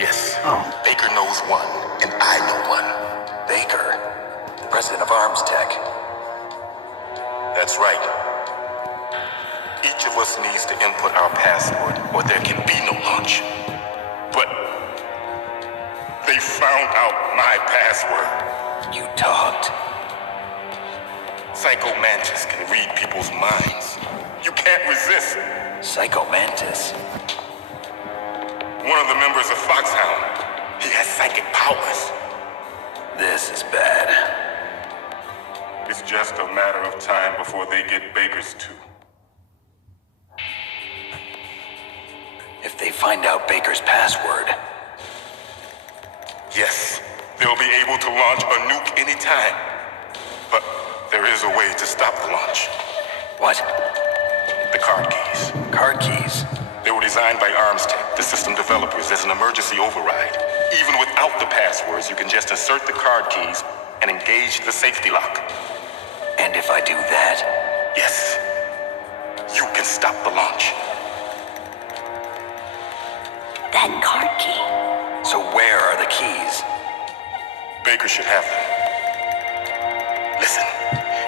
Yes. Oh. Baker knows one, and I know one. Baker, the president of Arms Tech. That's right. Each of us needs to input our password, or there can be no launch. But they found out my password. You talked. Psycho Mantis can read people's minds. You can't resist. Psycho Mantis? One of the members of Foxhound. He has psychic powers. This is bad. It's just a matter of time before they get Baker's too. If they find out Baker's password... Yes, they'll be able to launch a nuke anytime. But there is a way to stop the launch. What? The card keys. Card keys? They were designed by Arms Tech, the system developers, as an emergency override. Even without the passwords, you can just insert the card keys and engage the safety lock. And if I do that? Yes, you can stop the launch. That card key. So where are the keys? Baker should have them. Listen,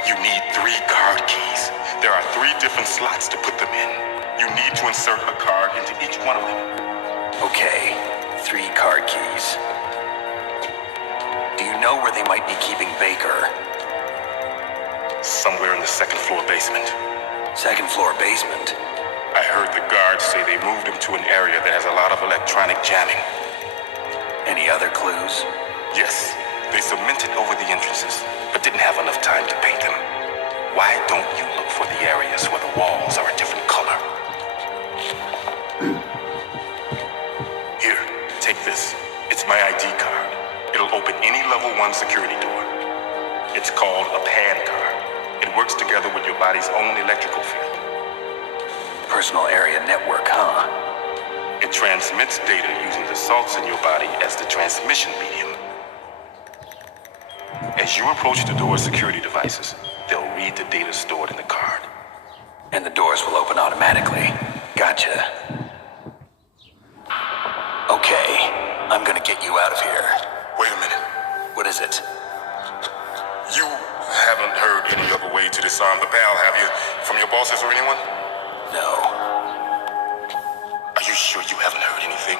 you need 3 card keys. There are 3 different slots to put them in. You need to insert a card into each one of them. Okay, 3 card keys. Do you know where they might be keeping Baker? Somewhere in the 2nd floor basement. 2nd floor basement? I heard the guards say they moved him to an area that has a lot of electronic jamming. Any other clues? Yes, they cemented over the entrances, but didn't have enough time to paint them. Why don't you look for the areas where the walls are a different color? Here, take this. It's my ID card. It'll open any level 1 security door. It's called a PAN card. It works together with your body's own electrical field. Personal area network, huh? It transmits data using the salts in your body as the transmission medium. As you approach the door's security devices, they'll read the data stored in the card. And the doors will open automatically. Gotcha. Okay, I'm gonna get you out of here. Wait a minute. What is it? You haven't heard any other way to disarm the PAL, have you? From your bosses or anyone? No. Are you sure you haven't heard anything?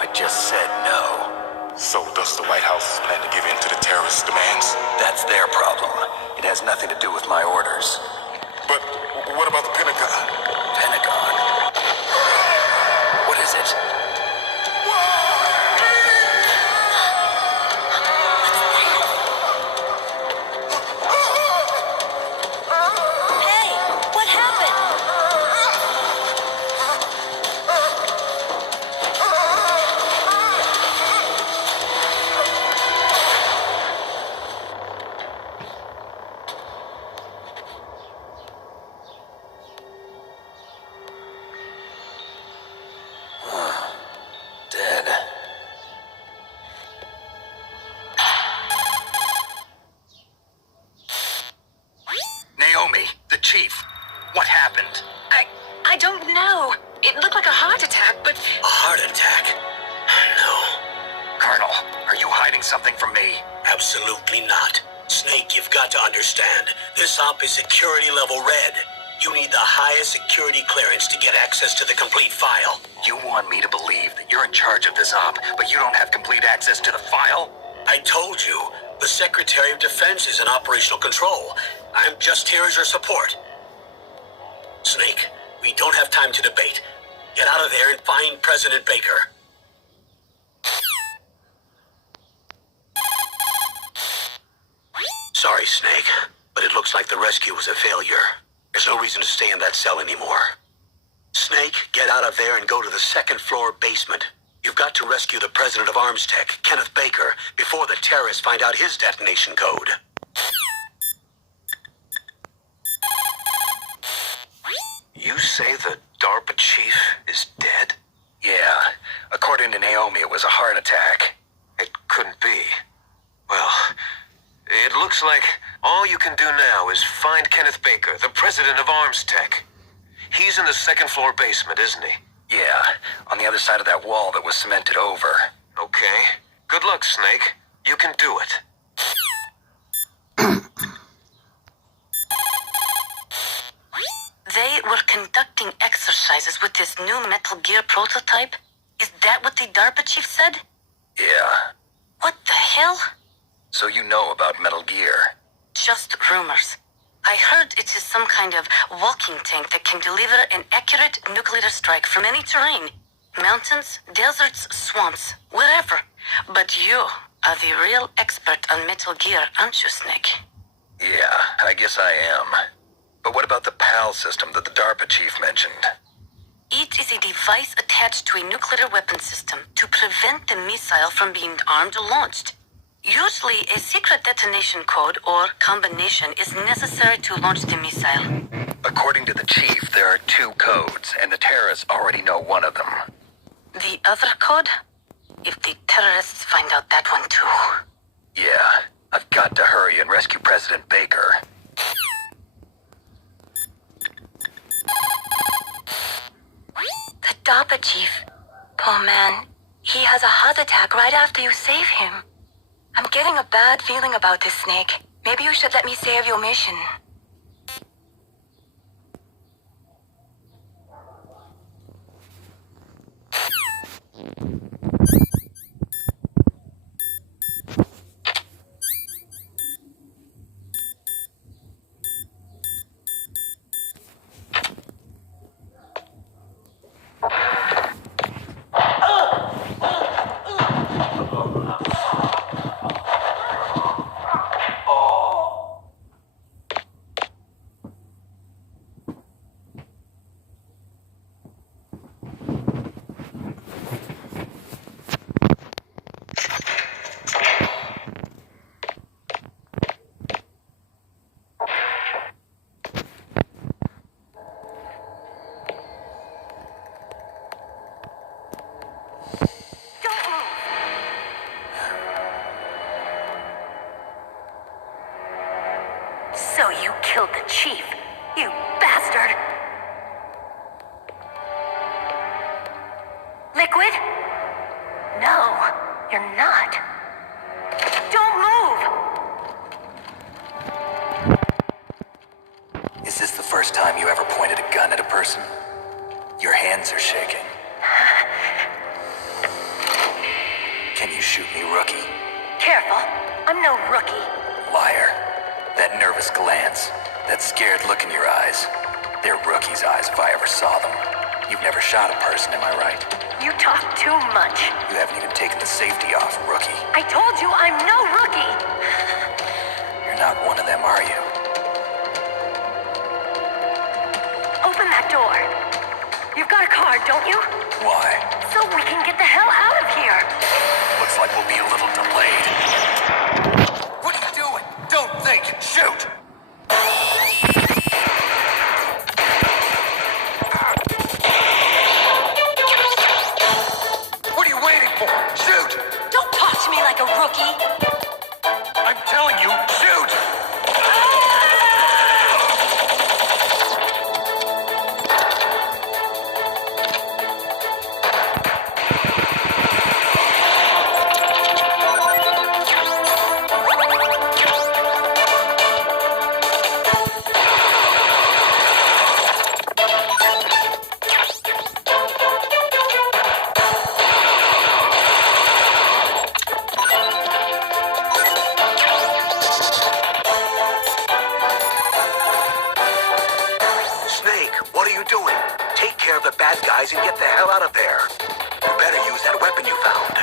I just said no. So does the White House plan to give in to the terrorist demands? That's their problem. It has nothing to do with my orders. But what about the Pentagon? Pentagon? What is it? Hey, what happened? Dead. Naomi, the chief. What happened? I don't know. It looked like a heart attack, but... A heart attack? No. Colonel, are you hiding something from me? Absolutely not. Snake, you've got to understand. This op is security level red. You need the highest security clearance to get access to the complete file. You want me to believe that you're in charge of this op, but you don't have complete access to the file? I told you, the Secretary of Defense is in operational control. I'm just here as your support. Snake, we don't have time to debate. Get out of there and find President Baker. Sorry, Snake, but it looks like the rescue was a failure. There's no reason to stay in that cell anymore. Snake, get out of there and go to the 2nd floor basement. You've got to rescue the president of Arms Tech, Kenneth Baker, before the terrorists find out his detonation code. You say the DARPA chief is dead? Yeah. According to Naomi, it was a heart attack. It couldn't be. Well, it looks like all you can do now is find Kenneth Baker, the president of Arms Tech. He's in the 2nd floor basement, isn't he? Yeah, on the other side of that wall that was cemented over. Okay. Good luck, Snake. You can do it. They were conducting exercises with this new Metal Gear prototype? Is that what the DARPA chief said? Yeah. What the hell? So you know about Metal Gear. Just rumors. I heard it is some kind of walking tank that can deliver an accurate nuclear strike from any terrain. Mountains, deserts, swamps, wherever. But you are the real expert on Metal Gear, aren't you, Snake? Yeah, I guess I am. But what about the PAL system that the DARPA chief mentioned? It is a device attached to a nuclear weapon system to prevent the missile from being armed or launched. Usually, a secret detonation code or combination is necessary to launch the missile. According to the chief, there are 2 codes, and the terrorists already know one of them. The other code? If the terrorists find out that one too. Yeah, I've got to hurry and rescue President Baker. The DARPA chief. Poor man. He has a heart attack right after you save him. I'm getting a bad feeling about this, Snake. Maybe you should let me save your mission. So you killed the chief, you bastard! Liquid? No, you're not. Don't move! Is this the first time you ever pointed a gun at a person? Your hands are shaking. Can you shoot me, rookie? Careful, I'm no rookie. Liar. That nervous glance, that scared look in your eyes. They're rookie's eyes if I ever saw them. You've never shot a person, am I right? You talk too much. You haven't even taken the safety off, rookie. I told you I'm no rookie! You're not one of them, are you? Open that door. You've got a card, don't you? Why? So we can get the hell out of here. Looks like we'll be a little delayed. What are you doing? Don't think! Shoot! What are you waiting for? Shoot! Don't talk to me like a rookie. I'm telling you, shoot! guys and get the hell out of there. You better use that weapon you found.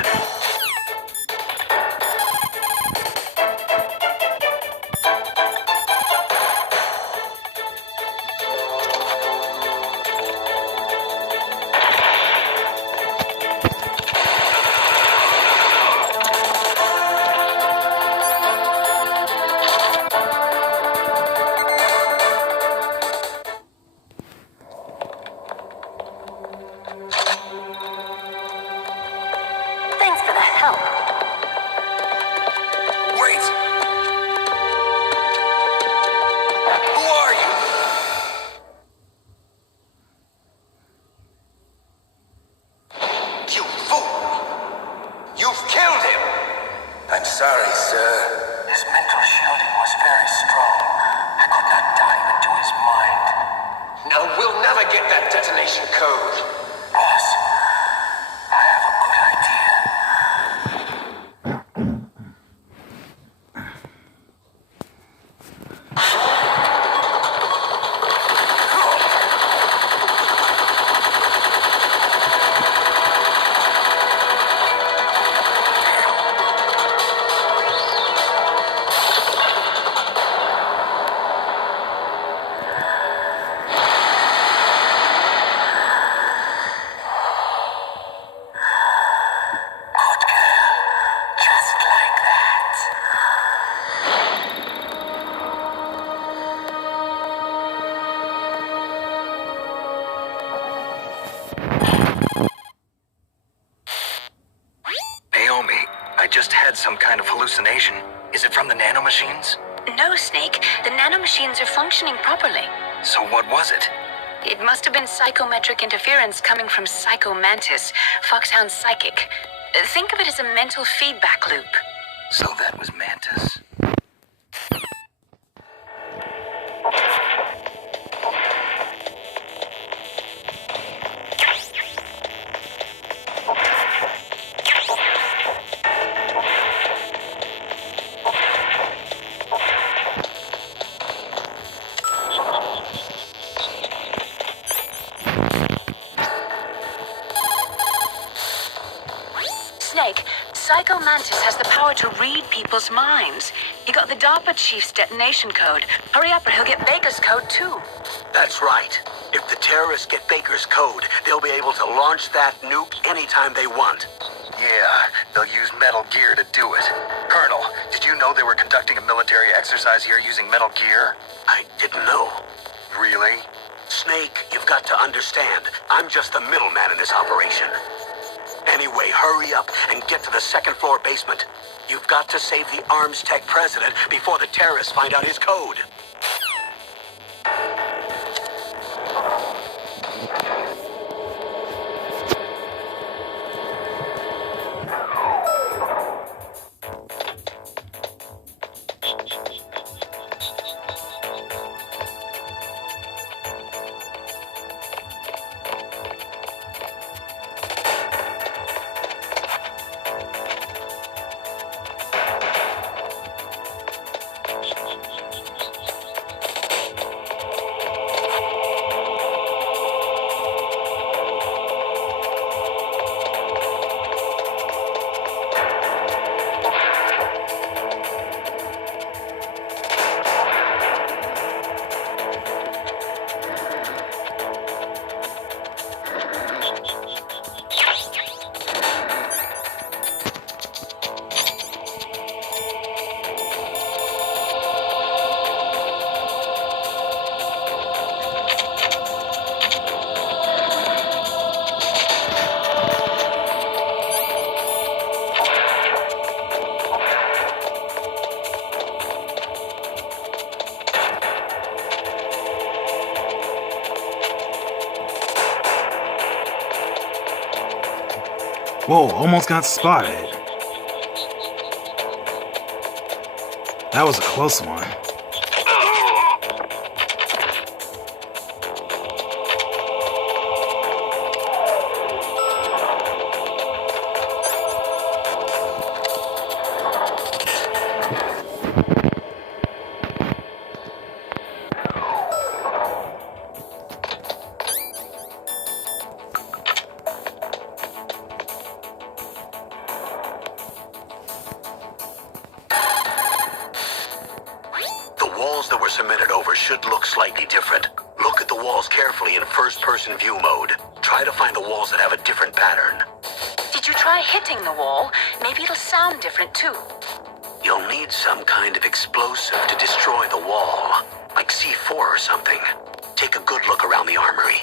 Thanks for the help. Wait! Who are you? I'm sorry, sir. His mental shielding was very strong. I could not dive into his mind. Now we'll never get that detonation code. Boss, I have a good idea. Just like that. Naomi, I just had some kind of hallucination. Is it from the nanomachines? No, Snake. The nanomachines are functioning properly. So what was it? It must have been psychometric interference coming from Psycho Mantis, Foxhound's psychic. Think of it as a mental feedback loop. So that was Mantis. Snake, Psycho Mantis has the power to read people's minds. He got the DARPA chief's detonation code. Hurry up or he'll get Baker's code too. That's right. If the terrorists get Baker's code, they'll be able to launch that nuke anytime they want. Yeah, they'll use Metal Gear to do it. Colonel, did you know they were conducting a military exercise here using Metal Gear? I didn't know. Really? Snake, you've got to understand. I'm just the middleman in this operation. Anyway, hurry up and get to the second floor basement. You've got to save the Arms Tech president before the terrorists find out his code. Whoa, almost got spotted. That was a close one. That were cemented over should look slightly different. Look at the walls carefully in first-person view mode. Try to find the walls that have a different pattern. Did you try hitting the wall? Maybe it'll sound different too. You'll need some kind of explosive to destroy the wall, like C4 or something. Take a good look around the armory.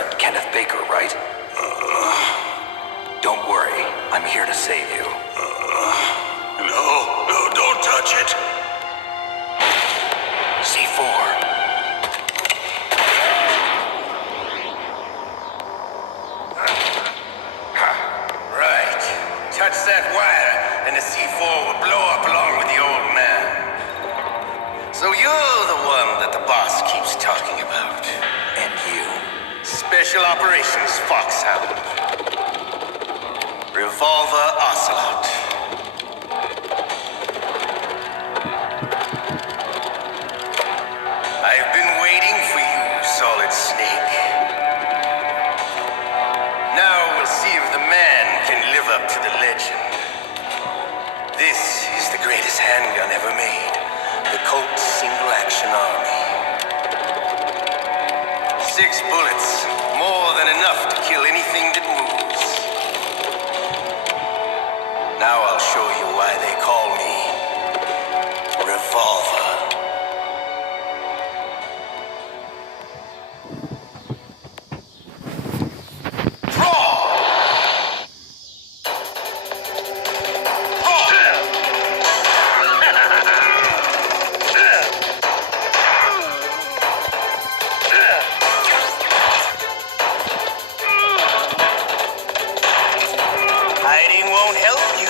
President Kenneth Baker, right? Don't worry, I'm here to save you. No, don't touch it. C4. Right. Touch that wire, and the C4 will blow up along with the old man. So you're the one that the boss keeps talking about. And you. Special Operations Foxhound. Revolver Ocelot. I've been waiting for you, Solid Snake. Now we'll see if the man can live up to the legend. This is the greatest handgun ever made. The Colt Single Action Army. 6 bullets, more than enough to kill anything that moves. Now I'll show you why they call me Revolver. Hiding won't help you.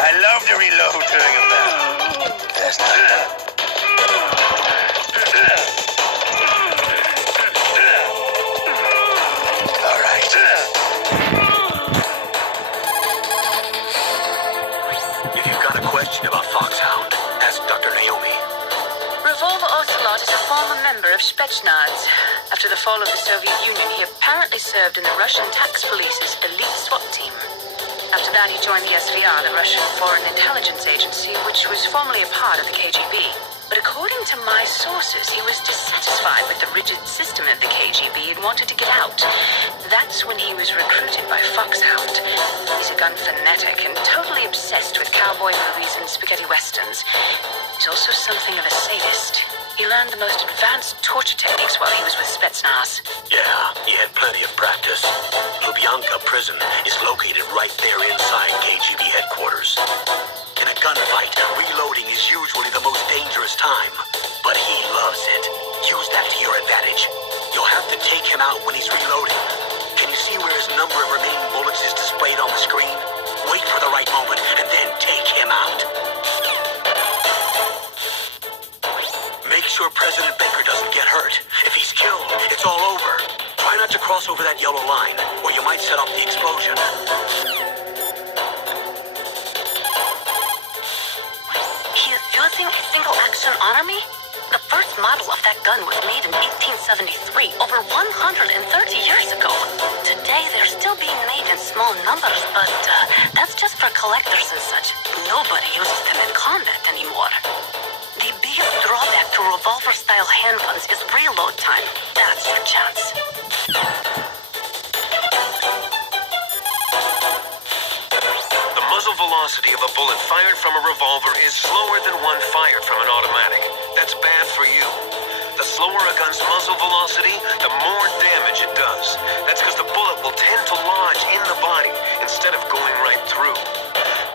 I love to reload during a battle. That's not all right. If you've got a question about Foxhound, ask Dr. Naomi. Revolver Ocelot is a former member of Spetsnaz. After the fall of the Soviet Union, he apparently served in the Russian tax police's elite SWAT team. After that, he joined the SVR, the Russian Foreign Intelligence Agency, which was formerly a part of the KGB. But according to my sources, he was dissatisfied with the rigid system of the KGB and wanted to get out. That's when he was recruited by Foxhound. He's a gun fanatic and totally obsessed with cowboy movies and spaghetti westerns. He's also something of a sadist. He learned the most advanced torture techniques while he was with Spetsnaz. Yeah, he had plenty of practice. Lubyanka prison is located right there inside KGB headquarters. In a gunfight, reloading is usually the most dangerous time. But he loves it. Use that to your advantage. You'll have to take him out when he's reloading. Can you see where his number of remaining bullets is displayed on the screen? Wait for the right moment and then take him out. Make sure President Baker doesn't get hurt. If he's killed, it's all over. Try not to cross over that yellow line, or you might set off the explosion. He is using a single action army? The first model of that gun was made in 1873, over 130 years ago. Today, they're still being made in small numbers, but that's just for collectors and such. Nobody uses them in combat anymore. The biggest drawback to revolver-style handguns is reload time. That's your chance. The muzzle velocity of a bullet fired from a revolver is slower than one fired from an automatic. That's bad for you. The slower a gun's muzzle velocity, the more damage it does. That's because the bullet will tend to lodge in the body instead of going right through.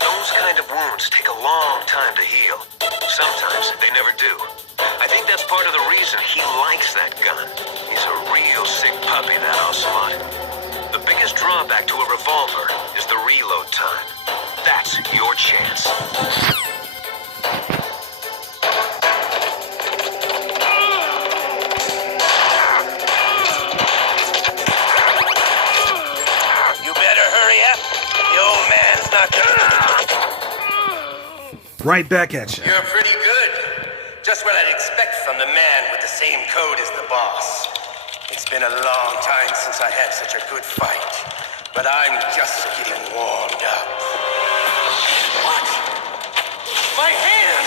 Those kind of wounds take a long time to heal. Sometimes they never do. I think that's part of the reason he likes that gun. He's a real sick puppy, that Ocelot. The biggest drawback to a revolver is the reload time. That's your chance. You better hurry up. The old man's not gonna... Right back at you. You're pretty good. Just what I'd expect from the man with the same code as the boss. It's been a long time since I had such a good fight, but I'm just getting warmed up. What? My hand!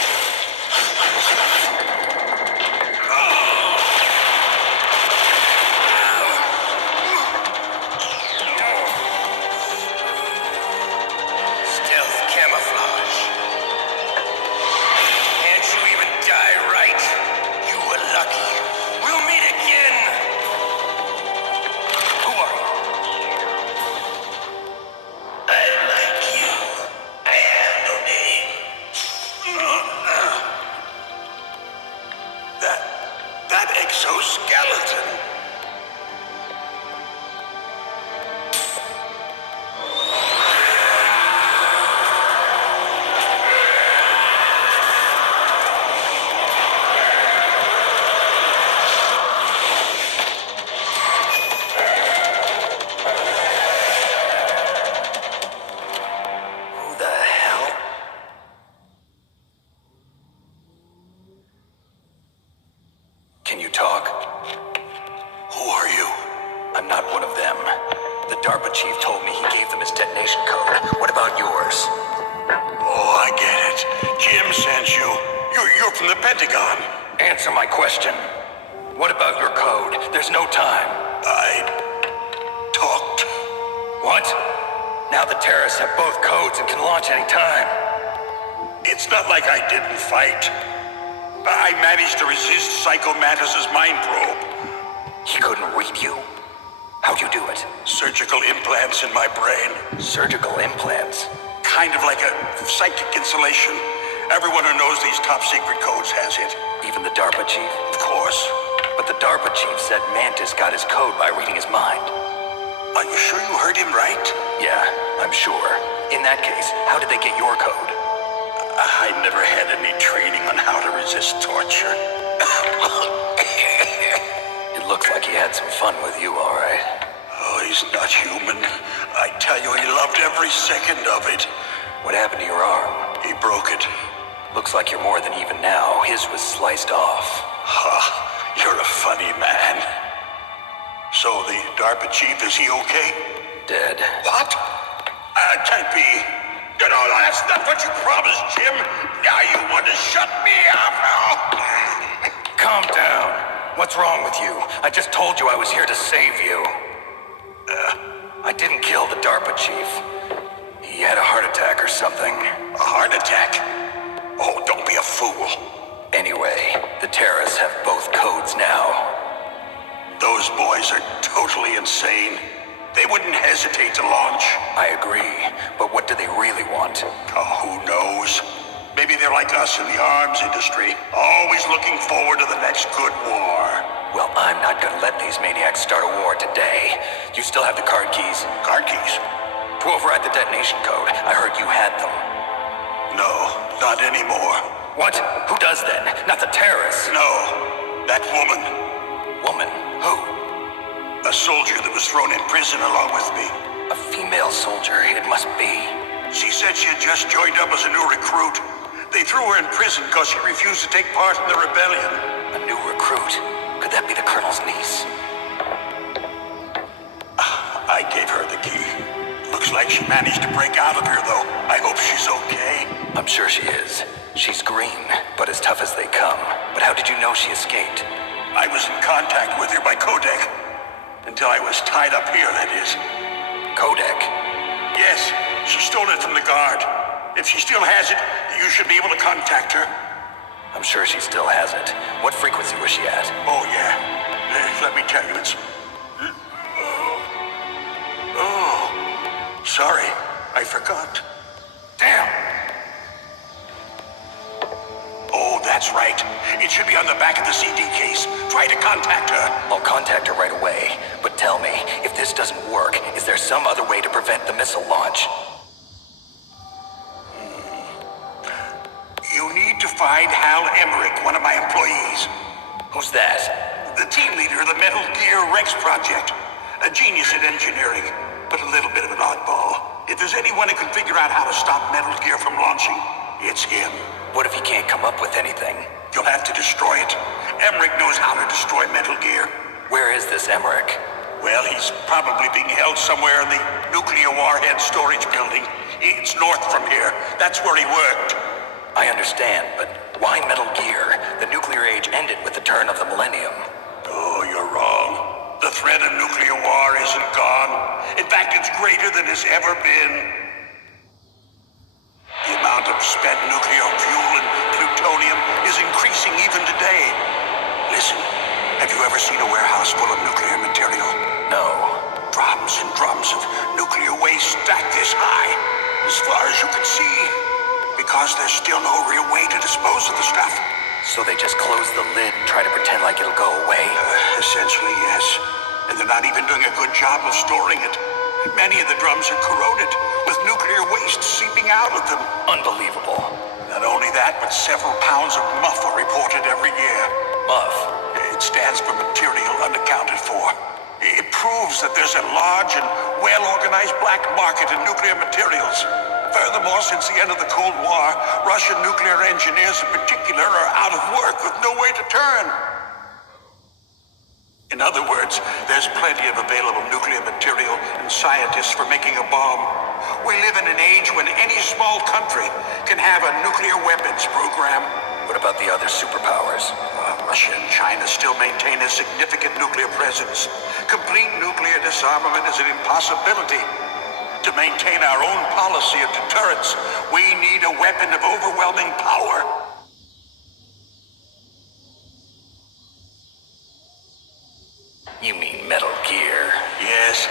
That exoskeleton. Who the hell? Can you talk? Who are you? I'm not one of them. The DARPA chief told me he gave them his detonation code. What about yours? Oh, I get it. Jim sent you. You're from the Pentagon. Answer my question. What about your code? There's no time. I talked. What? Now the terrorists have both codes and can launch any time. It's not like I didn't fight. I managed to resist Psycho Mantis's mind probe. He couldn't read you? How'd you do it? Surgical implants in my brain. Surgical implants? Kind of like a psychic insulation. Everyone who knows these top secret codes has it. Even the DARPA chief? Of course. But the DARPA chief said Mantis got his code by reading his mind. Are you sure you heard him right? Yeah, I'm sure. In that case, how did they get your code? I never had any training on how to resist torture. It looks like he had some fun with you, all right. Oh, he's not human. I tell you, he loved every second of it. What happened to your arm? He broke it. Looks like you're more than even now. His was sliced off. Ha, you're a funny man. So the DARPA chief, is he okay? Dead. What? Can't be. You know, that's not what you promised, Jim. Now you want to shut me up? Calm down. What's wrong with you? I just told you I was here to save you. I didn't kill the DARPA chief. He had a heart attack or something. A heart attack? Oh, don't be a fool. Anyway, the terrorists have both codes now. Those boys are totally insane. They wouldn't hesitate to launch. I agree, but what do they really want? Oh, who knows? Maybe they're like us in the arms industry, always looking forward to the next good war. Well, I'm not gonna let these maniacs start a war today. You still have the card keys? Card keys? To override the detonation code. I heard you had them. No, not anymore. What? Who does then? Not the terrorists. No, that woman. Woman? Who? A soldier that was thrown in prison along with me. A female soldier, it must be. She said she had just joined up as a new recruit. They threw her in prison because she refused to take part in the rebellion. A new recruit? Could that be the colonel's niece? I gave her the key. Looks like she managed to break out of here, though. I hope she's okay. I'm sure she is. She's green, but as tough as they come. But how did you know she escaped? I was in contact with her by codec. Until I was tied up here, that is. Codec? Yes, she stole it from the guard. If she still has it, you should be able to contact her. I'm sure she still has it. What frequency was she at? Oh, yeah. Let me tell you, it's... Oh, sorry. I forgot. Damn! Oh, that's right. It should be on the back of the CD case. Try to contact her. I'll contact her right away. But tell me, if this doesn't work, is there some other way to prevent the missile launch? You need to find Hal Emmerich, one of my employees. Who's that? The team leader of the Metal Gear Rex project. A genius at engineering, but a little bit of an oddball. If there's anyone who can figure out how to stop Metal Gear from launching, it's him. What if he can't come up with anything? You'll have to destroy it. Emmerich knows how to destroy Metal Gear. Where is this Emmerich? Well, he's probably being held somewhere in the nuclear warhead storage building. It's north from here. That's where he worked. I understand, but why Metal Gear? The nuclear age ended with the turn of the millennium. Oh, you're wrong. The threat of nuclear war isn't gone. In fact, it's greater than it's ever been. The amount of spent nuclear fuel and plutonium is increasing even today. Listen, have you ever seen a warehouse full of nuclear material? No. Drums and drums of nuclear waste stacked this high, as far as you can see. Because there's still no real way to dispose of the stuff. So they just close the lid and try to pretend like it'll go away? Essentially, yes. And they're not even doing a good job of storing it. Many of the drums are corroded, with nuclear waste seeping out of them. Unbelievable. Not only that, but several pounds of muff are reported every year. Muff? It stands for material unaccounted for. It proves that there's a large and well-organized black market in nuclear materials. Furthermore, since the end of the Cold War, Russian nuclear engineers in particular are out of work with no way to turn. In other words, there's plenty of available nuclear material and scientists for making a bomb. We live in an age when any small country can have a nuclear weapons program. What about the other superpowers? Russia and China still maintain a significant nuclear presence. Complete nuclear disarmament is an impossibility. To maintain our own policy of deterrence, we need a weapon of overwhelming power. You mean Metal Gear? Yes.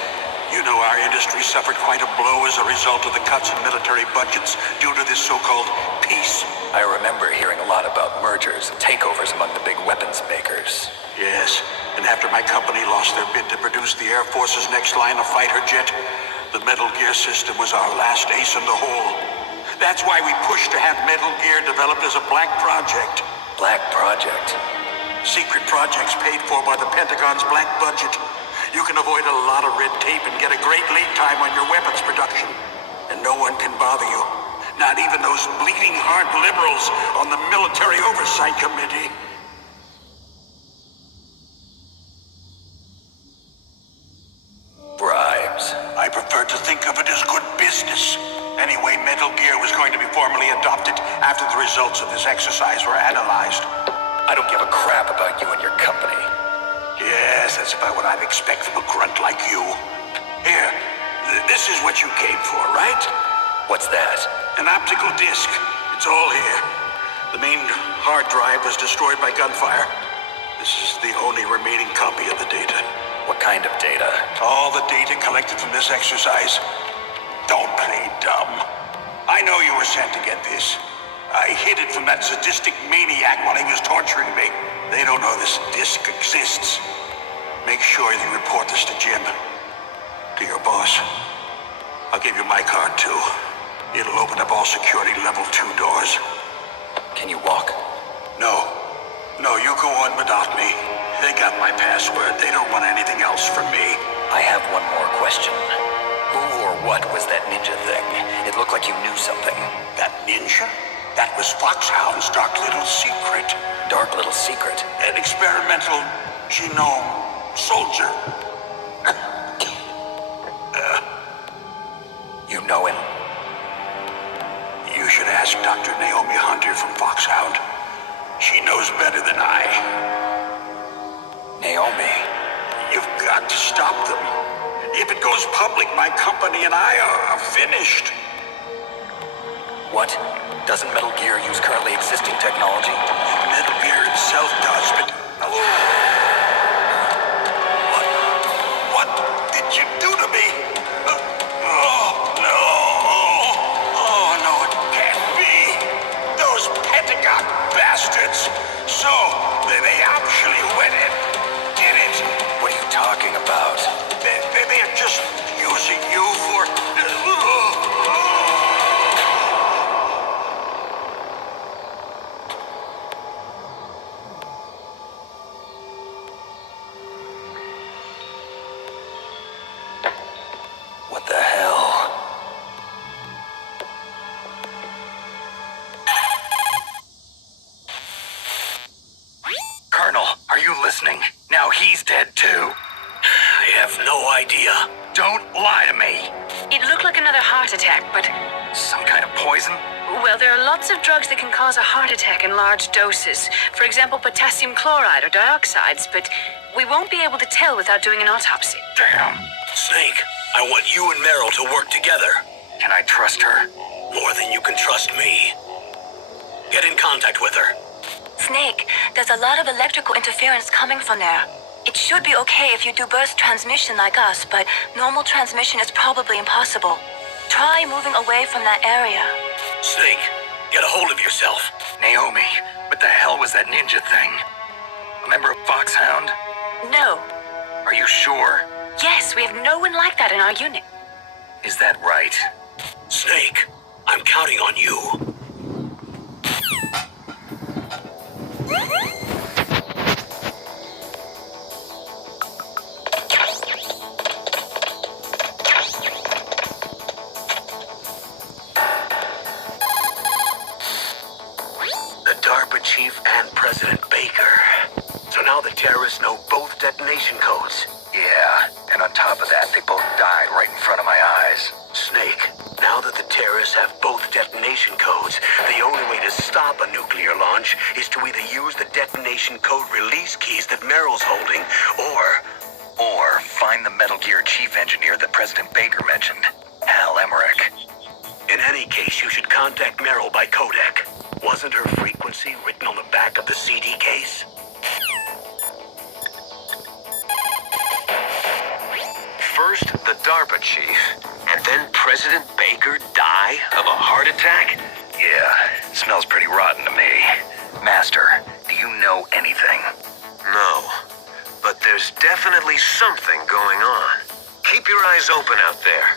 You know our industry suffered quite a blow as a result of the cuts in military budgets due to this so-called peace. I remember hearing a lot about mergers and takeovers among the big weapons makers. Yes, and after my company lost their bid to produce the Air Force's next line of fighter jet, the Metal Gear system was our last ace in the hole. That's why we pushed to have Metal Gear developed as a black project. Black project? Secret projects paid for by the Pentagon's black budget. You can avoid a lot of red tape and get a great lead time on your weapons production. And no one can bother you. Not even those bleeding heart liberals on the Military Oversight Committee. Bribes. I prefer to think of it as good business. Anyway, Metal Gear was going to be formally adopted after the results of this exercise were analyzed. I don't give a crap about you and your company. Yes, that's about what I'd expect from a grunt like you. Here, this is what you came for, right? What's that? An optical disc. It's all here. The main hard drive was destroyed by gunfire. This is the only remaining copy of the data. What kind of data? All the data collected from this exercise. Don't play dumb. I know you were sent to get this. I hid it from that sadistic maniac while he was torturing me. They don't know this disc exists. Make sure you report this to Jim. To your boss. I'll give you my card, too. It'll open up all security level 2 doors. Can you walk? No. No, you go on without me. They got my password. They don't want anything else from me. I have one more question. Who or what was that ninja thing? It looked like you knew something. That ninja? That was Foxhound's dark little secret. Dark little secret? An experimental genome soldier. You know him? You should ask Dr. Naomi Hunter from Foxhound. She knows better than I. Naomi? You've got to stop them. If it goes public, my company and I are finished. What? Doesn't Metal Gear use currently existing technology? Metal Gear itself does, but... What did you do to me? Oh, no. Oh, no, it can't be. Those Pentagon bastards. So, they actually went and did it. What are you talking about? They're just using you for... What the hell? Colonel, are you listening? Now he's dead too. I have no idea. Don't lie to me. It looked like another heart attack, but... Some kind of poison? Well, there are lots of drugs that can cause a heart attack in large doses. For example, potassium chloride or dioxides, but we won't be able to tell without doing an autopsy. Damn. Snake, I want you and Meryl to work together. Can I trust her? More than you can trust me. Get in contact with her. Snake, there's a lot of electrical interference coming from there. It should be okay if you do burst transmission like us, but normal transmission is probably impossible. Try moving away from that area. Snake, get a hold of yourself. Naomi, What the hell was that ninja thing? Remember Foxhound? No. Are you sure? Yes, we have no one like that in our unit. Is that right? Snake, I'm counting on you. The DARPA chief and President Baker. So now the terrorists know both detonation codes. Yeah, and on top of that, they both died right in front of my eyes. Snake, now that the terrorists have both detonation codes, the only way to stop a nuclear launch is to either use the detonation code release keys that Meryl's holding, Or find the Metal Gear chief engineer that President Baker mentioned, Hal Emmerich. in any case, you should contact Meryl by codec. Wasn't her frequency written on the back of the CD case? First, the DARPA chief, and then President Baker die of a heart attack? Yeah, smells pretty rotten to me. Master, do you know anything? No, but there's definitely something going on. Keep your eyes open out there.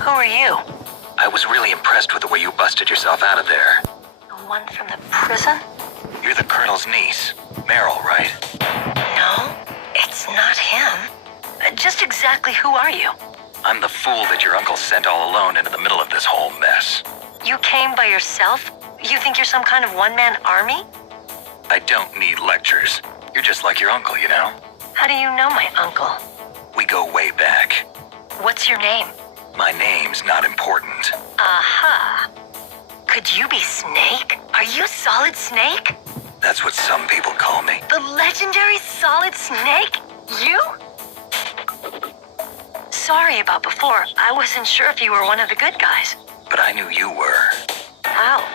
Who are you? I was really impressed with the way you busted yourself out of there. The one from the prison? You're the Colonel's niece, Meryl, right? No, it's not him. Just exactly who are you? I'm the fool that your uncle sent all alone into the middle of this whole mess. You came by yourself? You think you're some kind of one-man army? I don't need lectures. You're just like your uncle, you know? How do you know my uncle? We go way back. What's your name? My name's not important. Aha. Could you be Snake? Are you Solid Snake? That's what some people call me. The legendary Solid Snake? You? Sorry about before. I wasn't sure if you were one of the good guys. But I knew you were. How?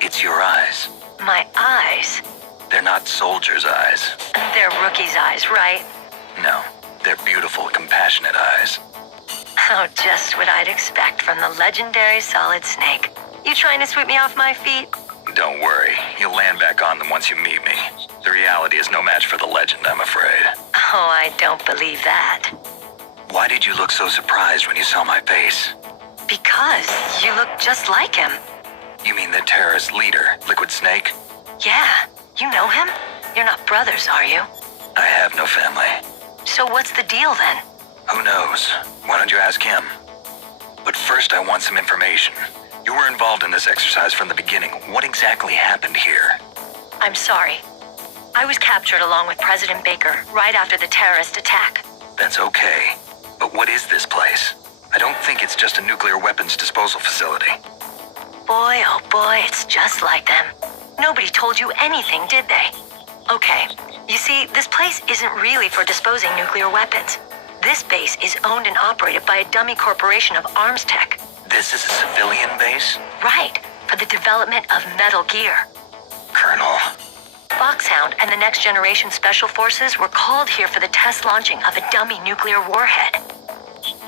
It's your eyes. My eyes? They're not soldiers' eyes. They're rookie's eyes, right? No, they're beautiful, compassionate eyes. Oh, just what I'd expect from the legendary Solid Snake. You trying to sweep me off my feet? Don't worry, you'll land back on them once you meet me. The reality is no match for the legend, I'm afraid. Oh, I don't believe that. Why did you look so surprised when you saw my face? Because you look just like him. You mean the terrorist leader, Liquid Snake? Yeah, you know him? You're not brothers, are you? I have no family. So what's the deal then? Who knows? Why don't you ask him? But first I want some information. You were involved in this exercise from the beginning. What exactly happened here? I'm sorry. I was captured along with President Baker right after the terrorist attack. That's okay. But what is this place? I don't think it's just a nuclear weapons disposal facility. Boy, oh boy, it's just like them. Nobody told you anything, did they? Okay, you see, this place isn't really for disposing nuclear weapons. This base is owned and operated by a dummy corporation of arms tech. This is a civilian base? Right, for the development of Metal Gear. Colonel. Foxhound and the Next Generation Special Forces were called here for the test launching of a dummy nuclear warhead.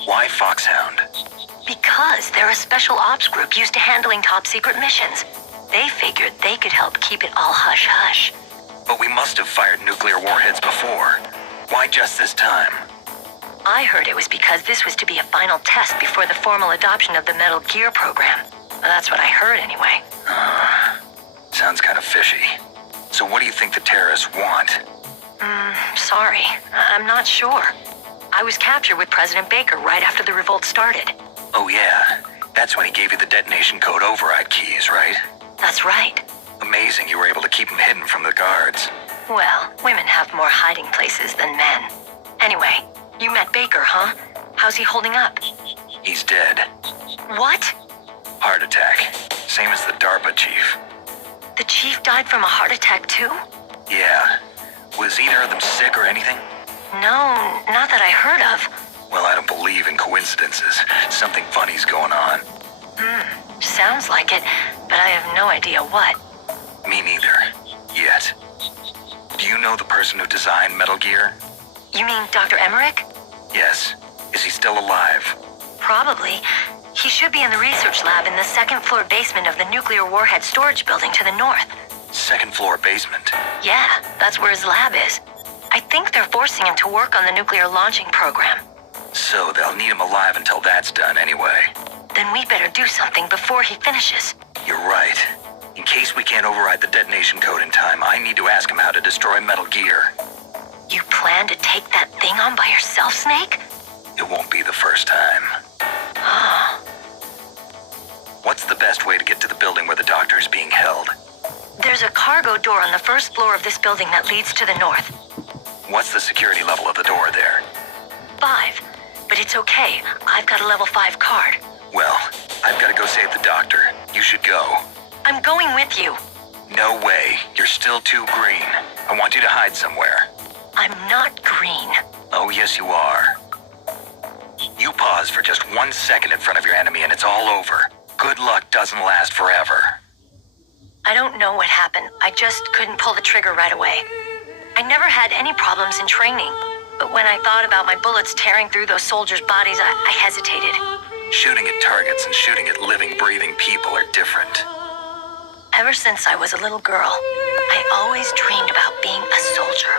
Why Foxhound? Because they're a special ops group used to handling top-secret missions. They figured they could help keep it all hush-hush. But we must have fired nuclear warheads before. Why just this time? I heard it was because this was to be a final test before the formal adoption of the Metal Gear program. Well, that's what I heard anyway. Sounds kind of fishy. So what do you think the terrorists want? Sorry. I'm not sure. I was captured with President Baker right after the revolt started. Oh yeah, that's when he gave you the detonation code override keys, right? That's right. Amazing you were able to keep him hidden from the guards. Well, women have more hiding places than men. Anyway, you met Baker, huh? How's he holding up? He's dead. What? Heart attack. Same as the DARPA chief. The chief died from a heart attack too? Yeah. Was either of them sick or anything? No, not that I heard of. Well, I don't believe in coincidences. Something funny's going on. Sounds like it, but I have no idea what. Me neither. Yet. Do you know the person who designed Metal Gear? You mean Dr. Emmerich? Yes. Is he still alive? Probably. He should be in the research lab in the second-floor basement of the nuclear warhead storage building to the north. Second floor basement? Yeah, that's where his lab is. I think they're forcing him to work on the nuclear launching program. So they'll need him alive until that's done anyway. Then we better do something before he finishes. You're right. In case we can't override the detonation code in time, I need to ask him how to destroy Metal Gear. You plan to take that thing on by yourself, Snake? It won't be the first time. What's the best way to get to the building where the doctor is being held? There's a cargo door on the first floor of this building that leads to the north. What's the security level of the door there? 5. But it's okay. I've got a level 5 card. Well, I've got to go save the doctor. You should go. I'm going with you. No way. You're still too green. I want you to hide somewhere. I'm not green. Oh, yes, you are. You pause for just 1 second in front of your enemy and it's all over. Good luck doesn't last forever. I don't know what happened. I just couldn't pull the trigger right away. I never had any problems in training. But when I thought about my bullets tearing through those soldiers' bodies, I hesitated. Shooting at targets and shooting at living, breathing people are different. Ever since I was a little girl, I always dreamed about being a soldier.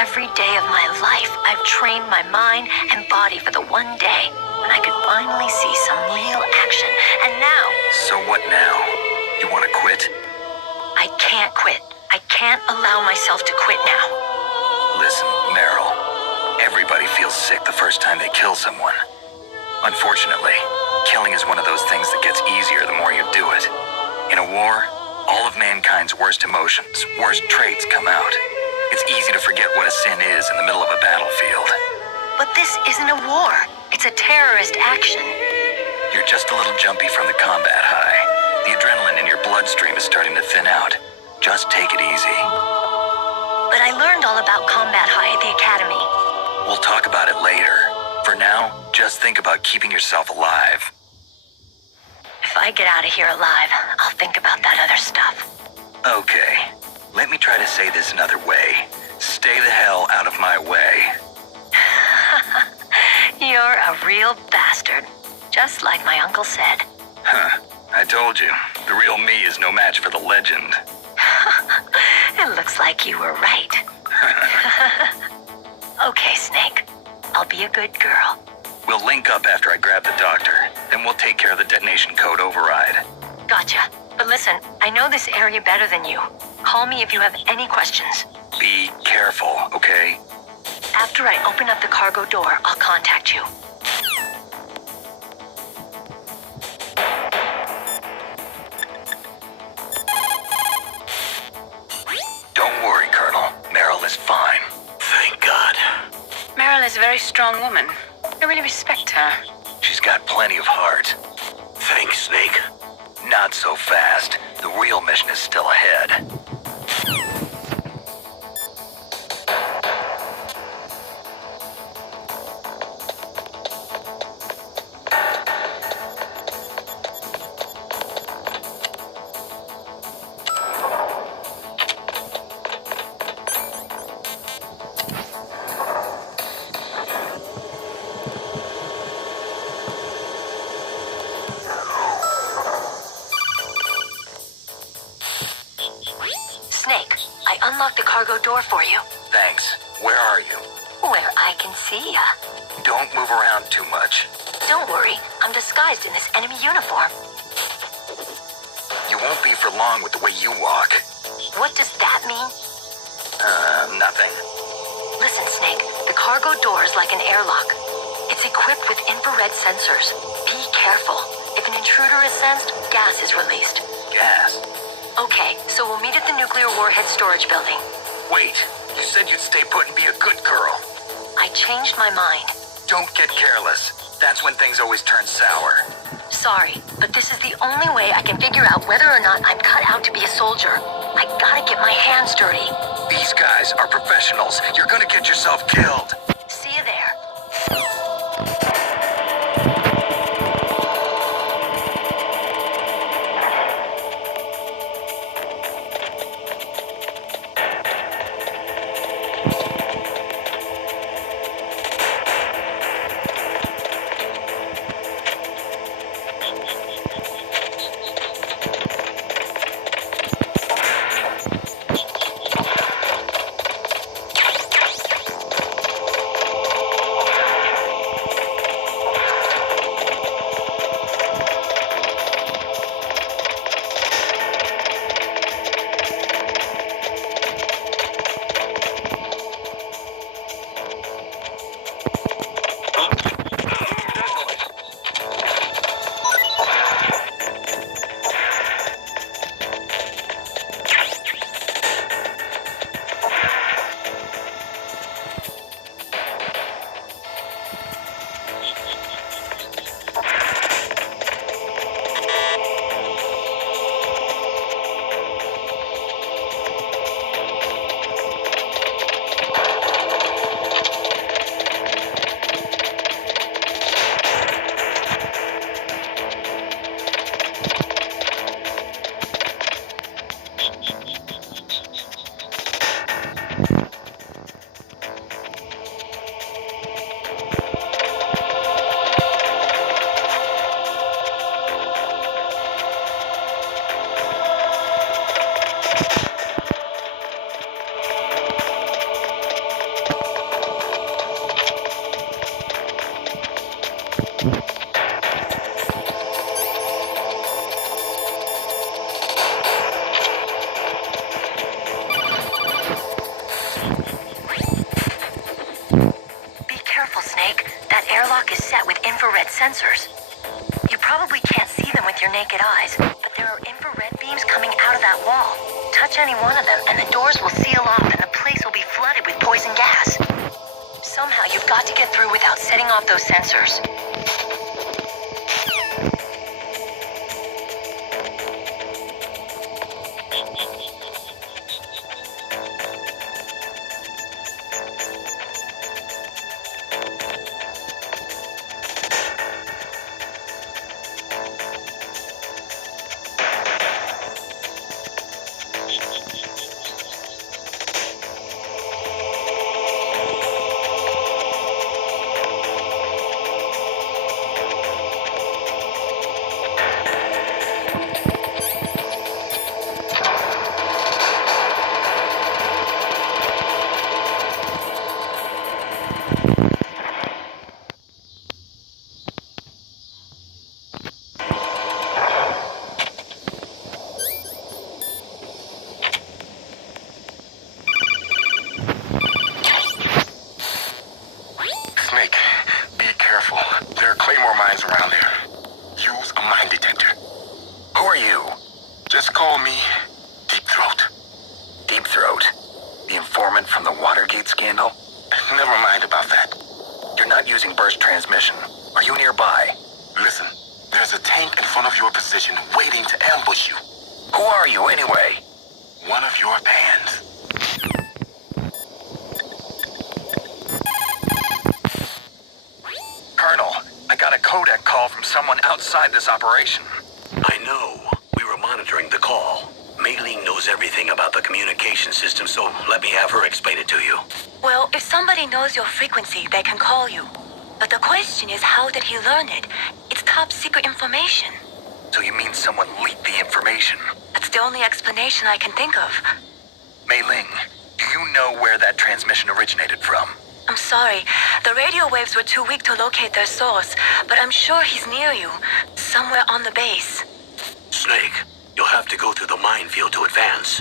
Every day of my life, I've trained my mind and body for the one day when I could finally see some real action. And now... So what now? You want to quit? I can't quit. I can't allow myself to quit now. Listen, Meryl. Everybody feels sick the first time they kill someone. Unfortunately, killing is one of those things that gets easier the more you do it. In a war, all of mankind's worst emotions, worst traits come out. It's easy to forget what a sin is in the middle of a battlefield. But this isn't a war. It's a terrorist action. You're just a little jumpy from the combat high. The adrenaline in your bloodstream is starting to thin out. Just take it easy. But I learned all about combat high at the academy. We'll talk about it later. For now, just think about keeping yourself alive. If I get out of here alive, I'll think about that other stuff. Okay. Let me try to say this another way. Stay the hell out of my way. You're a real bastard. Just like my uncle said. Huh. I told you. The real me is no match for the legend. It looks like you were right. Okay, Snake. I'll be a good girl. We'll link up after I grab the doctor. Then we'll take care of the detonation code override. Gotcha. But listen, I know this area better than you. Call me if you have any questions. Be careful, okay? After I open up the cargo door, I'll contact you. Don't worry, Colonel. Meryl is fine. Thank God. Meryl is a very strong woman. I really respect her. She's got plenty of heart. Thanks, Snake. Not so fast. The real mission is still ahead. Snake, I unlocked the cargo door for you. Thanks. Where are you? Where I can see ya. Don't move around too much. Don't worry, I'm disguised in this enemy uniform. You won't be for long with the way you walk. What does that mean? Nothing. Listen, Snake, the cargo door is like an airlock. It's equipped with infrared sensors. Be careful. If an intruder is sensed, gas is released. Gas. Okay, so we'll meet at the nuclear warhead storage building. Wait, you said you'd stay put and be a good girl. I changed my mind. Don't get careless. That's when things always turn sour. Sorry, but this is the only way I can figure out whether or not I'm cut out to be a soldier. I gotta get my hands dirty. These guys are professionals. You're gonna get yourself killed. See you there. Sensors. You probably can't see them with your naked eyes, but there are infrared beams coming out of that wall. Touch any one of them and the doors will seal off and the place will be flooded with poison gas. Somehow you've got to get through without setting off those sensors. went from the Watergate scandal? Never mind about that. You're not using burst transmission. Are you nearby? Listen, there's a tank in front of your position waiting to ambush you. Who are you, anyway? One of your bands. Colonel, I got a codec call from someone outside this operation. I know. We were monitoring the call. Mei Ling knows everything about the communication system, so let me have her explain it to you. Well, if somebody knows your frequency, they can call you. But the question is, how did he learn it? It's top secret information. So you mean someone leaked the information? That's the only explanation I can think of. Mei Ling, do you know where that transmission originated from? I'm sorry. The radio waves were too weak to locate their source, but I'm sure he's near you, somewhere on the base. Snake, you'll have to go through the minefield to advance.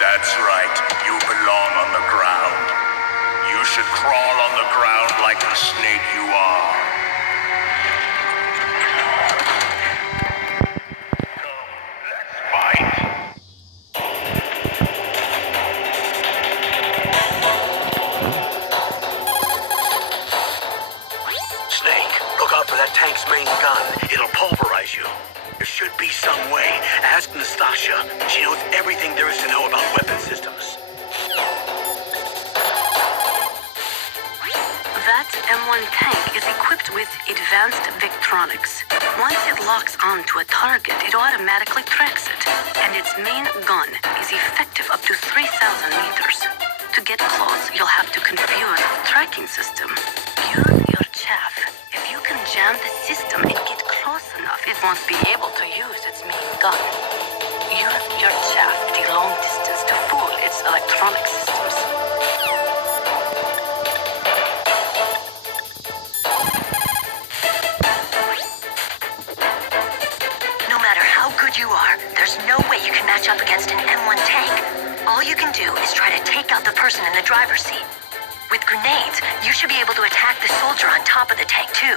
That's right. You belong on the ground. You should crawl on the ground like the snake you are. Come, let's fight. Snake, look out for that tank's main gun. It'll pulverize you. There should be some way. Ask Nastasia. She knows everything there is to know about weapon systems. That M1 tank is equipped with advanced Victronics. Once it locks onto a target, it automatically tracks it, and its main gun is effective up to 3,000 meters. To get close, you'll have to confuse the tracking system. Use your chaff. If you can jam the system and get close enough, it won't be able to use its main gun. Use your chaff at a long distance to fool its electronic systems. No matter how good you are, there's no way you can match up against an M1 tank. All you can do is try to take out the person in the driver's seat. With grenades, you should be able to attack the soldier on top of the tank, too.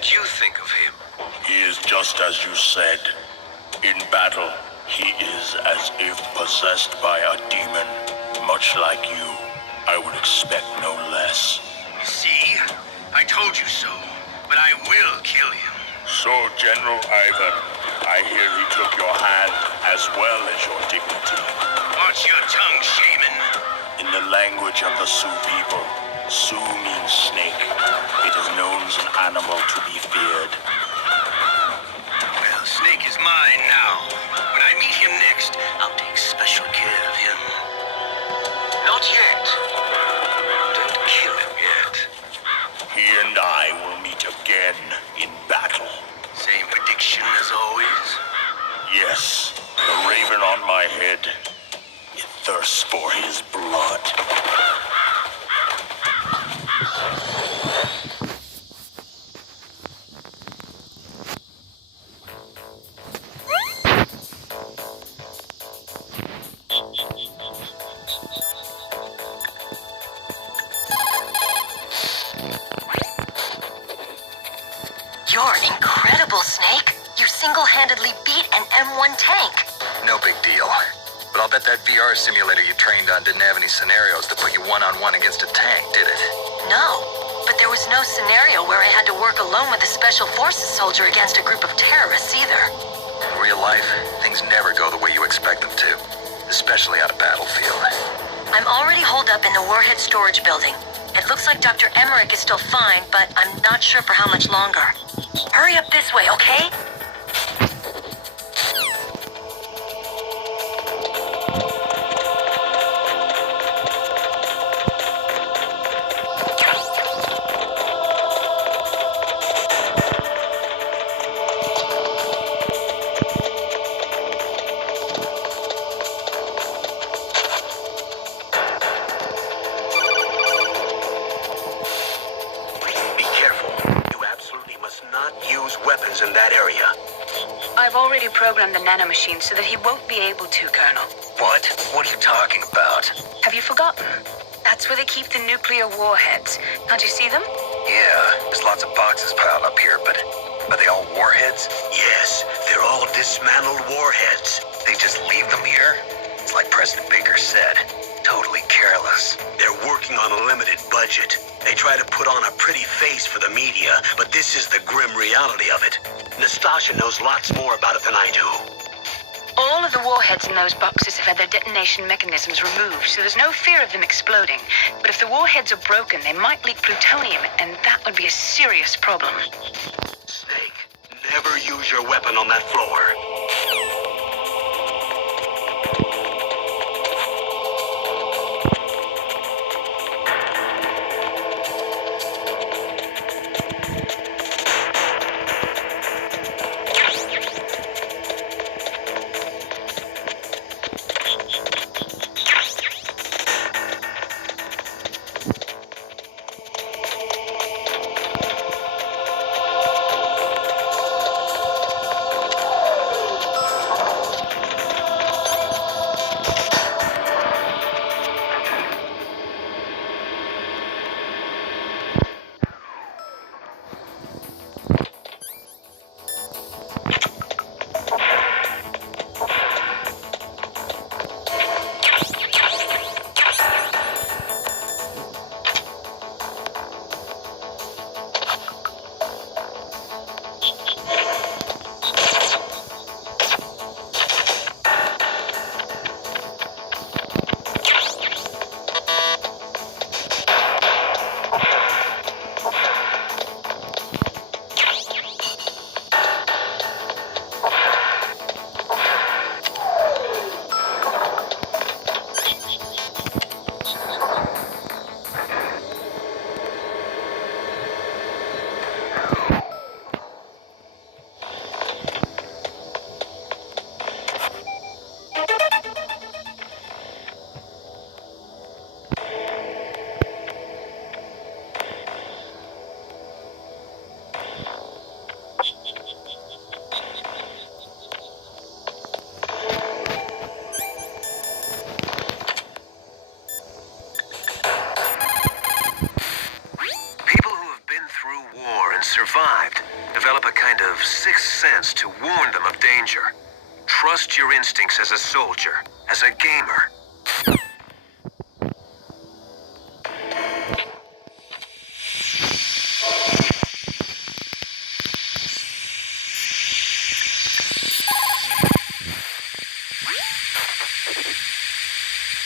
did you think of him? He is just as you said. In battle, he is as if possessed by a demon. Much like you, I would expect no less. See? I told you so. But I will kill him. So, General Ivan, I hear he took your hand as well as your dignity. Watch your tongue, shaman. In the language of the Sioux people, Sioux means snake. It is known as an animal to be feared. Well, Snake is mine now. When I meet him next, I'll take special care of him. Not yet. Don't kill him yet. He and I will meet again in battle. Same prediction as always? Yes, the raven on my head. It thirsts for his blood. You're incredible, Snake. You single-handedly beat an M1 tank. No big deal. But I'll bet that VR simulator you trained on didn't have any scenarios to put you one-on-one against a tank, did it? No, but there was no scenario where I had to work alone with a Special Forces soldier against a group of terrorists either. In real life, things never go the way you expect them to, especially on a battlefield. I'm already holed up in the Warhead storage building. It looks like Dr. Emmerich is still fine, but I'm not sure for how much longer. Hurry up this way, okay? Be careful. You absolutely must not use weapons in that area. I've already programmed the nanomachine so that he won't be able to, Colonel. What? What are you talking about? Have you forgotten? That's where they keep the nuclear warheads. Can't you see them? Yeah, there's lots of boxes piled up here, but are they all warheads? Yes, they're all dismantled warheads. They just leave them here? It's like President Baker said. Totally careless. They're working on a limited budget. They try to put on a pretty face for the media, but this is the grim reality of it. Nastasha knows lots more about it than I do. All of the warheads in those boxes have had their detonation mechanisms removed, so there's no fear of them exploding. But if the warheads are broken, they might leak plutonium, and that would be a serious problem. Snake, never use your weapon on that floor. humans survived develop a kind of sixth sense to warn them of danger. Trust your instincts as a soldier, as a gamer.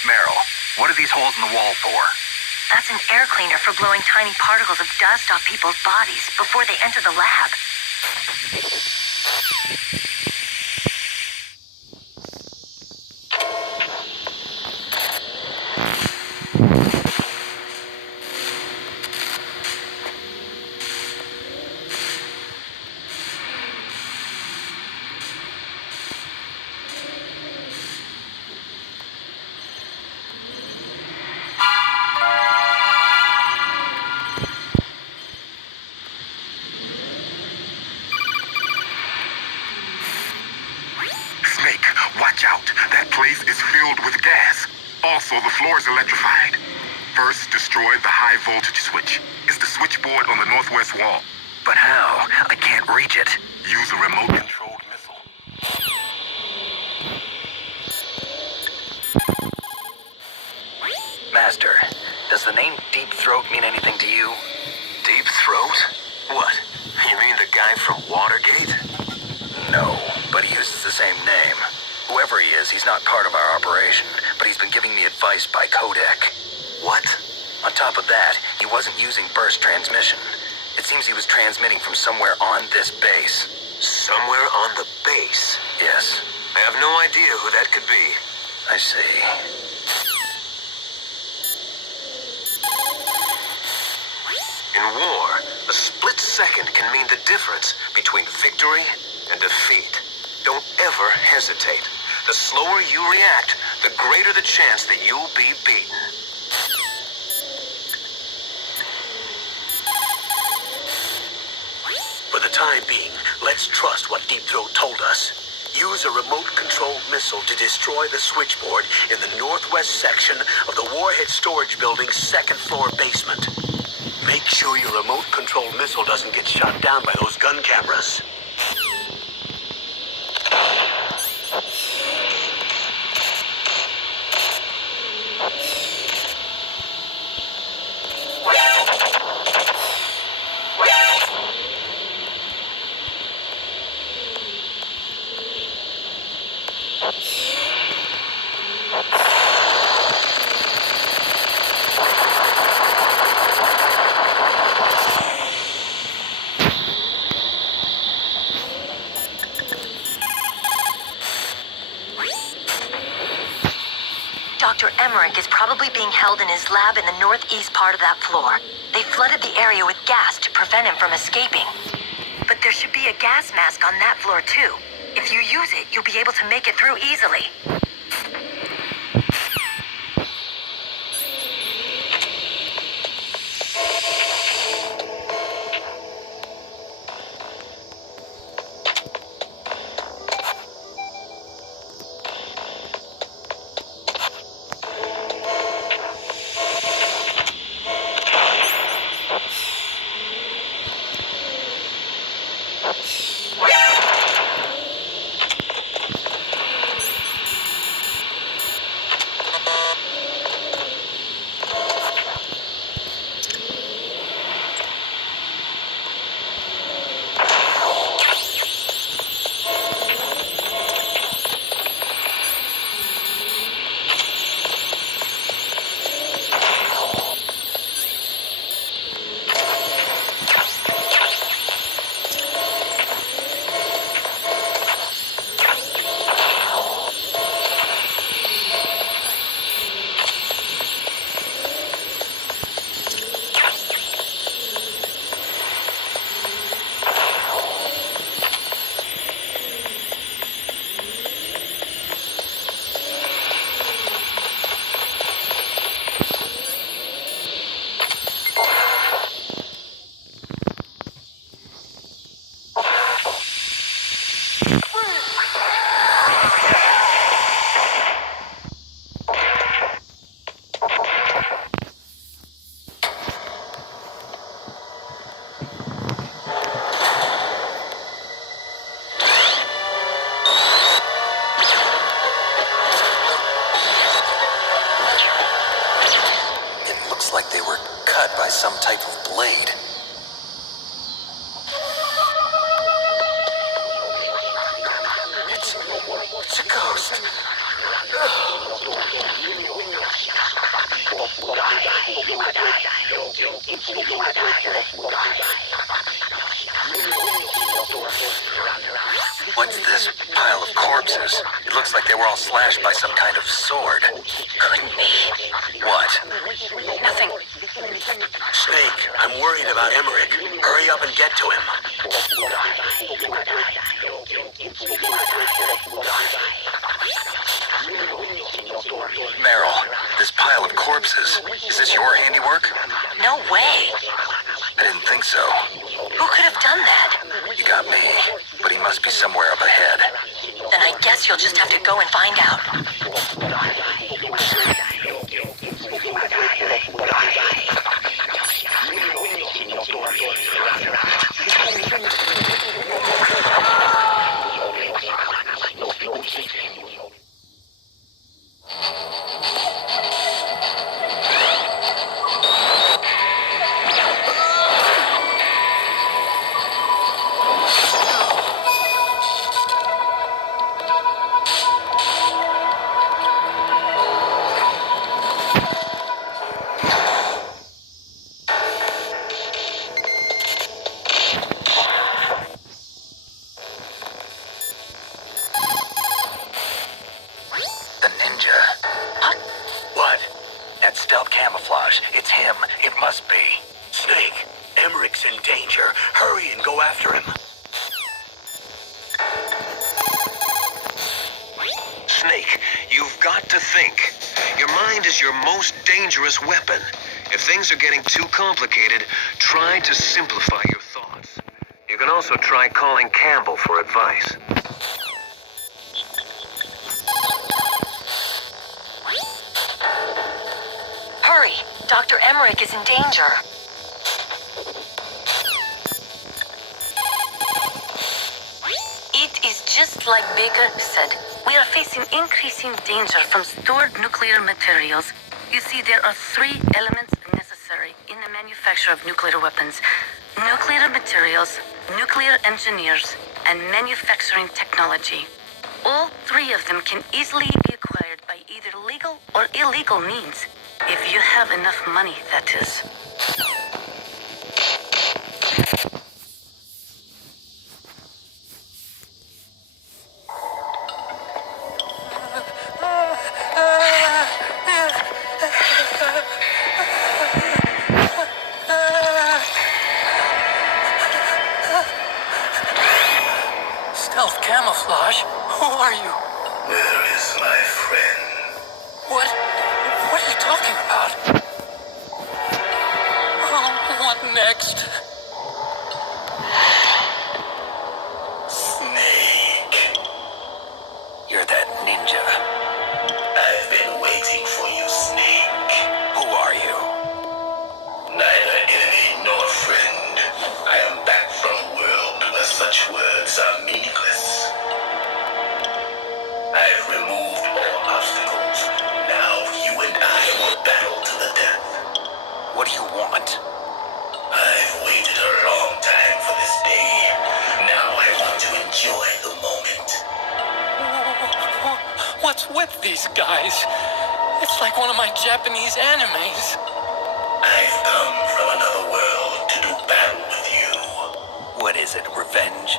Meryl, what are these holes in the wall for? That's an air cleaner for blowing tiny particles of dust off people's bodies before they enter the lab. Snake, watch out. That place is filled with gas. Also, the floor is electrified. First, destroy the high voltage switch. It's the switchboard on the northwest wall. But how? I can't reach it. Use a remote-controlled missile. Master, does the name Deep Throat mean anything to you? Deep Throat? What? You mean the guy from Watergate? No, but he uses the same name. Whoever he is, he's not part of our operation, but he's been giving me advice by codec. What? On top of that, he wasn't using burst transmission. It seems he was transmitting from somewhere on this base. Somewhere on the base? Yes, I have no idea who that could be. I see. In war, a split second can mean the difference between victory and defeat. Don't ever hesitate. The slower you react, the greater the chance that you'll be beaten. For the time being, let's trust what Deep Throat told us. Use a remote-controlled missile to destroy the switchboard in the northwest section of the Warhead Storage Building's second-floor basement. Make sure your remote-controlled missile doesn't get shot down by those gun cameras. Dr. Emmerich is probably being held in his lab in the northeast part of that floor. They flooded the area with gas to prevent him from escaping. But there should be a gas mask on that floor too. If you use it, you'll be able to make it through easily. What's this pile of corpses? It looks like they were all slashed by some kind of sword. Couldn't be. What? Nothing. Snake, I'm worried about Emmerich. Hurry up and get to him. Meryl, this pile of corpses, is this your handiwork? No way. I didn't think so. Who could have done that? You got me, but he must be somewhere up ahead. Then I guess you'll just have to go and find out. The ninja. What? That stealth camouflage. It's him. It must be. Snake, Emmerich's in danger. Hurry and go after him. Snake, you've got to think. Your mind is your most dangerous weapon. If things are getting too complicated, try to simplify your thoughts. You can also try calling Campbell for advice. Hurry! Dr. Emmerich is in danger. It is just like Baker said. We are facing increasing danger from stored nuclear materials. You see, there are 3 elements necessary in the manufacture of nuclear weapons: nuclear materials, nuclear engineers, and manufacturing technology. All 3 of them can easily be acquired by either legal or illegal means. If you have enough money, that is. Stealth camouflage? Who are you? Where is my friend? What are you talking about? Oh, what next? Snake. You're that ninja. I've been waiting for you, Snake. Who are you? Neither enemy nor friend. I am back from a world where such words are meaningless. I've removed all obstacles. Now you and I will battle to the death. What do you want? I've waited a long time for this day. Now I want to enjoy the moment. What's with these guys? It's like one of my Japanese animes. I've come from another world to do battle with you. What is it, revenge?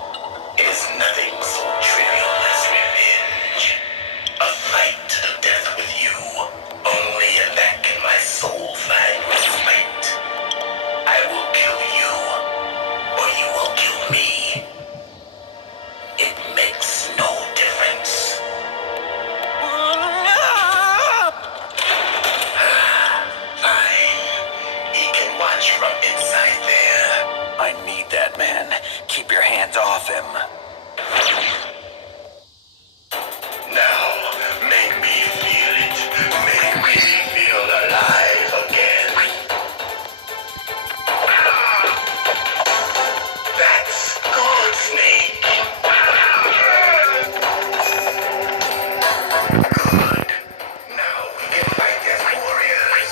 It is nothing so trivial as revenge. A fight to the death with you. Only in that can my soul find respite. I will kill you, or you will kill me. It makes no difference. Fine. He can watch from inside there. I need that man. Keep your hands off him. Now, make me feel it. Make me feel alive again. That's good, Snake. Good. Now we can fight as warriors.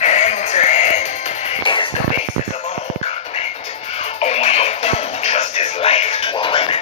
Hand to hand. It is the basis of all combat. Only a fool trusts his life to a weapon.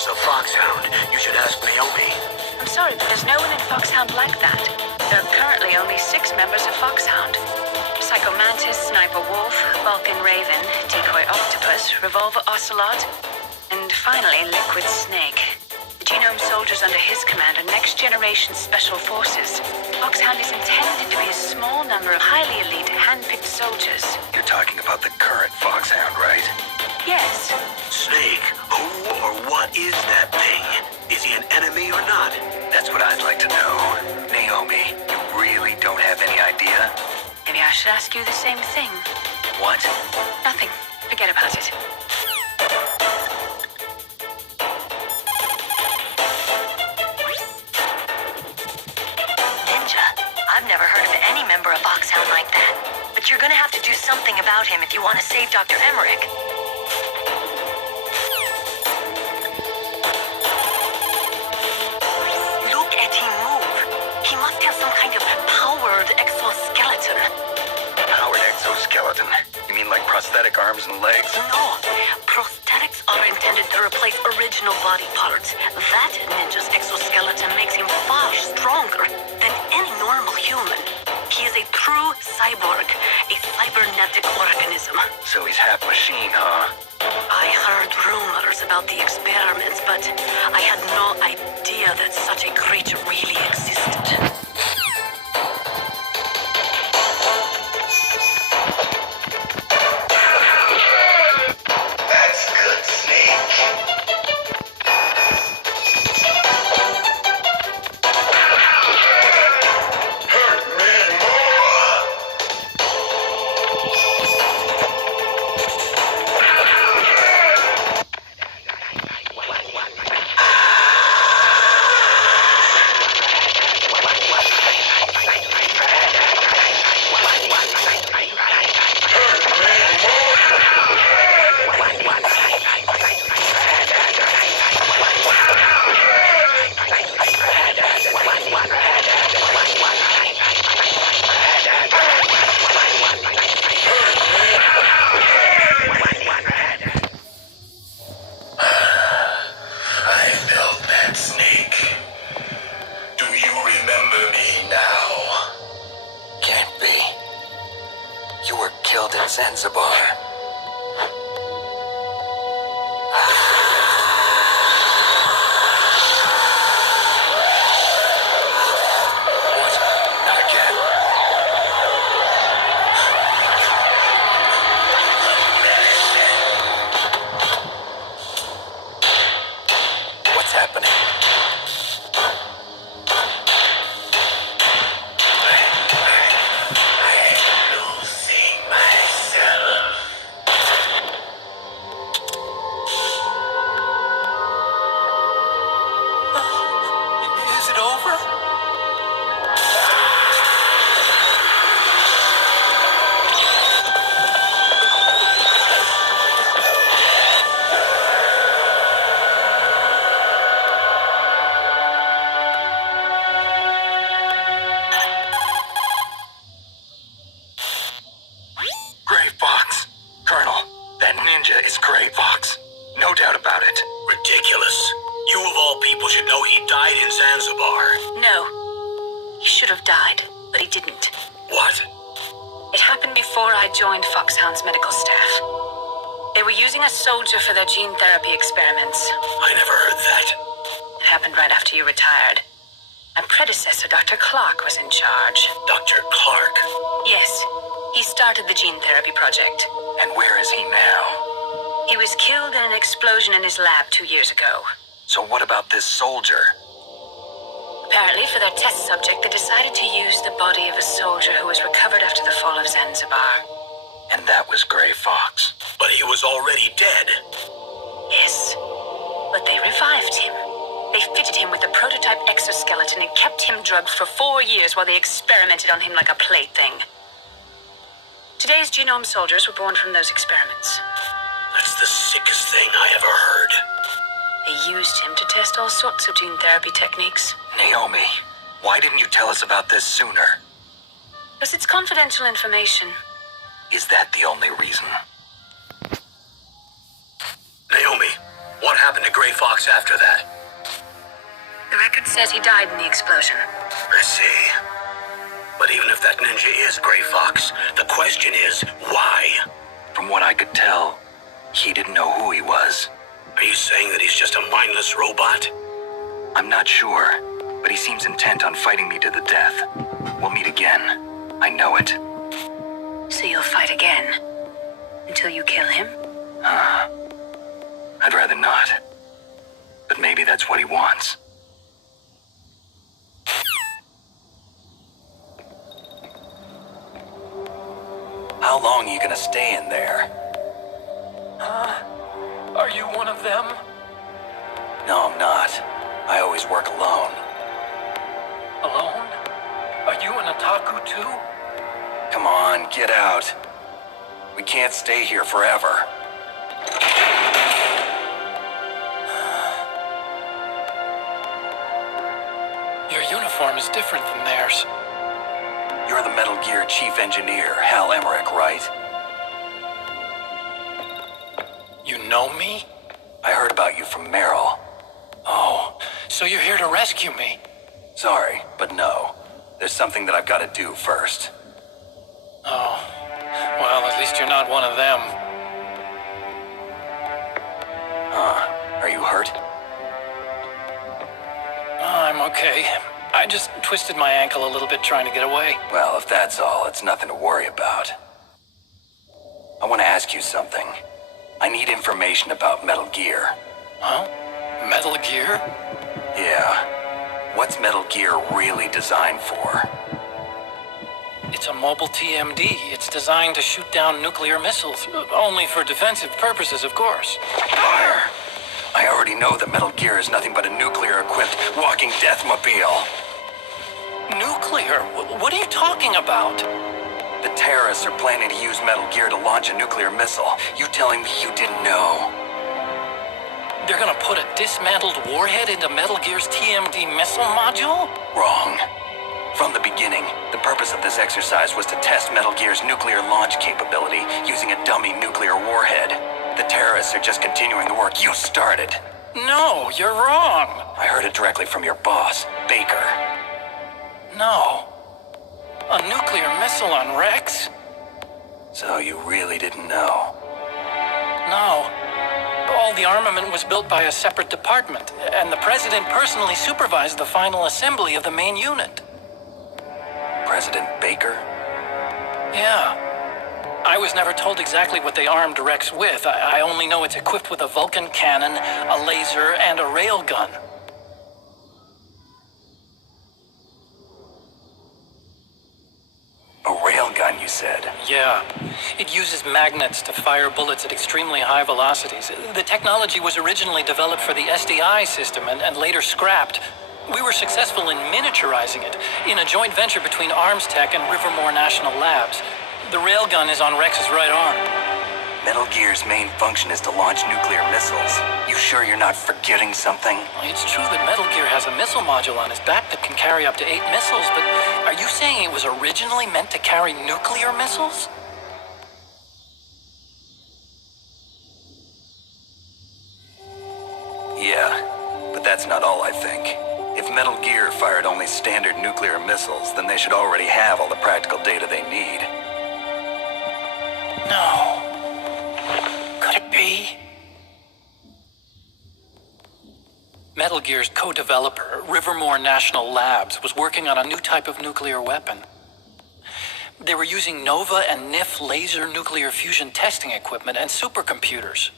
members of Foxhound. You should ask Naomi. I'm sorry, but there's no one in Foxhound like that. There are currently only 6 members of Foxhound. Psycho Mantis, Sniper Wolf, Vulcan Raven, Decoy Octopus, Revolver Ocelot, and finally Liquid Snake. The Genome soldiers under his command are next-generation special forces. Foxhound is intended to be a small number of highly elite, hand-picked soldiers. You're talking about the current Foxhound, right? Yes. Snake, who or what is that thing? Is he an enemy or not? That's what I'd like to know. Naomi, you really don't have any idea? Maybe I should ask you the same thing. What? Nothing. Forget about it. Ninja? I've never heard of any member of Foxhound like that. But you're gonna have to do something about him if you want to save Dr. Emmerich. Look at him move. He must have some kind of powered exoskeleton. Powered exoskeleton? You mean like prosthetic arms and legs? No, prosthetics are intended to replace original body parts. That ninja's exoskeleton makes him far stronger than any normal human. He is a true cyborg, a cybernetic organism. So he's half machine, huh? I heard rumors about the experiments, but I had no idea that such a creature really existed. That's good, Snake. Hurt me more. I built that snake. Do you remember me now? Can't be. You were killed in Zanzibar. What? Not again. What's happening? Losing myself. Is it over? Gray Fox. Colonel, that ninja is Gray Fox. No doubt about it. Ridiculous. You of all people should know he died in Zanzibar. No. He should have died, but he didn't. What? It happened before I joined Foxhound's medical staff. They were using a soldier for their gene therapy experiments. I never heard that. It happened right after you retired. My predecessor, Dr. Clark, was in charge. Dr. Clark. Yes, he started the gene therapy project. And where is he now? He was killed in an explosion in his lab 2 years ago. So what about this soldier? Apparently, for their test subject, they decided to use the body of a soldier who was recovered after the fall of Zanzibar. And that was Gray Fox. But he was already dead. Yes, but they revived him. They fitted him with a prototype exoskeleton and kept him drugged for 4 years while they experimented on him like a plaything. Today's genome soldiers were born from those experiments. That's the sickest thing I ever heard. They used him to test all sorts of gene therapy techniques. Naomi, why didn't you tell us about this sooner? Because it's confidential information. Is that the only reason? Naomi, What happened to Gray Fox after that? The record says he died in the explosion. I see. But even if that ninja is Gray Fox, the question is, why? From what I could tell, he didn't know who he was. Are you saying that he's just a mindless robot? I'm not sure, but he seems intent on fighting me to the death. We'll meet again. I know it. So you'll fight again? Until you kill him? I'd rather not. But maybe that's what he wants. How long are you gonna stay in there? Are you one of them? No, I'm not. I always work alone. Alone? Are you an otaku too? Come on, get out. We can't stay here forever. Your uniform is different than theirs. You're the Metal Gear Chief Engineer, Hal Emmerich, right? You know me? I heard about you from Meryl. Oh, so you're here to rescue me? Sorry, but no. There's something that I've got to do first. Oh, well, at least you're not one of them. Are you hurt? I'm okay. I just twisted my ankle a little bit trying to get away. Well, if that's all, it's nothing to worry about. I want to ask you something. I need information about Metal Gear. Huh? Metal Gear? Yeah. What's Metal Gear really designed for? It's a mobile TMD. It's designed to shoot down nuclear missiles. Only for defensive purposes, of course. Fire! I already know that Metal Gear is nothing but a nuclear-equipped walking deathmobile. Nuclear? What are you talking about? The terrorists are planning to use Metal Gear to launch a nuclear missile. You telling me you didn't know? They're gonna put a dismantled warhead into Metal Gear's TMD missile module? Wrong. From the beginning, the purpose of this exercise was to test Metal Gear's nuclear launch capability using a dummy nuclear warhead. The terrorists are just continuing the work you started. No, you're wrong. I heard it directly from your boss, Baker. No. A nuclear missile on Rex? So you really didn't know? No. All the armament was built by a separate department, and the president personally supervised the final assembly of the main unit. President Baker? Yeah. I was never told exactly what they armed Rex with. I only know it's equipped with a Vulcan cannon, a laser, and a railgun. A railgun, you said? Yeah. It uses magnets to fire bullets at extremely high velocities. The technology was originally developed for the SDI system and later scrapped. We were successful in miniaturizing it in a joint venture between Arms Tech and Rivermore National Labs. The railgun is on Rex's right arm. Metal Gear's main function is to launch nuclear missiles. You sure you're not forgetting something? It's true that Metal Gear has a missile module on his back that can carry up to 8 missiles, but are you saying it was originally meant to carry nuclear missiles? Yeah, but that's not all I think. If Metal Gear fired only standard nuclear missiles, then they should already have all the practical data they need. No. Could it be? Metal Gear's co-developer, Rivermore National Labs, was working on a new type of nuclear weapon. They were using NOVA and NIF laser nuclear fusion testing equipment and supercomputers.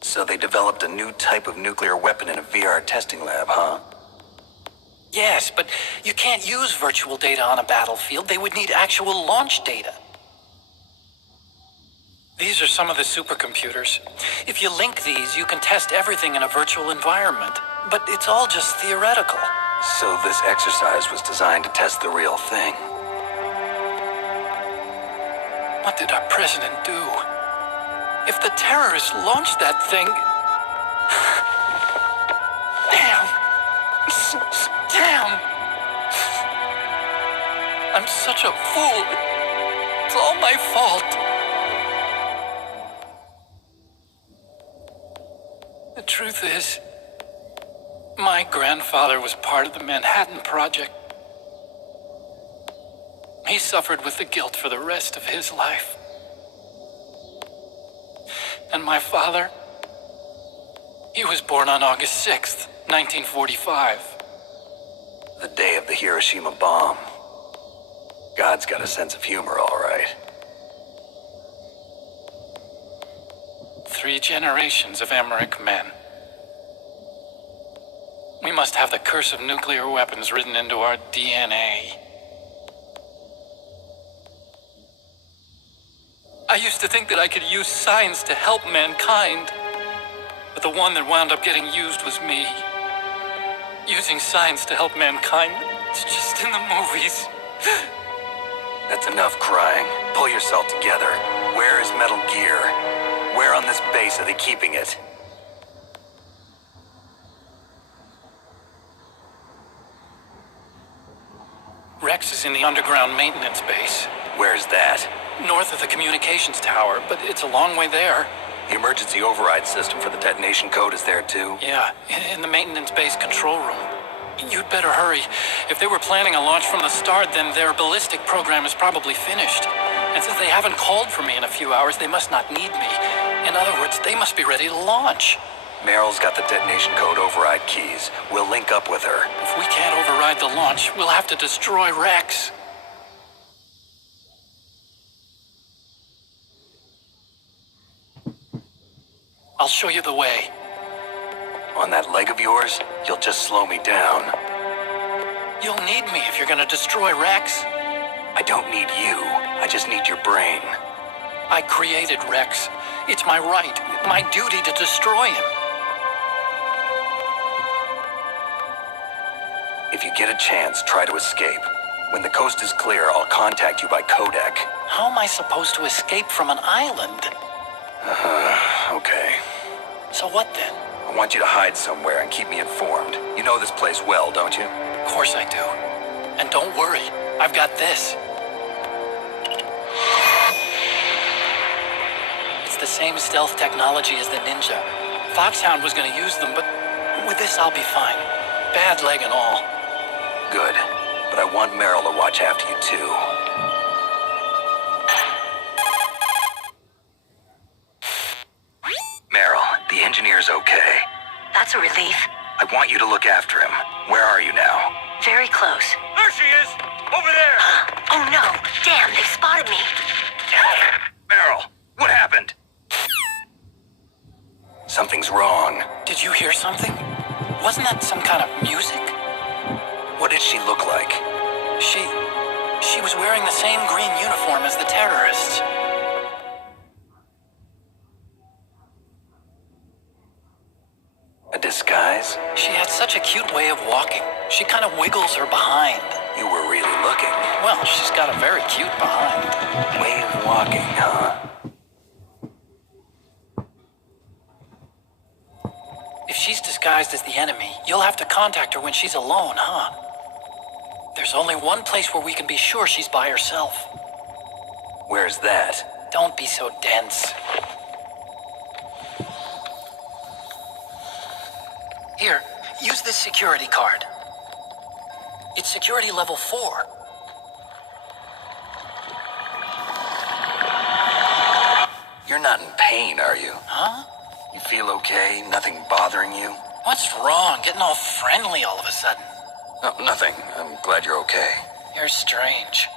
So they developed a new type of nuclear weapon in a VR testing lab, huh? Yes, but you can't use virtual data on a battlefield. They would need actual launch data. These are some of the supercomputers. If you link these, you can test everything in a virtual environment. But it's all just theoretical. So this exercise was designed to test the real thing. What did our president do? If the terrorists launched that thing... Damn! Damn! I'm such a fool. It's all my fault. truth is, my grandfather was part of the Manhattan Project. He suffered with the guilt for the rest of his life. And my father, he was born on August 6th, 1945. The day of the Hiroshima bomb. God's got a sense of humor, all right. 3 generations of Emmerich men. We must have the curse of nuclear weapons written into our DNA. I used to think that I could use science to help mankind, but the one that wound up getting used was me. Using science to help mankind, it's just in the movies. That's enough crying. Pull yourself together. Where is Metal Gear? Where on this base are they keeping it? Rex is in the underground maintenance base, Where's that? north of the communications tower, but it's a long way there. The emergency override system for the detonation code is there too? Yeah, in the maintenance base control room. You'd better hurry. If they were planning a launch from the start, then their ballistic program is probably finished. And since they haven't called for me in a few hours, they must not need me. In other words, they must be ready to launch. Meryl's got the detonation code override keys. We'll link up with her. If we can't override the launch, we'll have to destroy Rex. I'll show you the way. On that leg of yours, you'll just slow me down. You'll need me if you're gonna destroy Rex. I don't need you. I just need your brain. I created Rex. It's my right, my duty to destroy him. If you get a chance, try to escape. When the coast is clear, I'll contact you by codec. How am I supposed to escape from an island? Okay. So what then? I want you to hide somewhere and keep me informed. You know this place well, don't you? Of course I do. And don't worry, I've got this. It's the same stealth technology as the Ninja. Foxhound was gonna use them, but with this I'll be fine. Bad leg and all. Good. But I want Meryl to watch after you too. Meryl, the engineer's okay. That's a relief. I want you to look after him. Where are you now? Very close. There she is! Over there! Oh no! Damn, they've spotted me. Meryl, what happened? Something's wrong. Did you hear something? Wasn't that some kind of music? What did she look like? She was wearing the same green uniform as the terrorists. A disguise? She had such a cute way of walking. She kind of wiggles her behind. You were really looking. Well, she's got a very cute behind. Way of walking, huh? If she's disguised as the enemy, you'll have to contact her when she's alone, huh? There's only one place where we can be sure she's by herself. Where's that? Don't be so dense. Here, use this security card. It's security level 4. You're not in pain, are you? Huh? You feel okay? Nothing bothering you? What's wrong? Getting all friendly all of a sudden. No, nothing. I'm glad you're okay. You're strange.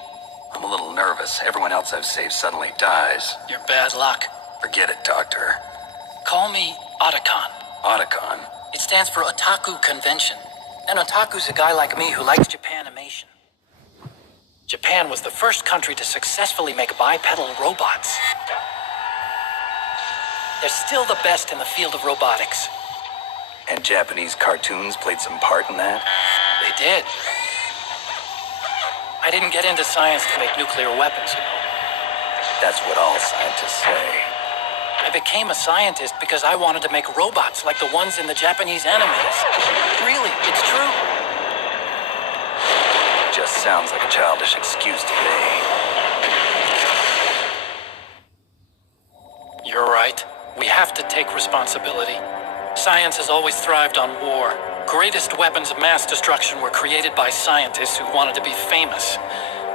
I'm a little nervous. Everyone else I've saved suddenly dies. You're bad luck. Forget it, Doctor. Call me Otacon. Otacon? It stands for Otaku Convention. An otaku's a guy like me who likes Japanimation. Japan was the first country to successfully make bipedal robots. They're still the best in the field of robotics. And Japanese cartoons played some part in that? They did. I didn't get into science to make nuclear weapons, you know. That's what all scientists say. I became a scientist because I wanted to make robots like the ones in the Japanese animes. Really, it's true. Just sounds like a childish excuse to me. You're right. We have to take responsibility. Science has always thrived on war. Greatest weapons of mass destruction were created by scientists who wanted to be famous.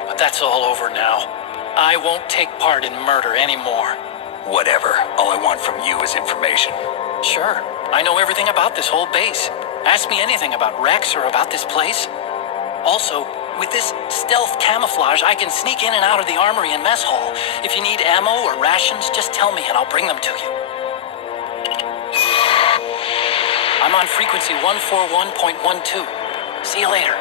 But that's all over now. I won't take part in murder anymore. Whatever. All I want from you is information. Sure, I know everything about this whole base. Ask me anything about Rex or about this place. Also, with this stealth camouflage, I can sneak in and out of the armory and mess hall. If you need ammo or rations, just tell me and I'll bring them to you. I'm on frequency 141.12. See you later.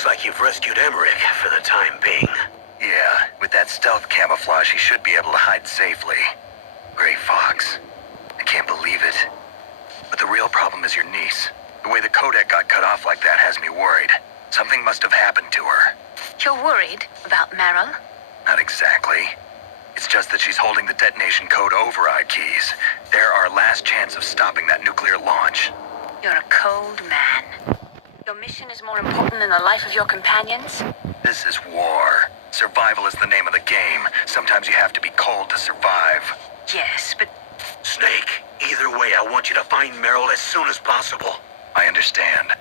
Looks like you've rescued Emmerich for the time being. Yeah, with that stealth camouflage, he should be able to hide safely. Gray Fox. I can't believe it. But the real problem is your niece. The way the codec got cut off like that has me worried. Something must have happened to her. You're worried about Meryl? Not exactly. It's just that she's holding the detonation code override keys. They're our last chance of stopping that nuclear launch. You're a cold man. Your mission is more important than the life of your companions? This is war. Survival is the name of the game. Sometimes you have to be cold to survive. Yes, but... Snake, either way, I want you to find Meryl as soon as possible. I understand.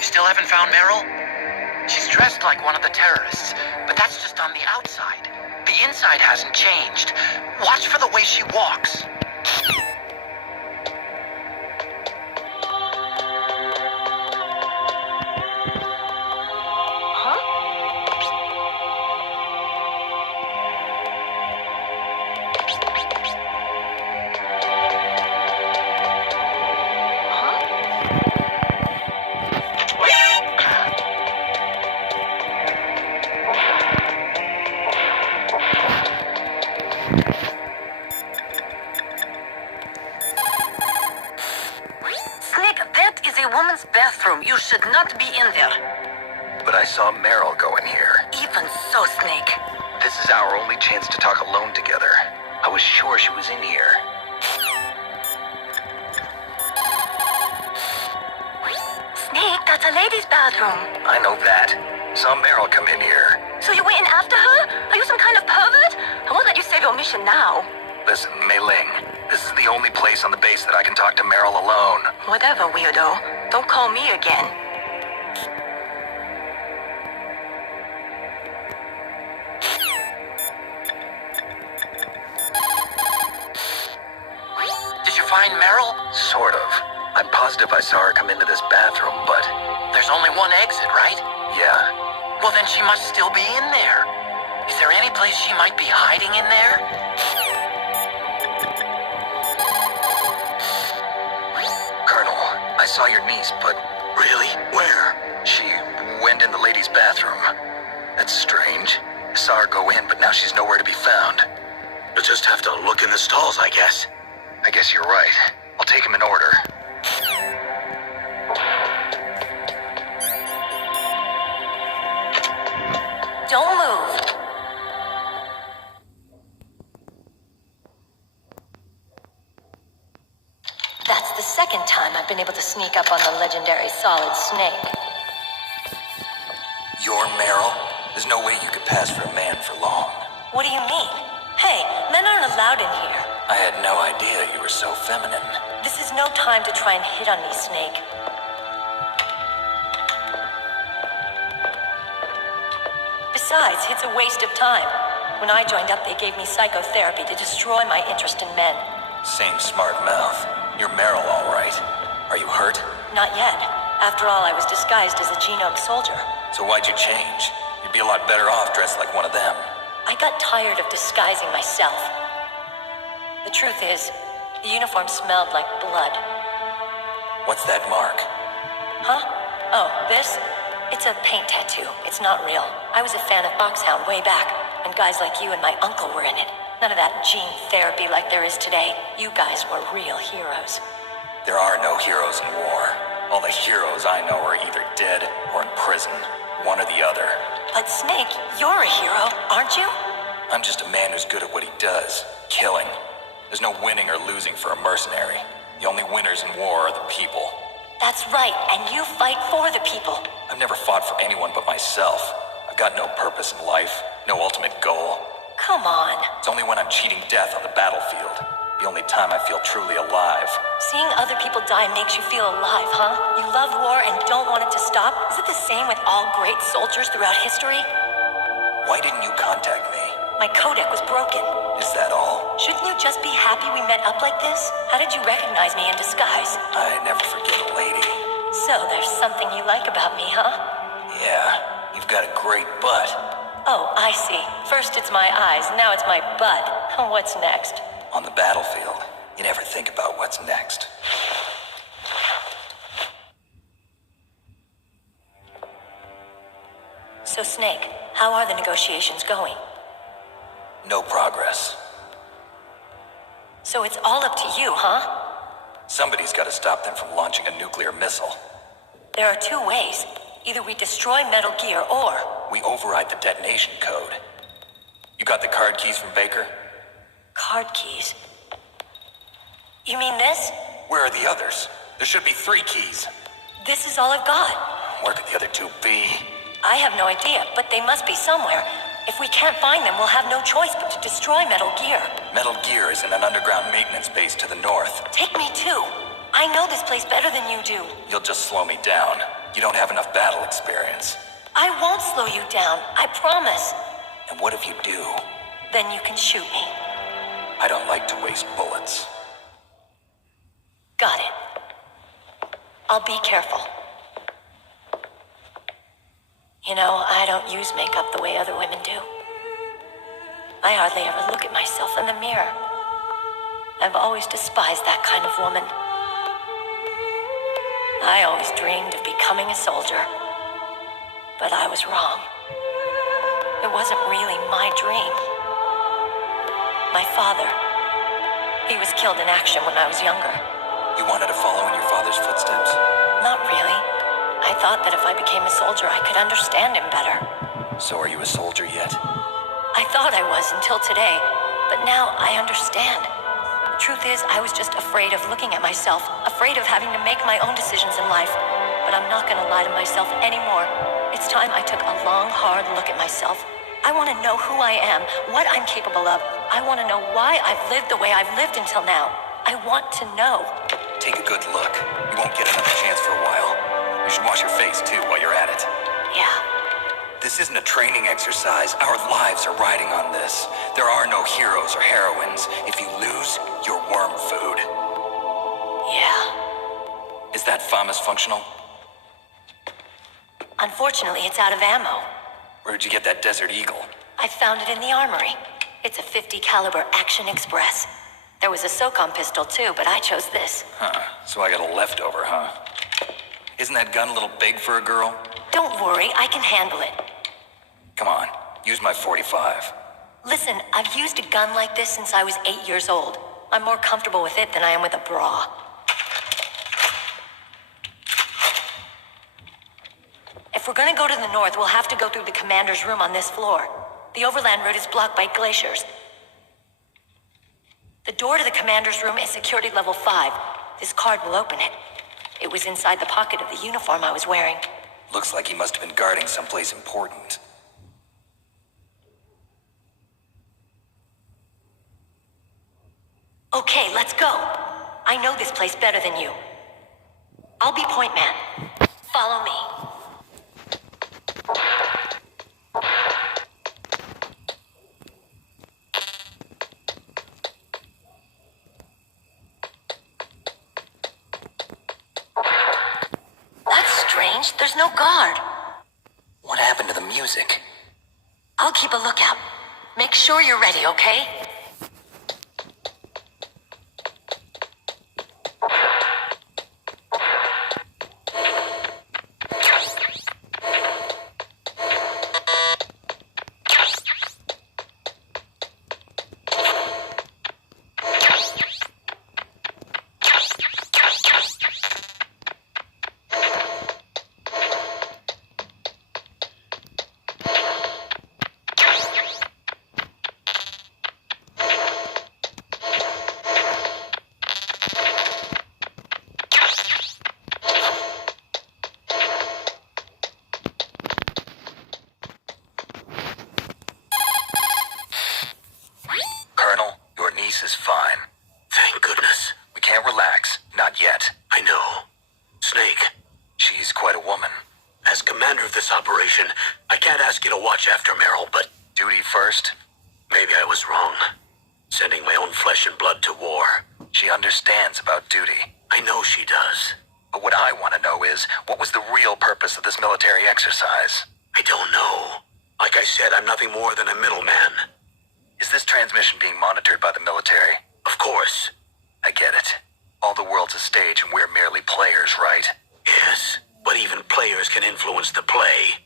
Still haven't found Meryl? She's dressed like one of the terrorists, but that's just on the outside. The inside hasn't changed. Watch for the way she walks. woman's bathroom. You should not be in there. But I saw Meryl go in here. Even so, Snake. This is our only chance to talk alone together. I was sure she was in here. Snake, that's a ladies' bathroom. I know that. Saw Meryl come in here. So you went in after her? Are you some kind of pervert? I won't let you save your mission now. Listen, Mei Ling, this is the only place on the base that I can talk to Meryl alone. Whatever, weirdo. Don't call me again. Did you find Meryl? Sort of. I'm positive I saw her come into this bathroom, but... There's only one exit, right? Yeah. Well, then she must still be in there. Is there any place she might be hiding in there? Colonel, I saw your niece, but... Really? Where? She went in the ladies' bathroom. That's strange. I saw her go in, but now she's nowhere to be found. You'll just have to look in the stalls, I guess. I guess you're right. I'll take them in order. Don't move. That's the second time I've been able to sneak up on the legendary Solid Snake. You're Meryl? There's no way you could pass for a man for long. What do you mean? Hey, men aren't allowed in here. I had no idea you were so feminine. This is no time to try and hit on me, Snake. Besides, it's a waste of time. When I joined up, they gave me psychotherapy to destroy my interest in men. Same smart mouth. You're Meryl, all right. Are you hurt? Not yet. After all, I was disguised as a genome soldier. So why'd you change? You'd be a lot better off dressed like one of them. I got tired of disguising myself. The truth is, the uniform smelled like blood. What's that mark? Huh? Oh, this? It's a paint tattoo. It's not real. I was a fan of Foxhound way back, and guys like you and my uncle were in it. None of that gene therapy like there is today. You guys were real heroes. There are no heroes in war. All the heroes I know are either dead or in prison. One or the other. But Snake, you're a hero, aren't you? I'm just a man who's good at what he does. Killing. There's no winning or losing for a mercenary. The only winners in war are the people. That's right, and you fight for the people. I've never fought for anyone but myself. I've got no purpose in life, no ultimate goal. Come on. It's only when I'm cheating death on the battlefield. The only time I feel truly alive. Seeing other people die makes you feel alive, huh? You love war and don't want it to stop? Is it the same with all great soldiers throughout history? Why didn't you contact me? My codec was broken. Is that all? Shouldn't you just be happy we met up like this? How did you recognize me in disguise? I never forget a lady. So there's something you like about me, huh? Yeah, you've got a great butt. Oh, I see. First it's my eyes, now it's my butt. What's next? On the battlefield, you never think about what's next. So, Snake, how are the negotiations going? No progress. So it's all up to you, huh? Somebody's got to stop them from launching a nuclear missile. There are two ways. Either we destroy Metal Gear, or... we override the detonation code. You got the card keys from Baker? Card keys? You mean this? Where are the others? There should be 3 keys. This is all I've got. Where could the other 2 be? I have no idea, but they must be somewhere. If we can't find them, we'll have no choice but to destroy Metal Gear. Metal Gear is in an underground maintenance base to the north. Take me too. I know this place better than you do. You'll just slow me down. You don't have enough battle experience. I won't slow you down, I promise. And what if you do? Then you can shoot me. I don't like to waste bullets. Got it. I'll be careful. You know, I don't use makeup the way other women do. I hardly ever look at myself in the mirror. I've always despised that kind of woman. I always dreamed of becoming a soldier. But I was wrong. It wasn't really my dream. My father, he was killed in action when I was younger. You wanted to follow in your father's footsteps? Not really. I thought that if I became a soldier, I could understand him better. So are you a soldier yet? I thought I was until today, but now I understand. The truth is, I was just afraid of looking at myself, afraid of having to make my own decisions in life. But I'm not gonna lie to myself anymore. It's time I took a long, hard look at myself. I want to know who I am, what I'm capable of. I want to know why I've lived the way I've lived until now. I want to know. Take a good look. You won't get another chance for a while. You should wash your face, too, while you're at it. Yeah. This isn't a training exercise. Our lives are riding on this. There are no heroes or heroines. If you lose, you're worm food. Yeah. Is that FAMAS functional? Unfortunately, it's out of ammo. Where'd you get that Desert Eagle? I found it in the armory. It's a 50 caliber Action Express. There was a SOCOM pistol too, but I chose this. Huh. So I got a leftover, huh? Isn't that gun a little big for a girl? Don't worry, I can handle it. Come on, use my 45. Listen, I've used a gun like this since I was 8 years old. I'm more comfortable with it than I am with a bra. If we're gonna go to the north, we'll have to go through the commander's room on this floor. The overland route is blocked by glaciers. The door to the commander's room is security level 5. This card will open it. It was inside the pocket of the uniform I was wearing. Looks like he must have been guarding someplace important. Okay, let's go. I know this place better than you. I'll be point man. Follow me. That's strange. There's no guard. What happened to the music? I'll keep a lookout. Make sure you're ready, okay? Colonel, your niece is fine. Thank goodness. We can't relax. Not yet. I know. Snake, She's quite a woman. as commander of this operation, I can't ask you to watch after Meryl, but Duty first. maybe I was wrong. Sending my own flesh and blood to war. She understands about duty. I know she does. But what I want to know is, what was the real purpose of this military exercise? I don't know. Like I said, I'm nothing more than a middleman. Is this transmission being monitored by the military? Of course. I get it. All the world's a stage and we're merely players, right? Yes, but even players can influence the play.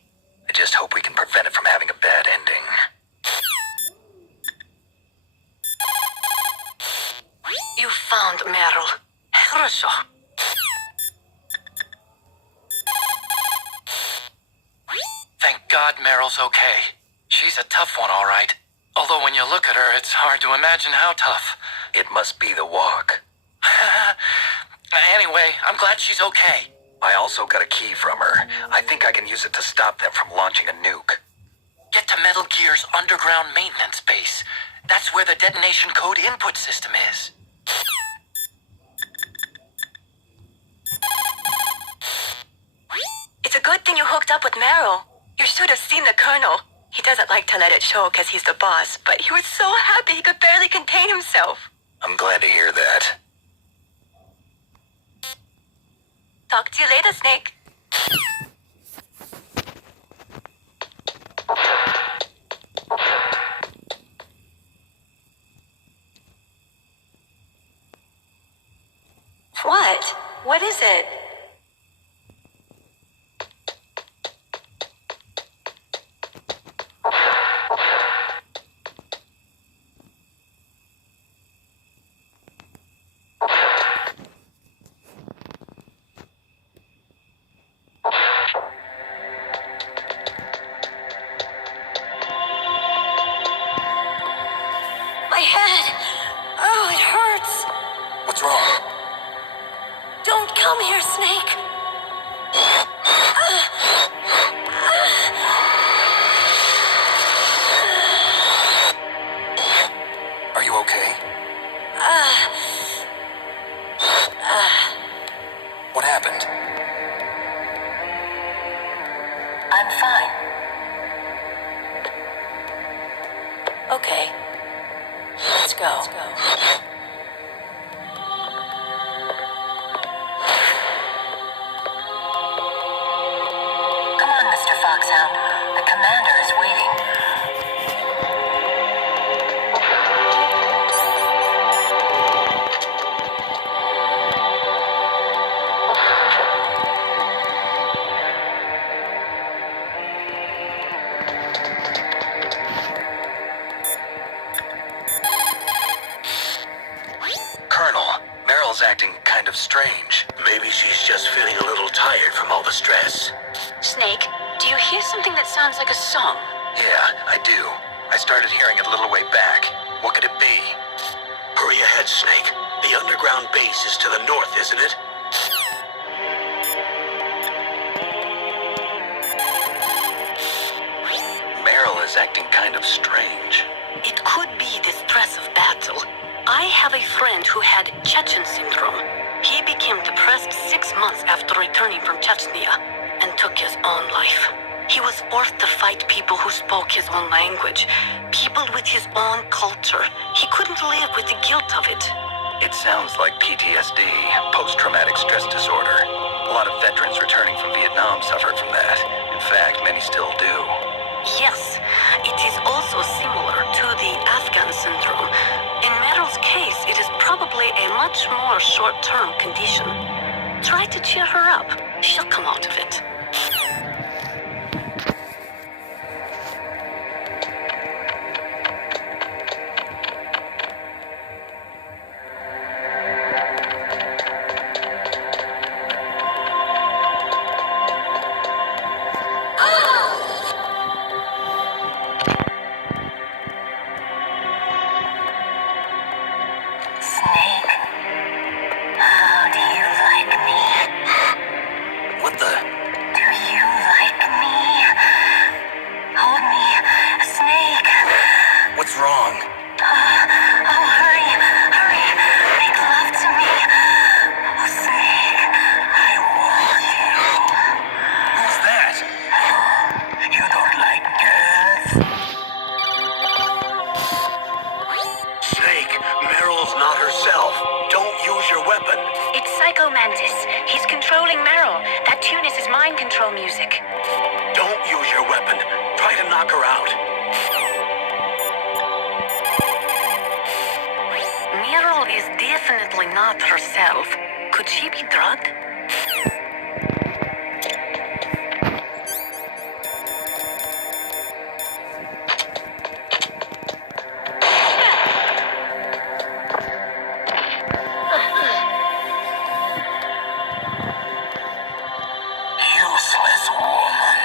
I just hope we can prevent it from having a bad ending. You found Meryl. Хорошо. Thank God Meryl's okay. She's a tough one, all right. Although when you look at her, it's hard to imagine how tough. It must be the walk. Anyway, I'm glad she's okay. I also got a key from her. I think I can use it to stop them from launching a nuke. Get to Metal Gear's underground maintenance base. That's where the detonation code input system is. It's a good thing you hooked up with Meryl. You should have seen the Colonel. He doesn't like to let it show because he's the boss, but he was so happy he could barely contain himself. I'm glad to hear that. Talk to you later, Snake. What? What is it? My head. Oh, it hurts. What's wrong? Don't come here, Snake. Are you okay? What happened? I'm fine. Okay. Let's go. Come on, Mr. Foxhound. The commander is waiting. Colonel, Meryl's acting kind of strange. Maybe she's just feeling a little tired from all the stress. Snake, do you hear something that sounds like a song? Yeah, I do. I started hearing it a little way back. What could it be? Hurry ahead, Snake. The underground base is to the north, isn't it? Meryl is acting kind of strange. It could be the stress of battle. I have a friend who had Chechen syndrome. He became depressed 6 months after returning from Chechnya and took his own life. He was forced to fight people who spoke his own language, people with his own culture. He couldn't live with the guilt of it. It sounds like PTSD, post-traumatic stress disorder. A lot of veterans returning from Vietnam suffered from that. In fact, many still do. Yes, it is also similar to the Afghan syndrome. In Meryl's case, it is probably a much more short-term condition. Try to cheer her up. She'll come out of it. Snake, how do you like me? What the? Do you like me? Hold me, Snake. What's wrong? Oh, hurry, hurry. Make love to me. Oh, Snake, I want you. Who's that? You don't like girls? Snake, Meryl's not herself. Don't use your weapon. It's Psycho Mantis. He's controlling Meryl. That tune is his mind control music. Don't use your weapon. Try to knock her out. Meryl is definitely not herself. Could she be drugged? Useless woman.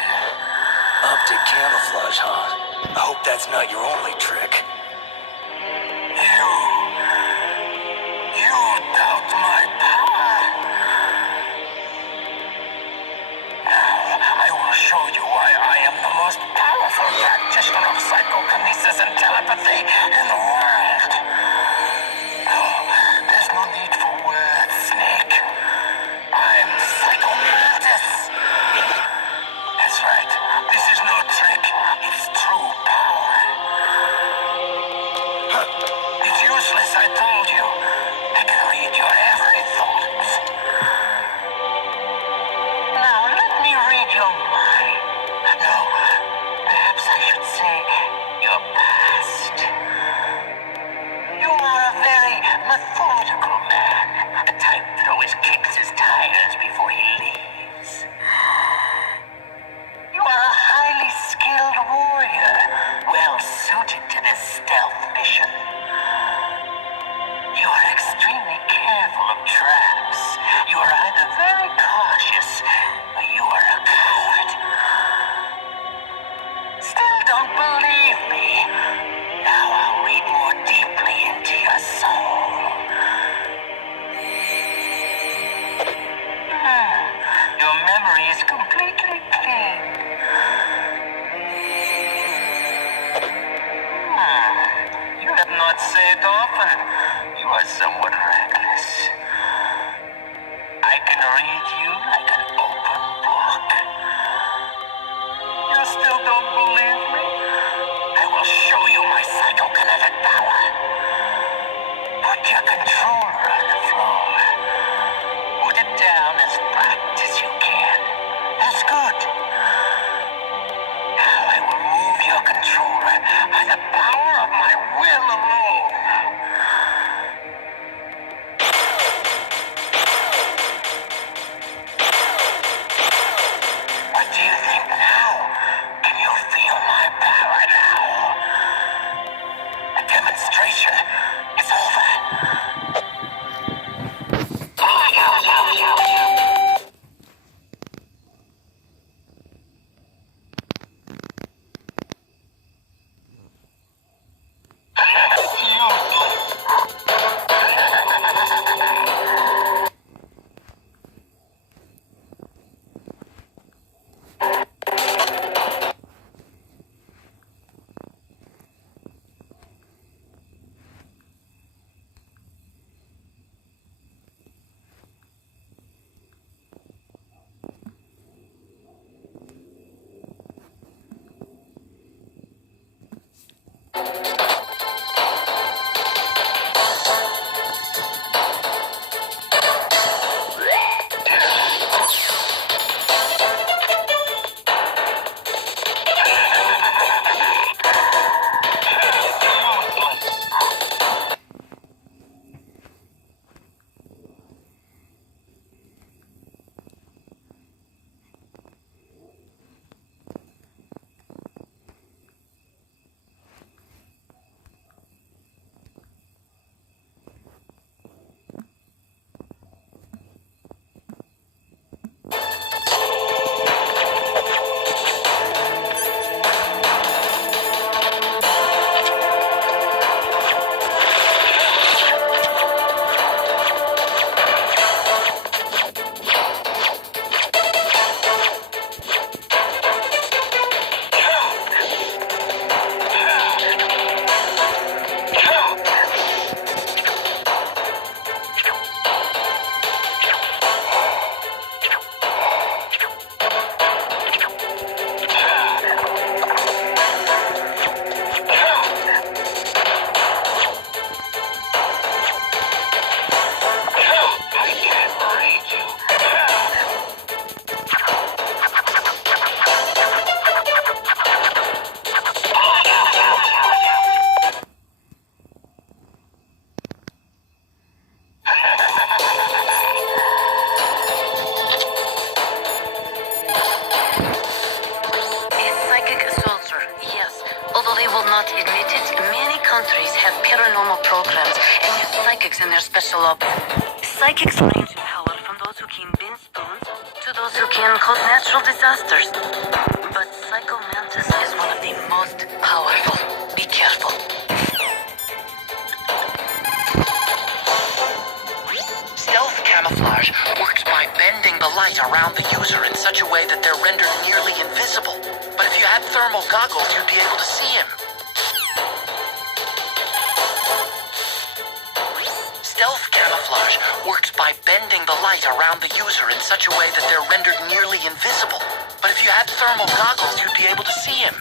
Optic camouflage, huh? I hope that's not your only trick. You doubt my power. Now, I will show you why I am the most powerful practitioner of psychokinesis and telepathy in the world. No, there's no need for words, Snake. I'm Psycho Mantis. That's right. This is no trick. It's true power. It's useless, I told you. I can read your every thought. Now, let me read your mind. No, perhaps I should say your past. You are a very methodical man. The type that always kicks his tires before he leaves. You are a highly skilled warrior, well suited to this stealth mission. You are extremely careful of traps. You are either very cautious or you are a coward. Still don't believe me? Now I'll read more deeply into your soul. Your memory is completely clean. You have not said often. You are somewhat reckless. I can read you like an open book. You still don't believe me? I will show you my psychokinetic power. Put your controller on the floor. Put it down as flat as you can. That's good. Now I small programs and use psychics in their special ops. Psychics range in power from those who can bend spoons to those who can cause natural disasters. But Psycho Mantis is one of the most powerful. Be careful. Stealth camouflage works by bending the light around the user in such a way that they're rendered nearly invisible. But if you had thermal goggles, you'd be able to see him. Stealth camouflage works by bending the light around the user in such a way that they're rendered nearly invisible. But if you had thermal goggles, you'd be able to see him.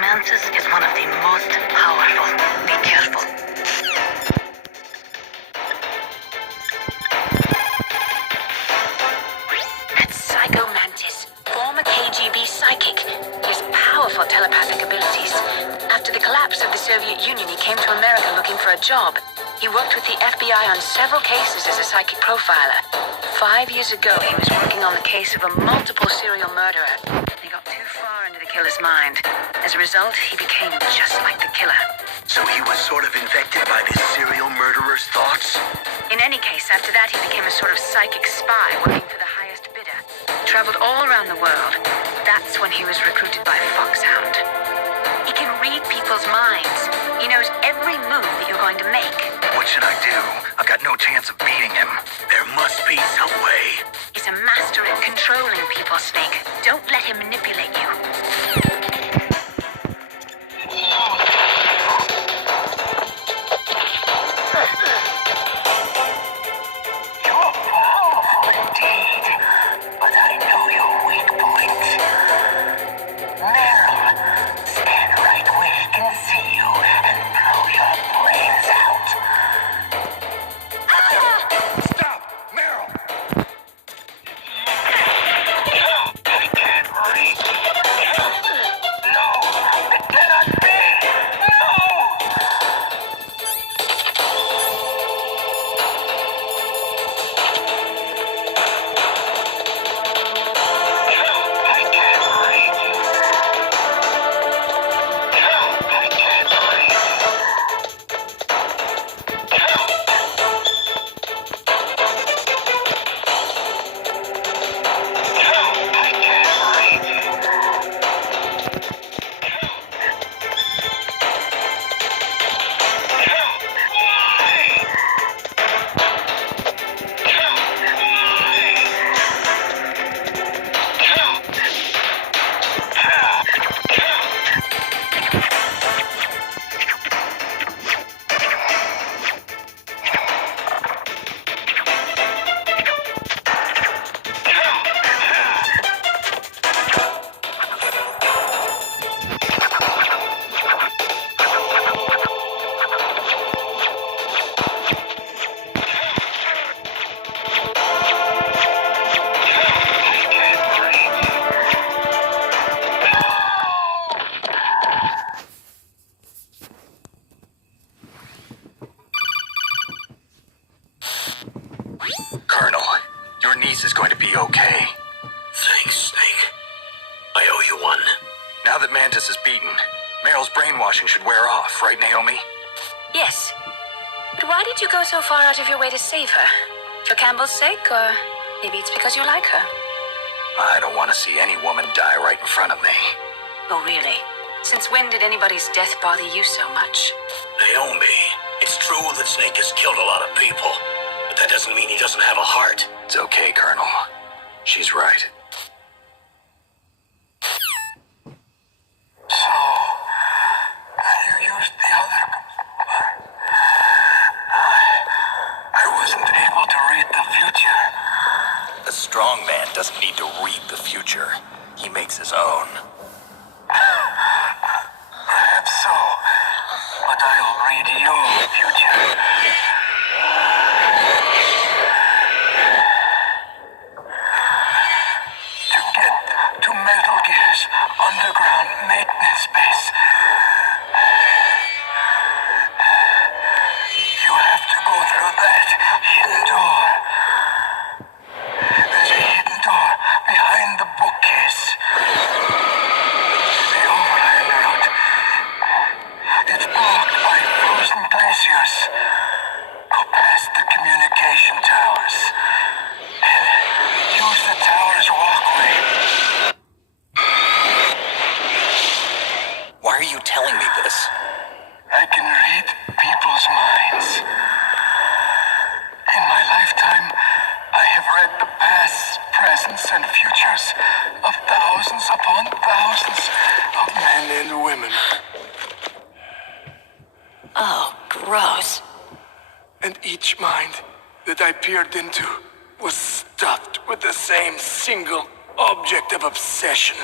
Mantis is one of the most powerful. Be careful. That's Psycho Mantis, former KGB psychic. He has powerful telepathic abilities. After the collapse of the Soviet Union, he came to America looking for a job. He worked with the FBI on several cases as a psychic profiler. 5 years ago, he was working on the case of a multiple serial murderer. He got too far into the killer's mind. As a result, he became just like the killer. So he was sort of infected by this serial murderer's thoughts? In any case, after that, he became a sort of psychic spy working for the highest bidder. Traveled all around the world. That's when he was recruited by Foxhound. He can read people's minds. He knows every move that you're going to make. What should I do? I've got no chance of beating him. There must be some way. He's a master at controlling people, Snake. Don't let him manipulate you. be okay. Thanks, Snake. I owe you one. Now that Mantis is beaten, Meryl's brainwashing should wear off, right, Naomi? Yes. But why did you go so far out of your way to save her? For Campbell's sake, or maybe it's because you like her? I don't want to see any woman die right in front of me. Oh, really? Since when did anybody's death bother you so much? Naomi, it's true that Snake has killed a lot of people, but that doesn't mean he doesn't have a heart. It's okay, Colonel. She's right. So, you used the other... I wasn't able to read the future. A strong man doesn't need to read the future. He makes his own. Perhaps so, but I'll read your future. To get to Metal Gear's underground maintenance base, you have to go through that hidden door. There's a hidden door behind the bookcase. The overland route. It's blocked by frozen glaciers. Go past the communication towers. And use the tower's walkway. Why are you telling me this? I can read people's minds. In my lifetime, I have read the pasts, presents, and futures of thousands upon thousands of men and women. Oh, gross. And each mind that I peered into was stuffed with the same single object of obsession.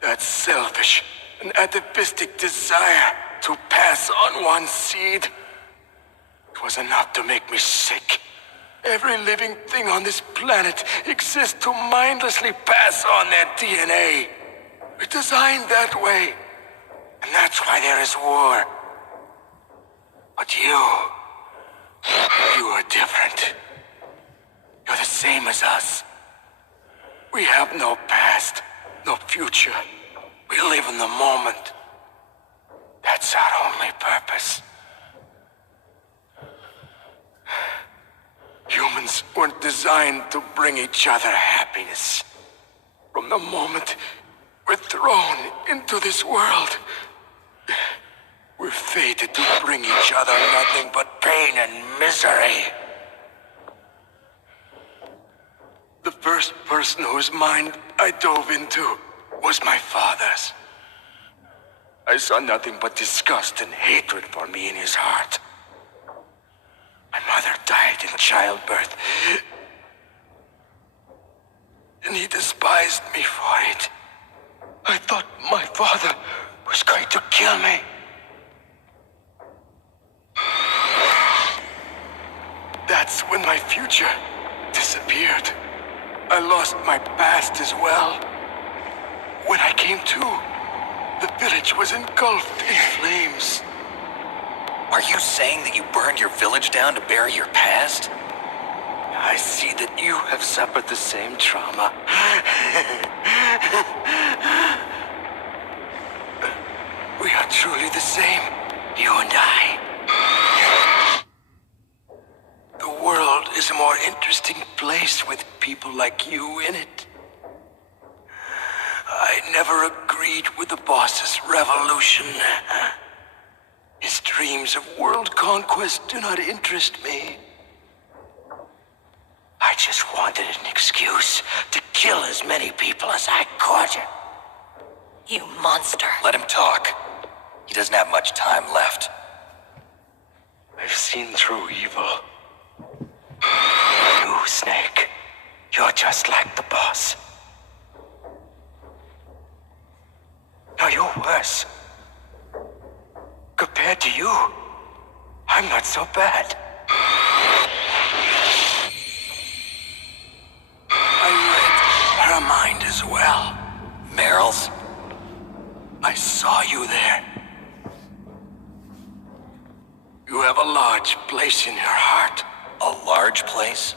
That selfish and atavistic desire to pass on one seed. It was enough to make me sick. Every living thing on this planet exists to mindlessly pass on their DNA. We're designed that way. And that's why there is war. But you are different. You're the same as us. We have no past, no future. We live in the moment. That's our only purpose. Humans weren't designed to bring each other happiness. From the moment we're thrown into this world, we're fated to bring each other nothing but pain and misery. The first person whose mind I dove into was my father's. I saw nothing but disgust and hatred for me in his heart. My mother died in childbirth, and he despised me for it. I thought my father was going to kill me. That's when my future disappeared. I lost my past as well. When I came to, the village was engulfed in flames. Are you saying that you burned your village down to bury your past? I see that you have suffered the same trauma. We are truly the same, you and I. The world is a more interesting place with people like you in it. I never agreed with the boss's revolution. His dreams of world conquest do not interest me. I just wanted an excuse to kill as many people as I could. You monster. Let him talk. He doesn't have much time left. I've seen through evil. You, Snake, you're just like the boss. No, you're worse. Compared to you, I'm not so bad. I read her mind as well. Meryl's? I saw you there. You have a large place in your heart. A large place?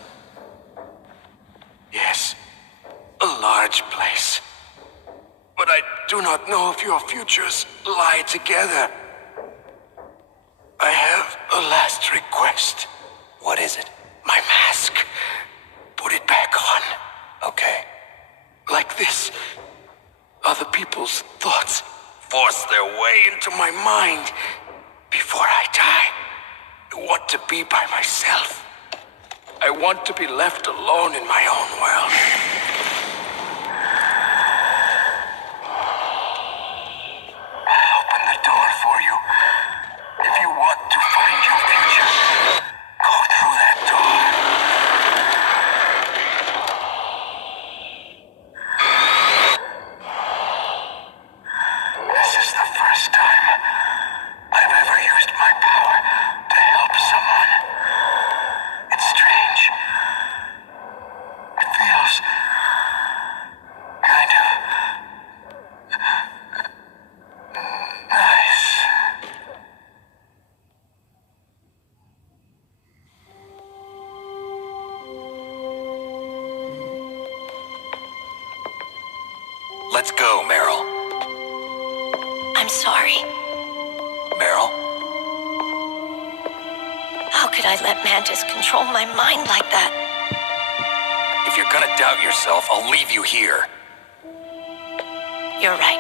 Yes, much, place. But I do not know if your futures lie together. I have a last request. What is it? My mask. Put it back on. Okay. Like this, other people's thoughts force their way into my mind before I die. I want to be by myself. I want to be left alone in my own world. I'll open the door for you. If you want to find your future, go through that door. This is the first time I've ever used my power to help someone. It's strange. It feels kind of nice. Let's go, Meryl. I'm sorry. Meryl? How could I let Mantis control my mind like that? If you're gonna doubt yourself, I'll leave you here. You're right.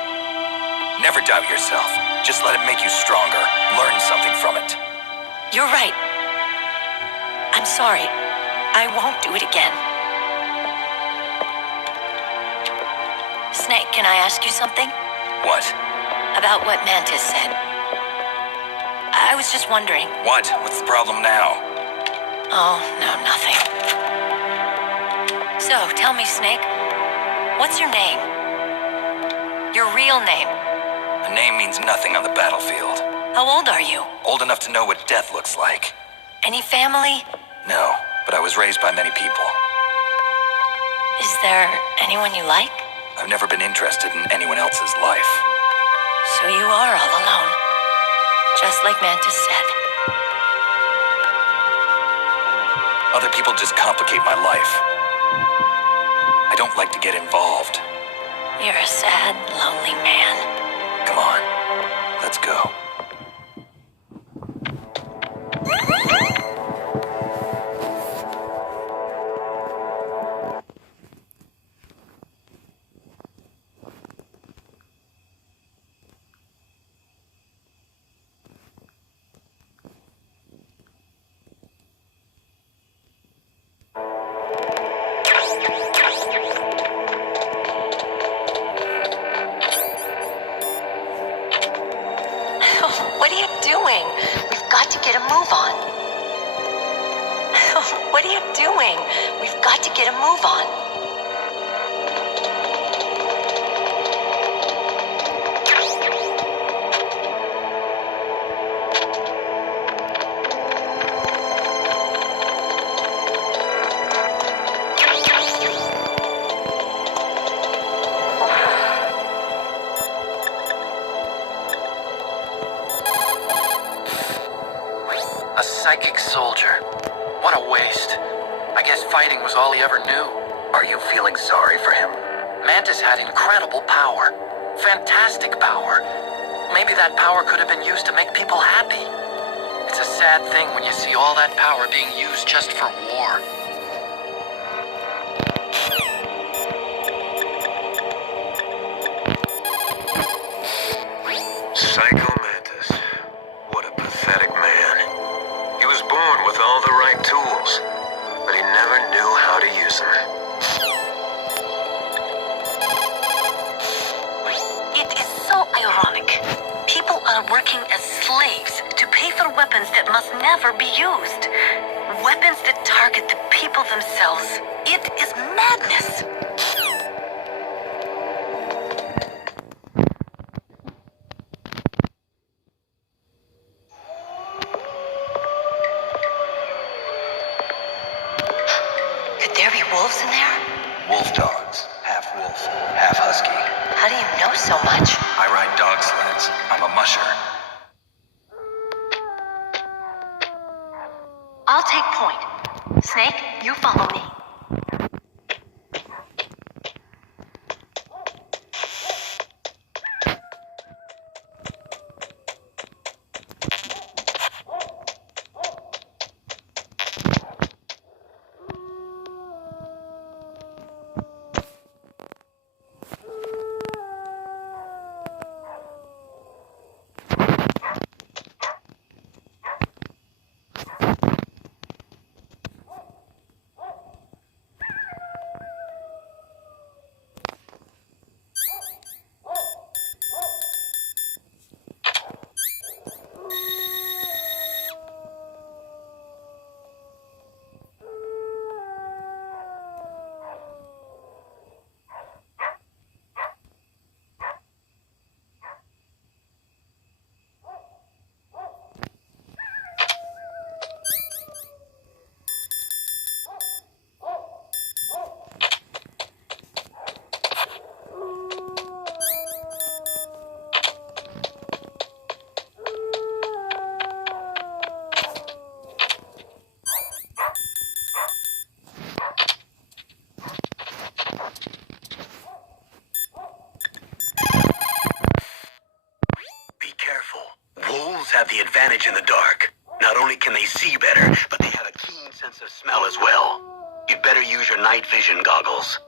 Never doubt yourself. Just let it make you stronger. Learn something from it. You're right. I'm sorry. I won't do it again. Snake, can I ask you something? What? About what Mantis said. I was just wondering. What? What's the problem now? Oh, no, nothing. So, tell me, Snake, what's your name? Your real name? A name means nothing on the battlefield. How old are you? Old enough to know what death looks like. Any family? No, but I was raised by many people. Is there anyone you like? I've never been interested in anyone else's life. So you are all alone. Just like Mantis said. Other people just complicate my life. I don't like to get involved. You're a sad, lonely man. Come on, let's go. What are you doing? We've got to get a move on. What are you doing? We've got to get a move on. A psychic soldier. What a waste. I guess fighting was all he ever knew. Are you feeling sorry for him? Mantis had incredible power. Fantastic power. Maybe that power could have been used to make people happy. It's a sad thing when you see all that power being used just for war. Psycho Mantis. What a pathetic man. He was born with all the right tools, but he never knew how to use them. It is so ironic. People are working as slaves to pay for weapons that must never be used. Weapons that target the people themselves. It is madness. Could there be wolves in there? Wolf dogs. Half wolf, half husky. How do you know so much? I ride dog sleds. I'm a musher. I'll take point. Snake, you follow me. have the advantage in the dark. Not only can they see better, but they have a keen sense of smell as well. You'd better use your night vision goggles.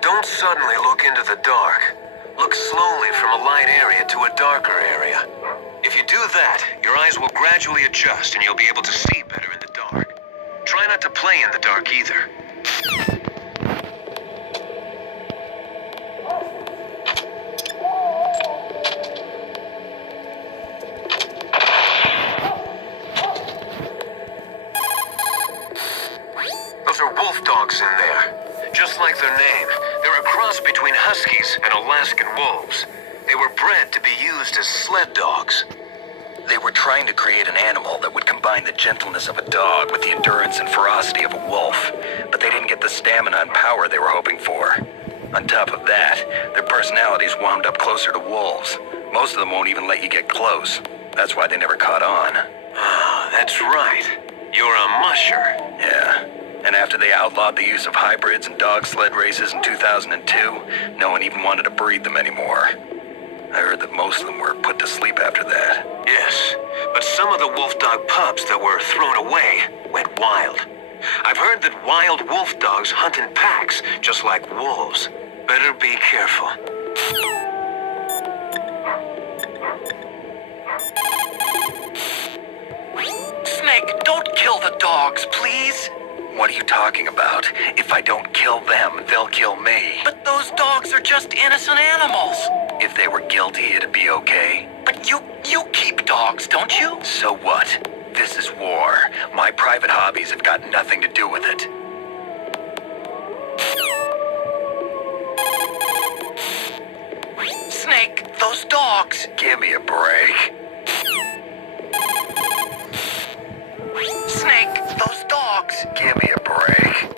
Don't suddenly look into the dark. Look slowly from a light area to a darker area. If you do that, your eyes will gradually adjust and you'll be able to see better in the dark. Try not to play in the dark either. Those are wolf dogs in there. Just like their name, they're a cross between huskies and Alaskan wolves. They were bred to be used as sled dogs. They were trying to create an animal that would combine the gentleness of a dog with the endurance and ferocity of a wolf, but they didn't get the stamina and power they were hoping for. On top of that, their personalities wound up closer to wolves. Most of them won't even let you get close. That's why they never caught on. Ah, that's right. You're a musher. Yeah. And after they outlawed the use of hybrids and dog sled races in 2002, no one even wanted to breed them anymore. I heard that most of them were put to sleep after that. Yes, but some of the wolf dog pups that were thrown away went wild. I've heard that wild wolf dogs hunt in packs, just like wolves. Better be careful. Snake, don't kill the dogs, please. What are you talking about? If I don't kill them, they'll kill me. But those dogs are just innocent animals. If they were guilty, it'd be okay. But you keep dogs, don't you? So what? This is war. My private hobbies have got nothing to do with it. Snake, those dogs. Give me a break. Snake, those dogs. Give me a break.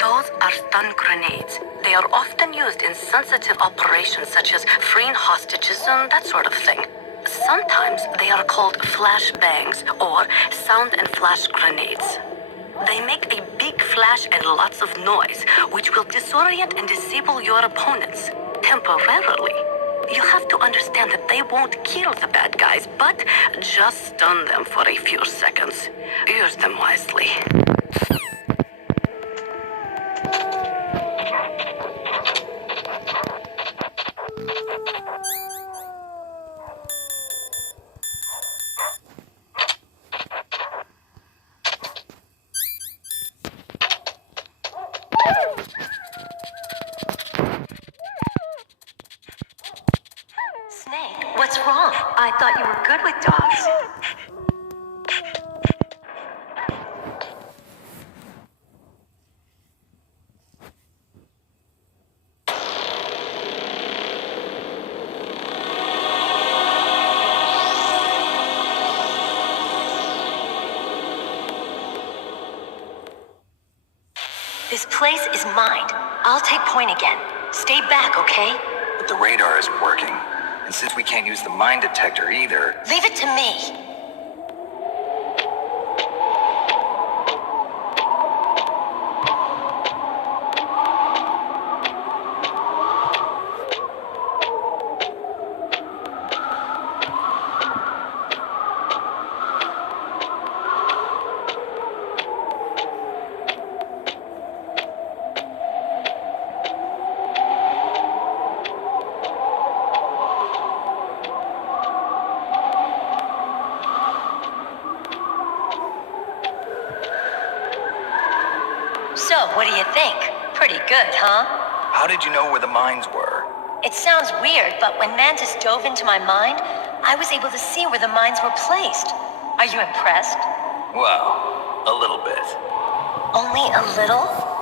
Those are stun grenades. They are often used in sensitive operations such as freeing hostages and that sort of thing. Sometimes they are called flash bangs or sound and flash grenades. They make a big flash and lots of noise, which will disorient and disable your opponents temporarily. You have to understand that they won't kill the bad guys, but just stun them for a few seconds. Use them wisely. Snake, what's wrong? I thought you were good with dogs. This place is mine. I'll take point again. Stay back, okay? But the radar isn't working. And since we can't use the mine detector either... Leave it to me. So, what do you think? Pretty good, huh? How did you know where the mines were? It sounds weird, but when Mantis dove into my mind, I was able to see where the mines were placed. Are you impressed? Well, a little bit. Only a little?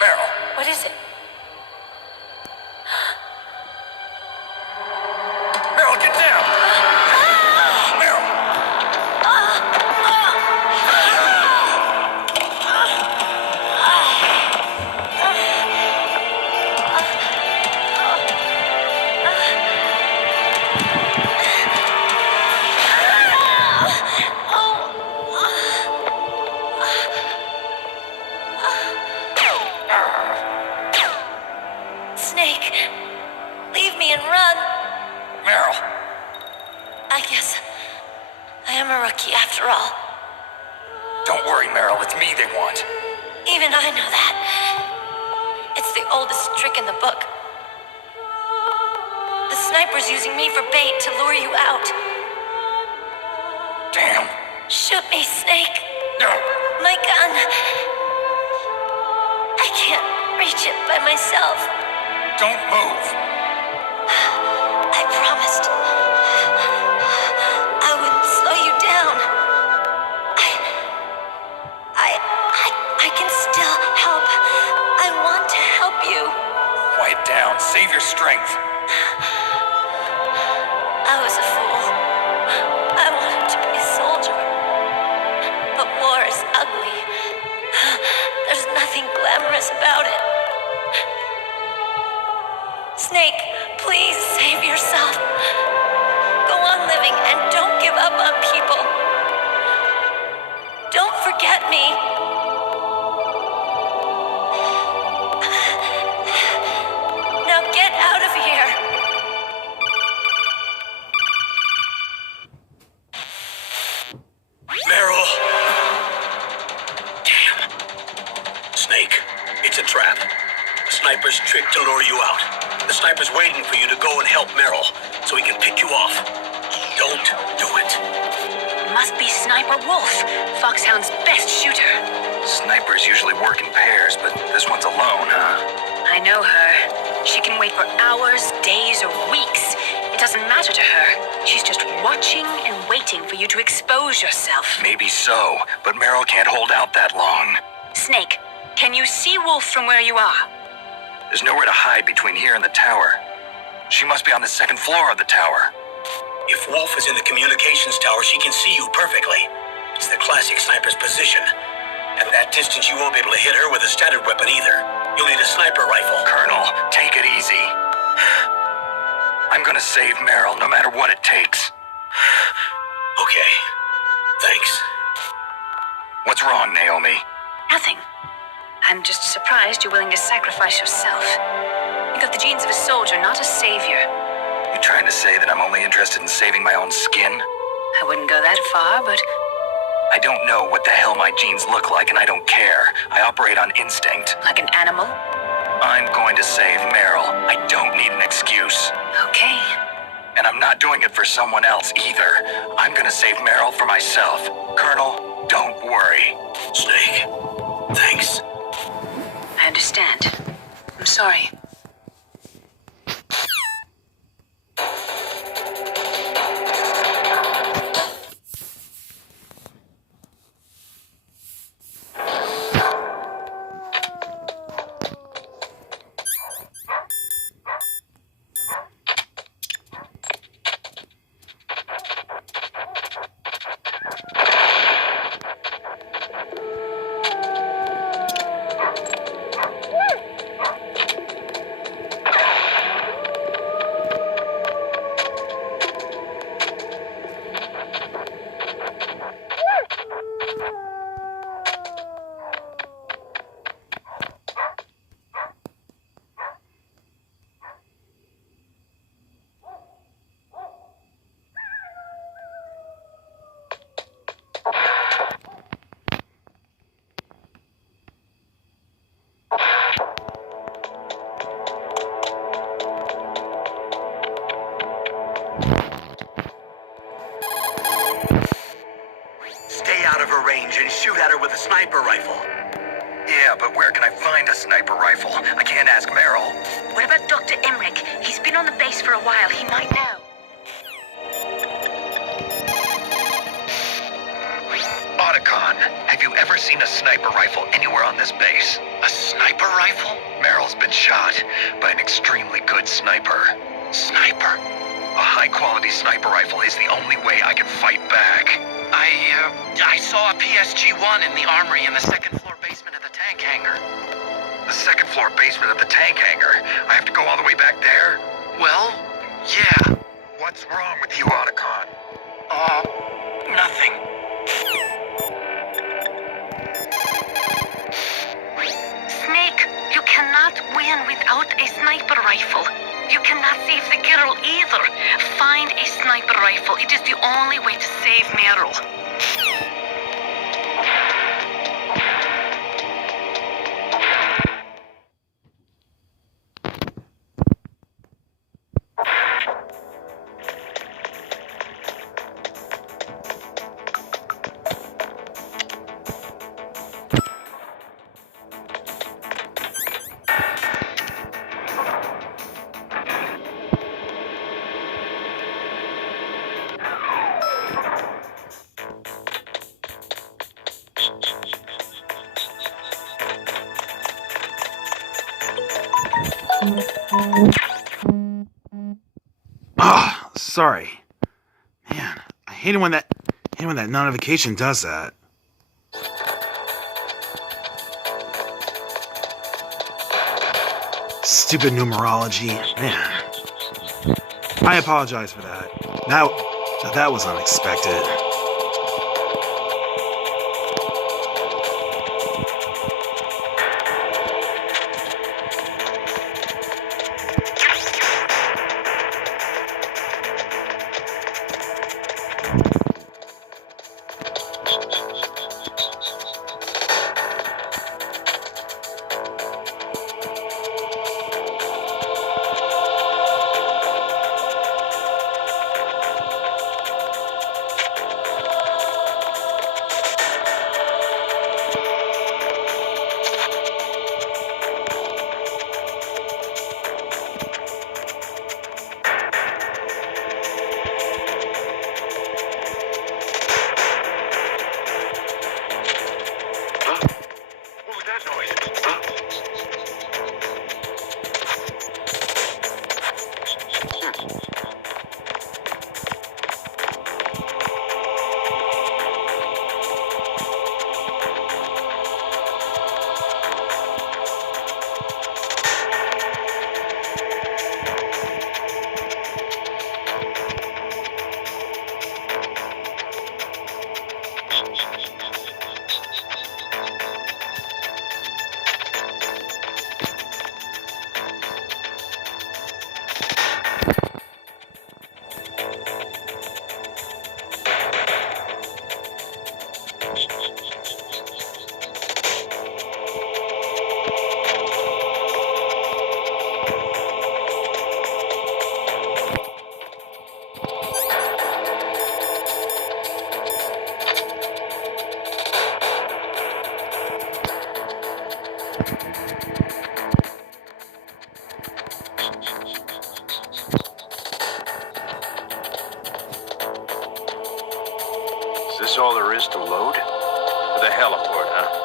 Meryl, What is it? Meryl, get down! Meryl! Snake, leave me and run. Meryl! I guess I am a rookie after all. Don't worry, Meryl. It's me they want. Even I know that. It's the oldest trick in the book. The sniper's using me for bait to lure you out. Damn. Shoot me, Snake. No. My gun. I can't reach it by myself. Don't move. I promised. I wouldn't slow you down. I can still help. I want to help you. Quiet down. Save your strength. I was a fool. I wanted to be a soldier. But war is ugly. There's nothing glamorous about it. Snake, please save yourself. Go on living and don't give up on people. Don't forget me. Now get out of here. Meryl! Damn. Snake, it's a trap. The sniper's trick to lure you out. The sniper's waiting for you to go and help Meryl, so he can pick you off. Don't do it. Must be Sniper Wolf, Foxhound's best shooter. Snipers usually work in pairs, but this one's alone, huh? I know her. She can wait for hours, days, or weeks. It doesn't matter to her. She's just watching and waiting for you to expose yourself. Maybe so, but Meryl can't hold out that long. Snake, can you see Wolf from where you are? There's nowhere to hide between here and the tower. She must be on the second floor of the tower. If Wolf is in the communications tower, she can see you perfectly. It's the classic sniper's position. At that distance, you won't be able to hit her with a standard weapon either. You'll need a sniper rifle. Colonel, take it easy. I'm gonna save Meryl no matter what it takes. Okay. Thanks. What's wrong, Naomi? Nothing. I'm just surprised you're willing to sacrifice yourself. You got the genes of a soldier, not a savior. You trying to say that I'm only interested in saving my own skin? I wouldn't go that far, but I don't know what the hell my genes look like, and I don't care. I operate on instinct. like an animal. I'm going to save Meryl. I don't need an excuse. Okay. And I'm not doing it for someone else either. I'm gonna save Meryl for myself. Colonel, don't worry. Snake, thanks. I understand. I'm sorry. of her range and shoot at her with a sniper rifle. Yeah, but where can I find a sniper rifle? I can't ask Meryl. What about Dr. Emmerich? He's been on the base for a while. He might know. Otacon, have you ever seen a sniper rifle anywhere on this base? A sniper rifle? Meryl's been shot by an extremely good sniper. Sniper? A high-quality sniper rifle is the only way I can fight back. I saw a PSG-1 in the armory in the second-floor basement of the tank hangar. The second-floor basement of the tank hangar? I have to go all the way back there? Well, yeah. What's wrong with you, Otacon? Nothing. Snake, you cannot win without a sniper rifle. You cannot save the girl either. Find a sniper rifle. It is the only way to save Meryl. Sorry. Man, I hate it when that notification does that. Stupid numerology. Man. I apologize for that. That was unexpected. Is this all there is to load? For the heliport, huh?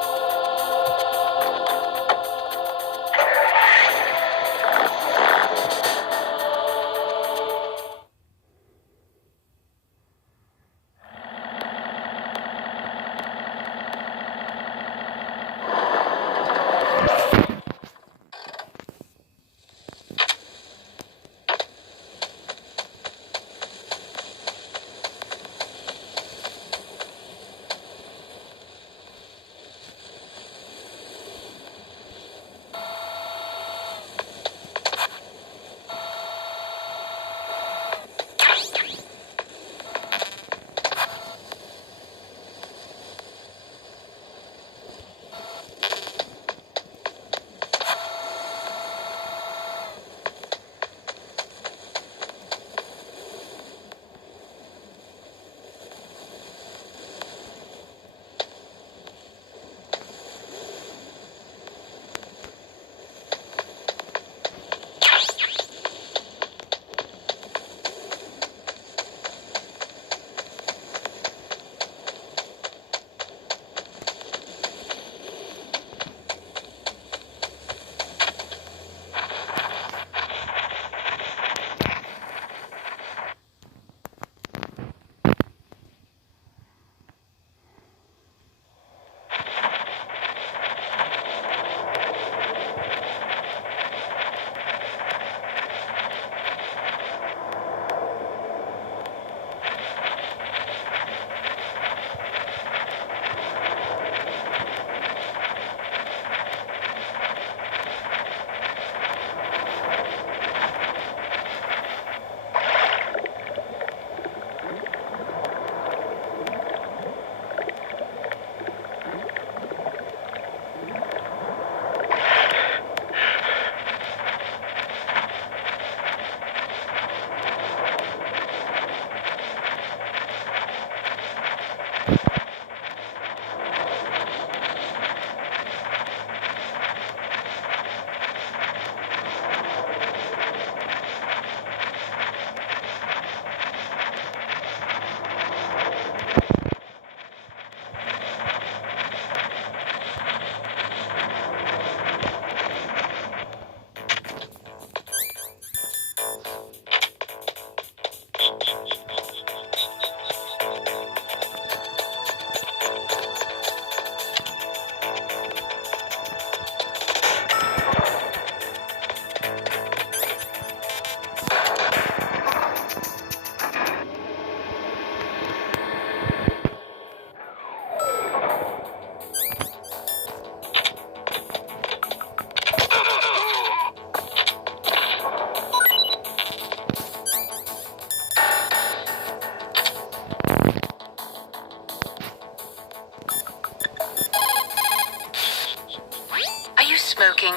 Are you smoking?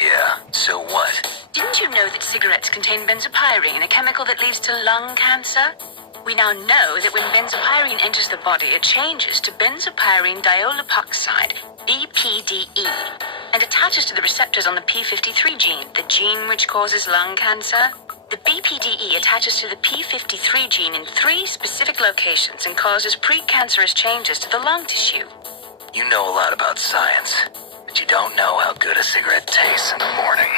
Yeah, so what? Didn't you know that cigarettes contain benzopyrene, a chemical that leads to lung cancer? We now know that when benzopyrene enters the body, it changes to benzopyrene diolipoxide, BPDE, and attaches to the receptors on the P53 gene, the gene which causes lung cancer. The BPDE attaches to the P53 gene in 3 specific locations and causes precancerous changes to the lung tissue. You know a lot about science, but you don't know how good a cigarette tastes in the morning.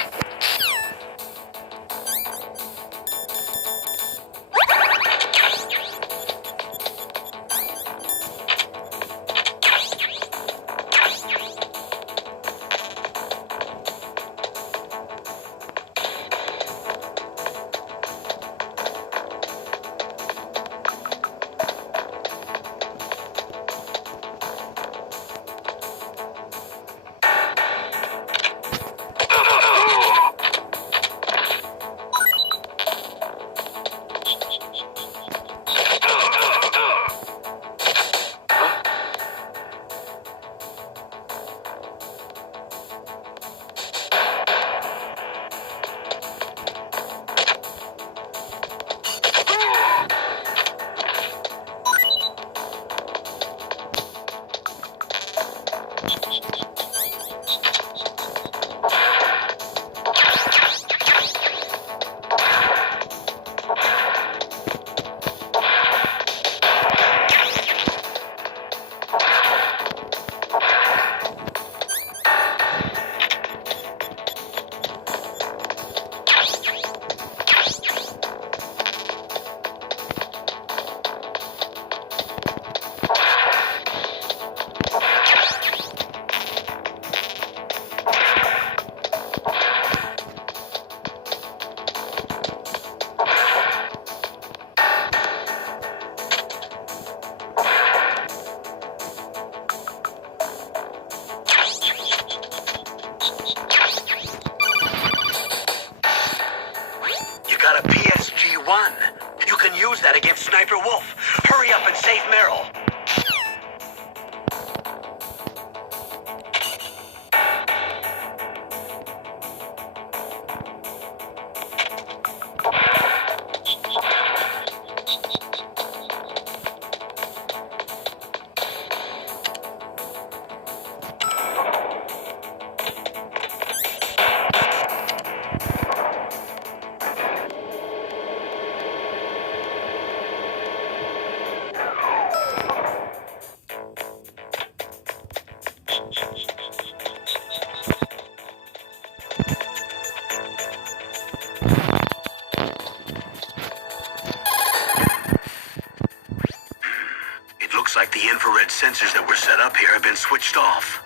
Got a PSG-1. You can use that against Sniper Wolf. Hurry up and save Merrill. Looks like the infrared sensors that were set up here have been switched off.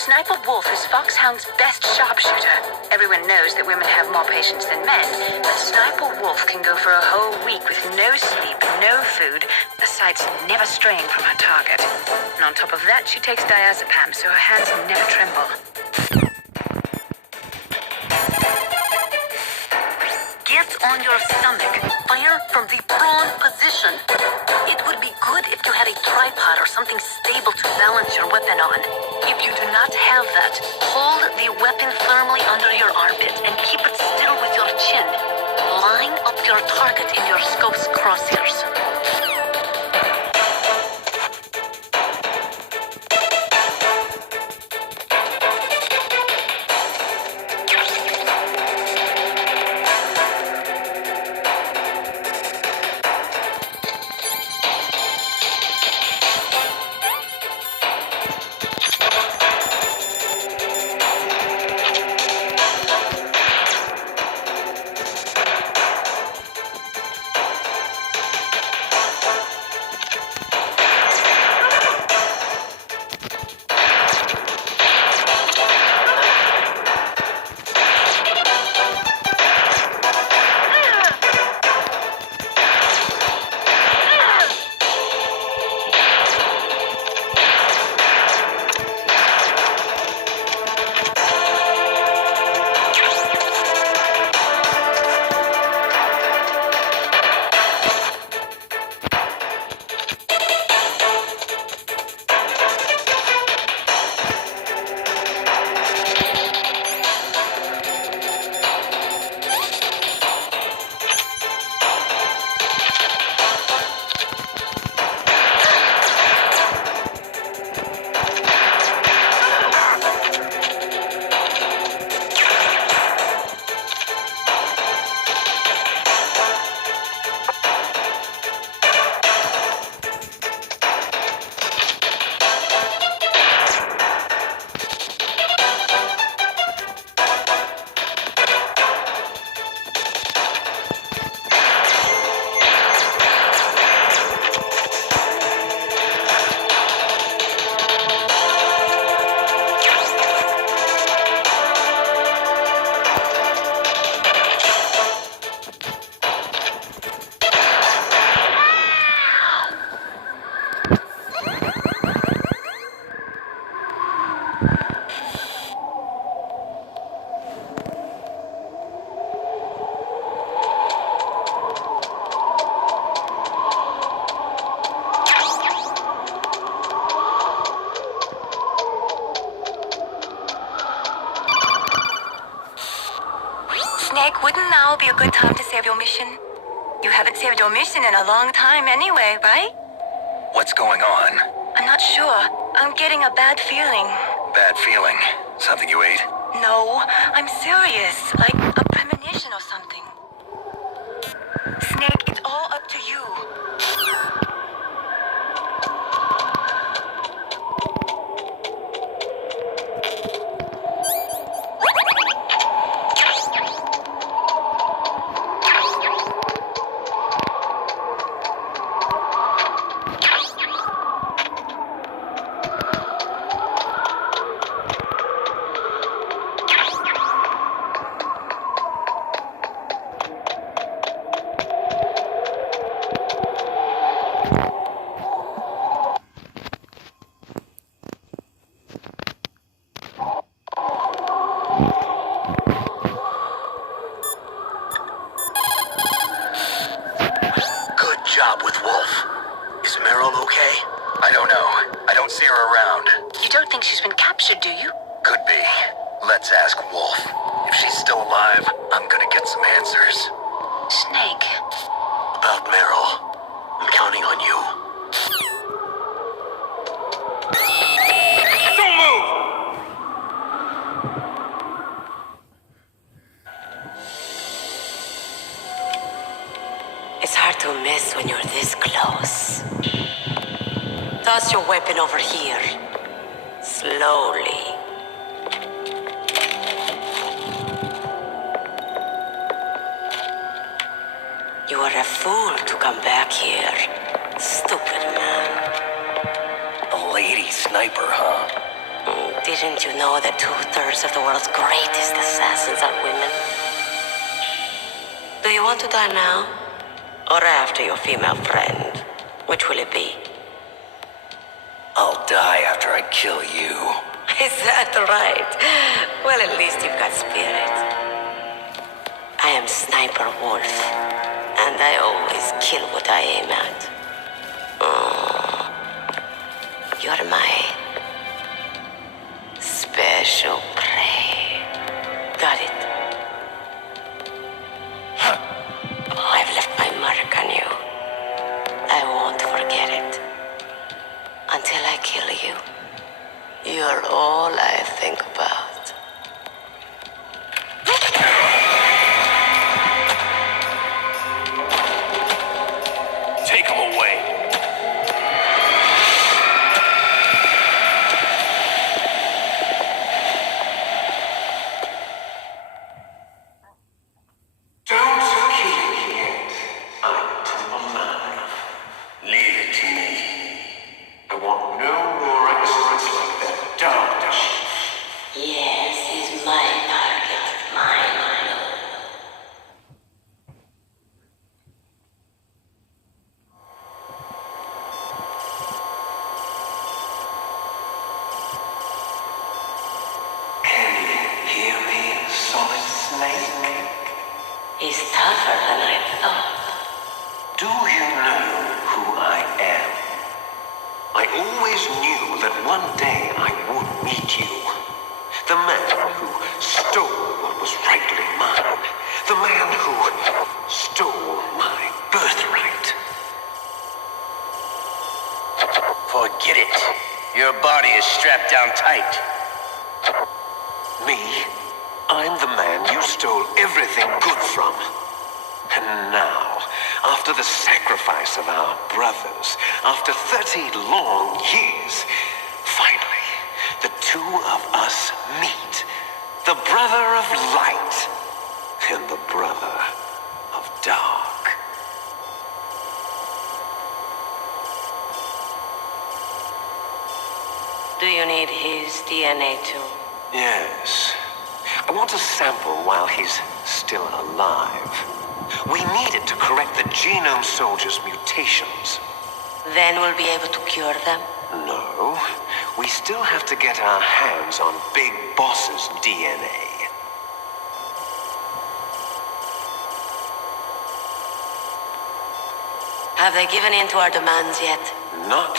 Sniper Wolf is Foxhound's best sharpshooter. Everyone knows that women have more patience than men, but Sniper Wolf can go for a whole week with no sleep, no food, the sights never straying from her target. And on top of that, she takes diazepam, so her hands never tremble. Get on your stomach. Fire from the prone position. It would be good if you had a tripod or something stable to balance your weapon on. If you do not have that, hold the weapon firmly under your armpit and keep it still with your chin. Line up your target in your scope's crosshairs. Snake, wouldn't now be a good time to save your mission? You haven't saved your mission in a long time anyway, right? What's going on? I'm not sure. I'm getting a bad feeling. Bad feeling? Something you ate? No, I'm serious. Like a premonition or something. Snake, it's all up to you. Job with Wolf. Is Meryl okay? I don't know. I don't see her around. You don't think she's been captured, do you? Could be. Let's ask Wolf. If she's still alive, I'm gonna get some answers. Snake. About Meryl. I'm counting on you. Don't move! It's hard to miss when you're this close. Toss your weapon over here. Slowly. You are a fool to come back here. Stupid man. A lady sniper, huh? Didn't you know that 2/3 of the world's greatest assassins are women? Do you want to die now? Or after your female friend? Which will it be? I'll die after I kill you. Is that right? Well, at least you've got spirit. I am Sniper Wolf, and I always kill what I aim at. You're my special prey. Got it? I've left my mark on you. I won't forget it. Until I kill you. You're all I think about. Take him away. Don't kill me yet. I'm alive. Leave it to me. I want no more accidents like that. Don't. Yes, he's my target. Mine. Can you hear me, Solid Snake? He's tougher than I thought. Do you know who I am? I always knew that one day I would meet you. The man who stole what was rightly mine. The man who stole my birthright. Forget it. Your body is strapped down tight. Me? I'm the man you stole everything good from. And now, after the sacrifice of our brothers, after 30 long years, finally, the two of us meet. The brother of light and the brother of dark. Do you need his DNA too? Yes. I want a sample while he's still alive. We need it to correct the Genome Soldier's mutations. Then we'll be able to cure them? No. We still have to get our hands on Big Boss's DNA. Have they given in to our demands yet? Not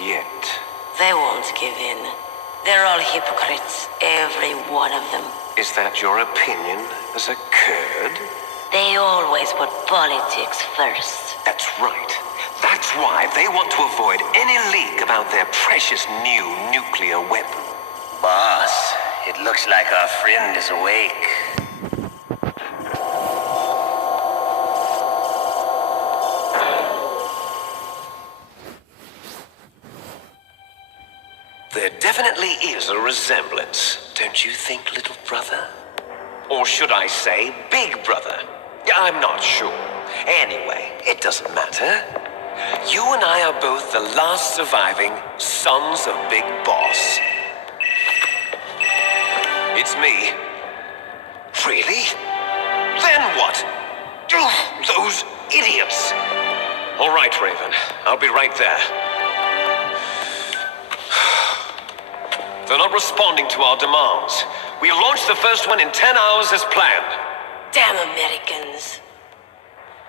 yet. They won't give in. They're all hypocrites, every one of them. Is that your opinion as a Kurd? They always put politics first. That's right. That's why they want to avoid any leak about their precious new nuclear weapon. Boss, it looks like our friend is awake. There definitely is a resemblance, don't you think, little brother? Or should I say, big brother? I'm not sure. Anyway, it doesn't matter. You and I are both the last surviving sons of Big Boss. It's me. Really? Then what? Those idiots! All right, Raven. I'll be right there. They're not responding to our demands. We launched the first one in 10 hours as planned. Damn Americans.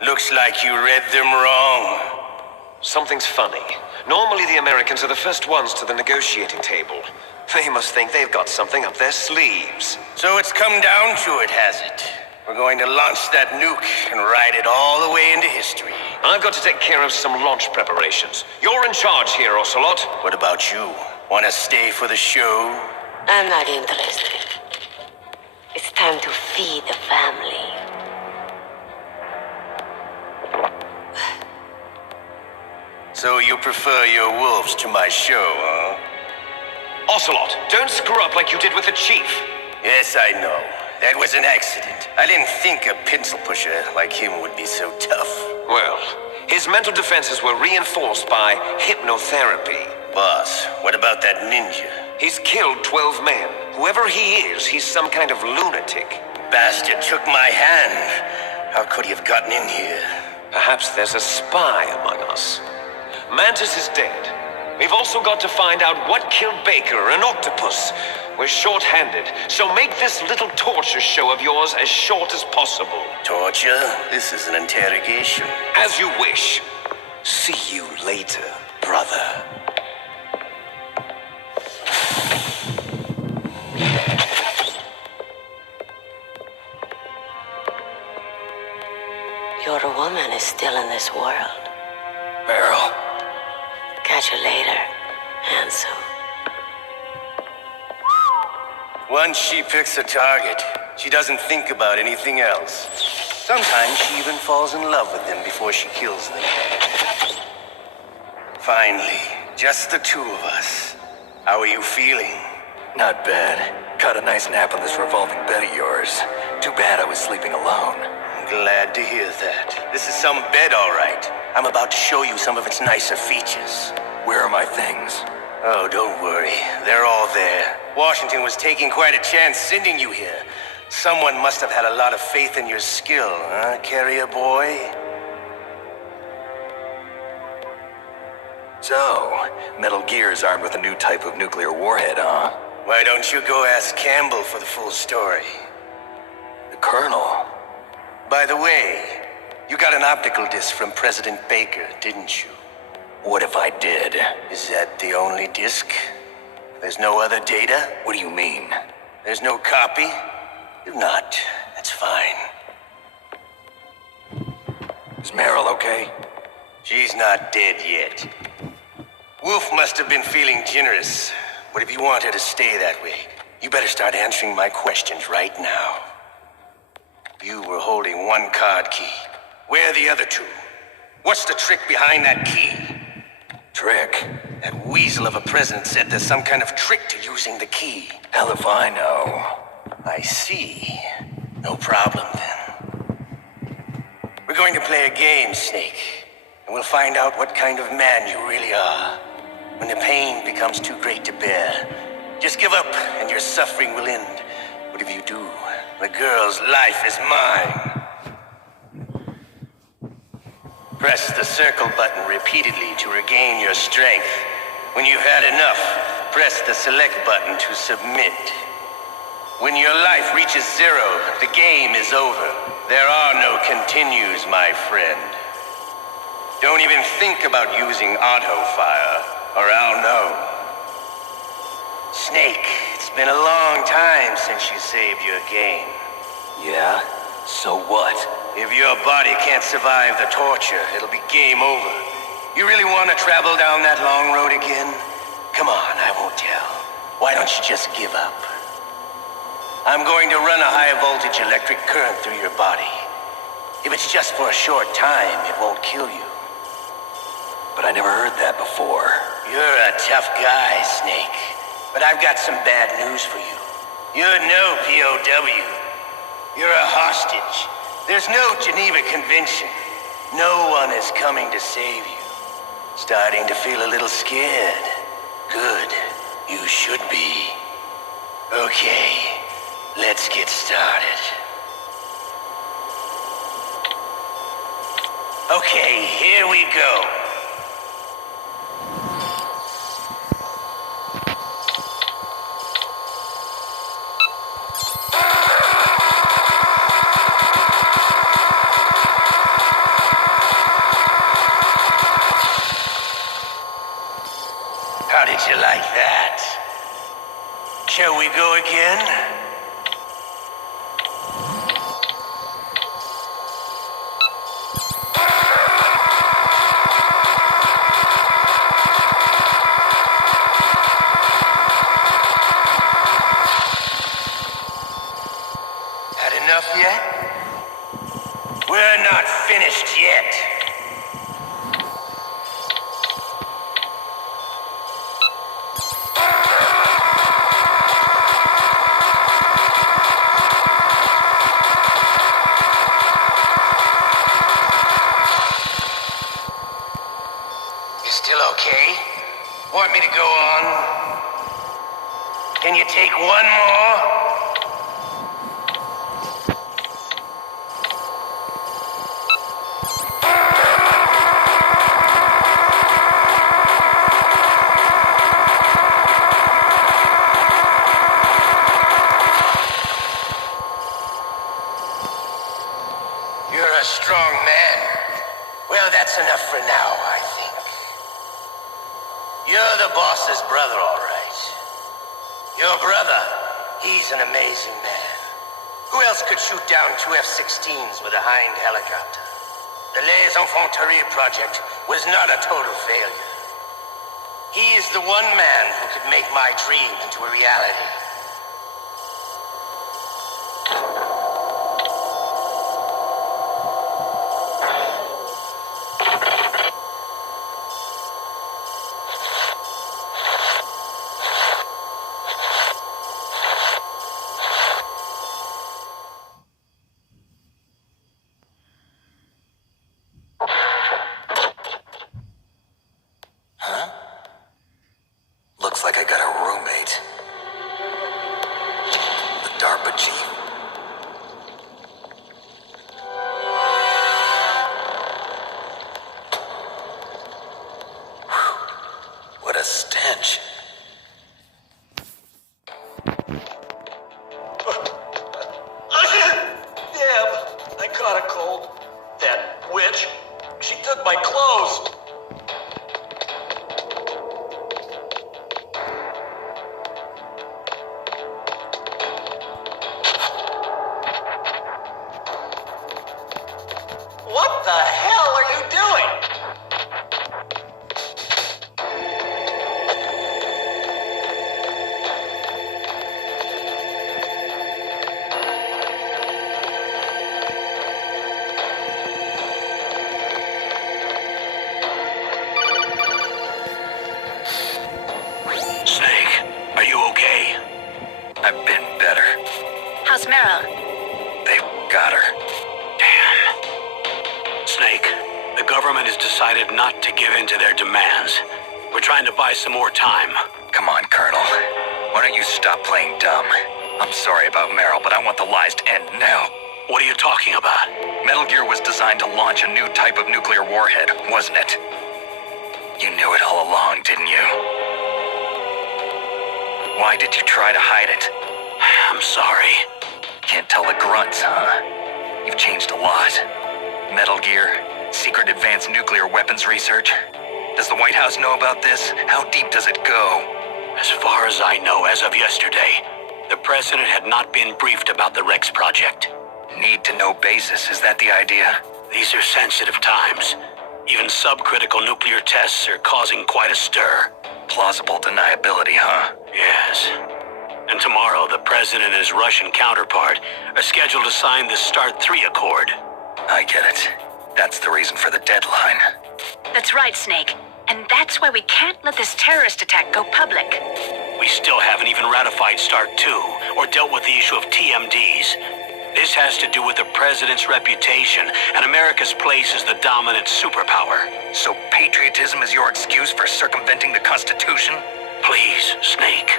Looks like you read them wrong. Something's funny. Normally the Americans are the first ones to the negotiating table. They must think they've got something up their sleeves. So it's come down to it, has it? We're going to launch that nuke and ride it all the way into history. I've got to take care of some launch preparations. You're in charge here, Ocelot. What about you? Want to stay for the show? I'm not interested. It's time to feed the family. So you prefer your wolves to my show, huh? Ocelot, don't screw up like you did with the chief. Yes, I know. That was an accident. I didn't think a pencil pusher like him would be so tough. Well, his mental defenses were reinforced by hypnotherapy. Boss, what about that ninja? He's killed 12 men. Whoever he is, he's some kind of lunatic. Bastard took my hand. How could he have gotten in here? Perhaps there's a spy among us. Mantis is dead. We've also got to find out what killed Baker, an octopus. We're short-handed, so make this little torture show of yours as short as possible. Torture? This is an interrogation. As you wish. See you later, brother. Your woman is still in this world. Beryl. Catch you later, handsome. Once she picks a target, she doesn't think about anything else. Sometimes she even falls in love with them before she kills them. Finally, just the two of us. How are you feeling? Not bad. Caught a nice nap on this revolving bed of yours. Too bad I was sleeping alone. Glad to hear that. This is some bed, all right. I'm about to show you some of its nicer features. Where are my things? Oh, don't worry. They're all there. Washington was taking quite a chance sending you here. Someone must have had a lot of faith in your skill, huh, carrier boy? So, Metal Gear's armed with a new type of nuclear warhead, huh? Why don't you go ask Campbell for the full story? The Colonel? By the way, you got an optical disc from President Baker, didn't you? What if I did? Is that the only disc? There's no other data? What do you mean? There's no copy? If not, that's fine. Is Meryl okay? She's not dead yet. Wolf must have been feeling generous. But if you want her to stay that way, you better start answering my questions right now. You were holding one card key. Where are the other two? What's the trick behind that key? Trick? That weasel of a president said there's some kind of trick to using the key. Hell if I know. I see. No problem then. We're going to play a game, Snake. And we'll find out what kind of man you really are. When the pain becomes too great to bear, just give up and your suffering will end. But if you do, the girl's life is mine. Press the circle button repeatedly to regain your strength. When you've had enough, press the select button to submit. When your life reaches zero, the game is over. There are no continues, my friend. Don't even think about using auto-fire, or I'll know. Snake, it's been a long time since you saved your game. Yeah? So what? If your body can't survive the torture, it'll be game over. You really want to travel down that long road again? Come on, I won't tell. Why don't you just give up? I'm going to run a high-voltage electric current through your body. If it's just for a short time, it won't kill you. But I never heard that before. You're a tough guy, Snake. But I've got some bad news for you. You're no POW. You're a hostage. There's no Geneva Convention. No one is coming to save you. Starting to feel a little scared. Good. You should be. Okay, let's get started. Okay, here we go. How did you like that? Shall we go again? Had enough yet? We're not finished yet. You still okay? Want me to go on? Can you take one more? You're a strong man. Well, that's enough for now, I think. You're the boss's brother, all right. Your brother, he's an amazing man. Who else could shoot down two F-16s with a Hind helicopter? The Les Infanteries project was not a total failure. He is the one man who could make my dream into a reality. Looks like I got a roommate. The DARPA chief. Whew. What a stench. Damn, I caught a cold. That witch, she took my clothes. What the hell are you doing? Snake, are you okay? I've been better. How's Meryl? They've got her. Damn. Snake, the government has decided not to give in to their demands. We're trying to buy some more time. Come on, Colonel. Why don't you stop playing dumb? I'm sorry about Meryl, but I want the lies to end now. What are you talking about? Metal Gear was designed to launch a new type of nuclear warhead, wasn't it? You knew it all along, didn't you? Why did you try to hide it? I'm sorry. Can't tell the grunts, huh? You've changed a lot. Metal Gear, secret advanced nuclear weapons research. Does the White House know about this? How deep does it go? As far as I know, as of yesterday, the president had not been briefed about the Rex project. Need to know basis, is that the idea? These are sensitive times. Even subcritical nuclear tests are causing quite a stir. Plausible deniability, huh? Yes. And tomorrow, the president and his Russian counterpart are scheduled to sign the START 3 Accord. I get it. That's the reason for the deadline. That's right, Snake. And that's why we can't let this terrorist attack go public. We still haven't even ratified START 2 or dealt with the issue of TMDs. This has to do with the president's reputation and America's place as the dominant superpower. So patriotism is your excuse for circumventing the Constitution? Please, Snake,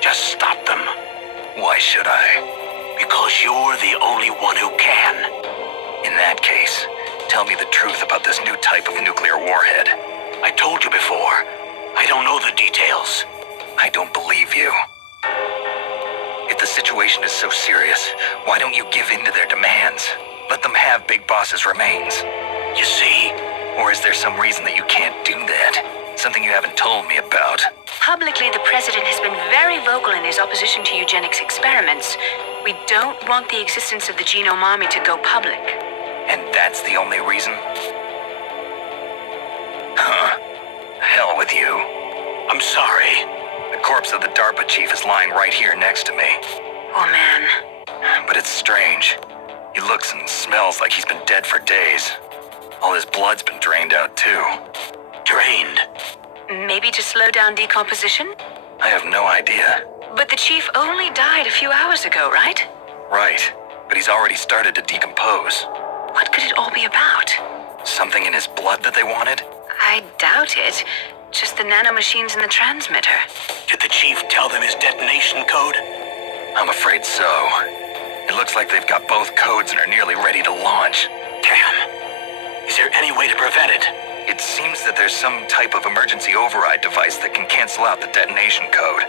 just stop them. Why should I? Because you're the only one who can. In that case, tell me the truth about this new type of nuclear warhead. I told you before, I don't know the details. I don't believe you. If the situation is so serious, why don't you give in to their demands? Let them have Big Boss's remains. You see? Or is there some reason that you can't do that? Something you haven't told me about? Publicly, the president has been very vocal in his opposition to eugenics experiments. We don't want the existence of the Genome Army to go public. And that's the only reason? Huh. Hell with you. I'm sorry. The corpse of the DARPA chief is lying right here next to me. Oh, man. But it's strange. He looks and smells like he's been dead for days. All his blood's been drained out, too. Drained? Maybe to slow down decomposition? I have no idea. But the chief only died a few hours ago, right? Right. But he's already started to decompose. What could it all be about? Something in his blood that they wanted? I doubt it. Just the nanomachines in the transmitter. Did the chief tell them his detonation code? I'm afraid so. It looks like they've got both codes and are nearly ready to launch. Damn. Is there any way to prevent it? It seems that there's some type of emergency override device that can cancel out the detonation code.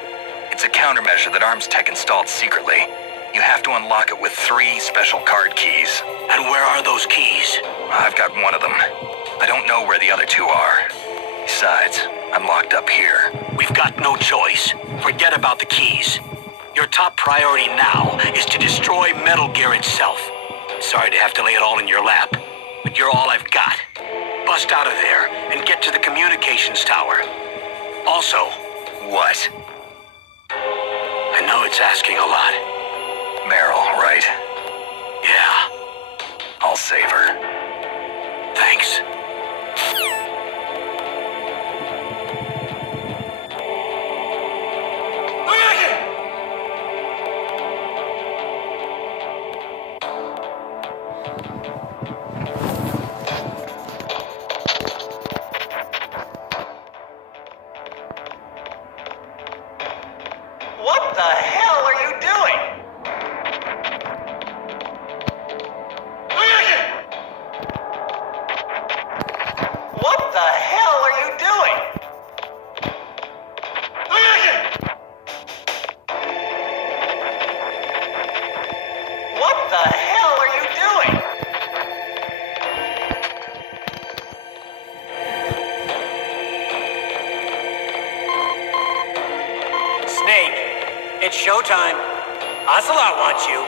It's a countermeasure that Arms Tech installed secretly. You have to unlock it with 3 special card keys. And where are those keys? I've got one of them. I don't know where the other 2 are. Besides, I'm locked up here. We've got no choice. Forget about the keys. Your top priority now is to destroy Metal Gear itself. Sorry to have to lay it all in your lap, but you're all I've got. Bust out of there and get to the communications tower. Also... What? I know it's asking a lot. Meryl, right? Yeah. I'll save her. Thanks. What the hell are you doing? What the hell are you doing? What the hell are you doing? Snake, it's showtime. Ocelot wants you.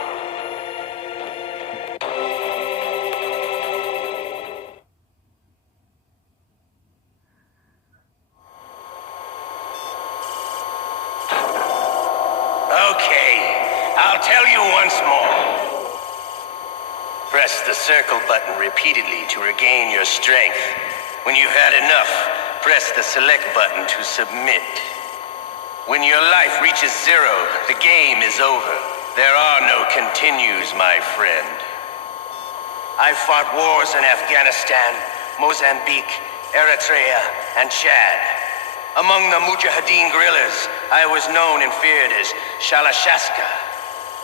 Okay, I'll tell you once more. Press the circle button repeatedly to regain your strength. When you've had enough, press the select button to submit. When your life reaches 0, the game is over. There are no continues, my friend. I fought wars in Afghanistan, Mozambique, Eritrea, and Chad. Among the Mujahideen guerrillas, I was known and feared as Shalashaska.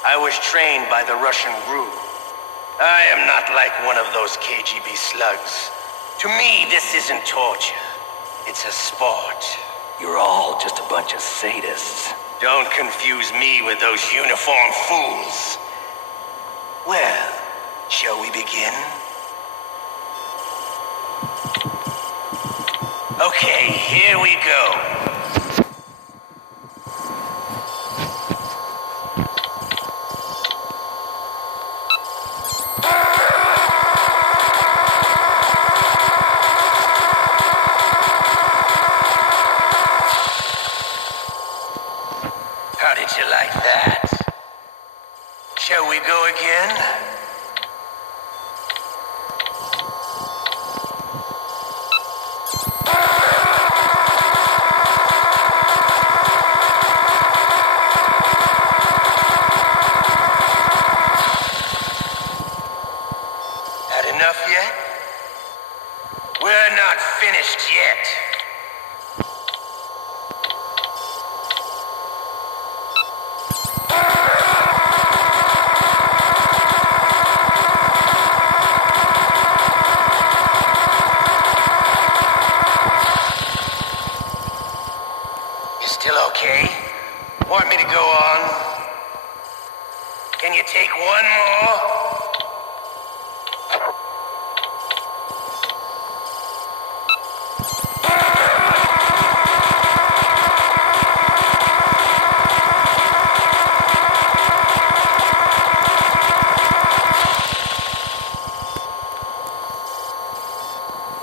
I was trained by the Russian GRU. I am not like one of those KGB slugs. To me, this isn't torture. It's a sport. You're all just a bunch of sadists. Don't confuse me with those uniformed fools. Well, shall we begin? Okay, here we go. How did you like that? Shall we go again? Had enough yet? We're not finished yet. You still okay? Want me to go on? Can you take one more?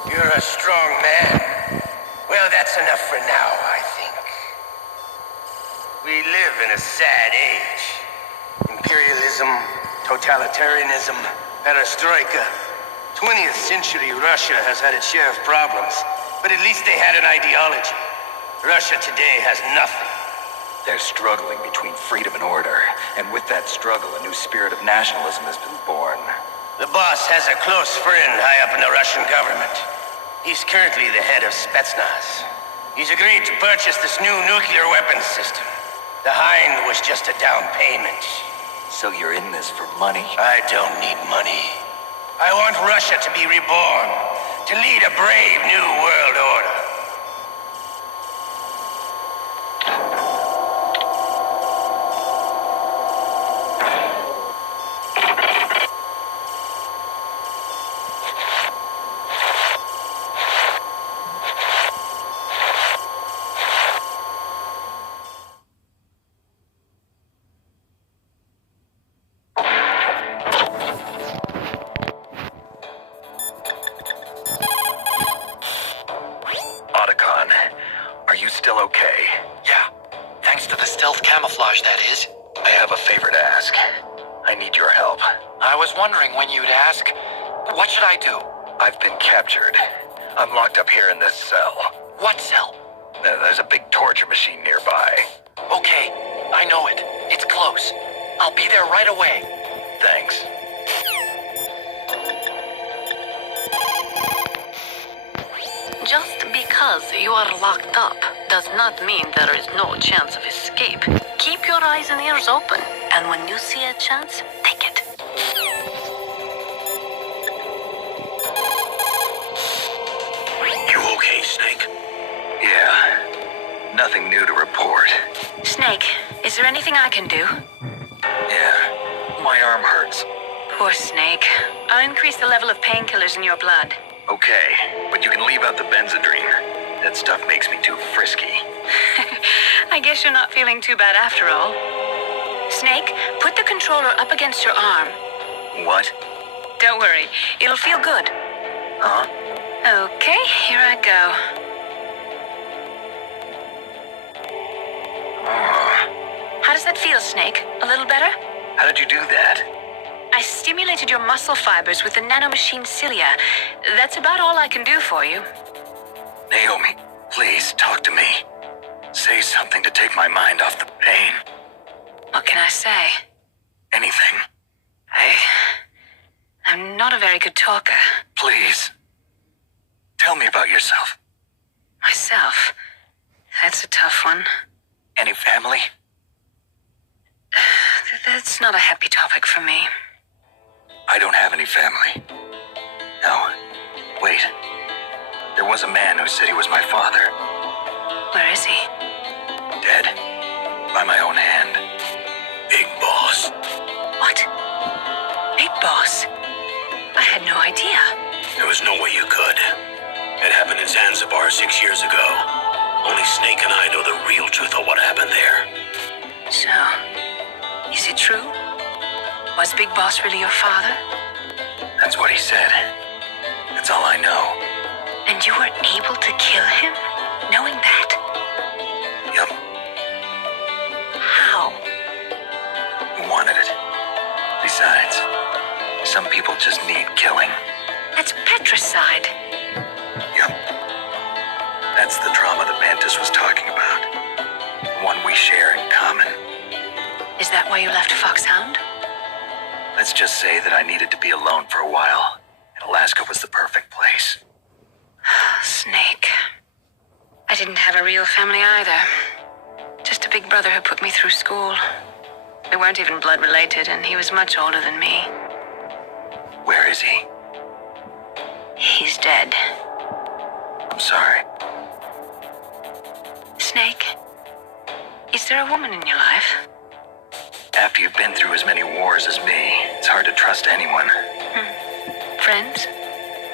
You're a strong man. Well, that's enough for now, I think. We live in a sad age. Imperialism, totalitarianism, perestroika. 20th century Russia has had its share of problems, but at least they had an ideology. Russia today has nothing. They're struggling between freedom and order, and with that struggle, a new spirit of nationalism has been born. The boss has a close friend high up in the Russian government. He's currently the head of Spetsnaz. He's agreed to purchase this new nuclear weapons system. The Hind was just a down payment. So you're in this for money? I don't need money. I want Russia to be reborn, to lead a brave new world order. Otacon, are you still okay? Yeah. Thanks to the stealth camouflage, that is. I have a favor to ask. I need your help. I was wondering when you'd ask. What should I do? I've been captured. I'm locked up here in this cell. What cell? There's a big torture machine nearby. Okay, I know it. It's close. I'll be there right away. Thanks. Just because you are locked up does not mean there is no chance of escape. Keep your eyes and ears open, and when you see a chance, take it. You okay, Snake? Yeah. Nothing new to report. Snake, is there anything I can do? Yeah. My arm hurts. Poor Snake. I'll increase the level of painkillers in your blood. Okay, but you can leave out the Benzedrine. That stuff makes me too frisky. I guess you're not feeling too bad after all. Snake, put the controller up against your arm. What? Don't worry, it'll feel good. Huh? Okay, here I go. How does that feel, Snake? A little better? How did you do that? I stimulated your muscle fibers with the nanomachine cilia. That's about all I can do for you. Naomi, please talk to me. Say something to take my mind off the pain. What can I say? Anything. I'm not a very good talker. Please. Tell me about yourself. Myself? That's a tough one. Any family? That's not a happy topic for me. I don't have any family. No. Wait. There was a man who said he was my father. Where is he? Dead. By my own hand. Big Boss. What? Big Boss? I had no idea. There was no way you could. It happened in Zanzibar 6 years ago. Only Snake and I know the real truth of what happened there. So, is it true? Was Big Boss really your father? That's what he said. That's all I know. And you were able to kill him, knowing that? Yep. How? He wanted it. Besides, some people just need killing. That's patricide. Yep. That's the trauma that Mantis was talking about. The one we share in common. Is that why you left Foxhound? Let's just say that I needed to be alone for a while, and Alaska was the perfect place. Snake. I didn't have a real family either. Just a big brother who put me through school. We weren't even blood related, and he was much older than me. Where is he? He's dead. I'm sorry. Snake, is there a woman in your life? After you've been through as many wars as me, it's hard to trust anyone. Friends?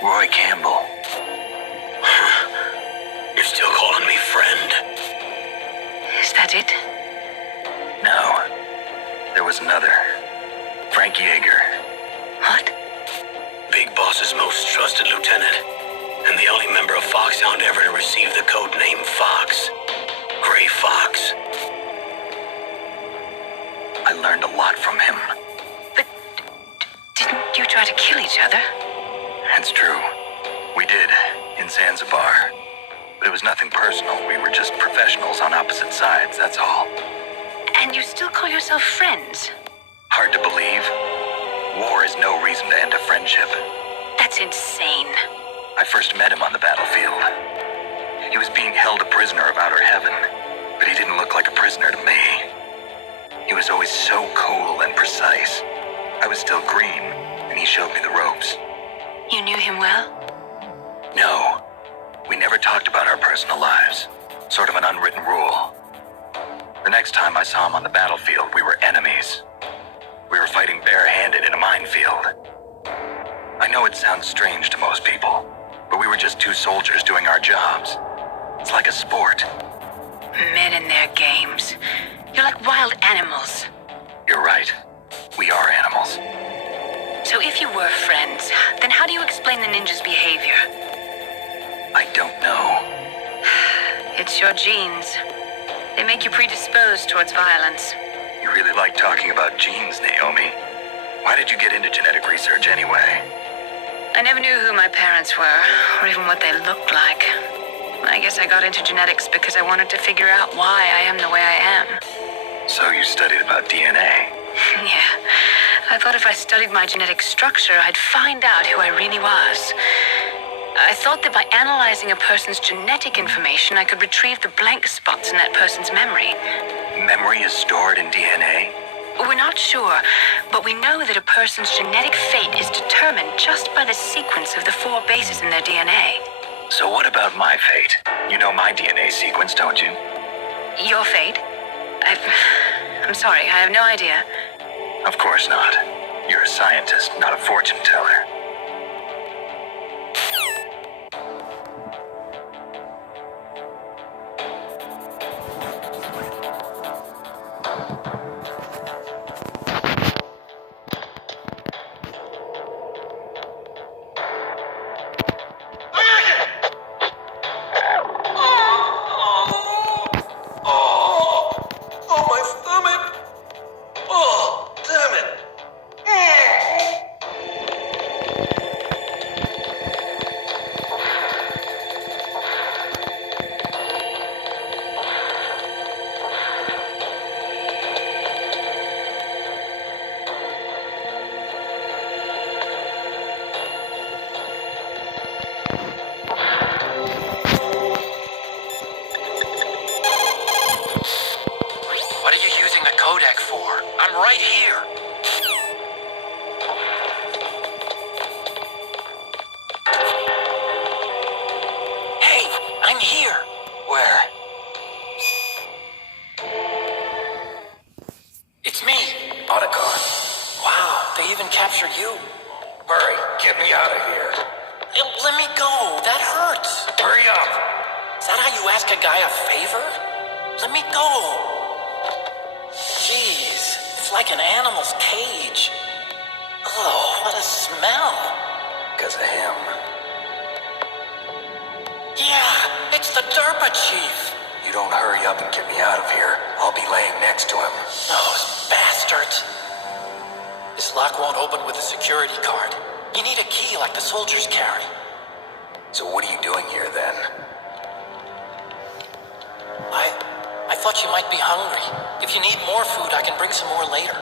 Roy Campbell. You're still calling me friend? Is that it? No. There was another. Frank Yeager. What? Big Boss's most trusted lieutenant, and the only member of Foxhound ever to receive the code name Fox. Gray Fox. I learned a lot from him. But didn't you try to kill each other? That's true. We did, in Zanzibar. But it was nothing personal. We were just professionals on opposite sides, that's all. And you still call yourself friends? Hard to believe. War is no reason to end a friendship. That's insane. I first met him on the battlefield. He was being held a prisoner of outer heaven, but he didn't look like a prisoner to me. He was always so cool and precise. I was still green, and he showed me the ropes. You knew him well? No, we never talked about our personal lives. Sort of an unwritten rule. The next time I saw him on the battlefield, we were enemies. We were fighting barehanded in a minefield. I know it sounds strange to most people, but we were just two soldiers doing our jobs. It's like a sport. Men and their games. You're like wild animals. You're right. We are animals. So if you were friends, then how do you explain the ninja's behavior? I don't know. It's your genes. They make you predisposed towards violence. You really like talking about genes, Naomi. Why did you get into genetic research anyway? I never knew who my parents were, or even what they looked like. I guess I got into genetics because I wanted to figure out why I am the way I am. So you studied about DNA? Yeah. I thought if I studied my genetic structure, I'd find out who I really was. I thought that by analyzing a person's genetic information, I could retrieve the blank spots in that person's memory. Memory is stored in DNA? We're not sure, but we know that a person's genetic fate is determined just by the sequence of the 4 bases in their DNA. So what about my fate? You know my DNA sequence, don't you? Your fate? I'm sorry, I have no idea. Of course not. You're a scientist, not a fortune teller. Oh, my stomach! Oh, damn it! What are you using the codec for? I'm right here. Hey, I'm here. Where? It's me. Otacon. Wow, they even captured you. Hurry, get me out of here. Let me go. That hurts. Hurry up. Is that how you ask a guy a favor? Let me go. Jeez, it's like an animal's cage. Oh, what a smell. Because of him. Yeah, it's the DARPA chief. You don't hurry up and get me out of here, I'll be laying next to him. Those bastards. This lock won't open with a security card. You need a key like the soldiers carry. So what are you doing here then? I thought you might be hungry. If you need more food, I can bring some more later.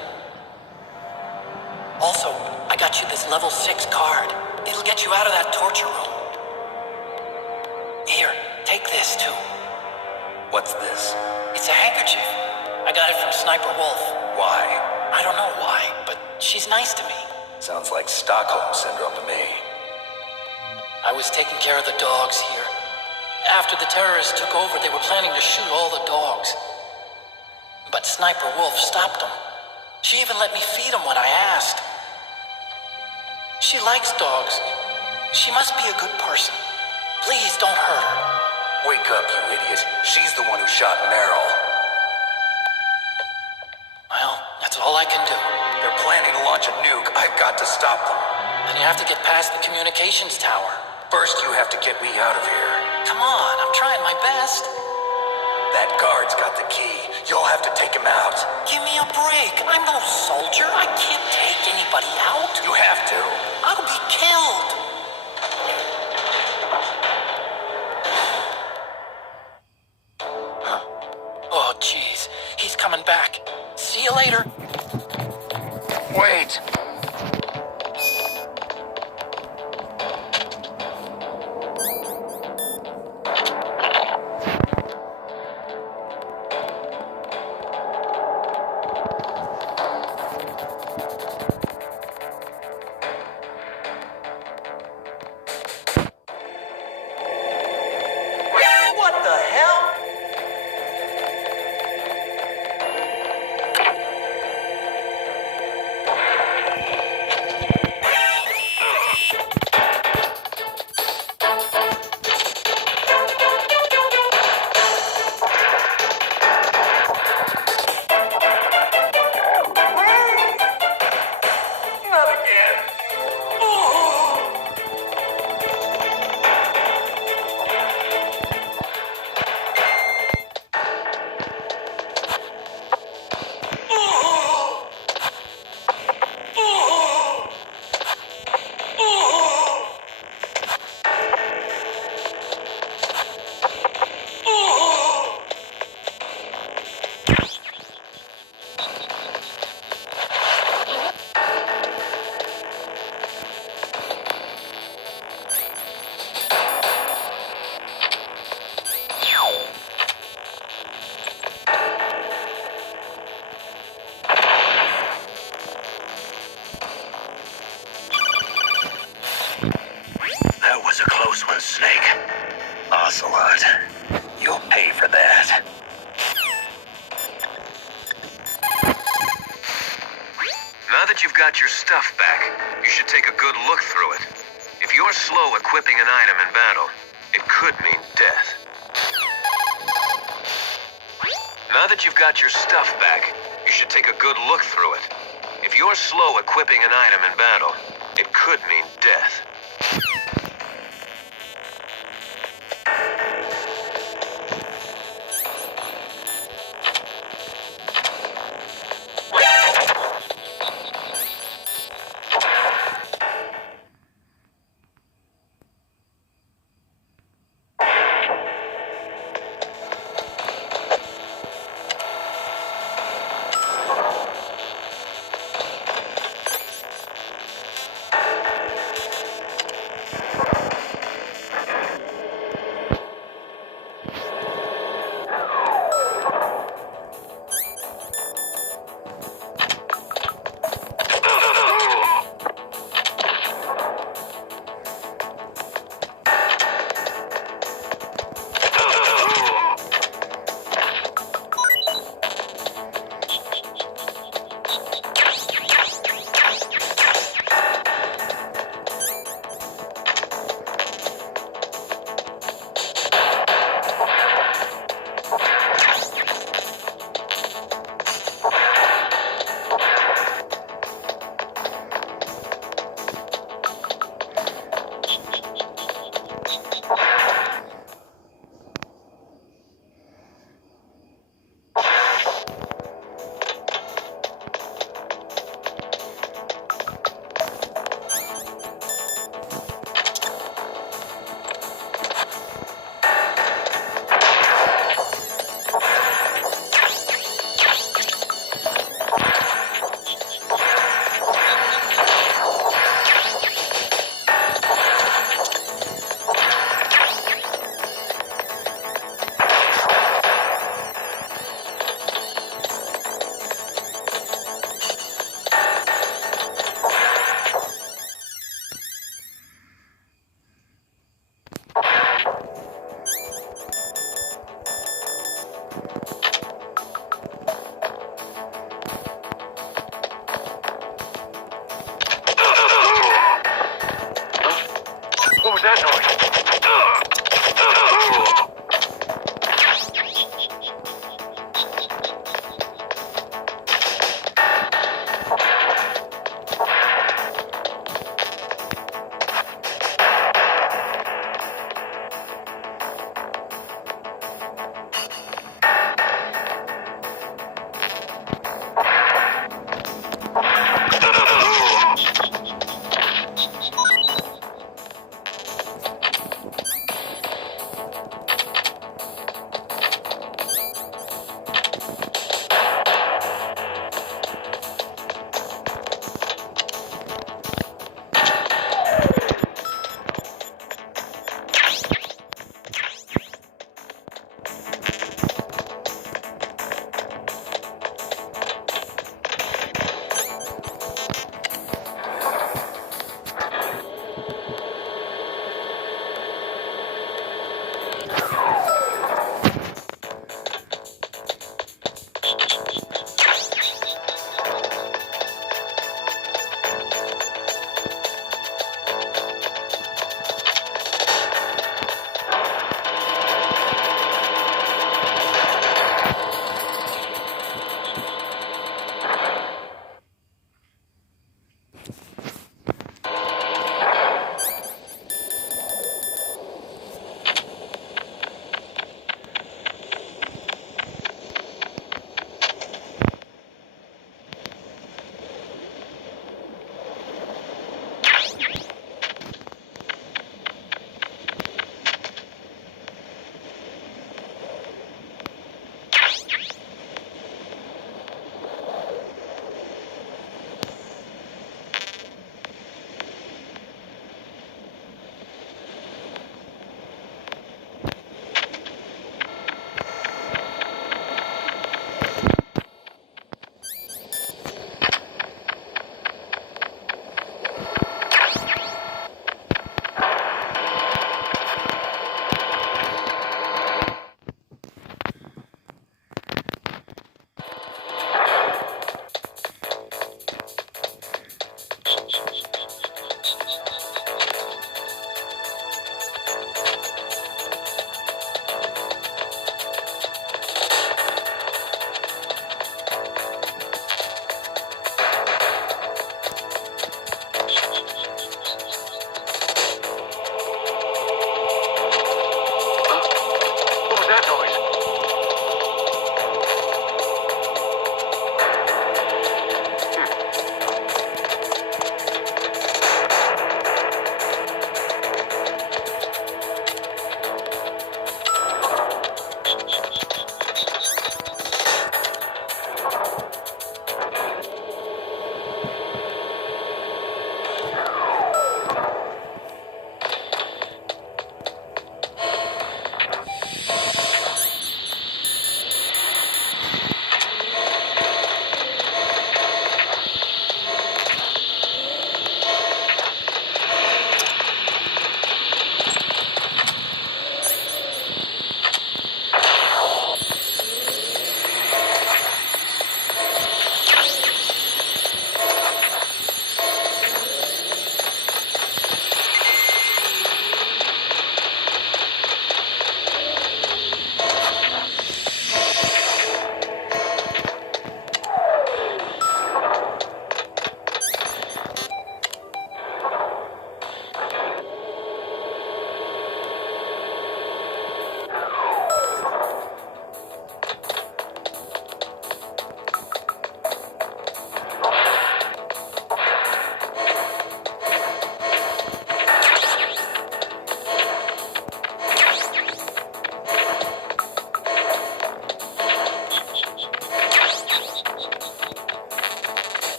Also, I got you this level 6 card. It'll get you out of that torture room. Here, take this too. What's this? It's a handkerchief. I got it from Sniper Wolf. Why? I don't know why, but she's nice to me. Sounds like Stockholm Syndrome to me. I was taking care of the dogs here. After the terrorists took over, they were planning to shoot all the dogs. But Sniper Wolf stopped them. She even let me feed them when I asked. She likes dogs. She must be a good person. Please don't hurt her. Wake up, you idiot. She's the one who shot Meryl. Well, that's all I can do. They're planning to launch a nuke. I've got to stop them. Then you have to get past the communications tower. First, you have to get me out of here. Come on, I'm trying my best. That guard's got the key. You'll have to take him out. Give me a break. I'm no soldier. I can't take anybody out. You have to. I'll be killed. Oh, jeez. He's coming back. See you later. Wait. Now that you've got your stuff back, you should take a good look through it. If you're slow equipping an item in battle, it could mean death. Now that you've got your stuff back, you should take a good look through it. If you're slow equipping an item in battle, it could mean death. What was that noise?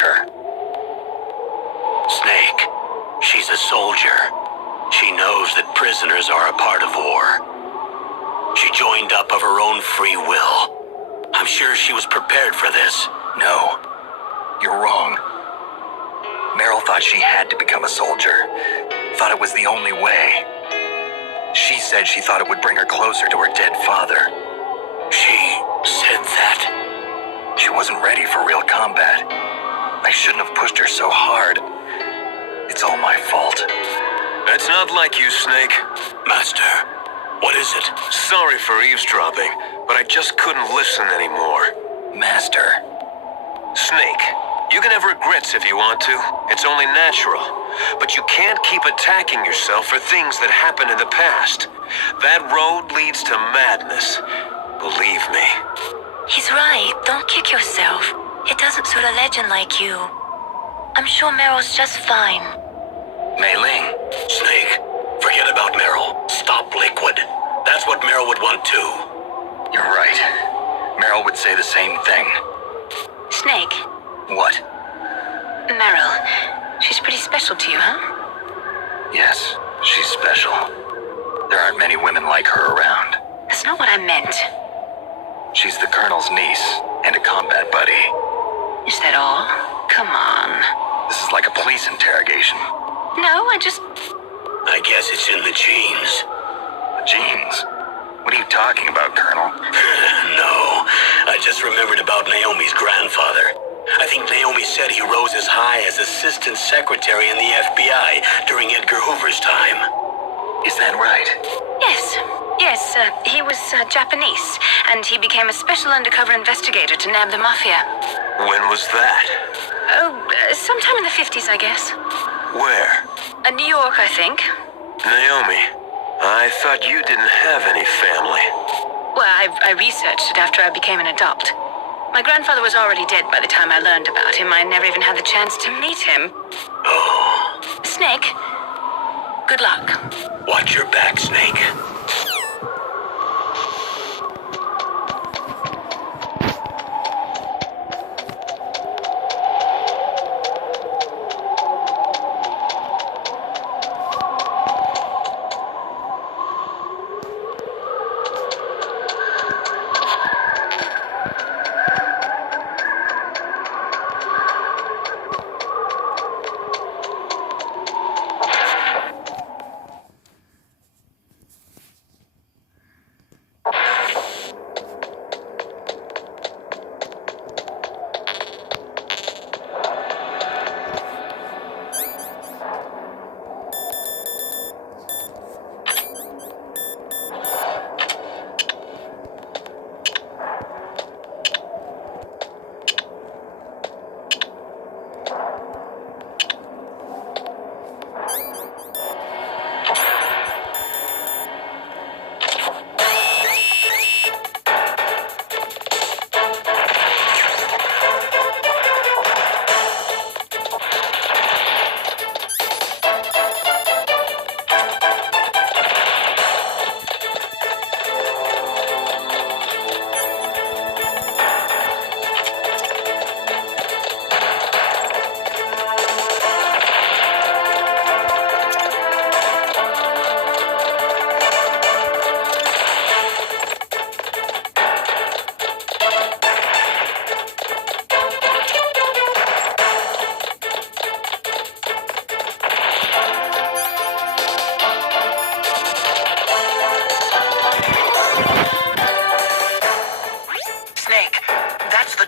her. Snake. She's a soldier. She knows that prisoners are a part of war. She joined up of her own free will. I'm sure she was prepared for this. No. You're wrong. Meryl thought she had to become a soldier. Thought it was the only way. She said she thought it would bring her closer to her dead father. She said that? She wasn't ready for real combat. I shouldn't have pushed her so hard. It's all my fault. That's not like you, Snake. Master, what is it? Sorry for eavesdropping, but I just couldn't listen anymore. Master. Snake, you can have regrets if you want to. It's only natural. But you can't keep attacking yourself for things that happened in the past. That road leads to madness. Believe me. He's right. Don't kick yourself. It doesn't suit a legend like you. I'm sure Meryl's just fine. Mei Ling, Snake, forget about Meryl. Stop Liquid. That's what Meryl would want too. You're right. Meryl would say the same thing. Snake. What? Meryl. She's pretty special to you, huh? Yes, she's special. There aren't many women like her around. That's not what I meant. She's the Colonel's niece and a combat buddy. Is that all? Come on. This is like a police interrogation. No, I guess it's in the genes. The genes? What are you talking about, Colonel? No, I just remembered about Naomi's grandfather. I think Naomi said he rose as high as assistant secretary in the FBI during Edgar Hoover's time. Is that right? Yes, he was Japanese, and he became a special undercover investigator to nab the mafia. When was that? Oh, sometime in the 50s, I guess. Where? New York, I think. Naomi, I thought you didn't have any family. Well, I researched it after I became an adult. My grandfather was already dead by the time I learned about him. I never even had the chance to meet him. Oh. Snake, good luck. Watch your back, Snake.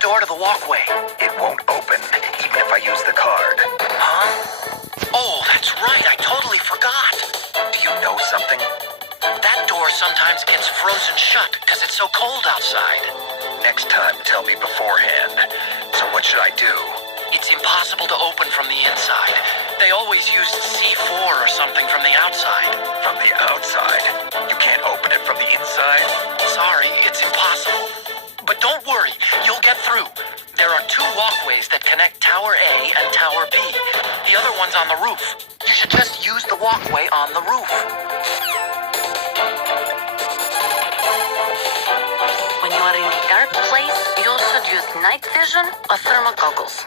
door to the walkway. It won't open, even if I use the card. Huh? Oh, that's right. I totally forgot. Do you know something? That door sometimes gets frozen shut because it's so cold outside. Next time, tell me beforehand. So what should I do? It's impossible to open from the inside. They always use C4 or something from the outside. From the outside? You can't open it from the inside? Sorry, it's impossible. But don't worry, you'll get through. There are 2 walkways that connect Tower A and Tower B. The other one's on the roof. You should just use the walkway on the roof. When you are in a dark place, you should use night vision or thermal goggles.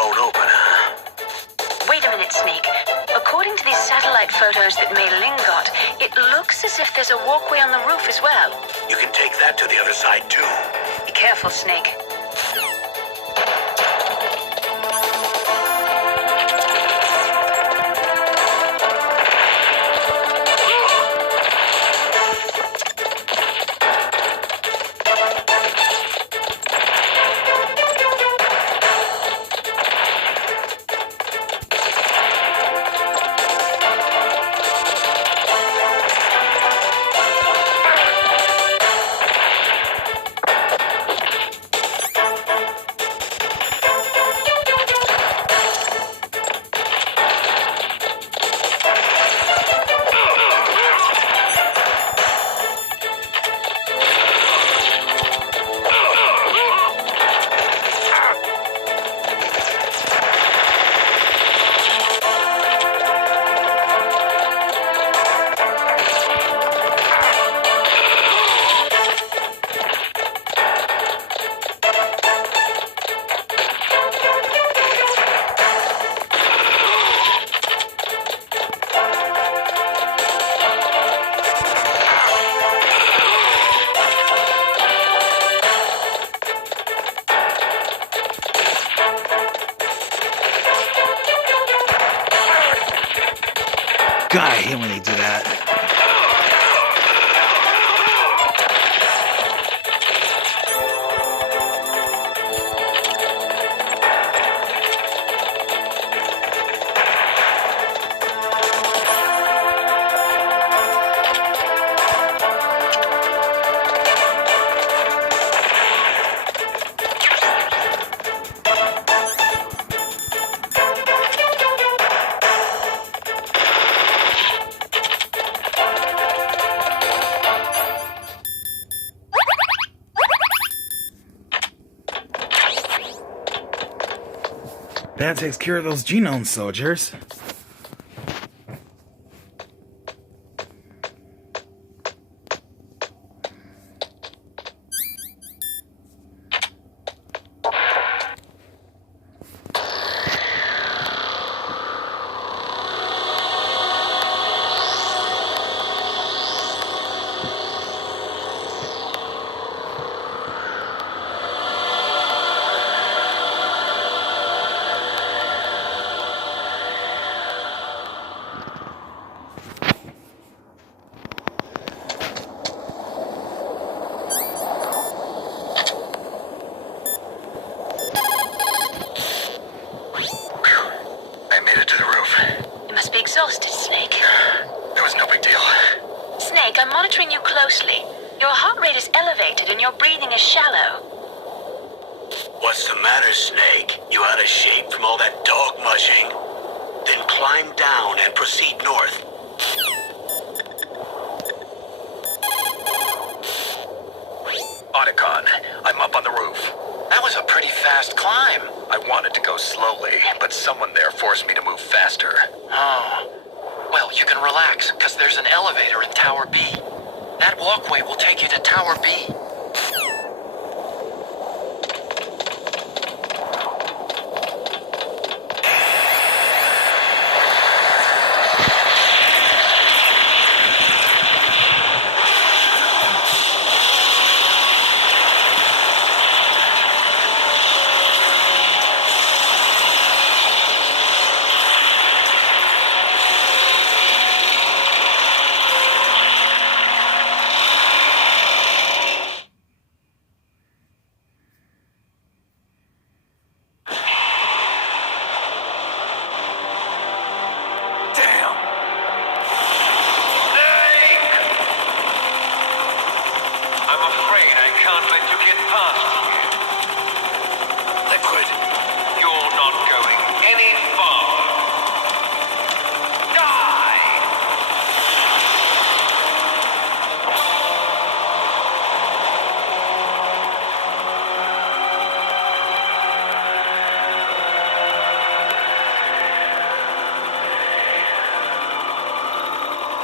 blown open, huh? Wait a minute, Snake. According to these satellite photos that Mei Ling got, it looks as if there's a walkway on the roof as well. You can take that to the other side, too. Be careful, Snake. God, I hate when they do that. That takes care of those genome soldiers. Exhausted, Snake. It was no big deal. Snake, I'm monitoring you closely. Your heart rate is elevated and your breathing is shallow. What's the matter, Snake? You out of shape from all that dog mushing? Then climb down and proceed north. Otacon, I'm up on the roof. That was a pretty fast climb. I wanted to go slowly, but someone there forced me to move faster. Oh. Well, you can relax, because there's an elevator in Tower B. That walkway will take you to Tower B.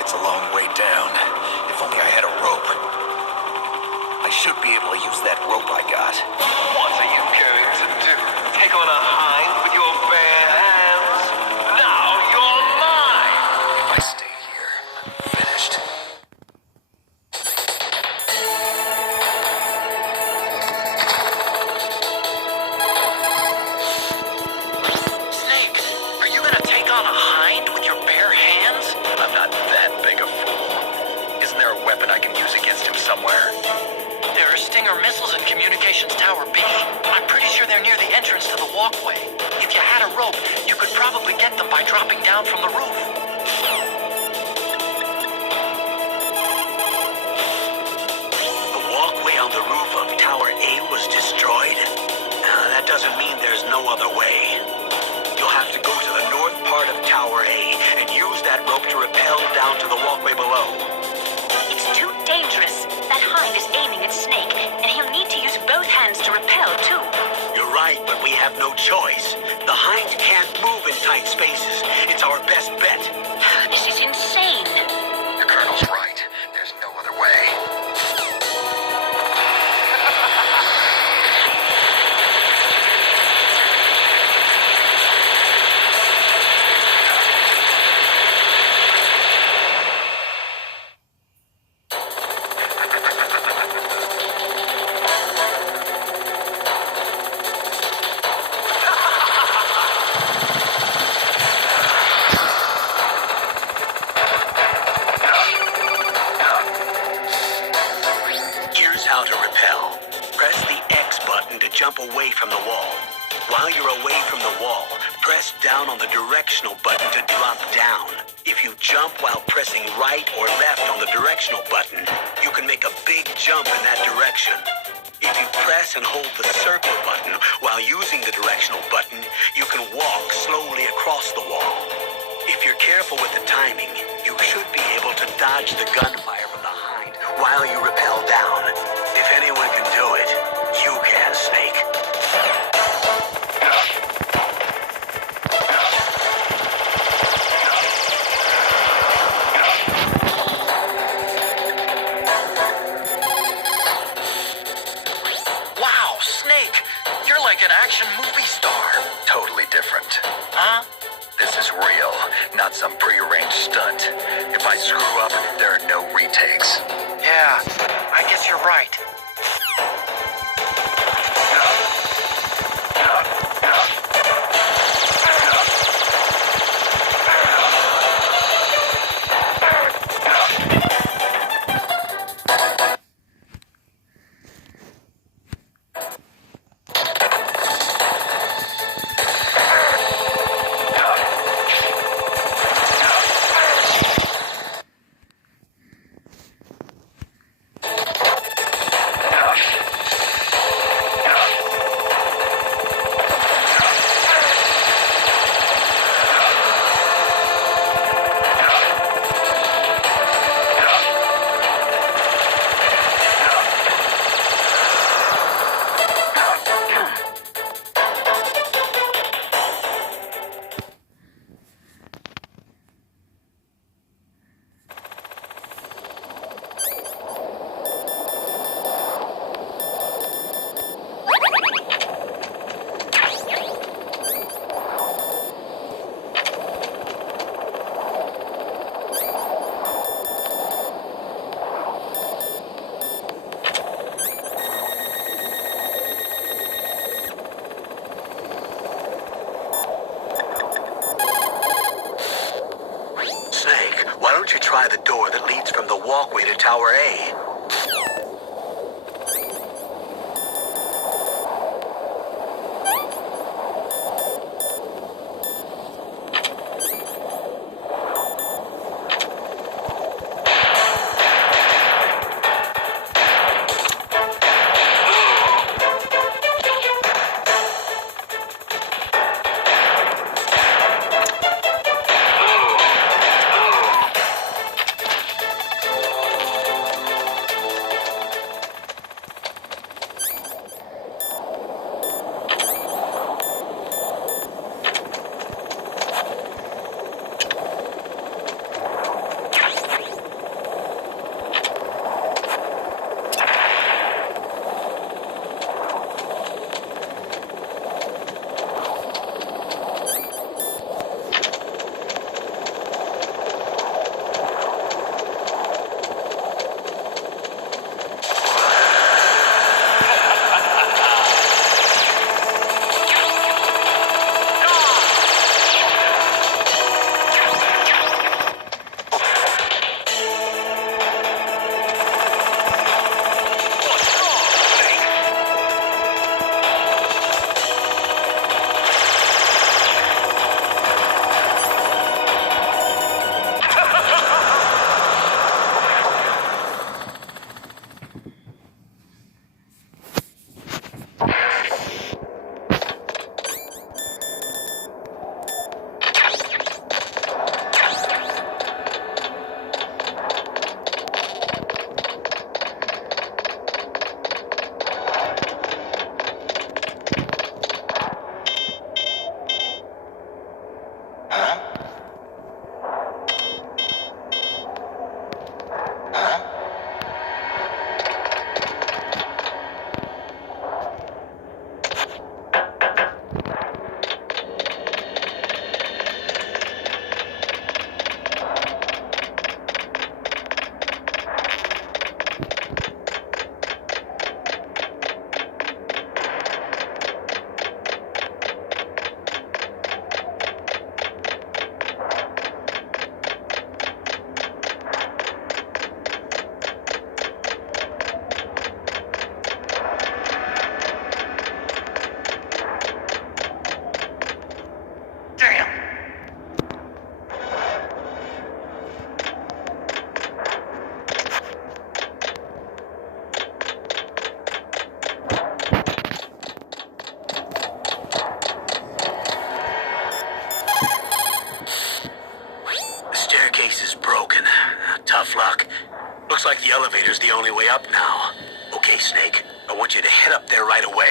It's a long way down. If only I had a rope. I should be able to use that rope I got. What are you going to do? Take on a hind with your I can use against him somewhere. There are Stinger missiles in Communications Tower B. I'm pretty sure they're near the entrance to the walkway. If you had a rope, you could probably get them by dropping down from the roof. The walkway on the roof of Tower A was destroyed? That doesn't mean there's no other way. You'll have to go to the north part of Tower A and use that rope to rappel down to the walkway below. It's too dangerous. That hind is aiming at Snake, and he'll need to use both hands to repel, too. You're right, but we have no choice. The hind can't move in tight spaces. It's our best bet. This is insane. The Colonel's right. There's no other way. Jump away from the wall. While you're away from the wall, press down on the directional button to drop down. If you jump while pressing right or left on the directional button, you can make a big jump in that direction. If you press and hold the circle button while using the directional button, you can walk slowly across the wall. If you're careful with the timing, you should be able to dodge the gunfire from the hind while you rappel down. If anyone can do it, you can, Snake. Wow, Snake! You're like an action movie star. Totally different. Huh? This is real, not some prearranged stunt. If I screw up, there are no retakes. Yeah, I guess you're right. Why don't you try the door that leads from the walkway to Tower A? Looks like the elevator's the only way up now. Okay, Snake, I want you to head up there right away.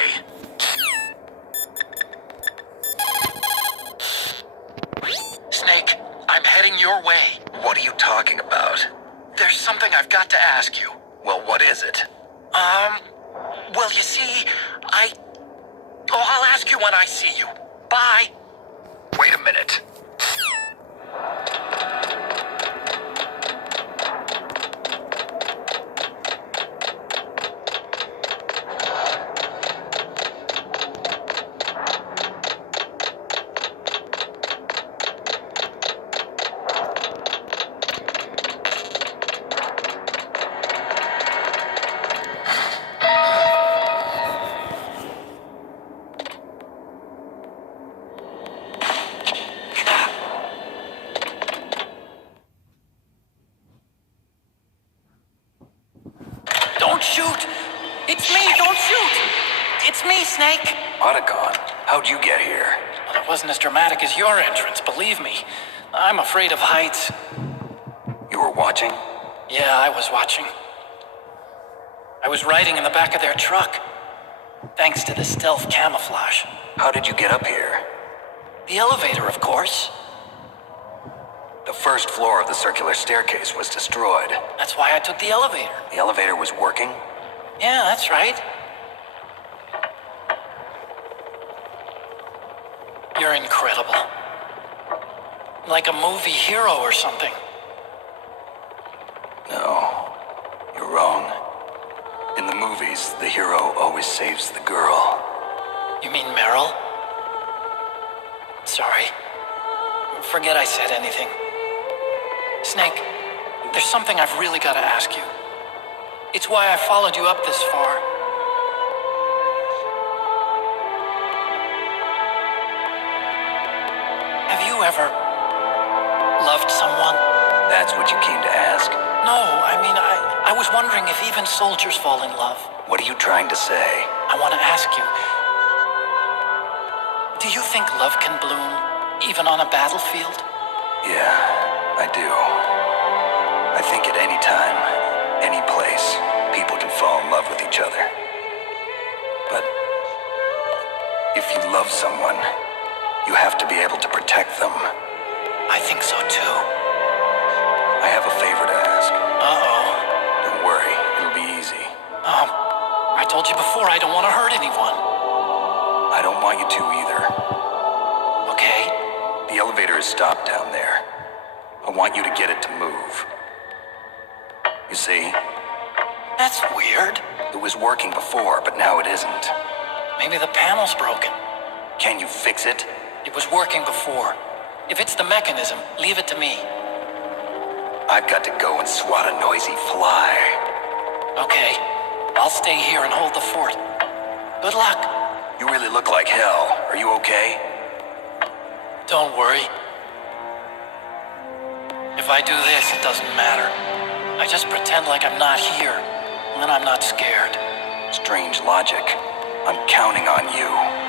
Snake, I'm heading your way. What are you talking about? There's something I've got to ask you. Well, what is it? Well, you see, I'll ask you when I see you. Bye. Wait a minute. Don't shoot! It's me, don't shoot! It's me, Snake! Otacon, how'd you get here? Well, it wasn't as dramatic as your entrance, believe me. I'm afraid of heights. You were watching? Yeah, I was watching. I was riding in the back of their truck, thanks to the stealth camouflage. How did you get up here? The elevator, of course. The first floor of the circular staircase was destroyed. That's why I took the elevator. The elevator was working? Yeah, that's right. You're incredible. Like a movie hero or something. No, you're wrong. In the movies, the hero always saves the girl. You mean Meryl? Sorry. Forget I said anything. Snake, there's something I've really got to ask you. It's why I followed you up this far. Have you ever loved someone? That's what you came to ask? No, I mean, I was wondering if even soldiers fall in love. What are you trying to say? I want to ask you, do you think love can bloom even on a battlefield? Yeah, I do. I think at any time, any place, people can fall in love with each other. But if you love someone, you have to be able to protect them. I think so too. I have a favor to ask. Uh-oh. Don't worry, it'll be easy. I told you before I don't want to hurt anyone. I don't want you to either. Okay. The elevator is stopped down there. I want you to get it to move. You see? That's weird. It was working before, but now it isn't. Maybe the panel's broken. Can you fix it? It was working before. If it's the mechanism, leave it to me. I've got to go and swat a noisy fly. Okay. I'll stay here and hold the fort. Good luck. You really look like hell. Are you okay? Don't worry. If I do this, it doesn't matter. I just pretend like I'm not here, and then I'm not scared. Strange logic. I'm counting on you.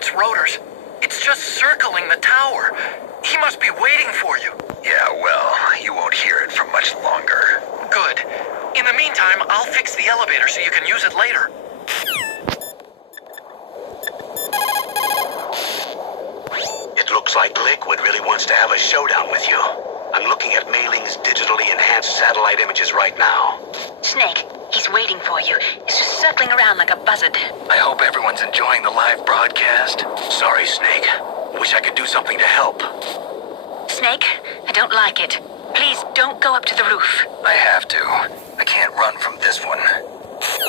its rotors. It's just circling the tower. He must be waiting for you. Yeah, well, you won't hear it for much longer. Good. In the meantime, I'll fix the elevator so you can use it later. It looks like Liquid really wants to have a showdown with you. I'm looking at Mailing's digitally enhanced satellite images right now. Snake, he's waiting for you. He's just circling around like a buzzard. I hope everyone's enjoying the live broadcast. Sorry, Snake. Wish I could do something to help. Snake, I don't like it. Please don't go up to the roof. I have to. I can't run from this one. So,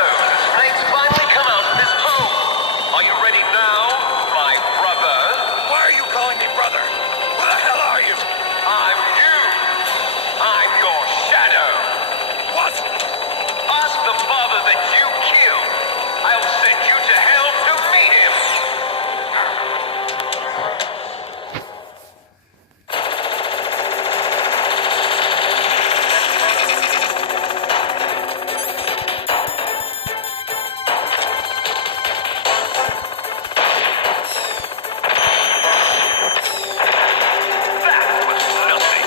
the snakes finally come out of this hole. Are you ready now, my brother? Why are you calling me brother? Who the hell are you? I'm you. I'm your shadow. What? Ask the father that you killed. I'll send you to hell to meet him. That was nothing.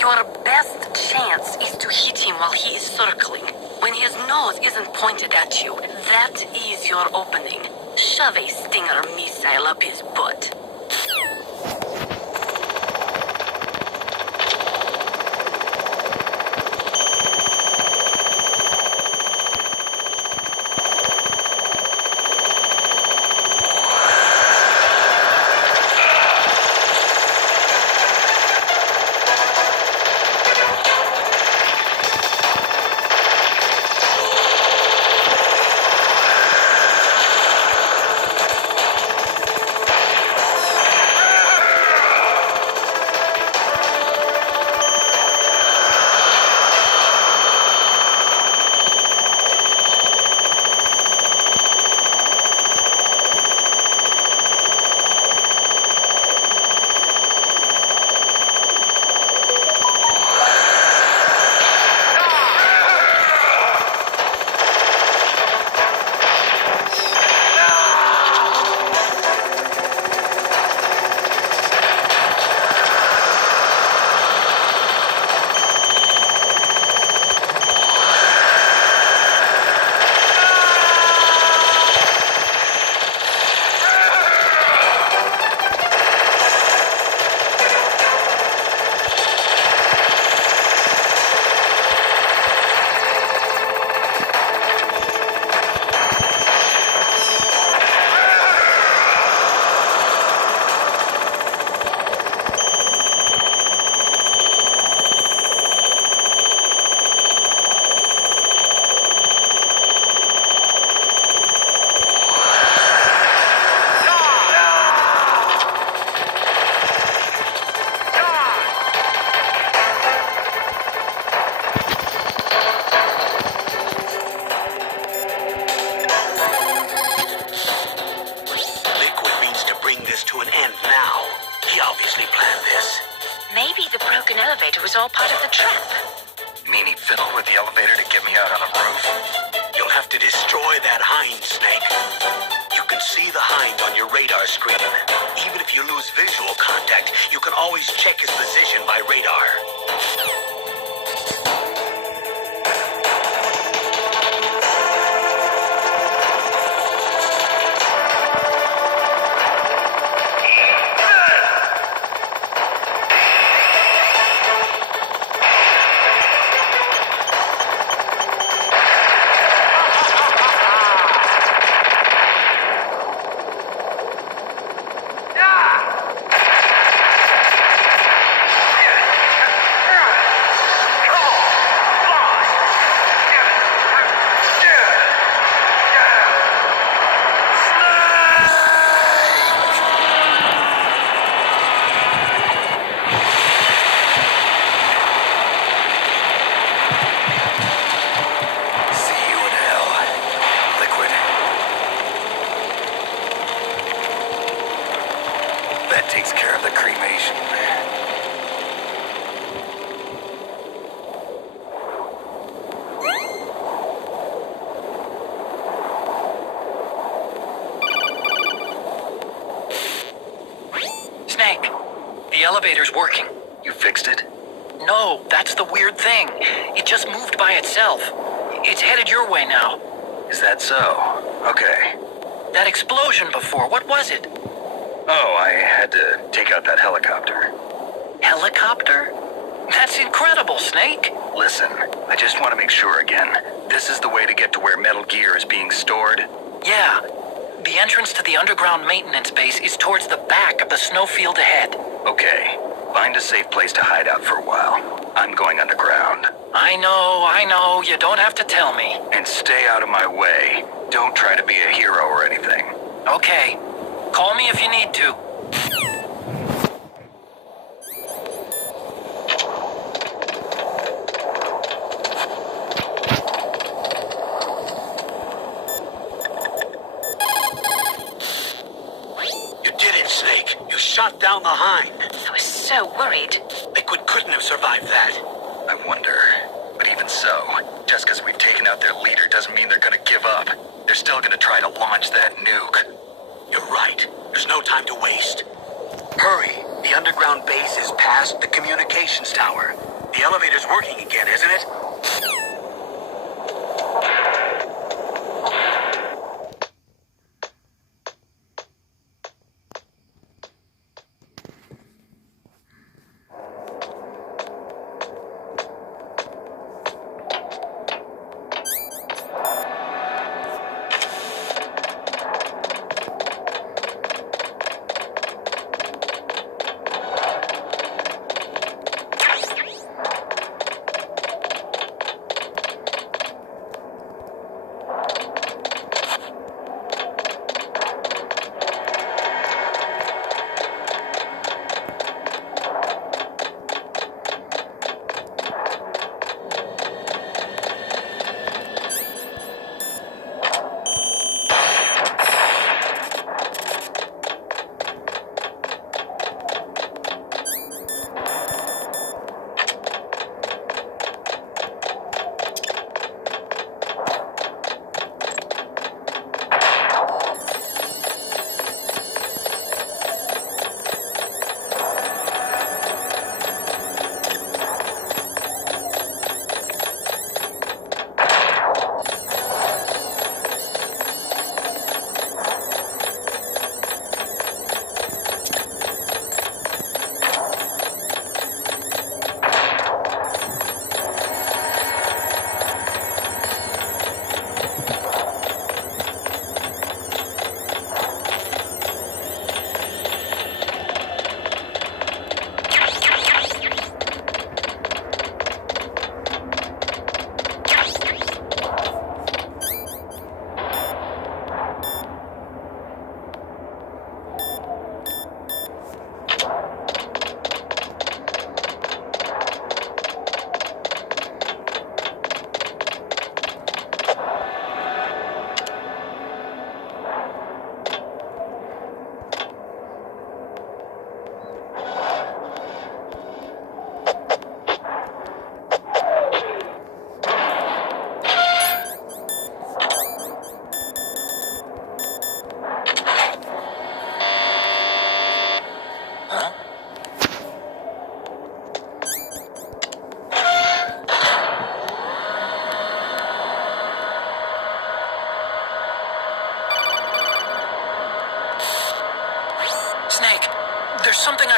Your best chance is to hit him while he is circling. When his nose isn't pointed at you, that is your opening. Shove a Stinger missile up his butt. elevator was all part of the trap. Mean he'd fiddle with the elevator to get me out on the roof? You'll have to destroy that hind, Snake. You can see the hind on your radar screen. Even if you lose visual contact, you can always check his position by radar. That takes care of the cremation. Snake, the elevator's working. You fixed it? No, that's the weird thing. It just moved by itself. It's headed your way now. Is that so? Okay. That explosion before, what was it? Oh, I had to take out that helicopter. Helicopter? That's incredible, Snake. Listen, I just want to make sure again. This is the way to get to where Metal Gear is being stored? Yeah. The entrance to the underground maintenance base is towards the back of the snowfield ahead. Okay. Find a safe place to hide out for a while. I'm going underground. I know. You don't have to tell me. And stay out of my way. Don't try to be a hero or anything. Okay. Call me if you need to. You did it, Snake. You shot down the hind. I was so worried. Liquid couldn't have survived that. I wonder. But even so, just because we've taken out their leader doesn't mean they're gonna give up. They're still gonna try to launch that nuke. You're right. There's no time to waste. Hurry. The underground base is past the communications tower. The elevator's working again, isn't it?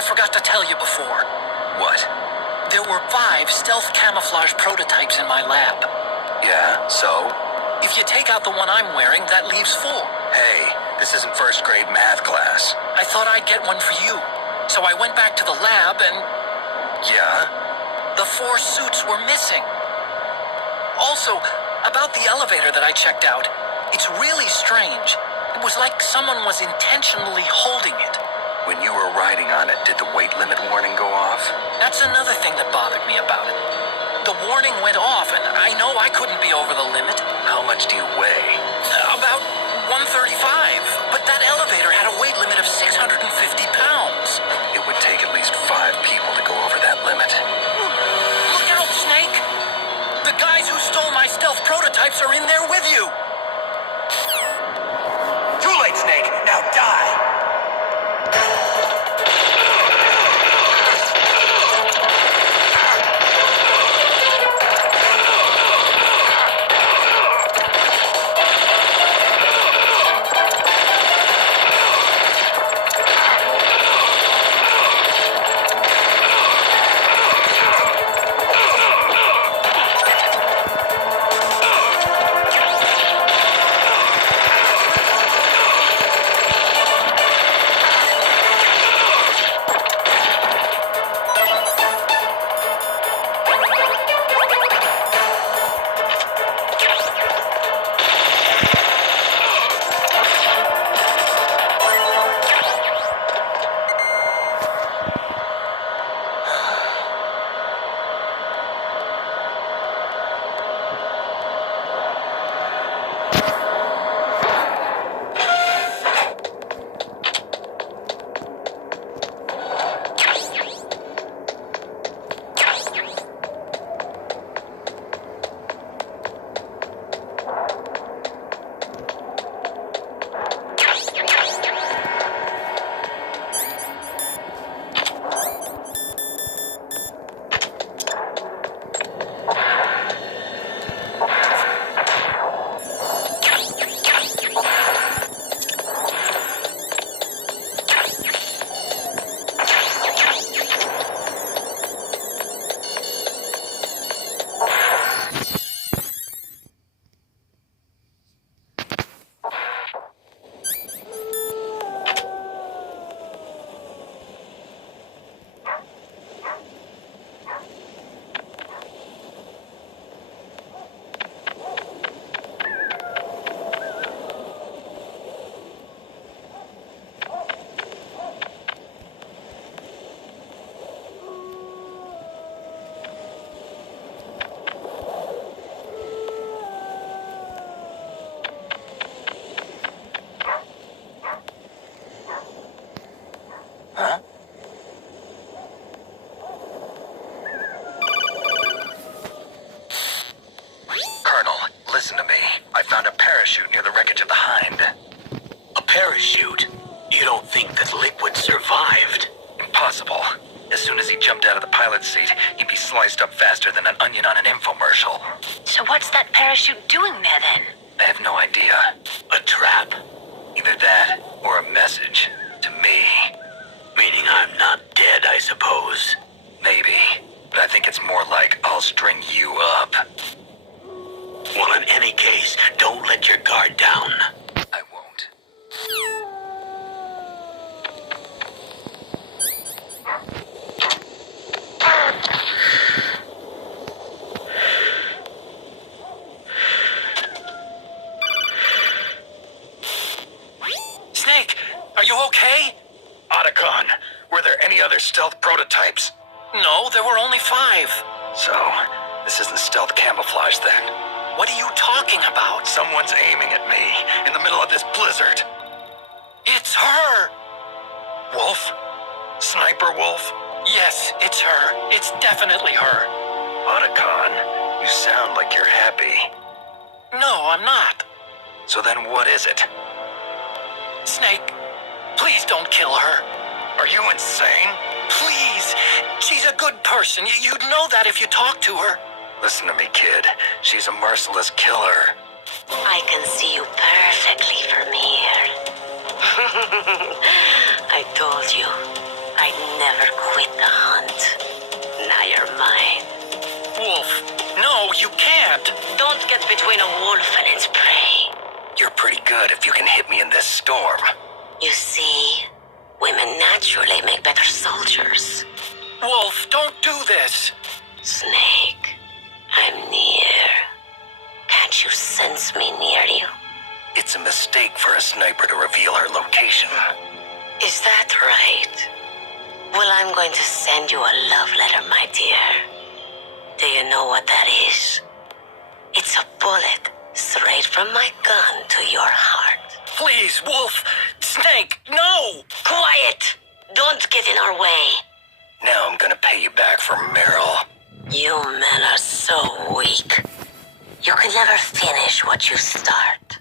forgot to tell you before. What? There were 5 stealth camouflage prototypes in my lab. Yeah, so? If you take out the one I'm wearing, that leaves 4. Hey, this isn't first grade math class. I thought I'd get one for you. So I went back to the lab and... Yeah? The 4 suits were missing. Also, about the elevator that I checked out, it's really strange. It was like someone was intentionally holding it. When you were riding on it, did the weight limit warning go off? That's another thing that bothered me about it. The warning went off, and I know I couldn't be over the limit. How much do you weigh? About 135, but that elevator had a weight limit of 650 pounds. It would take at least 5 people to go over that limit. Look out, Snake! The guys who stole my stealth prototypes are in there with you! Too late, Snake. Now die. Listen to me. I found a parachute near the wreckage of the Hind. A parachute? You don't think that Liquid survived? Impossible. As soon as he jumped out of the pilot's seat, he'd be sliced up faster than an onion on an infomercial. So what's that parachute doing there then? I have no idea. A trap? Either that, or a message. To me. Meaning I'm not dead, I suppose. Maybe. But I think it's more like, I'll string you up. Well, in any case, don't let your guard down. I won't. Snake, are you okay? Otacon, were there any other stealth prototypes? No, there were only 5. So, this isn't stealth camouflage then? What are you talking about? Someone's aiming at me in the middle of this blizzard. It's her! Wolf? Sniper Wolf? Yes, it's her. It's definitely her. Otacon, you sound like you're happy. No, I'm not. So then what is it? Snake, please don't kill her. Are you insane? Please. She's a good person. You'd know that if you talked to her. Listen to me, kid. She's a merciless killer. I can see you perfectly from here. I told you. I I never quit the hunt. Now you're mine. Wolf, no, you can't. Don't get between a wolf and its prey. You're pretty good if you can hit me in this storm. You see, women naturally make better soldiers. Wolf, don't do this. Snake, I'm near. Can't you sense me near you? It's a mistake for a sniper to reveal her location. Is that right? Well, I'm going to send you a love letter, my dear. Do you know what that is? It's a bullet straight from my gun to your heart. Please, Wolf! Snake, no! Quiet! Don't get in our way. Now I'm gonna pay you back for Meryl. You men are so weak. You can never finish what you start.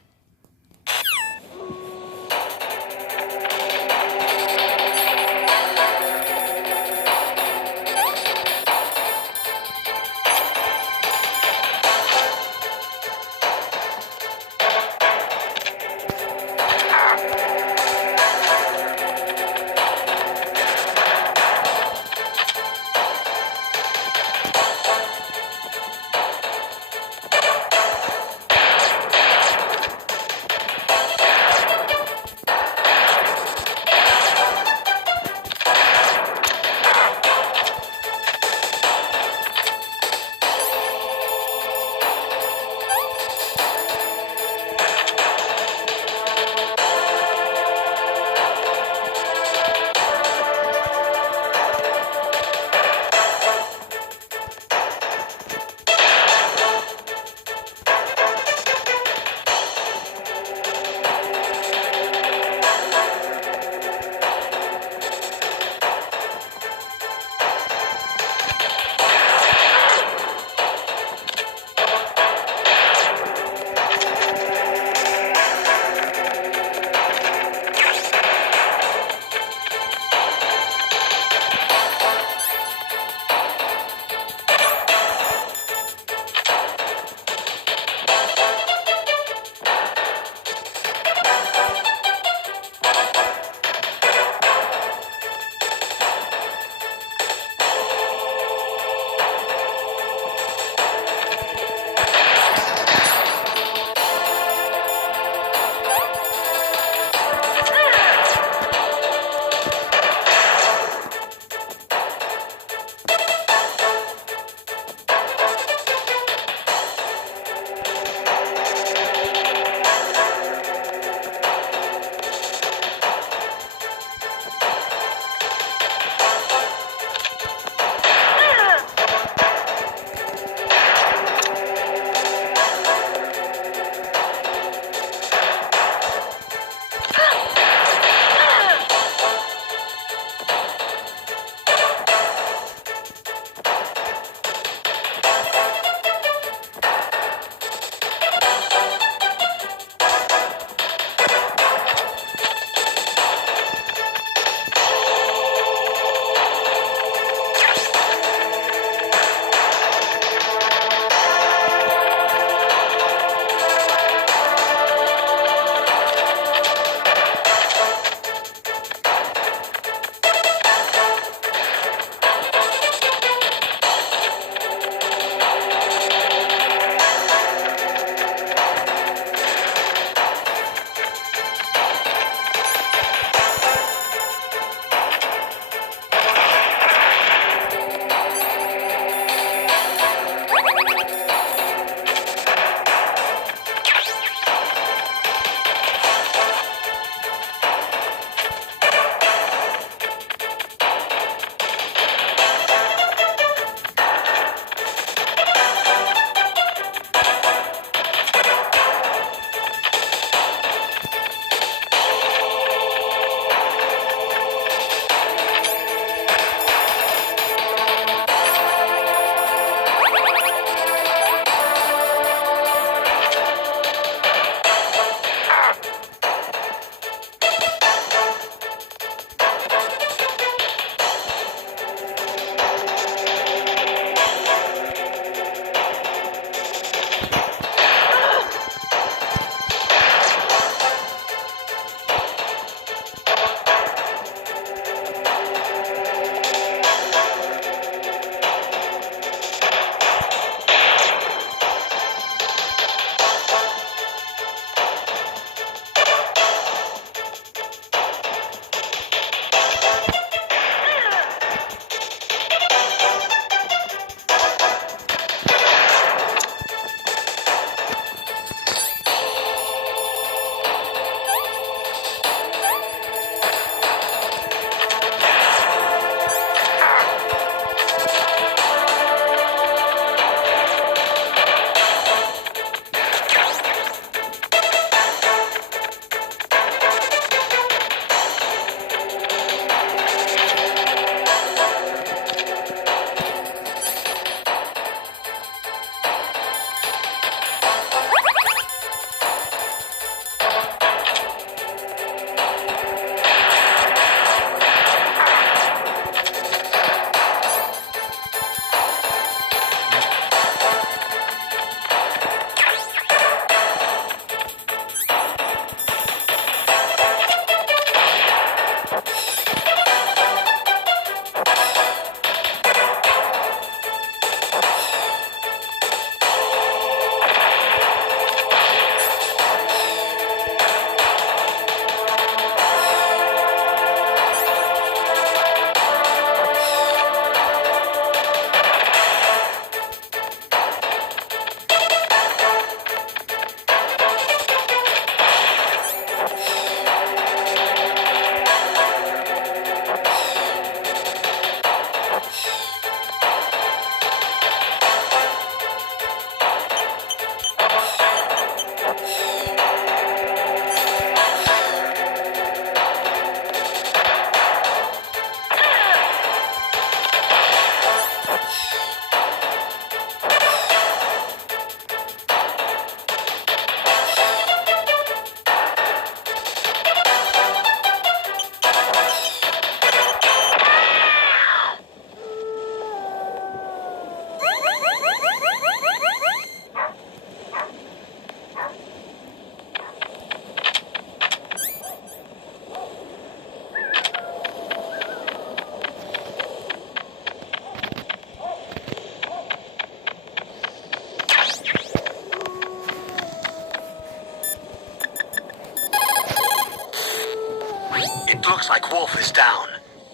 Looks like Wolf is down.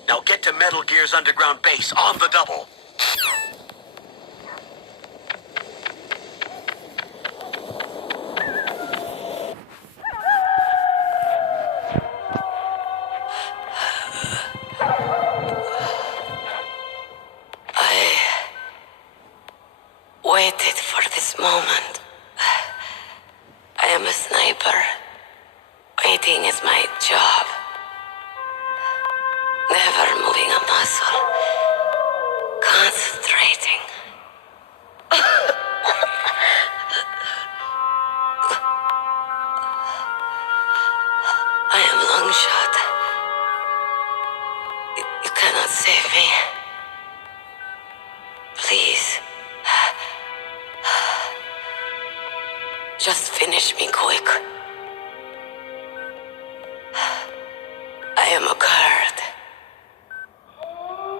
Now get to Metal Gear's underground base on the double. I waited for this moment. I am a sniper. Waiting is my job. Never moving a muscle. Concentrating. I am long shot. You cannot save me. Please. Just finish me quick. I am a Kurd.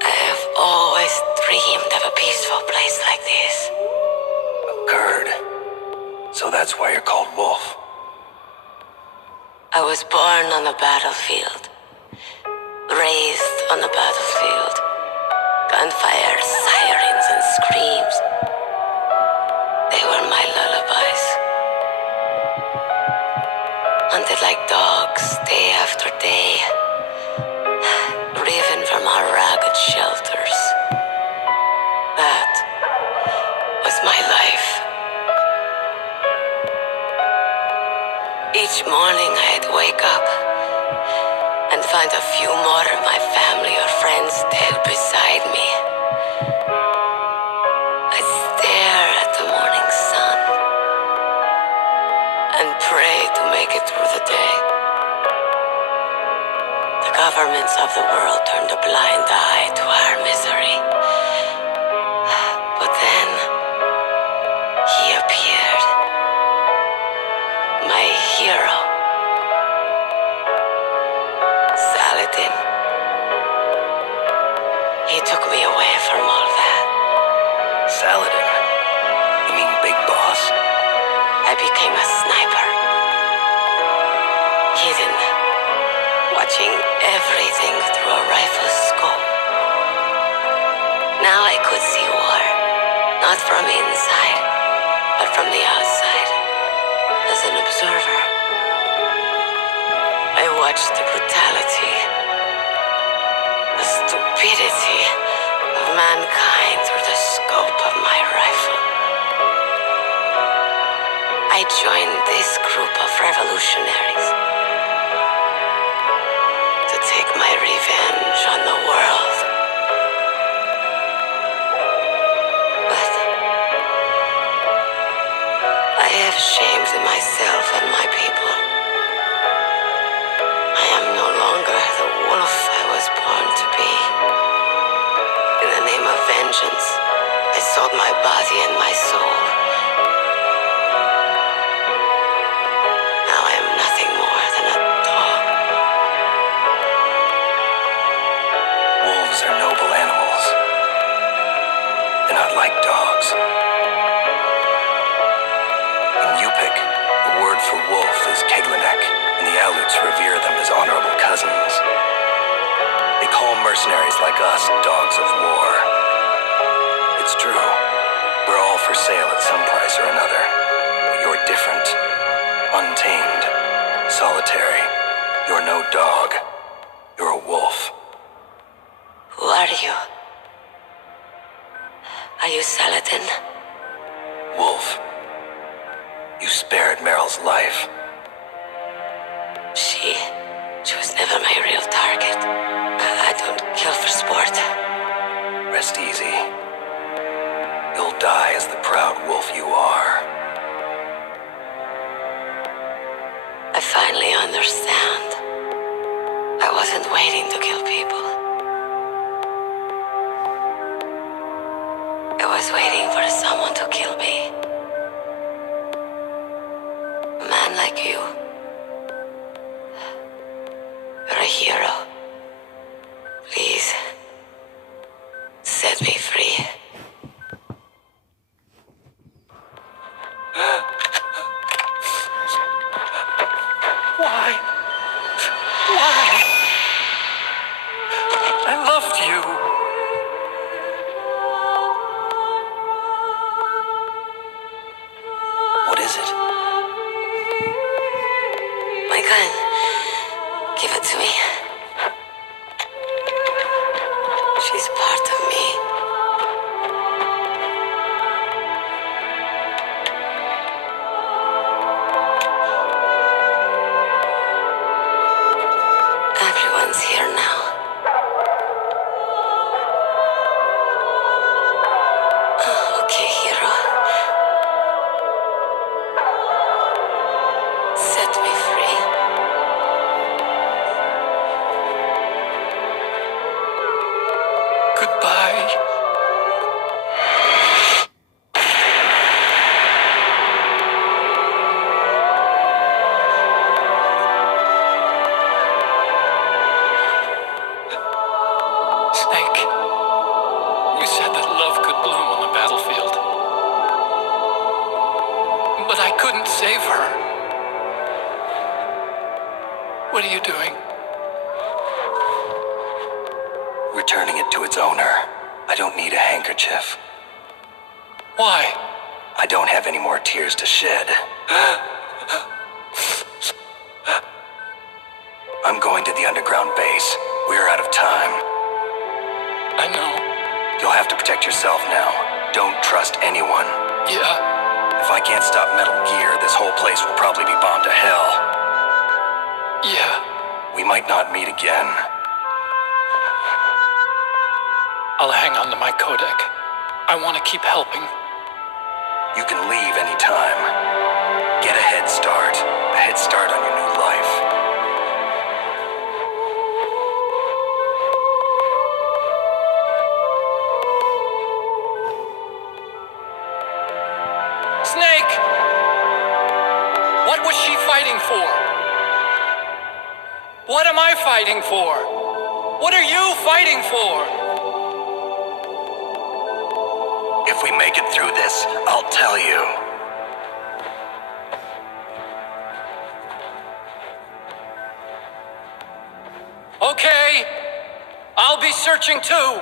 I have always dreamed of a peaceful place like this. A Kurd. So that's why you're called Wolf. I was born on the battlefield. Raised on the battlefield. Gunfire, sirens, and screams. They were my lullabies. Hunted like dogs, day after day. Driven from our ragged shelters. That was my life. Each morning I'd wake up and find a few more of my family or friends dead beside me. I'd stare at the morning sun and pray to make it through the day. The governments of the world turned a blind eye to our misery. But then, he appeared. My hero. Saladin. He took me away from all that. Saladin? You mean Big Boss? I became a sniper. Hidden. Watching everything through a rifle's scope. Now I could see war. Not from inside, but from the outside. As an observer. I watched the brutality, the stupidity of mankind through the scope of my rifle. I joined this group of revolutionaries to take my revenge on the world. But I have shamed myself and my people. I am no longer the wolf I was born to be. In the name of vengeance, I sold my body and my soul. Now I am nothing more than a dog. Wolves are noble animals. They're not like dogs. In Yupik, the word for wolf is Keglanek, and the Aleuts revere them as honorable cousins. They call mercenaries like us dogs of war. It's true. We're all for sale at some price or another. But you're different. Untamed. Solitary. You're no dog. You're a wolf. Who are you? Are you Saladin? Wolf. You spared Meryl's life. She was never my real target. I don't kill for sport. Rest easy. You'll die as the proud wolf you are. I finally understand. I wasn't waiting to kill people. I was waiting for someone to kill me. A man like you. You're a hero. Please, set me free. Why? Why? is it? My gun. Give it to me. She's part of me. Everyone's here now. Okay, hero. Set me free. Goodbye. Snake, you said that love could bloom on the battlefield. But I couldn't save her. What are you doing? Returning it to its owner. I don't need a handkerchief. Why? I don't have any more tears to shed. I'm going to the underground base. We're out of time. I know. You'll have to protect yourself now. Don't trust anyone. Yeah. If I can't stop Metal Gear, this whole place will probably be bombed to hell. Yeah. We might not meet again. I'll hang on to my codec. I want to keep helping. You can leave anytime. Get a head start. A head start on your new life. Snake! What was she fighting for? What am I fighting for? What are you fighting for? If we make it through this, I'll tell you. Okay. I'll be searching too.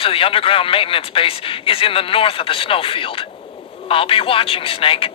To the underground maintenance base is in the north of the snowfield. I'll be watching, Snake.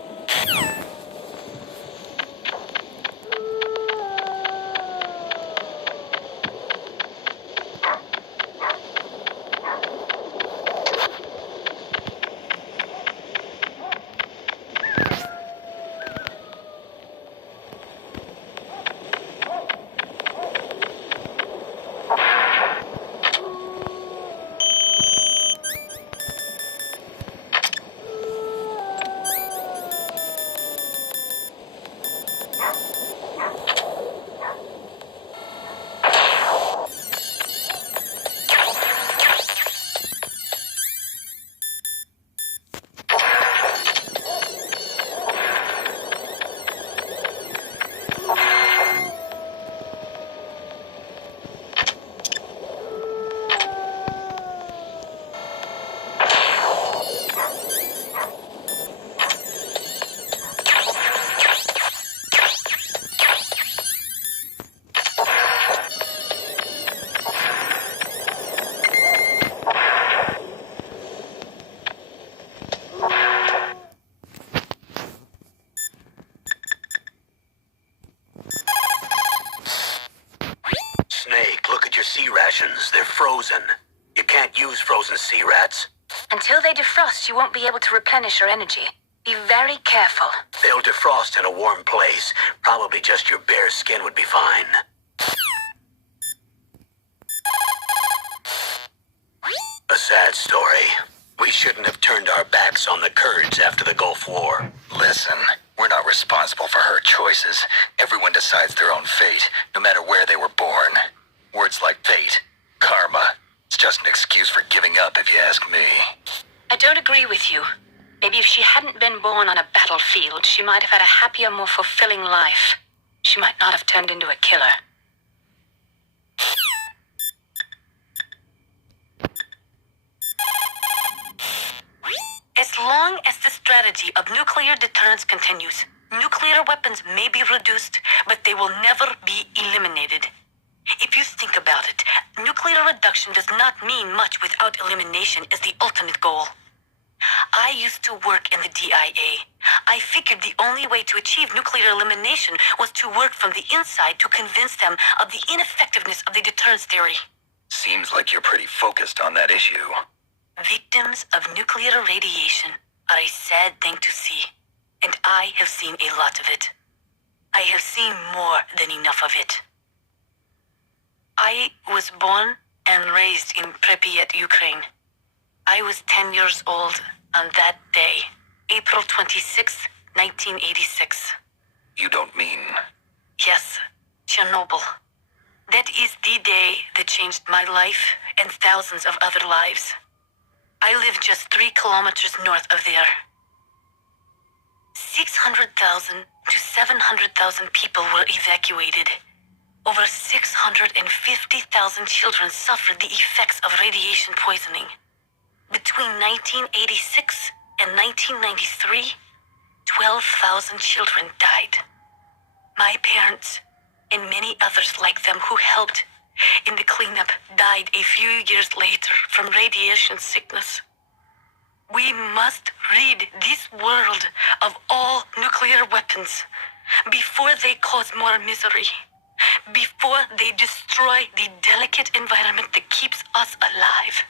frozen. You can't use frozen sea rats. Until they defrost, you won't be able to replenish your energy. Be very careful. They'll defrost in a warm place. Probably just your bare skin would be fine. A sad story. We shouldn't have turned our backs on the Kurds after the Gulf War. Listen, we're not responsible for her choices. Everyone decides their own fate, no matter where they were born. Words like fate, karma, it's just an excuse for giving up, if you ask me. I don't agree with you. Maybe if she hadn't been born on a battlefield, she might have had a happier, more fulfilling life. She might not have turned into a killer. As long as the strategy of nuclear deterrence continues, nuclear weapons may be reduced, but they will never be eliminated. If you think about it, nuclear reduction does not mean much without elimination as the ultimate goal. I used to work in the DIA. I figured the only way to achieve nuclear elimination was to work from the inside to convince them of the ineffectiveness of the deterrence theory. Seems like you're pretty focused on that issue. Victims of nuclear radiation are a sad thing to see, and I have seen a lot of it. I have seen more than enough of it. I was born and raised in Pripyat, Ukraine. I was 10 years old on that day, April 26, 1986. You don't mean... Yes, Chernobyl. That is the day that changed my life and thousands of other lives. I live just 3 kilometers north of there. 600,000 to 700,000 people were evacuated. Over 650,000 children suffered the effects of radiation poisoning. Between 1986 and 1993, 12,000 children died. My parents, and many others like them who helped in the cleanup, died a few years later from radiation sickness. We must rid this world of all nuclear weapons before they cause more misery, before they destroy the delicate environment that keeps us alive.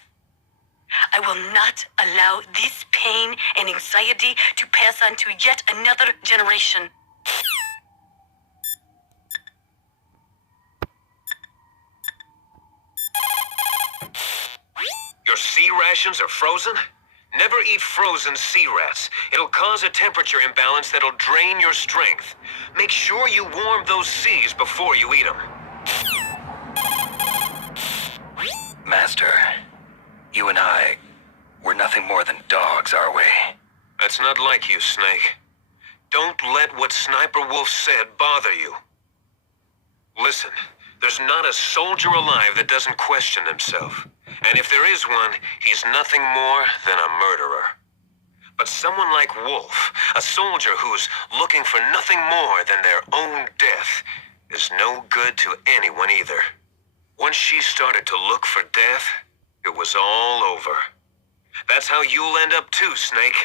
I will not allow this pain and anxiety to pass on to yet another generation. Your sea rations are frozen? Never eat frozen sea rats. It'll cause a temperature imbalance that'll drain your strength. Make sure you warm those seas before you eat them. Master, you and I, we're nothing more than dogs, are we? That's not like you, Snake. Don't let what Sniper Wolf said bother you. Listen, there's not a soldier alive that doesn't question himself. And if there is one, he's nothing more than a murderer. But someone like Wolf, a soldier who's looking for nothing more than their own death, is no good to anyone either. Once she started to look for death, it was all over. That's how you'll end up too, Snake.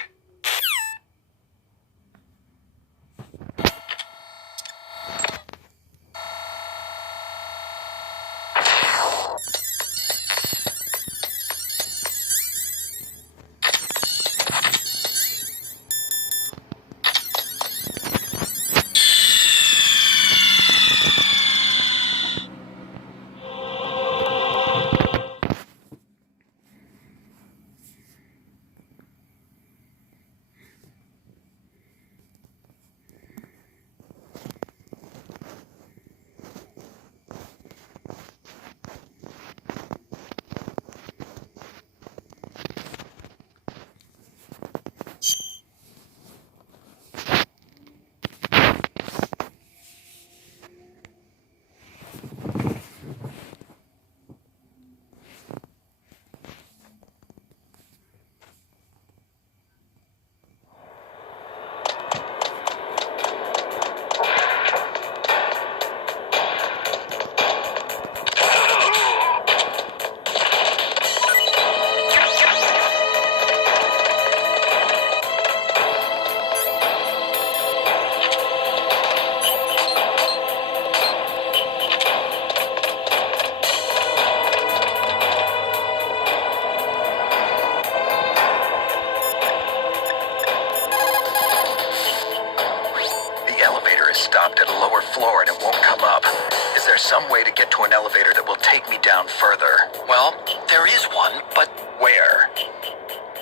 some way to get to an elevator that will take me down further. Well, there is one, but Where?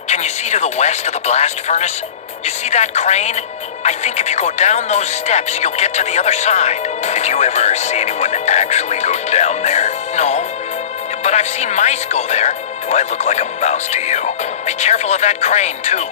can you see to the west of the blast furnace? You see that crane? I think if you go down those steps, you'll get to the other side. Did you ever see anyone actually go down there? No, but I've seen mice go there. Do I look like a mouse to you? Be careful of that crane, too.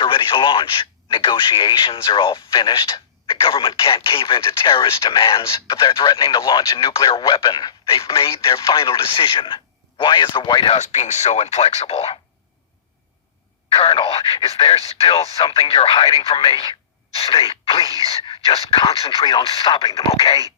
Are ready to launch. Negotiations are all finished? The government can't cave into terrorist demands. But they're threatening to launch a nuclear weapon. They've made their final decision. Why is the White House being so inflexible? Colonel, is there still something you're hiding from me? Snake, please, just concentrate on stopping them, okay?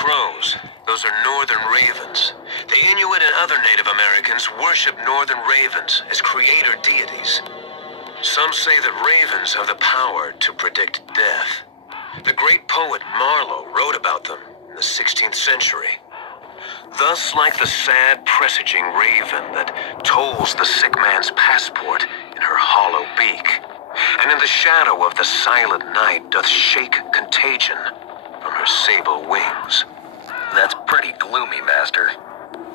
crows. Those are northern ravens. The Inuit and other Native Americans worship northern ravens as creator deities. Some say that ravens have the power to predict death. The great poet Marlowe wrote about them in the 16th century. Thus, like the sad presaging raven that tolls the sick man's passport in her hollow beak, and in the shadow of the silent night doth shake contagion from her sable wings. That's pretty gloomy, Master.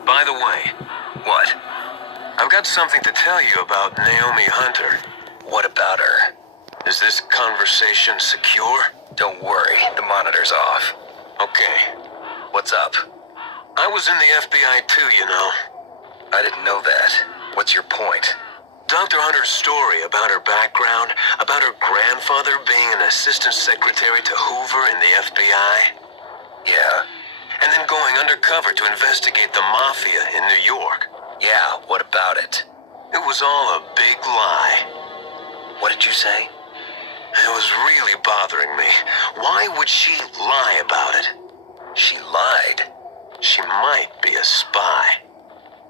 By the way, What? I've got something to tell you about Naomi Hunter. What about her? Is this conversation secure? Don't worry, the monitor's off. Okay. What's up? I was in the FBI too, you know. I didn't know that. What's your point? Dr. Hunter's story about her background, about her grandfather being an assistant secretary to Hoover in the FBI. Yeah. And then going undercover to investigate the mafia in New York. Yeah, what about it? It was all a big lie. What did you say? It was really bothering me. Why would she lie about it? She lied. She might be a spy.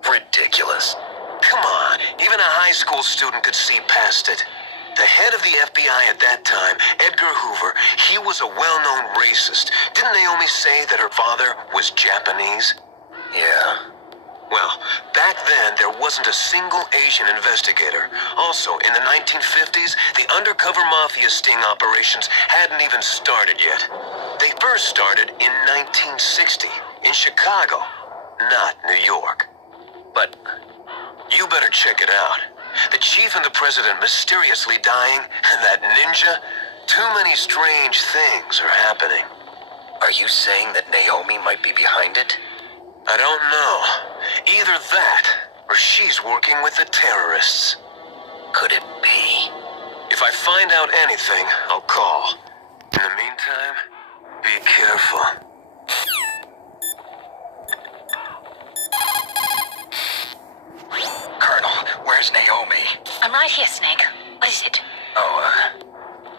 Ridiculous. Come on, even a high school student could see past it. The head of the FBI at that time, Edgar Hoover, he was a well-known racist. Didn't Naomi say that her father was Japanese? Yeah. Well, back then, there wasn't a single Asian investigator. Also, in the 1950s, the undercover mafia sting operations hadn't even started yet. They first started in 1960, in Chicago, not New York. But you better check it out. The chief and the president mysteriously dying, and that ninja. Too many strange things are happening. are you saying that Naomi might be behind it? I don't know. Either that, or she's working with the terrorists. Could it be? If I find out anything, I'll call. In the meantime, be careful. Colonel, where's Naomi? I'm right here, Snake. What is it? Oh,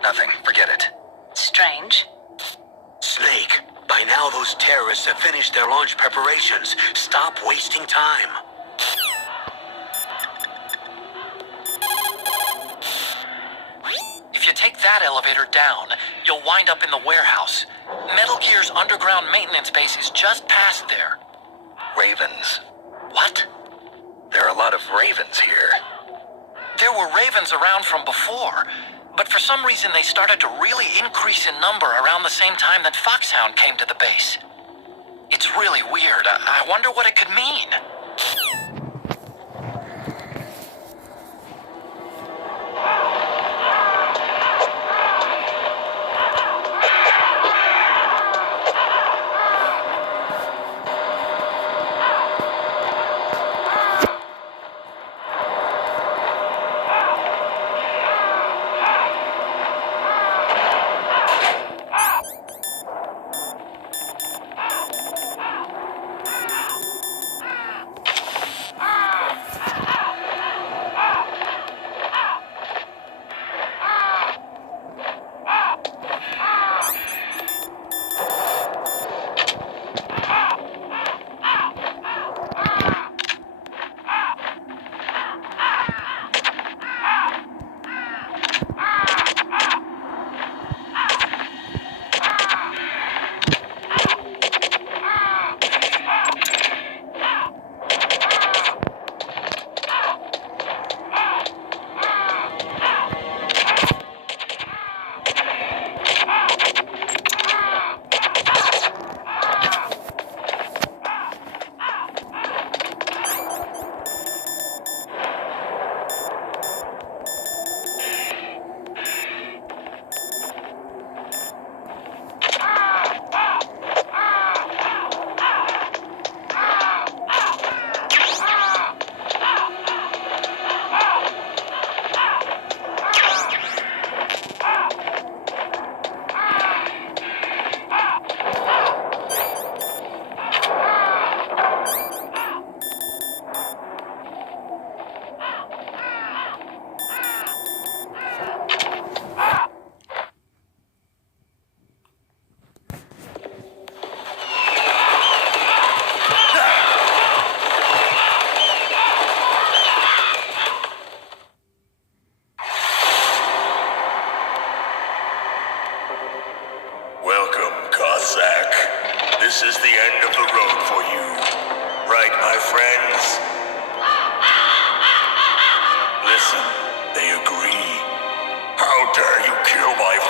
nothing. Forget it. Strange. Snake, by now those terrorists have finished their launch preparations. Stop wasting time. If you take that elevator down, you'll wind up in the warehouse. Metal Gear's underground maintenance base is just past there. Ravens. What? There are a lot of ravens here. There were ravens around from before, but for some reason they started to really increase in number around the same time that Foxhound came to the base. It's really weird. I wonder what it could mean.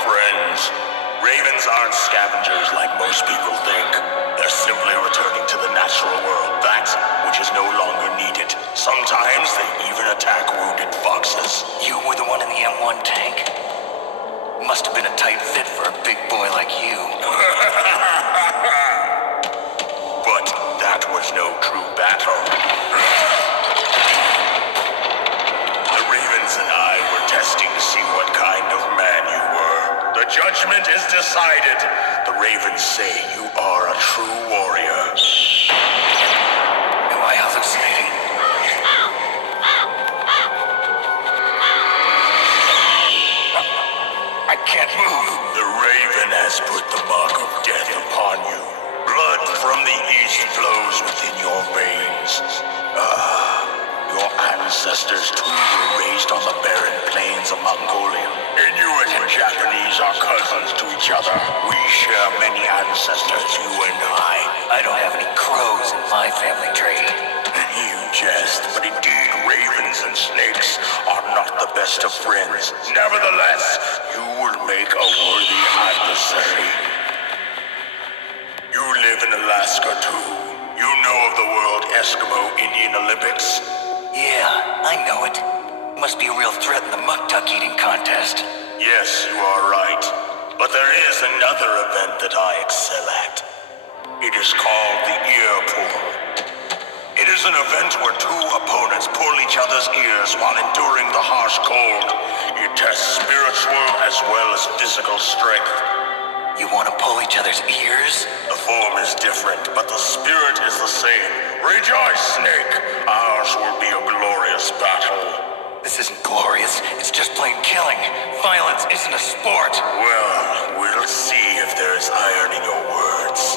friends. Ravens aren't scavengers like most people think. They're simply returning to the natural world, that which is no longer needed. Sometimes they even attack wounded foxes. You were the one in the M1 tank? Must have been a tight fit for a big boy like you. But that was no true battle. The Ravens and I were testing to see what kind of man you were. The judgment is decided. The Ravens say you are a true warrior. Am I hallucinating? I can't move. The Raven has put the mark of death upon you. Blood from the east flows within your veins. Your ancestors too were raised on the barren plains of Mongolia. Inuit and Japanese are cousins to each other. We share many ancestors, you and I. I don't have any crows in my family tree. You jest, but indeed ravens and snakes are not the best of friends. Nevertheless, you will make a worthy adversary. You live in Alaska too. You know of the World Eskimo Indian Olympics? Yeah, I know it. Must be a real threat in the muck-duck eating contest. Yes, you are right. But there is another event that I excel at. It is called the ear pull. It is an event where two opponents pull each other's ears while enduring the harsh cold. It tests spiritual as well as physical strength. You want to pull each other's ears? The form is different, but the spirit is the same. Rejoice, Snake! Ours will be a glorious battle. This isn't glorious. It's just plain killing. Violence isn't a sport. Well, we'll see if there is iron in your words.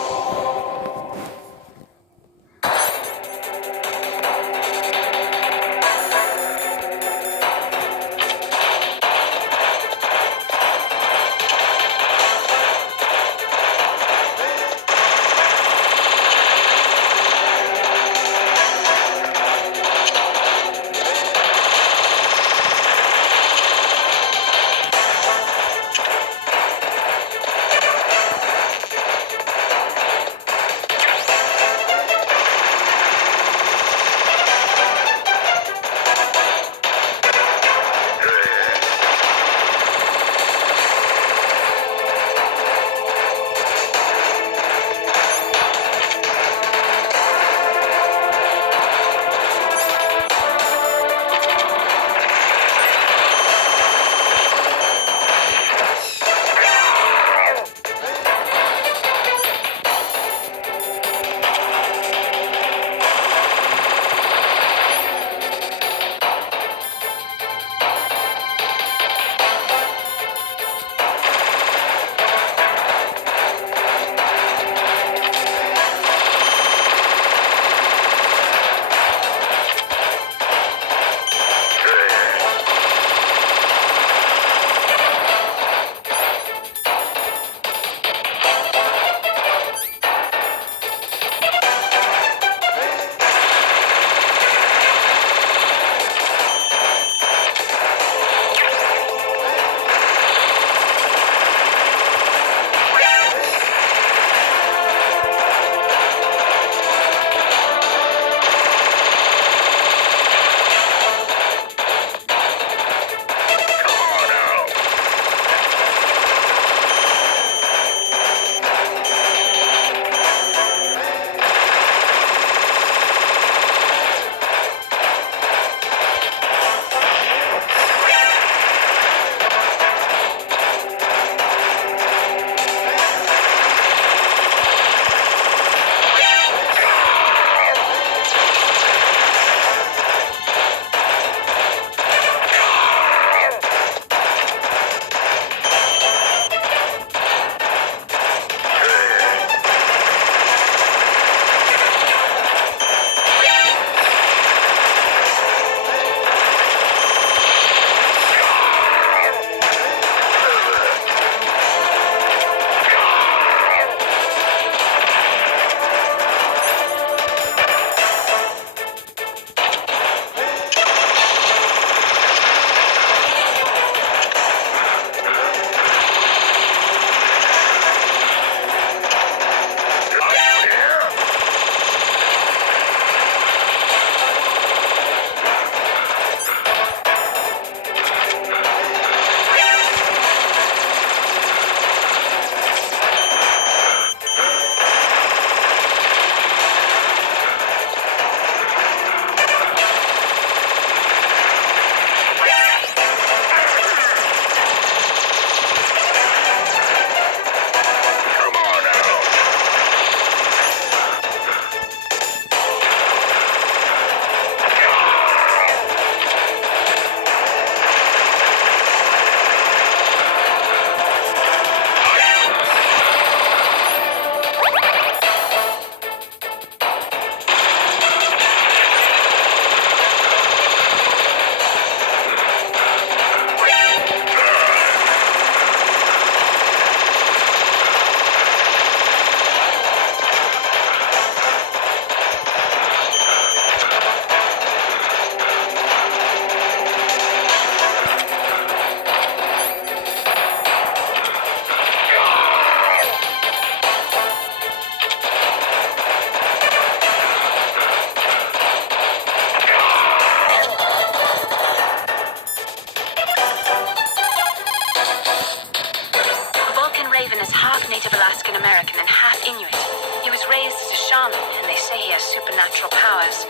American and half Inuit. He was raised as a shaman, and they say he has supernatural powers.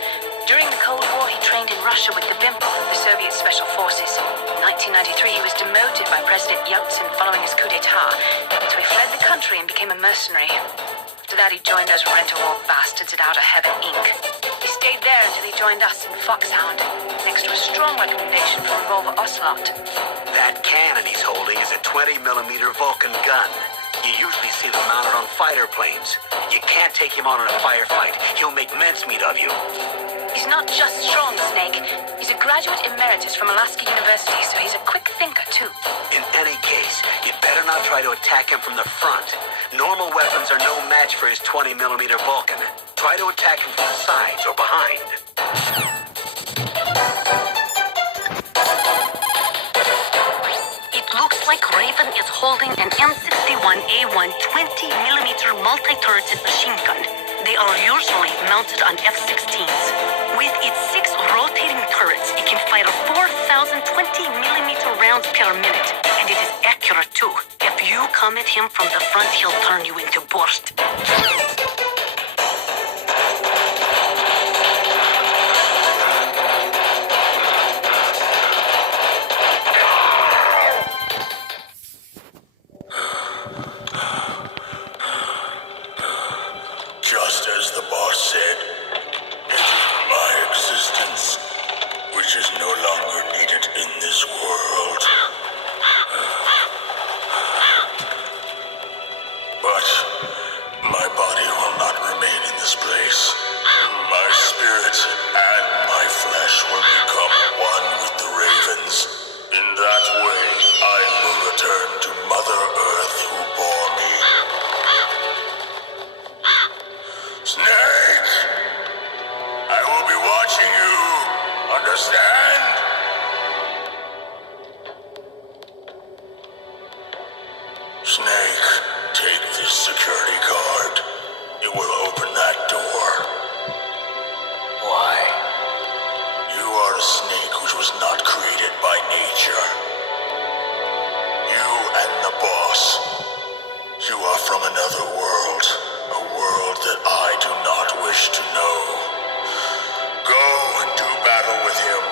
During the Cold War, he trained in Russia with the BIMP, the Soviet Special Forces. In 1993, he was demoted by President Yeltsin following his coup d'etat, so he fled the country and became a mercenary. After that, he joined those rent-a-war bastards at Outer Heaven, Inc. He stayed there until he joined us in Foxhound, next to a strong recommendation for Revolver Ocelot. That cannon he's holding is a 20mm Vulcan gun. You usually see them mounted on fighter planes. You can't take him on in a firefight. He'll make mincemeat of you. He's not just strong, Snake. He's a graduate emeritus from Alaska University, so he's a quick thinker, too. In any case, you'd better not try to attack him from the front. Normal weapons are no match for his 20mm Vulcan. Try to attack him from the sides or behind. It looks like Raven is holding an M61A1 20mm multi-turreted machine gun. They are usually mounted on F-16s. With its 6 rotating turrets, it can fire 4,000 20mm rounds per minute, and it is accurate too. If you come at him from the front, he'll turn you into borscht. Just as the boss said, it is my existence which is no longer needed in this world. But my body will not remain in this place. My spirit and my flesh will become one with the ravens. In that way, I will return to Mother Earth who bore me. Snake! I will be watching you. Understand? Snake, take this security card. It will open that door. Why? You are a snake which was not created by nature. You and the boss. You are from another world. A world that I do not wish to know. Go and do battle with him.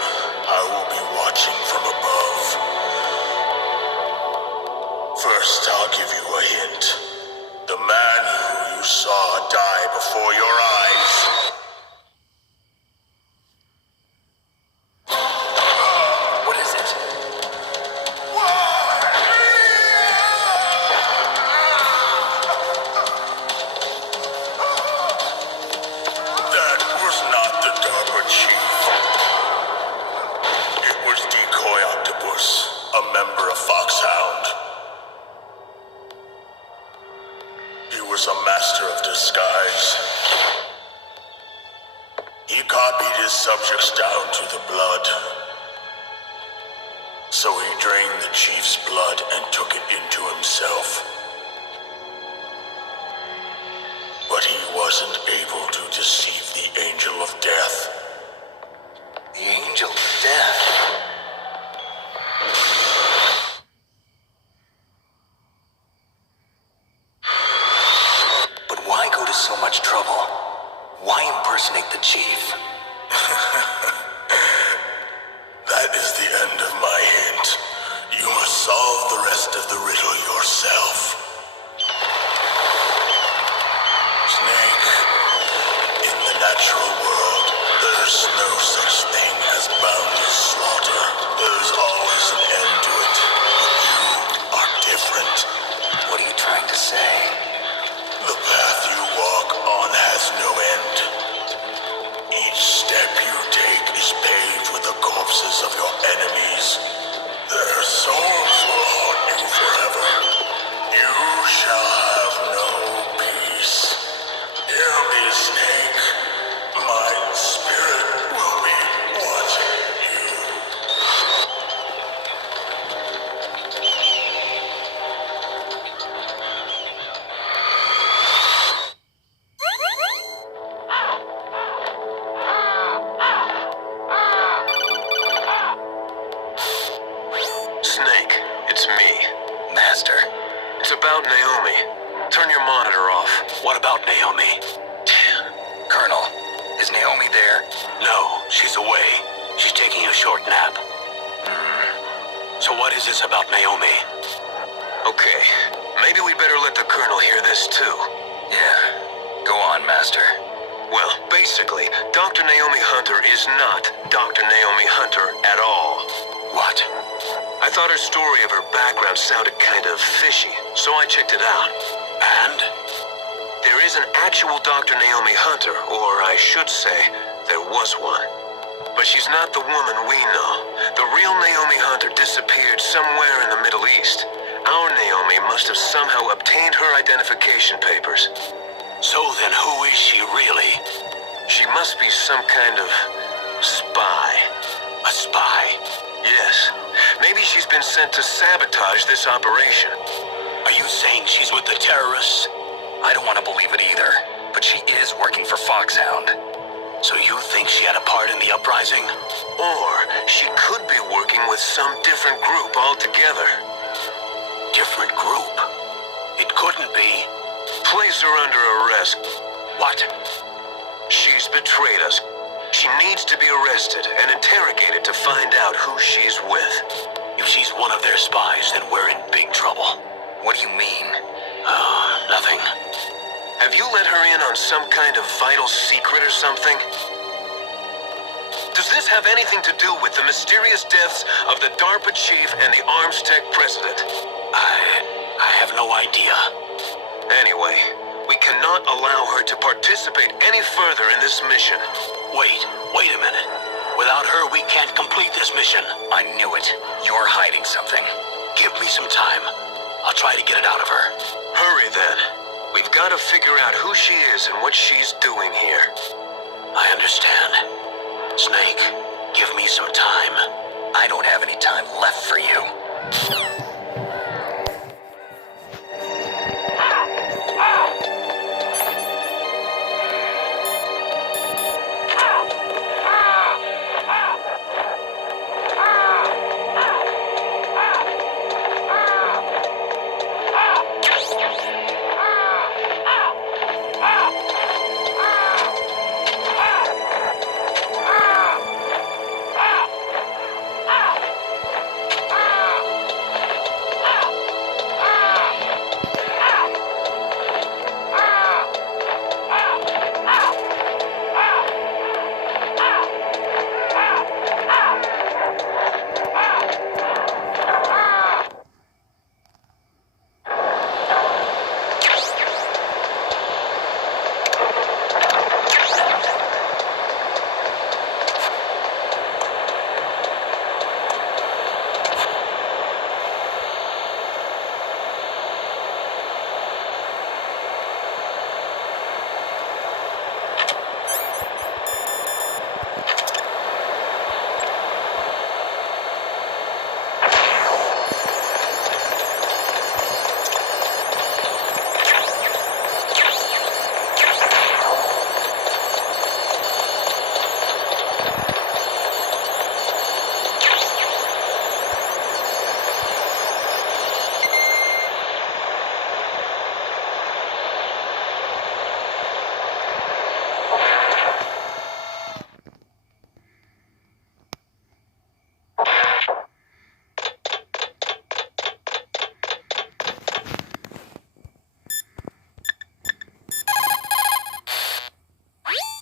I will be watching from above. First, I'll give you a hint. The man who you saw die before your eyes. What is it? That was not the DARPA chief. It was Decoy Octopus, a member of Foxhound. He was a master of disguise. He copied his subjects down to the blood. So he drained the chief's blood and took it into himself. But he wasn't able to deceive the Angel of Death. The Angel of Death. But why go to so much trouble? Why impersonate the chief? That is the end of my hint. You must solve the rest of the riddle yourself. Snake, in the natural world, there's no such thing as boundless slaughter. There's always an end to it. But you are different. What are you trying to say? The path you walk on has no end. Each step you take is paved with the corpses of your enemies. Their souls will haunt you forever. You shall have no peace. Hear me, Snake. My spirit will be watching you. Snake, it's me. Master. It's about Naomi. Turn your monitor off. What about Naomi? Colonel, is Naomi there? No, she's away. She's taking a short nap. So what is this about Naomi? Okay, maybe we better let the Colonel hear this too. Yeah. Go on, Master. Well, basically, Dr. Naomi Hunter is not Dr. Naomi Hunter at all. What? I thought her story of her background sounded kind of fishy, so I checked it out. And? There is an actual Dr. Naomi Hunter, or I should say, there was one. But she's not the woman we know. The real Naomi Hunter disappeared somewhere in the Middle East. Our Naomi must have somehow obtained her identification papers. So then who is she really? She must be some kind of spy. A spy? Yes. Maybe she's been sent to sabotage this operation. Are you saying she's with the terrorists? I don't want to believe it either, but she is working for Foxhound. So you think she had a part in the uprising? Or she could be working with some different group altogether. Different group? It couldn't be. Place her under arrest. What? She's betrayed us. She needs to be arrested and interrogated to find out who she's with. If she's one of their spies, then we're in big trouble. What do you mean? Nothing. Have you let her in on some kind of vital secret or something? Does this have anything to do with the mysterious deaths of the DARPA chief and the Arms Tech president? I have no idea. Anyway, we cannot allow her to participate any further in this mission. Wait a minute. Without her, we can't complete this mission. I knew it. You're hiding something. Give me some time. I'll try to get it out of her. Hurry then. We've got to figure out who she is and what she's doing here. I understand. Snake, give me some time. I don't have any time left for you.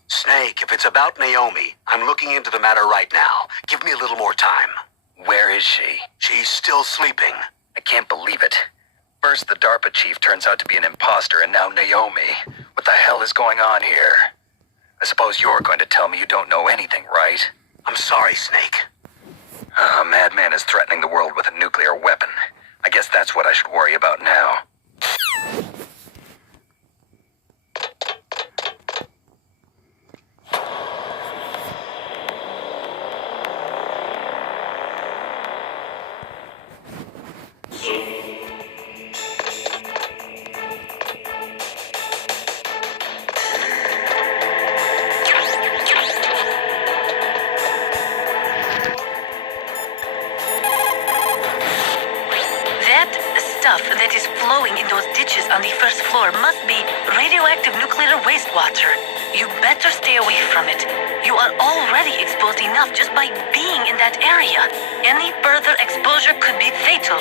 Snake, if it's about Naomi, I'm looking into the matter right now. Give me a little more time. Where is she? She's still sleeping. I can't believe it. First, the DARPA chief turns out to be an imposter, and now Naomi. What the hell is going on here? I suppose you're going to tell me you don't know anything, right? I'm sorry, Snake. A madman is threatening the world with a nuclear weapon. I guess that's what I should worry about now. stuff that is flowing in those ditches on the first floor must be radioactive nuclear wastewater. You better stay away from it. You are already exposed enough just by being in that area. Any further exposure could be fatal.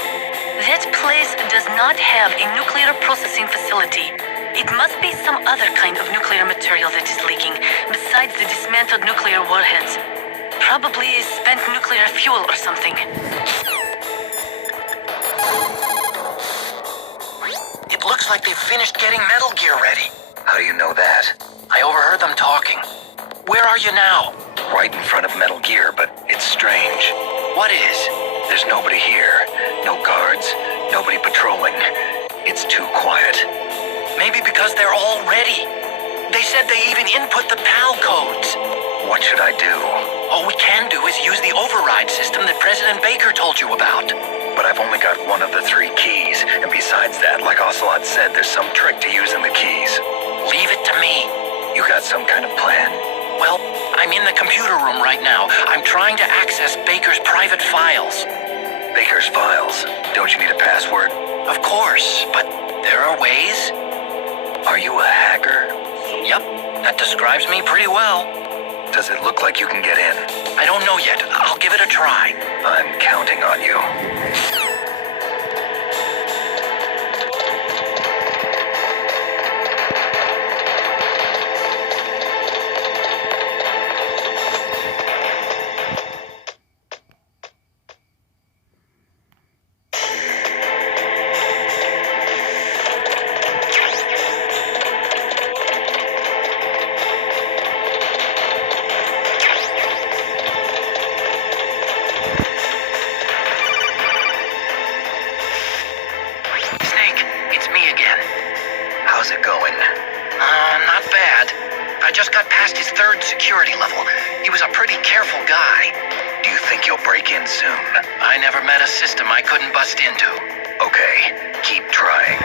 That place does not have a nuclear processing facility. It must be some other kind of nuclear material that is leaking, besides the dismantled nuclear warheads. Probably spent nuclear fuel or something. It looks like they've finished getting Metal Gear ready. How do you know that? I overheard them talking. Where are you now? Right in front of Metal Gear, but it's strange. What is? There's nobody here. No guards, nobody patrolling. It's too quiet. Maybe because they're all ready. They said they even input the PAL codes. What should I do? All we can do is use the override system that President Baker told you about. But I've only got one of the 3 keys, and besides that, like Ocelot said, there's some trick to using the keys. Leave it to me. You got some kind of plan? Well, I'm in the computer room right now. I'm trying to access Baker's private files. Baker's files? Don't you need a password? Of course, but there are ways. Are you a hacker? Yep, that describes me pretty well. Does it look like you can get in? I don't know yet. I'll give it a try. I'm counting on you. How's it going? Not bad. I just got past his 3rd security level. He was a pretty careful guy. Do you think you'll break in soon? I never met a system I couldn't bust into. Okay, keep trying.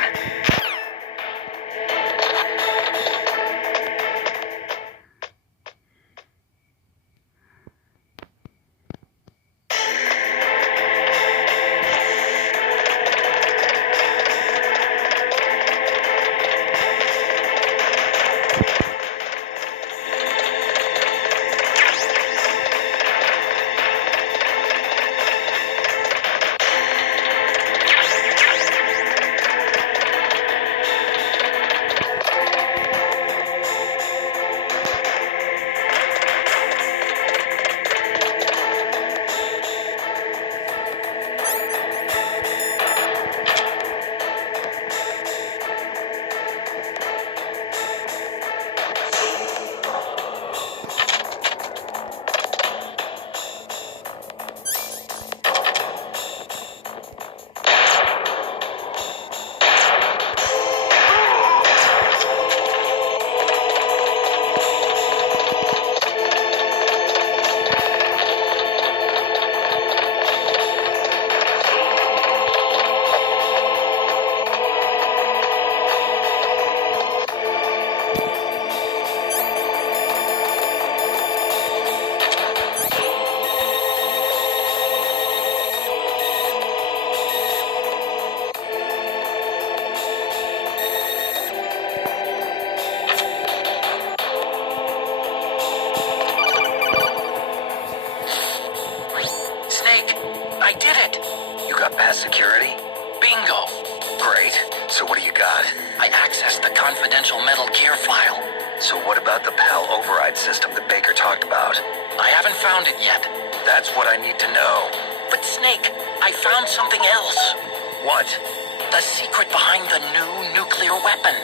I did it! You got past security? Bingo! Great. So what do you got? I accessed the confidential Metal Gear file. So what about the PAL override system that Baker talked about? I haven't found it yet. That's what I need to know. But Snake, I found something else. What? The secret behind the new nuclear weapon.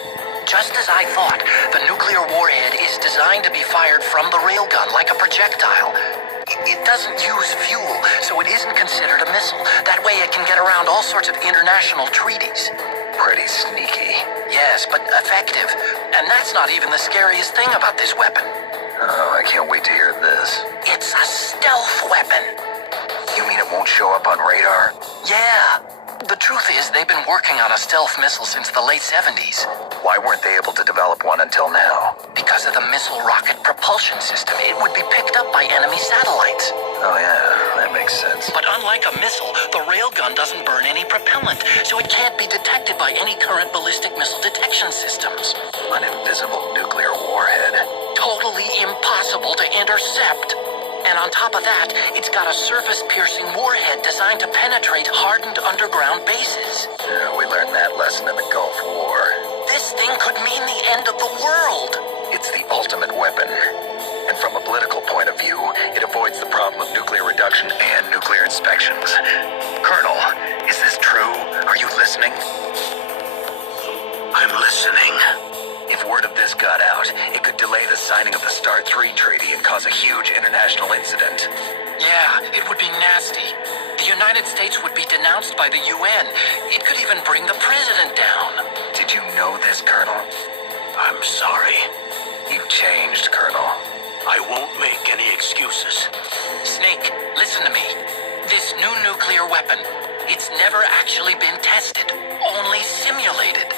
Just as I thought, the nuclear warhead is designed to be fired from the railgun like a projectile. It doesn't use fuel, so it isn't considered a missile. That way it can get around all sorts of international treaties. Pretty sneaky. Yes, but effective. And that's not even the scariest thing about this weapon. Oh, I can't wait to hear this. It's a stealth weapon. You mean it won't show up on radar? Yeah. The truth is, they've been working on a stealth missile since the late 70s. Why weren't they able to develop one until now? Because of the missile rocket propulsion system, it would be picked up by enemy satellites. Oh yeah, that makes sense. But unlike a missile, the railgun doesn't burn any propellant, so it can't be detected by any current ballistic missile detection systems. An invisible nuclear warhead. Totally impossible to intercept. And on top of that, it's got a surface-piercing warhead designed to penetrate hardened underground bases. Yeah, we learned that lesson in the Gulf War. This thing could mean the end of the world. It's the ultimate weapon. And from a political point of view, it avoids the problem of nuclear reduction and nuclear inspections. Colonel, is this true? Are you listening? I'm listening. If word of this got out, it could delay the signing of the START 3 treaty and cause a huge international incident. Yeah, it would be nasty. The United States would be denounced by the UN. It could even bring the president down. Did you know this, Colonel? I'm sorry. You've changed, Colonel. I won't make any excuses. Snake, listen to me. This new nuclear weapon, it's never actually been tested, only simulated.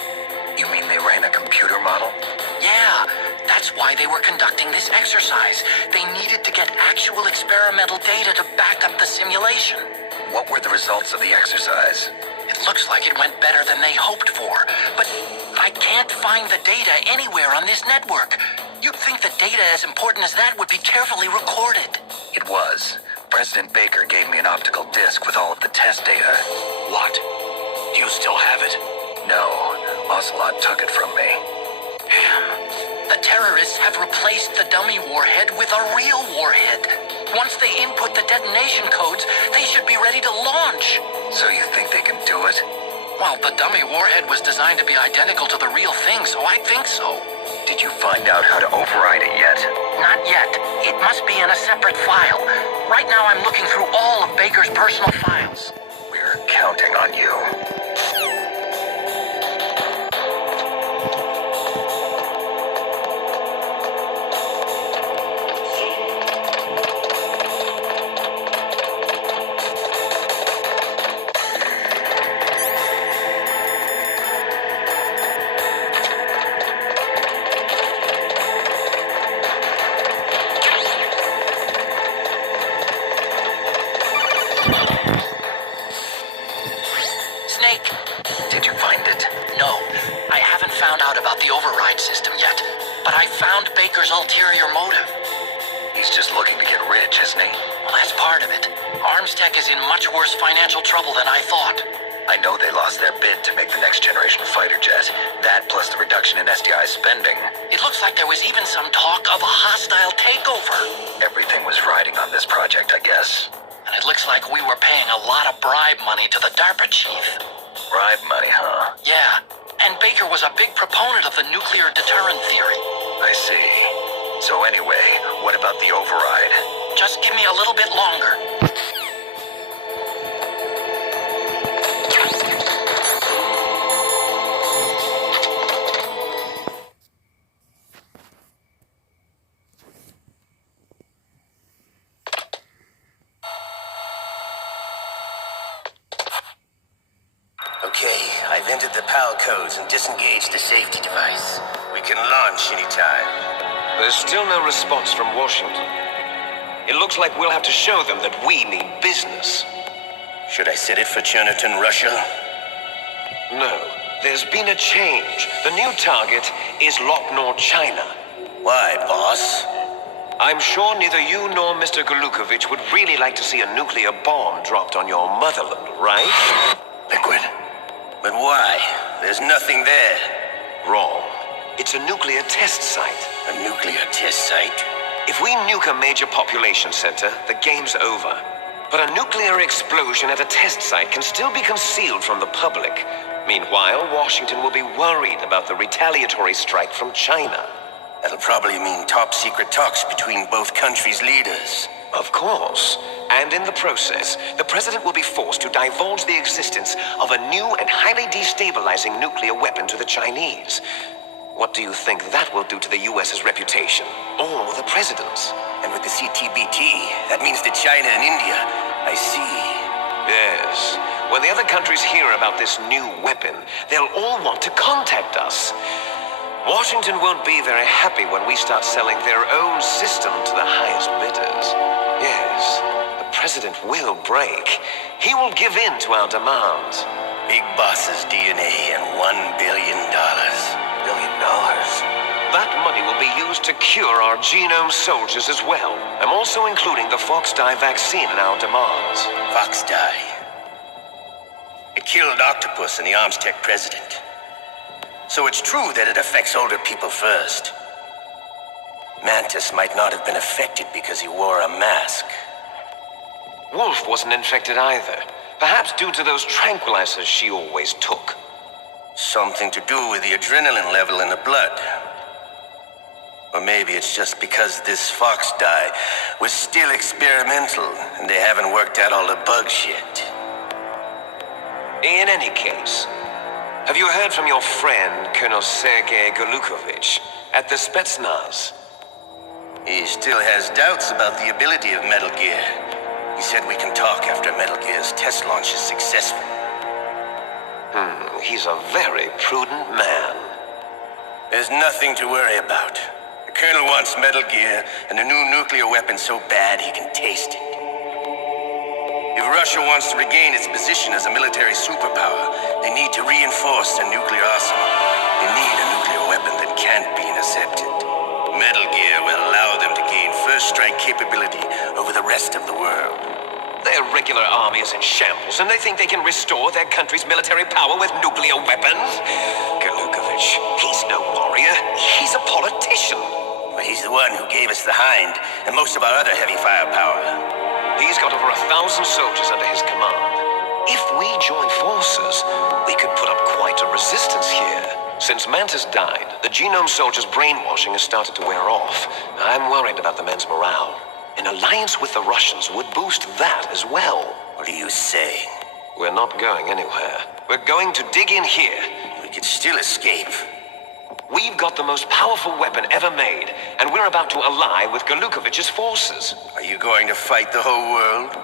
You mean they ran a computer model? Yeah, that's why they were conducting this exercise. They needed to get actual experimental data to back up the simulation. What were the results of the exercise? It looks like it went better than they hoped for, but I can't find the data anywhere on this network. You'd think the data as important as that would be carefully recorded. It was. President Baker gave me an optical disc with all of the test data. What? Do you still have it? No. Ocelot took it from me. Damn. The terrorists have replaced the dummy warhead with a real warhead. Once they input the detonation codes, they should be ready to launch. So you think they can do it? Well, the dummy warhead was designed to be identical to the real thing, so I think so. Did you find out how to override it yet? Not yet. It must be in a separate file. Right now I'm looking through all of Baker's personal files. We're counting on you. Snake, Did you find it? no, I haven't found out about the override system yet, but I found Baker's ulterior motive. He's just looking to get rich, isn't he? Well, that's part of it. Arms Tech is in much worse financial trouble than I thought. I know they lost their bid to make the next generation fighter jet. That plus the reduction in SDI spending. It looks like there was even some talk of a hostile takeover. Everything was riding on this project, I guess. And it looks like we were paying a lot of bribe money to the DARPA chief. Bribe money, huh? Yeah, and Baker was a big proponent of the nuclear deterrent theory. I see. So anyway, what about the override? Just give me a little bit longer. Okay, I've entered the PAL codes and disengaged the safety device. We can launch anytime. There's still no response from Washington. It looks like we'll have to show them that we mean business. Should I set it for Cherniton, Russia? No, there's been a change. The new target is Lopnor, China. Why, boss? I'm sure neither you nor Mr. Golukovich would really like to see a nuclear bomb dropped on your motherland, right? Liquid. But why? There's nothing there. Wrong. It's a nuclear test site. A nuclear test site? If we nuke a major population center, the game's over. But a nuclear explosion at a test site can still be concealed from the public. Meanwhile, Washington will be worried about the retaliatory strike from China. That'll probably mean top-secret talks between both countries' leaders. Of course. And in the process, the president will be forced to divulge the existence of a new and highly destabilizing nuclear weapon to the Chinese. What do you think that will do to the US's reputation? Or the president's? And with the CTBT, that means that China and India, I see. Yes. When the other countries hear about this new weapon, they'll all want to contact us. Washington won't be very happy when we start selling their own system to the highest bidders. Yes, the president will break. He will give in to our demands. Big Boss's DNA and $1 billion. $1 billion? That money will be used to cure our genome soldiers as well. I'm also including the Fox dye vaccine in our demands. Fox dye. It killed Octopus and the Armstech president. So it's true that it affects older people first. Mantis might not have been affected because he wore a mask. Wolf wasn't infected either. Perhaps due to those tranquilizers she always took. Something to do with the adrenaline level in the blood. Or maybe it's just because this Fox dye was still experimental and they haven't worked out all the bugs yet. In any case, have you heard from your friend, Colonel Sergei Golukovich, at the Spetsnaz? He still has doubts about the ability of Metal Gear. He said we can talk after Metal Gear's test launch is successful. He's a very prudent man. There's nothing to worry about. The Colonel wants Metal Gear and a new nuclear weapon so bad he can taste it. If Russia wants to regain its position as a military superpower, they need to reinforce their nuclear arsenal. They need a nuclear weapon that can't be intercepted. Metal Gear will allow them to gain first strike capability over the rest of the world. Their regular army is in shambles, and they think they can restore their country's military power with nuclear weapons? Golukovich, he's no warrior. He's a politician. But he's the one who gave us the Hind and most of our other heavy firepower. He's got over 1,000 soldiers under his command. If we join forces, we could put up quite a resistance here. Since Mantis died, the genome soldiers' brainwashing has started to wear off. I'm worried about the men's morale. An alliance with the Russians would boost that as well. What are you saying? We're not going anywhere. We're going to dig in here. We could still escape. We've got the most powerful weapon ever made, and we're about to ally with Golukovich's forces. Are you going to fight the whole world?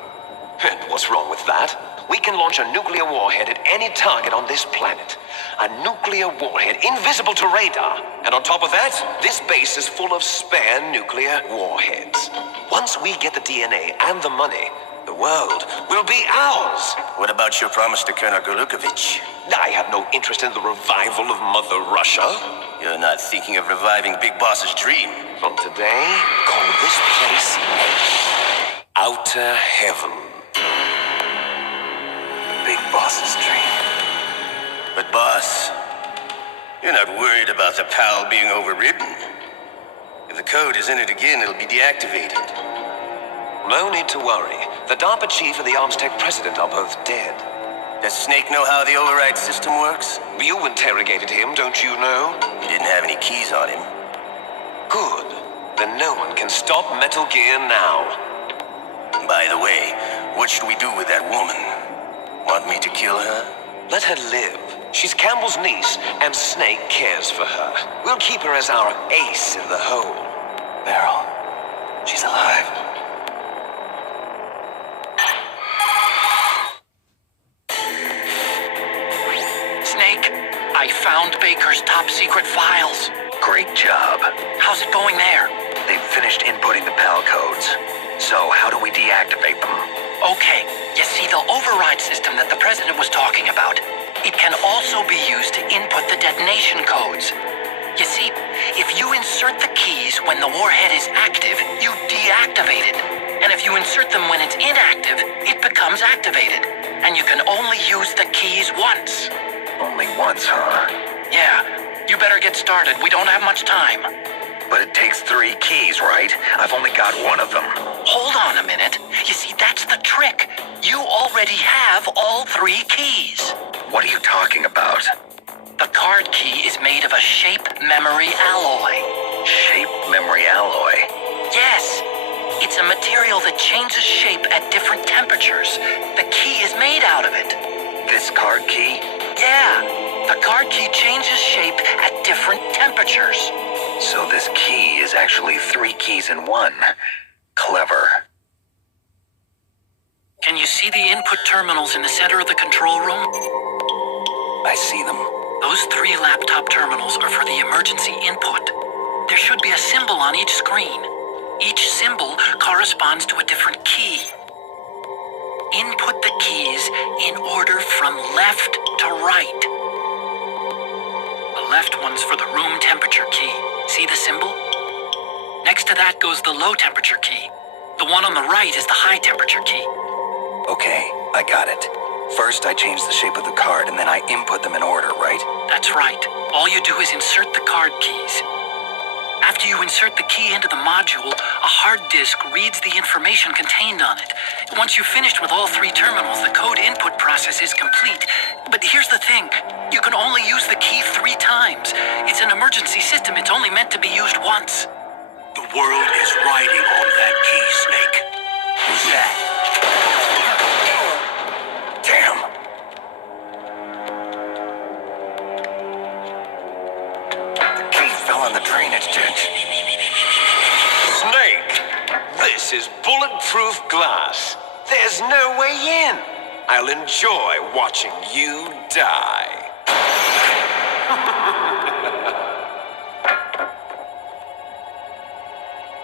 And what's wrong with that? We can launch a nuclear warhead at any target on this planet. A nuclear warhead invisible to radar. And on top of that, this base is full of spare nuclear warheads. Once we get the DNA and the money, the world will be ours. What about your promise to Colonel Golukovich? I have no interest in the revival of Mother Russia. You're not thinking of reviving Big Boss's dream. From today, call this place Outer Heaven. Big Boss's dream. But boss, you're not worried about the PAL being overridden. If the code is entered again, it'll be deactivated. No need to worry. The DARPA chief and the Armstech president are both dead. Does Snake know how the override system works? You interrogated him, don't you know? He didn't have any keys on him. Good. Then no one can stop Metal Gear now. By the way, what should we do with that woman? Want me to kill her? Let her live. She's Campbell's niece, and Snake cares for her. We'll keep her as our ace in the hole. Meryl, she's alive. Snake, I found Baker's top secret files. Great job. How's it going there? They've finished inputting the PAL codes. So how do we deactivate them? Okay, you see the override system that the president was talking about? It can also be used to input the detonation codes. You see, if you insert the keys when the warhead is active, you deactivate it. And if you insert them when it's inactive, it becomes activated. And you can only use the keys once. Only once, huh? Yeah, you better get started. We don't have much time. But it takes 3 keys, right? I've only got one of them. Hold on a minute. You see, that's the trick. You already have all 3 keys. What are you talking about? The card key is made of a shape memory alloy. Shape memory alloy? Yes. It's a material that changes shape at different temperatures. The key is made out of it. This card key? Yeah. The card key changes shape at different temperatures. So this key is actually 3 keys in one. Clever. Can you see the input terminals in the center of the control room? I see them. Those 3 laptop terminals are for the emergency input. There should be a symbol on each screen. Each symbol corresponds to a different key. Input the keys in order from left to right. The left one's for the room temperature key. See the symbol? Next to that goes the low temperature key. The one on the right is the high temperature key. Okay, I got it. First, I change the shape of the card, and then I input them in order, right? That's right. All you do is insert the card keys. After you insert the key into the module, a hard disk reads the information contained on it. Once you've finished with all 3 terminals, the code input process is complete. But here's the thing. You can only use the key 3 times. It's an emergency system. It's only meant to be used once. The world is riding on that key, Snake. Who's that? Damn! The key fell in the drainage ditch. Snake, this is bulletproof glass. There's no way in. I'll enjoy watching you die.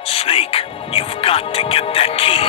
Snake, you've got to get that key.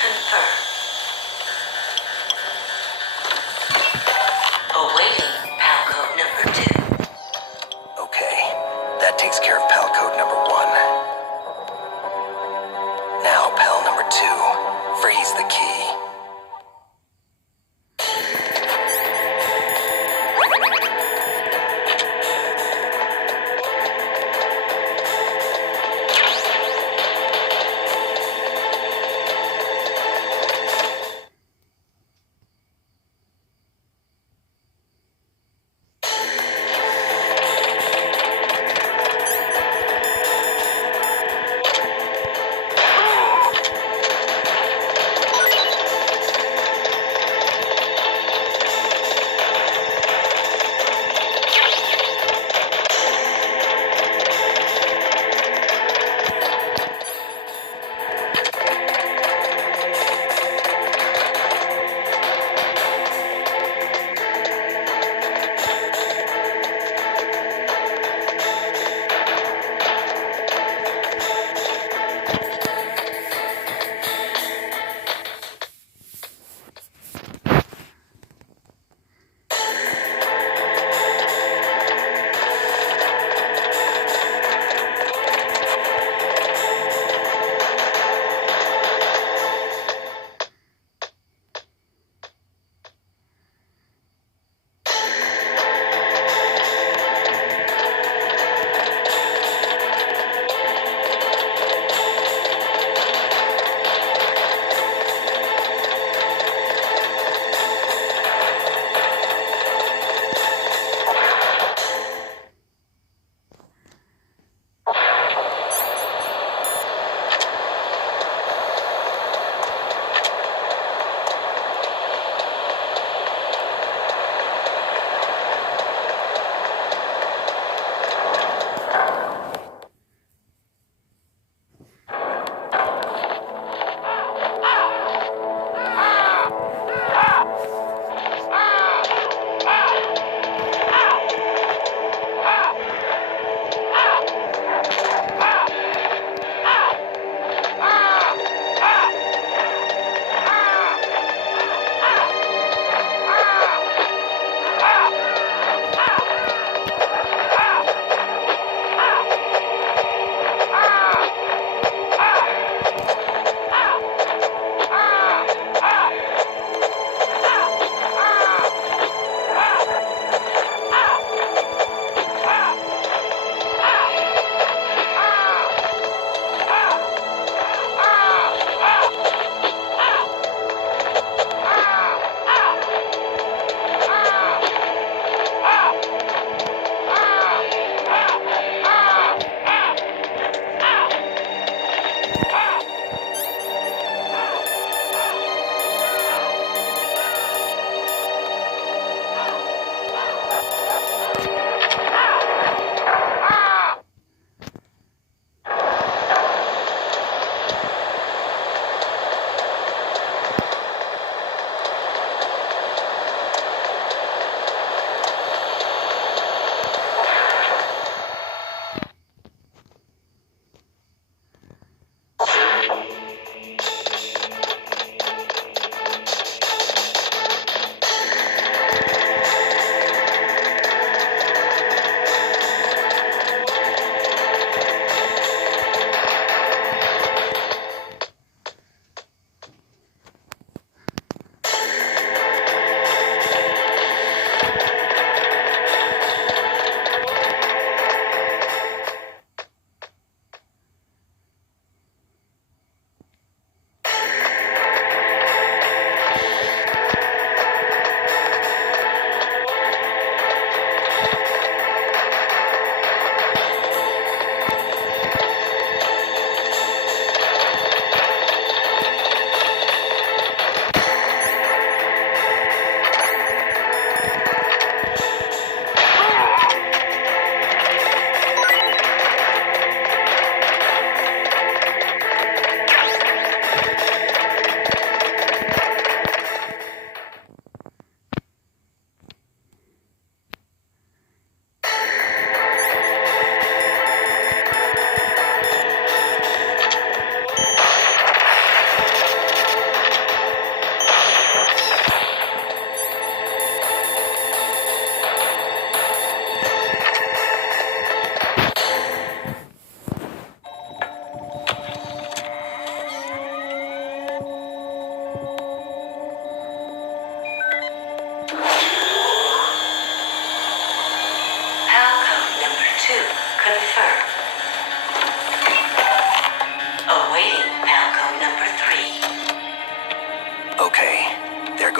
Confirm. Awaiting PAL code number 2. Okay, that takes care of PAL code number 1. Now, PAL number 2. Freeze the key.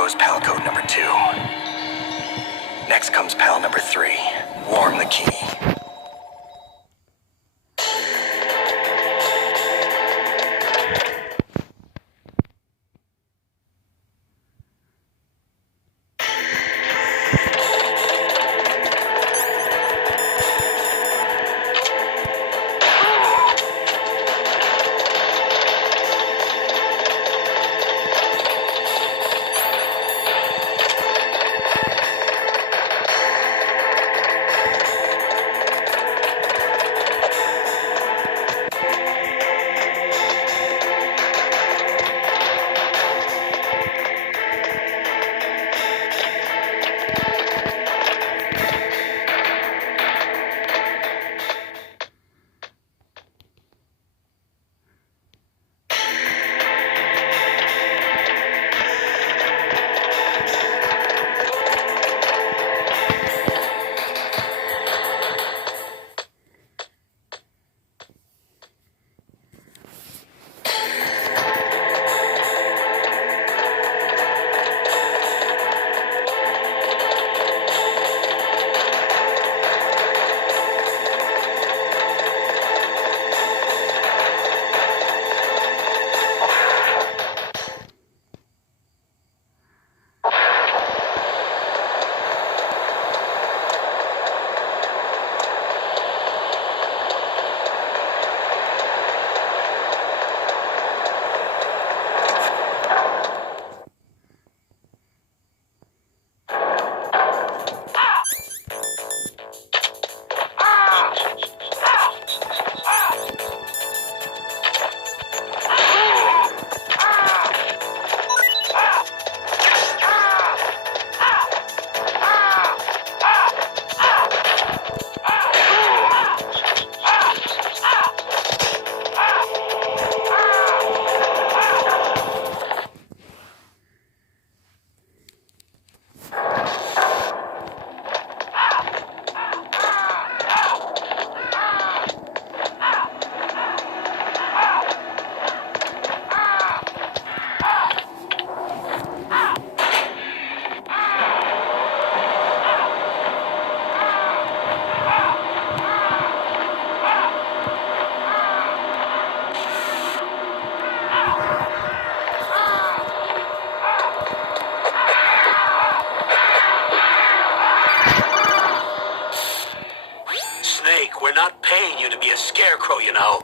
goes pal code number 2. Next comes pal number 3. Warm the key. Snake, we're not paying you to be a scarecrow, you know.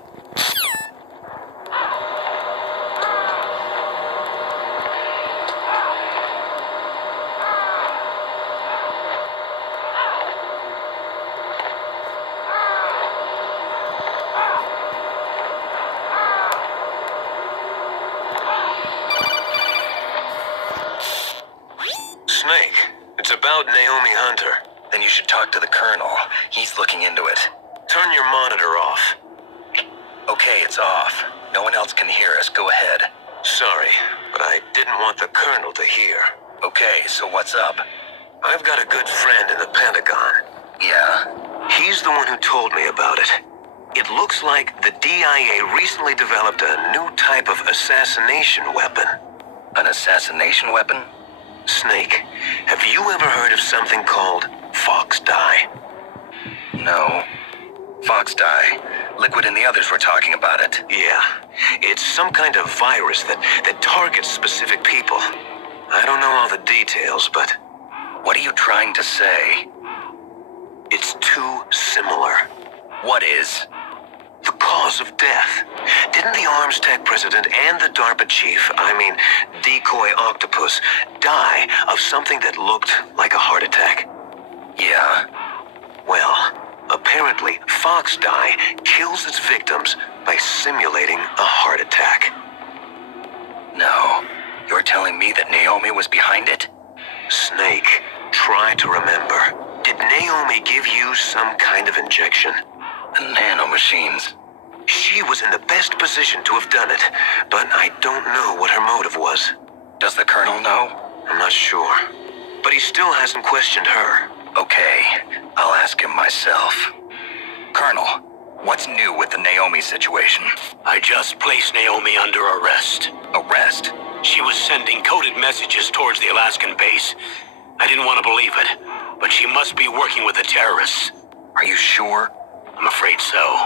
Snake, it's about Naomi Hunter. Then you should talk to the Colonel. He's looking into it. Turn your monitor off. Okay, it's off. No one else can hear us. Go ahead. Sorry, but I didn't want the Colonel to hear. Okay, so what's up? I've got a good friend in the Pentagon. Yeah? He's the one who told me about it. It looks like the DIA recently developed a new type of assassination weapon. An assassination weapon? Snake, have you ever heard of something called Fox Dye? No. Fox Dye. Liquid and the others were talking about it. Yeah. It's some kind of virus that targets specific people. I don't know all the details, but... What are you trying to say? It's too similar. What is? The cause of death. Didn't the Arms Tech president and the DARPA chief, Decoy Octopus, die of something that looked like a heart attack? Yeah. Well, apparently Fox Dye kills its victims by simulating a heart attack. No. You're telling me that Naomi was behind it? Snake, try to remember. Did Naomi give you some kind of injection? The nanomachines. She was in the best position to have done it, but I don't know what her motive was. Does the Colonel know? I'm not sure. But he still hasn't questioned her. Okay, I'll ask him myself. Colonel, what's new with the Naomi situation? I just placed Naomi under arrest. Arrest? She was sending coded messages towards the Alaskan base. I didn't want to believe it, but she must be working with the terrorists. Are you sure? I'm afraid so.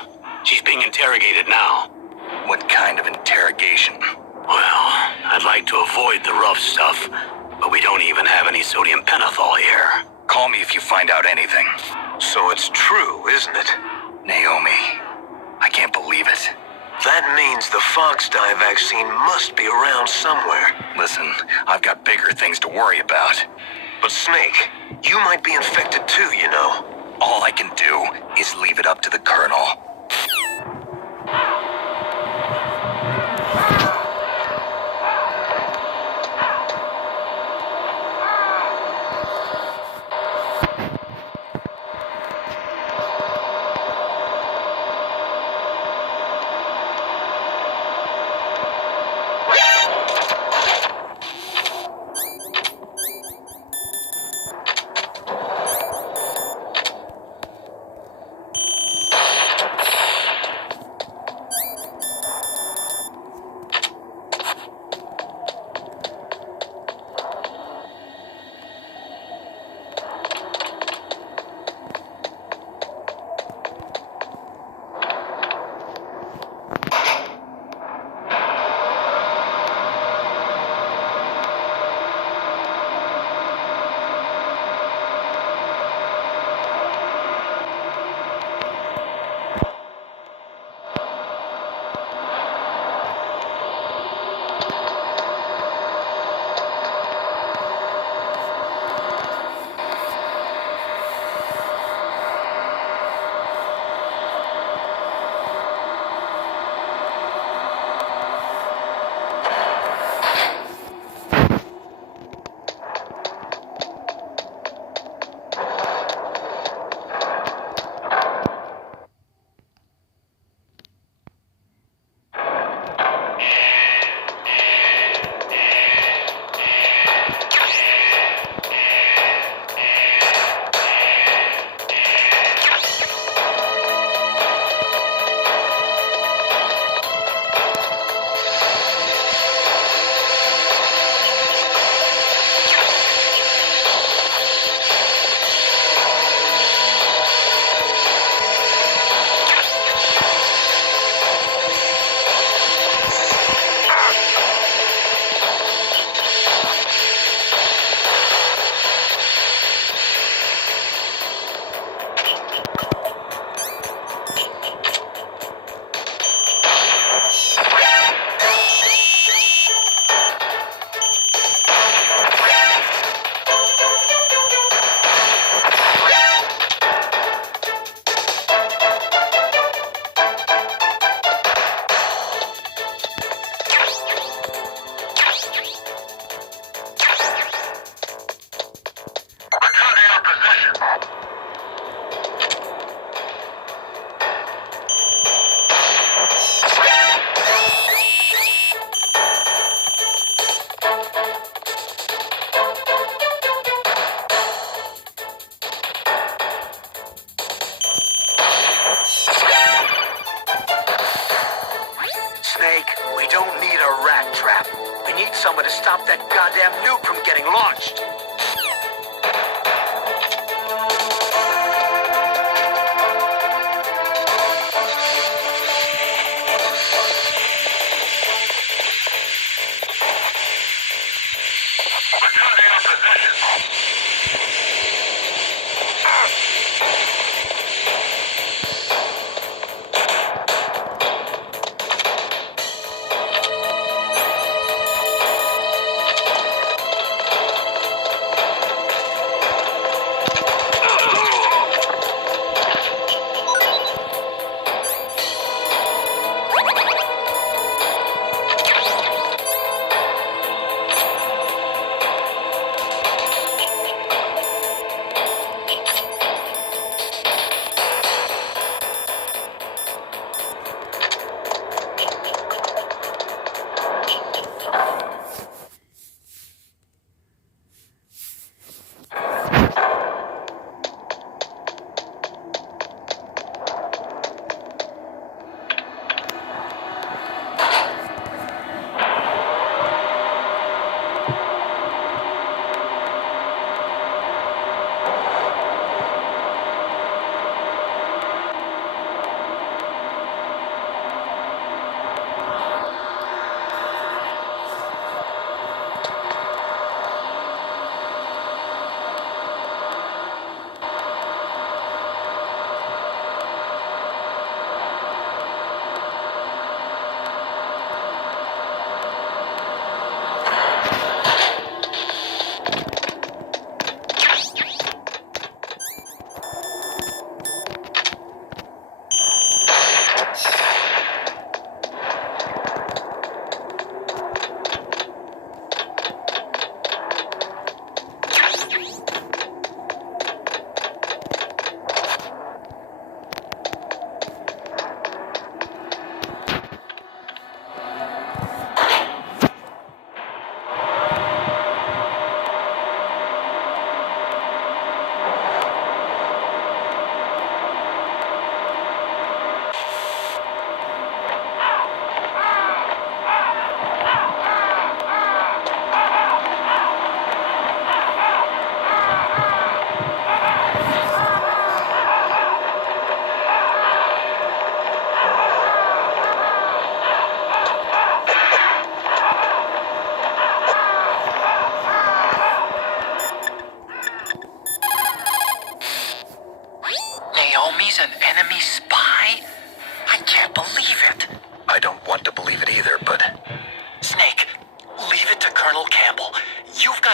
She's being interrogated now. What kind of interrogation? Well, I'd like to avoid the rough stuff, but we don't even have any sodium pentothal here. Call me if you find out anything. So it's true, isn't it? Naomi, I can't believe it. That means the Fox dye vaccine must be around somewhere. Listen, I've got bigger things to worry about. But Snake, you might be infected too, you know. All I can do is leave it up to the Colonel. We don't need a rat trap. We need someone to stop that goddamn nuke from getting launched.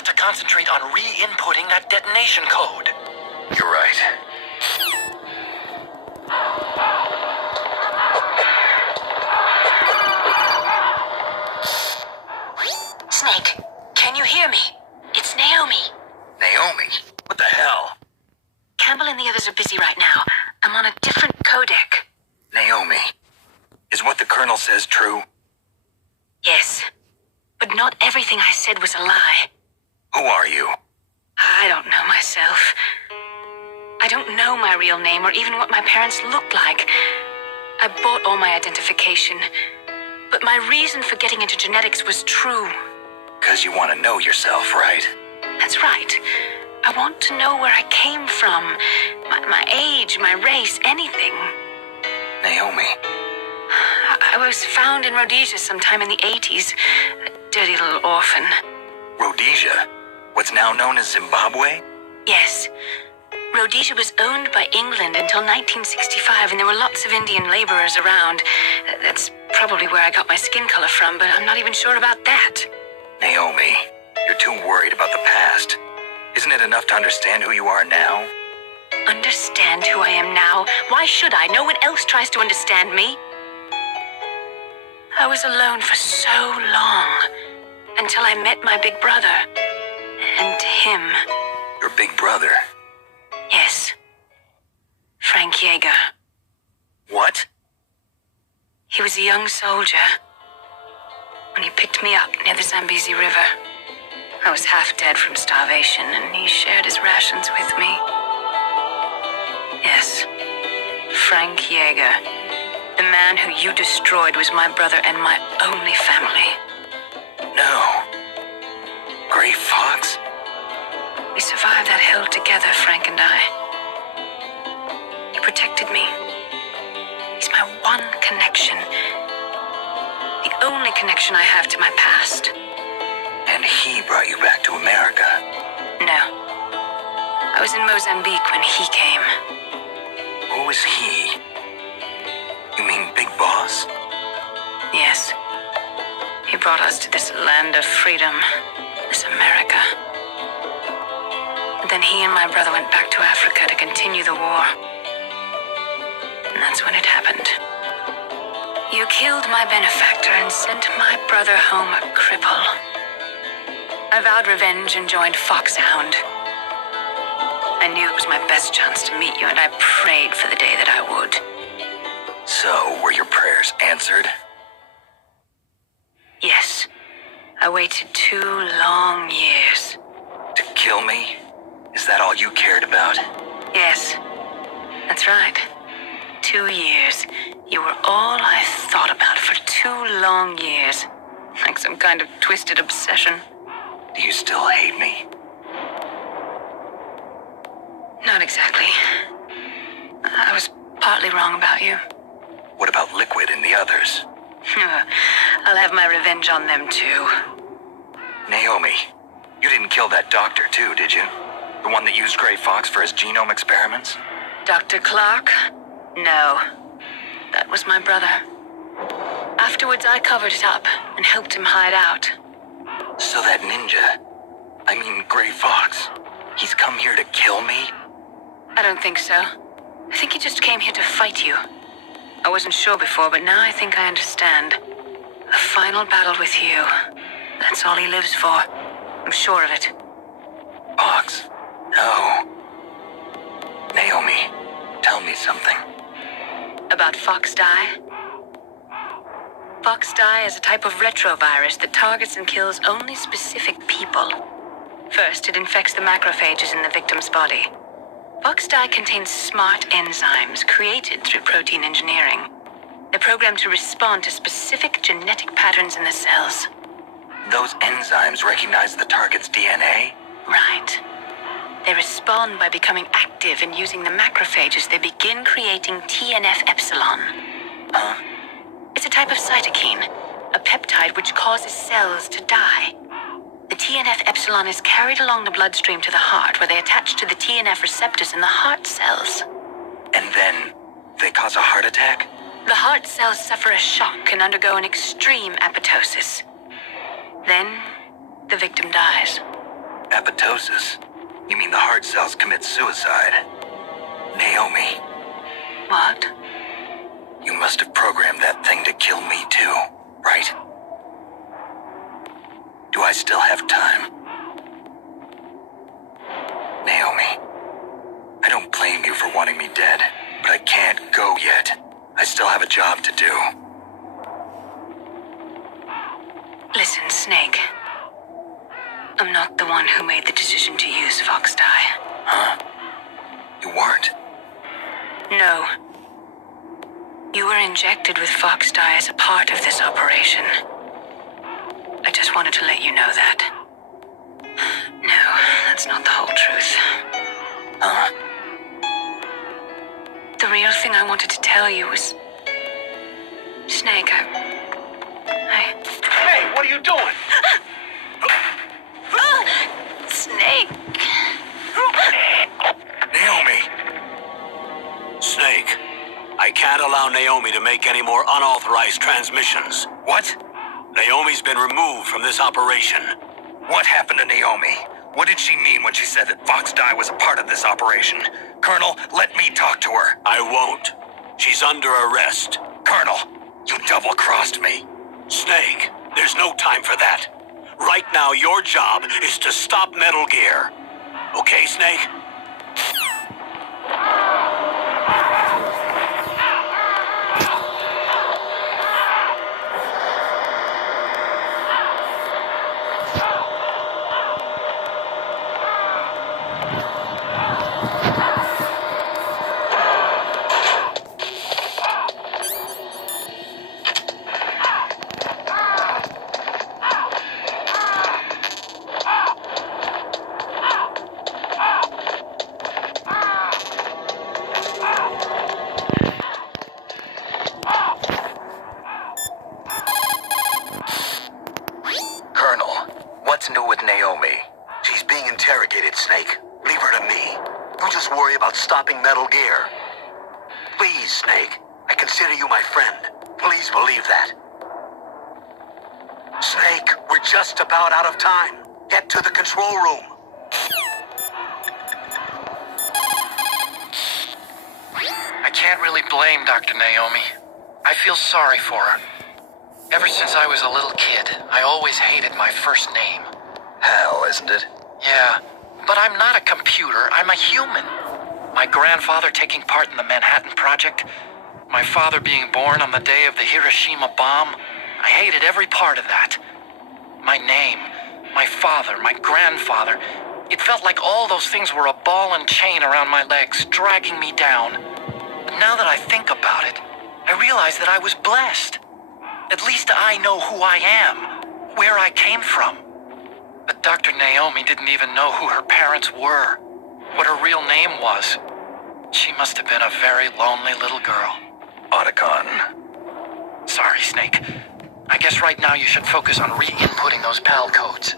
to concentrate on re-inputting that detonation code. You're right. Snake, can you hear me? It's Naomi. Naomi? What the hell? Campbell and the others are busy right now. I'm on a different codec. Naomi, is what the Colonel says true? Yes, but not everything I said was a lie. Who are you? I don't know myself. I don't know my real name or even what my parents looked like. I bought all my identification, but my reason for getting into genetics was true. 'Cause you want to know yourself, right? That's right. I want to know where I came from, my age, my race, anything. Naomi. I was found in Rhodesia sometime in the 80s. A dirty little orphan. Rhodesia? What's now known as Zimbabwe? Yes. Rhodesia was owned by England until 1965, and there were lots of Indian laborers around. That's probably where I got my skin color from, but I'm not even sure about that. Naomi, you're too worried about the past. Isn't it enough to understand who you are now? Understand who I am now? Why should I? No one else tries to understand me. I was alone for so long, until I met my big brother. And him. Your big brother? Yes. Frank Yeager. What? He was a young soldier when he picked me up near the Zambezi River. I was half dead from starvation, and he shared his rations with me. Yes. Frank Yeager. The man who you destroyed was my brother and my only family. No. Gray Fox? We survived that hell together, Frank and I. He protected me. He's my one connection. The only connection I have to my past. And he brought you back to America? No. I was in Mozambique when he came. Who is he? You mean Big Boss? Yes. He brought us to this land of freedom, this America. And then he and my brother went back to Africa to continue the war. And that's when it happened. You killed my benefactor and sent my brother home a cripple. I vowed revenge and joined Foxhound. I knew it was my best chance to meet you, and I prayed for the day that I would. So, were your prayers answered? Yes. I waited 2 long years. To kill me? Is that all you cared about? Yes. That's right. 2 years. You were all I thought about for 2 long years. Like some kind of twisted obsession. Do you still hate me? Not exactly. I was partly wrong about you. What about Liquid and the others? I'll have my revenge on them too. Naomi, you didn't kill that doctor too, did you? The one that used Gray Fox for his genome experiments? Dr. Clark? No. That was my brother. Afterwards, I covered it up and helped him hide out. So that ninja, I mean Gray Fox, he's come here to kill me? I don't think so. I think he just came here to fight you. I wasn't sure before, but now I think I understand. A final battle with you. That's all he lives for. I'm sure of it. Fox, no. Naomi, tell me something. About Fox Die? Fox Die is a type of retrovirus that targets and kills only specific people. First, it infects the macrophages in the victim's body. Fox Die contains smart enzymes created through protein engineering. They're programmed to respond to specific genetic patterns in the cells. Those enzymes recognize the target's DNA? Right. They respond by becoming active and using the macrophages. They begin creating TNF-epsilon. Huh? It's a type of cytokine, a peptide which causes cells to die. The TNF-epsilon is carried along the bloodstream to the heart, where they attach to the TNF receptors in the heart cells. And then they cause a heart attack? The heart cells suffer a shock and undergo an extreme apoptosis. Then, the victim dies. Apoptosis? You mean the heart cells commit suicide? Naomi, What? you must have programmed that thing to kill me too, right? Do I still have time? Naomi, I don't blame you for wanting me dead, but I can't go yet. I still have a job to do. Listen, Snake. I'm not the one who made the decision to use Fox dye. Huh? You weren't? No. You were injected with Fox dye as a part of this operation. I just wanted to let you know that. No, that's not the whole truth. Huh? The real thing I wanted to tell you was... Snake, Hey, what are you doing? Snake! Naomi! Snake, I can't allow Naomi to make any more unauthorized transmissions. What? Naomi's been removed from this operation. What happened to Naomi? What did she mean when she said that Fox dye was a part of this operation? Colonel, let me talk to her. I won't. She's under arrest. Colonel, you double-crossed me. Snake, there's no time for that. Right now, your job is to stop Metal Gear. Okay, Snake? What's new with Naomi? She's being interrogated, Snake. Leave her to me. You just worry about stopping Metal Gear. Please, Snake. I consider you my friend. Please believe that. Snake, we're just about out of time. Get to the control room. I can't really blame Dr. Naomi. I feel sorry for her. Ever since I was a little kid, I always hated my first name. Hell, isn't it? Yeah, but I'm not a computer, I'm a human. My grandfather taking part in the Manhattan Project, my father being born on the day of the Hiroshima bomb, I hated every part of that. My name, my father, my grandfather, it felt like all those things were a ball and chain around my legs, dragging me down. But now that I think about it, I realize that I was blessed. At least I know who I am, where I came from. But Dr. Naomi didn't even know who her parents were, what her real name was. She must have been a very lonely little girl. Otacon. Sorry, Snake. I guess right now you should focus on re-inputting those PAL codes.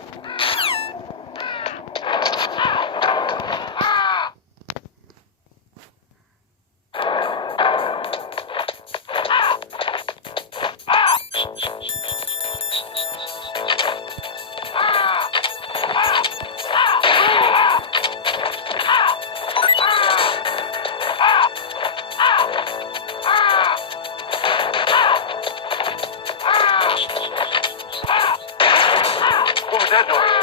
What was that noise?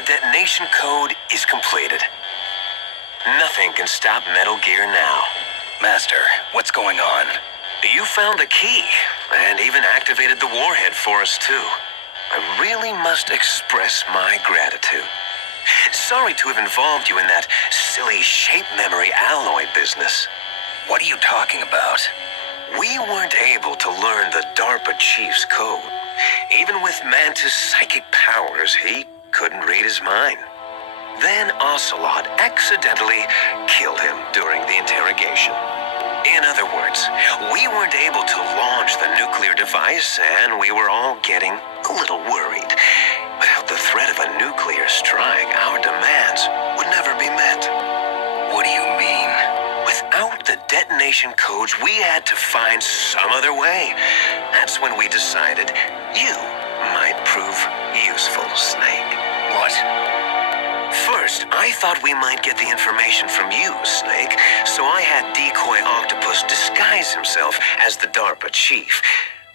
the detonation code is completed. Nothing can stop Metal Gear now. Master, what's going on? You found the key, and even activated the warhead for us, too. I really must express my gratitude. Sorry to have involved you in that silly shape memory alloy business. What are you talking about? We weren't able to learn the DARPA chief's code. Even with Mantis' psychic powers, he couldn't read his mind. Then Ocelot accidentally killed him during the interrogation. In other words, we weren't able to launch the nuclear device, and we were all getting a little worried. Without the threat of a nuclear strike, our demands would never be met. What do you mean? Without the detonation codes, we had to find some other way. That's when we decided you might prove useful, Snake. What? First, I thought we might get the information from you, Snake, so I had Decoy Octopus disguise himself as the DARPA chief.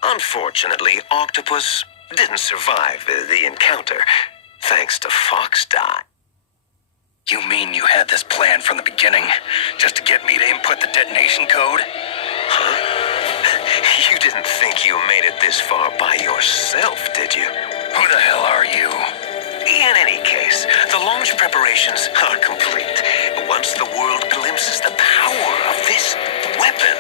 Unfortunately, Octopus didn't survive the encounter, thanks to Fox Die. You mean you had this plan from the beginning, just to get me to input the detonation code? Huh? You didn't think you made it this far by yourself, did you? Who the hell are you? In any case, the launch preparations are complete. Once the world glimpses the power of this weapon,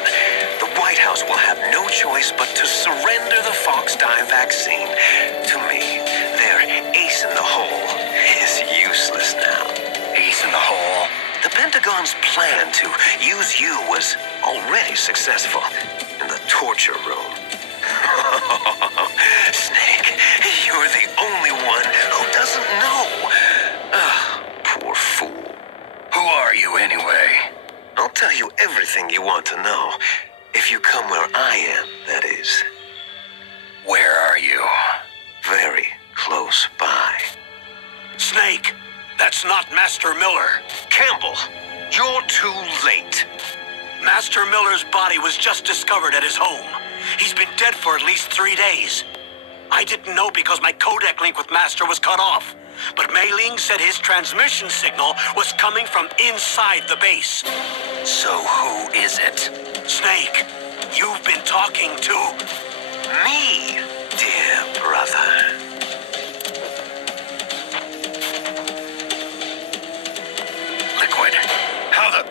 the White House will have no choice but to surrender the Fox Die vaccine to me. Their ace in the hole is useless now. Ace in the hole? The Pentagon's plan to use you was already successful in the torture room. Snake, you're the only one who doesn't know. Poor fool. Who are you anyway? I'll tell you everything you want to know. If you come where I am, that is. Where are you? Very close by. Snake, that's not Master Miller. Campbell, you're too late. Master Miller's body was just discovered at his home. He's been dead for at least 3 days. I didn't know because my codec link with Master was cut off. But Mei Ling said his transmission signal was coming from inside the base. So who is it? Snake, you've been talking to... me, dear brother. Liquid, how the...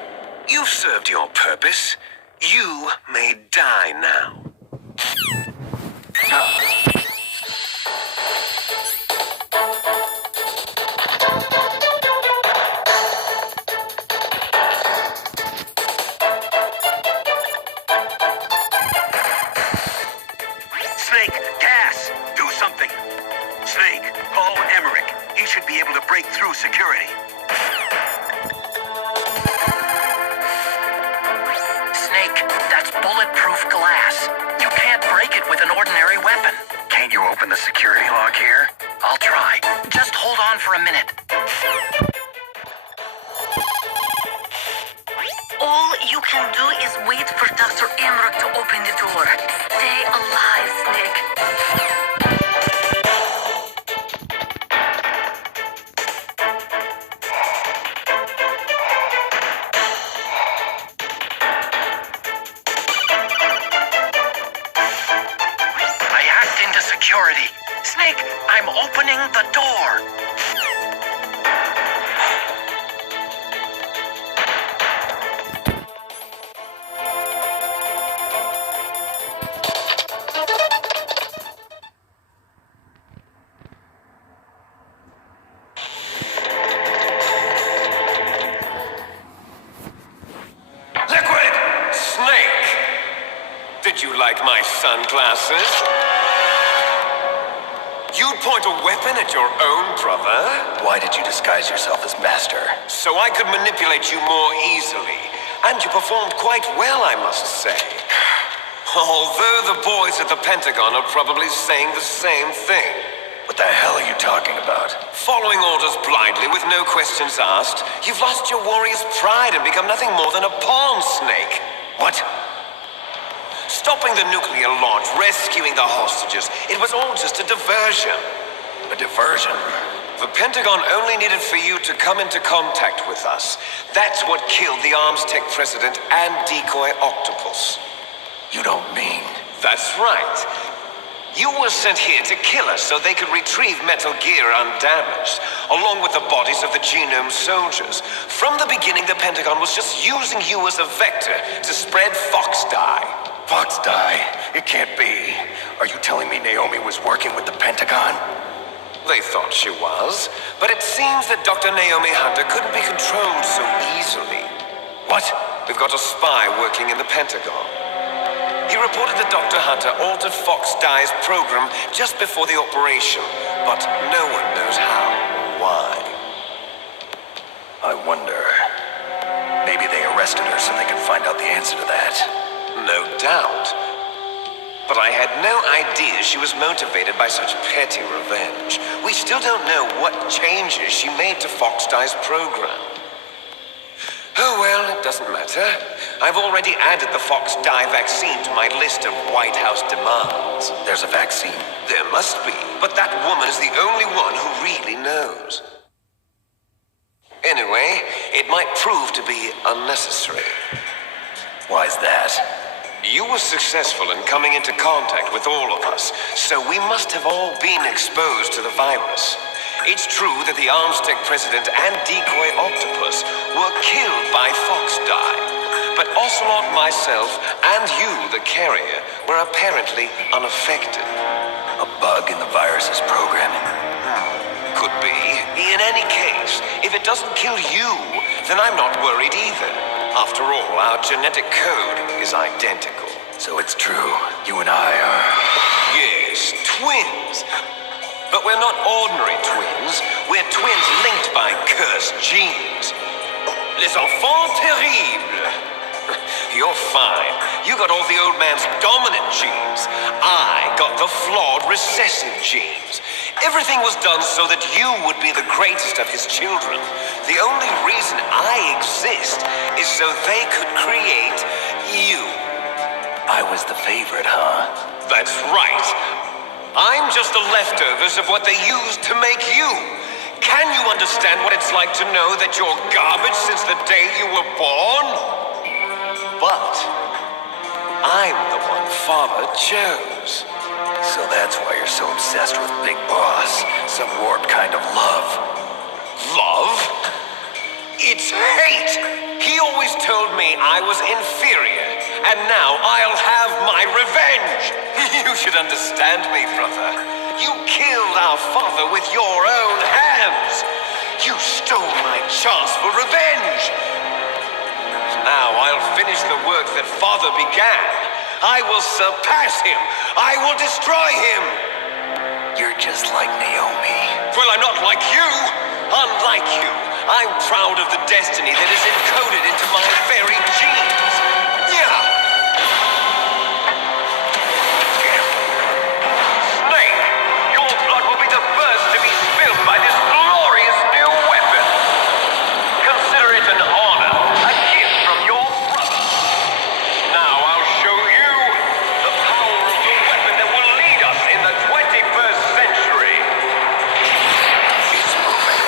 You've served your purpose. You may die now. Snake, gas! Do something! Snake, call Emmerich. He should be able to break through security. Snake, that's bulletproof glass. You can't break it with an ordinary weapon. Can't you open the security lock here? I'll try. Just hold on for a minute. All you can do is wait for Dr. Emmerich to open the door. Stay alive, Snake. I hacked into security. Snake, I'm opening the door. Did you like my sunglasses? You'd point a weapon at your own brother? Why did you disguise yourself as Master? So I could manipulate you more easily. And you performed quite well, I must say. Although the boys at the Pentagon are probably saying the same thing. What the hell are you talking about? Following orders blindly with no questions asked, you've lost your warrior's pride and become nothing more than a pawn, Snake. What? Stopping the nuclear launch, rescuing the hostages, it was all just a diversion. A diversion? The Pentagon only needed for you to come into contact with us. That's what killed the Arms Tech president and decoy Octopus. You don't mean... That's right. You were sent here to kill us so they could retrieve Metal Gear undamaged, along with the bodies of the Genome soldiers. From the beginning, the Pentagon was just using you as a vector to spread Fox dye. Fox dye? It can't be. Are you telling me Naomi was working with the Pentagon? They thought she was, but it seems that Dr. Naomi Hunter couldn't be controlled so easily. What? We've got a spy working in the Pentagon. He reported that Dr. Hunter altered Fox Dye's program just before the operation, but no one knows how or why. I wonder... Maybe they arrested her so they could find out the answer to that. No doubt. But I had no idea she was motivated by such petty revenge. We still don't know what changes she made to Fox Dye's program. Oh well, it doesn't matter. I've already added the Fox Dye vaccine to my list of White House demands. There's a vaccine? There must be, but that woman is the only one who really knows. Anyway, it might prove to be unnecessary. Why's that? You were successful in coming into contact with all of us, so we must have all been exposed to the virus. It's true that the Arms Tech president and decoy Octopus were killed by Fox Dye, but Ocelot, myself, and you, the carrier, were apparently unaffected. A bug in the virus's programming? Could be. In any case, if it doesn't kill you, then I'm not worried either. After all, our genetic code is identical. So it's true, you and I are... Yes, twins. But we're not ordinary twins. We're twins linked by cursed genes. Les enfants terribles. You're fine. You got all the old man's dominant genes. I got the flawed recessive genes. Everything was done so that you would be the greatest of his children. The only reason I exist is so they could create you. I was the favorite, huh? That's right. I'm just the leftovers of what they used to make you. Can you understand what it's like to know that you're garbage since the day you were born? But I'm the one Father chose. So that's why you're so obsessed with Big Boss. Some warped kind of love. Love? It's hate! He always told me I was inferior, and now I'll have my revenge! You should understand me, brother. You killed our father with your own hands! You stole my chance for revenge! Now I'll finish the work that Father began. I will surpass him! I will destroy him! You're just like Naomi. Well, I'm not like you! Unlike you, I'm proud of the destiny that is encoded into my very genes. Yeah! Snake, your blood will be the first to be spilled by this glorious new weapon. Consider it an honor, a gift from your brother. Now I'll show you the power of the weapon that will lead us in the 21st century. It's moving.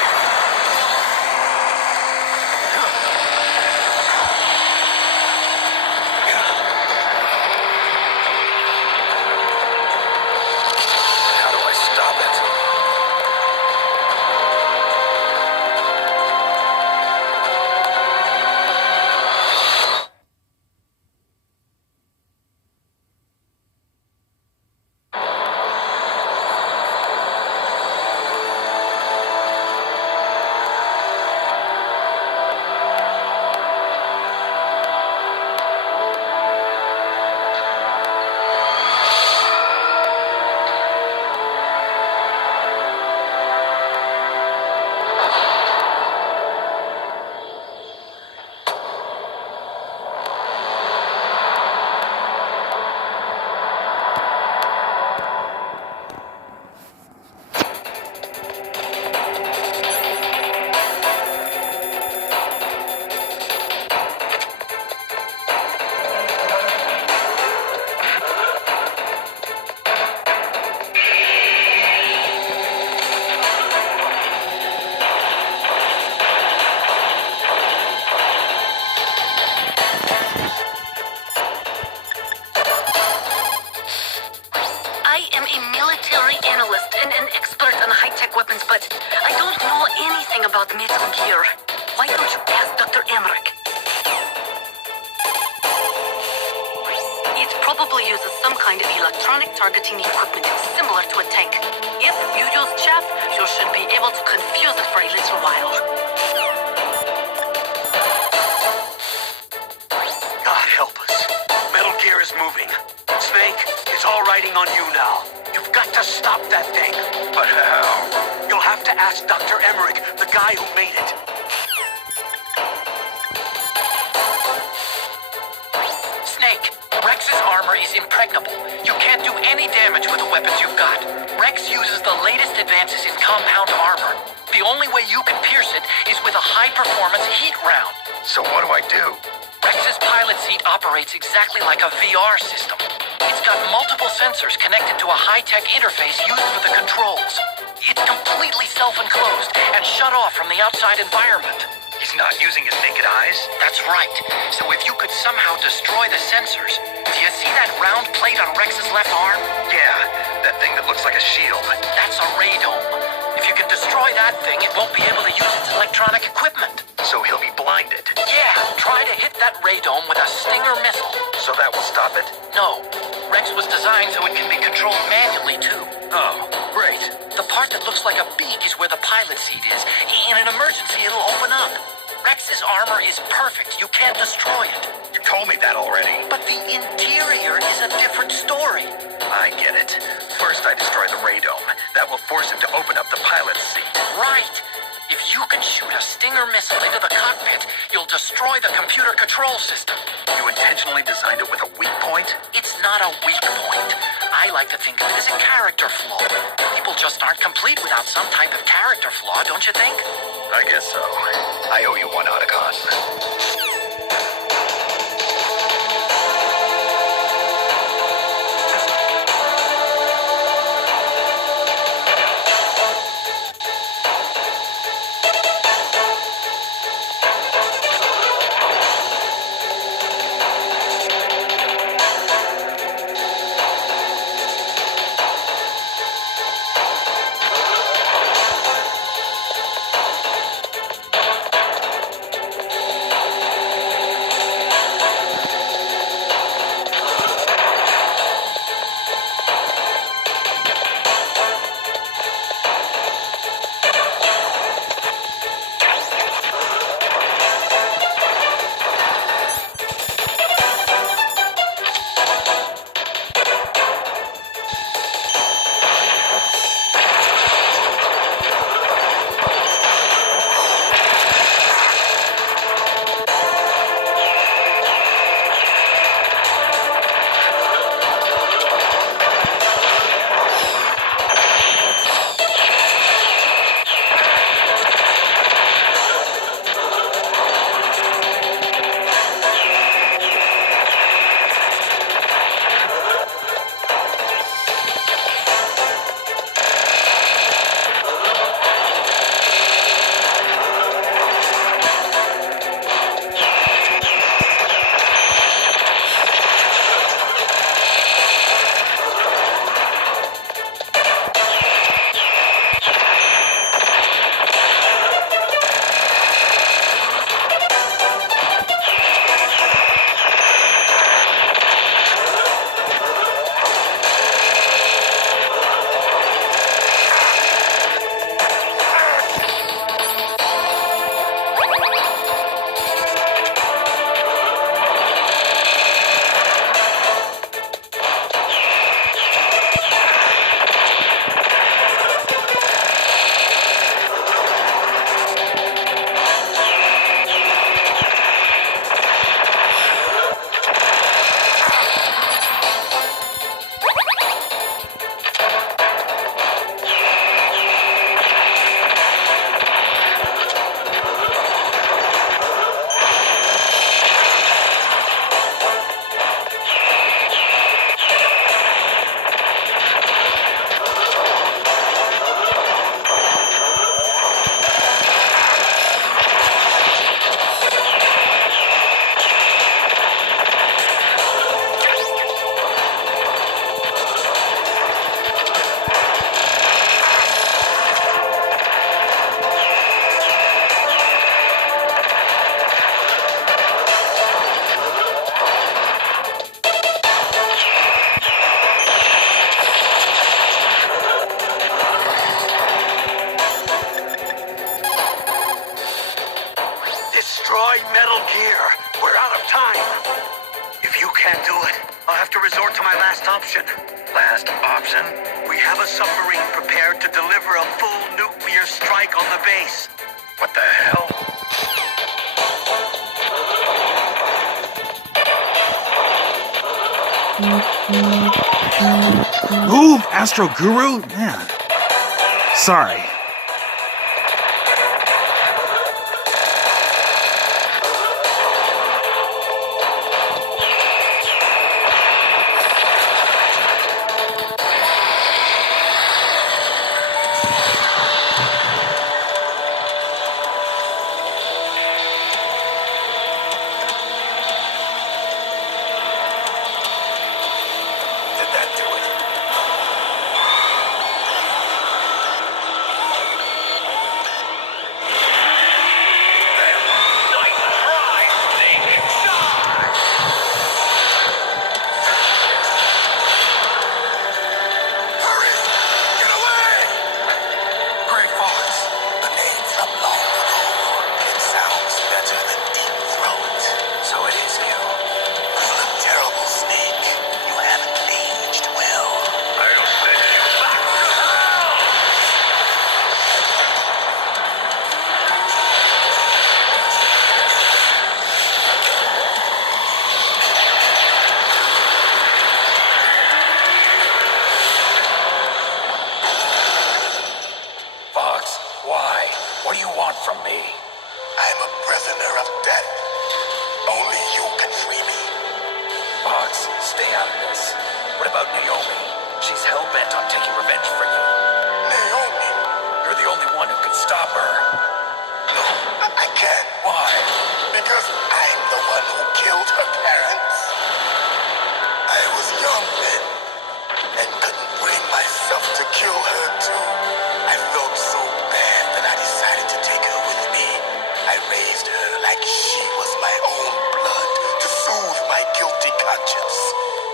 Metal Gear. Why don't you ask Dr. Emmerich? It probably uses some kind of electronic targeting equipment similar to a tank. If you use chaff, you should be able to confuse it for a little while. God help us. Metal Gear is moving. Snake, it's all riding on you now. You've got to stop that thing. But how? You'll have to ask Dr. Emmerich, the guy who made it. Snake, Rex's armor is impregnable. You can't do any damage with the weapons you've got. Rex uses the latest advances in compound armor. The only way you can pierce it is with a high-performance heat round. So what do I do? Rex's pilot seat operates exactly like a VR system. It's got multiple sensors connected to a high-tech interface used for the controls. It's completely self-enclosed and shut off from the outside environment. He's not using his naked eyes? That's right. So if you could somehow destroy the sensors... Do you see that round plate on Rex's left arm? Yeah, that thing that looks like a shield. That's a radome. If you can destroy that thing, it won't be able to use its electronic equipment. So he'll be blinded. Yeah, try to hit that radome with a Stinger missile. So that will stop it? No. Rex was designed so it can be controlled manually, too. Oh, great. The part that looks like a beak is where the pilot seat is. In an emergency, it'll open up. Rex's armor is perfect. You can't destroy it. You told me that already. But the interior is a different story. I get it. First I destroy the radome. That will force him to open up the pilot's seat. Right. If you can shoot a Stinger missile into the cockpit, you'll destroy the computer control system. You intentionally designed it with a weak point? It's not a weak point. I like to think of it as a character flaw. People just aren't complete without some type of character flaw, don't you think? I guess so. I owe you one, Otacon. Destroy Metal Gear. We're out of time. If you can't do it, I'll have to resort to my last option. Last option? We have a submarine prepared to deliver a full nuclear strike on the base. What the hell? Move, Astro Guru? Man. Sorry. Did that do it? Great Fox, the name's up long ago. It sounds better than Deep Throat. So it is you. You look terrible, Snake. You haven't aged well. I'll send you back to hell! Fox, why? What do you want from me? I'm a prisoner of death. Only you can free me. Fox, stay out of this. What about Naomi? She's hell-bent on taking revenge for you. Naomi? You're the only one who can stop her. No, I can't. Why? Because I'm the one who killed her parents. I was young then, and couldn't bring myself to kill her too. I felt so bad that I decided to take her with me. I raised her like she was my own blood to soothe my guilty conscience.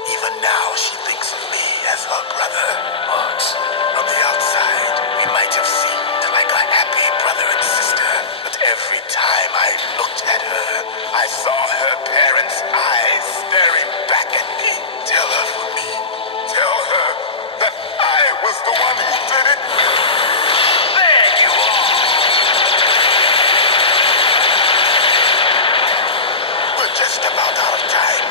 Even now, she thinks of me as her brother. Fox. From the outside, we might have seemed like a happy brother and sister, but every time I looked at her, I saw her parents' eyes staring back at me. Tell her for me. Tell her that I was the one who did it. There you are. We're just about out of time.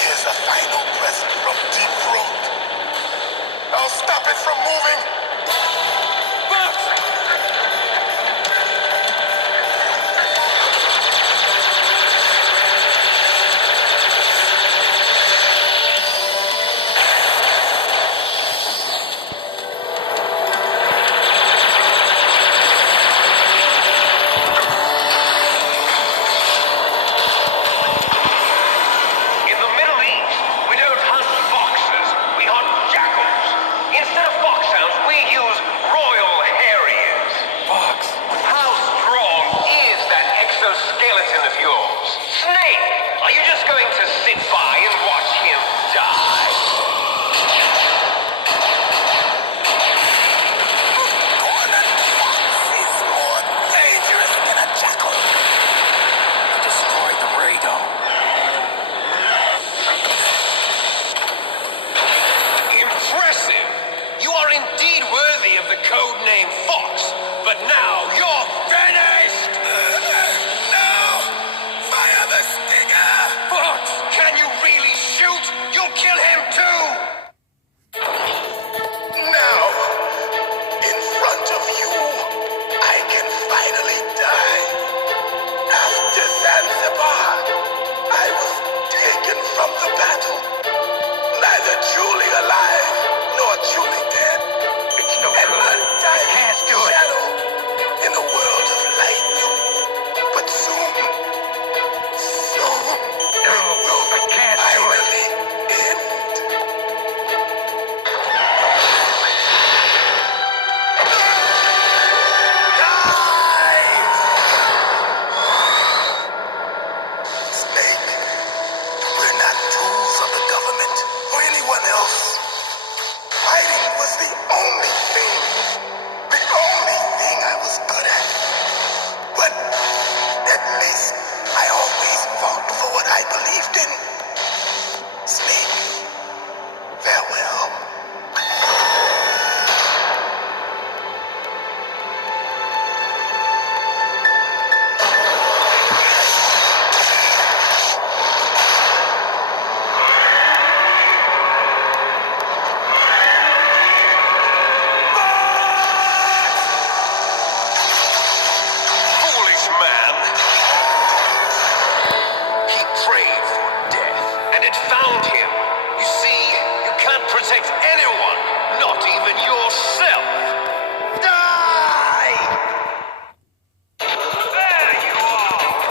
Here's a final present from Deep Throat. I'll stop it from moving. It found him. You see, you can't protect anyone, not even yourself. Die! There you are!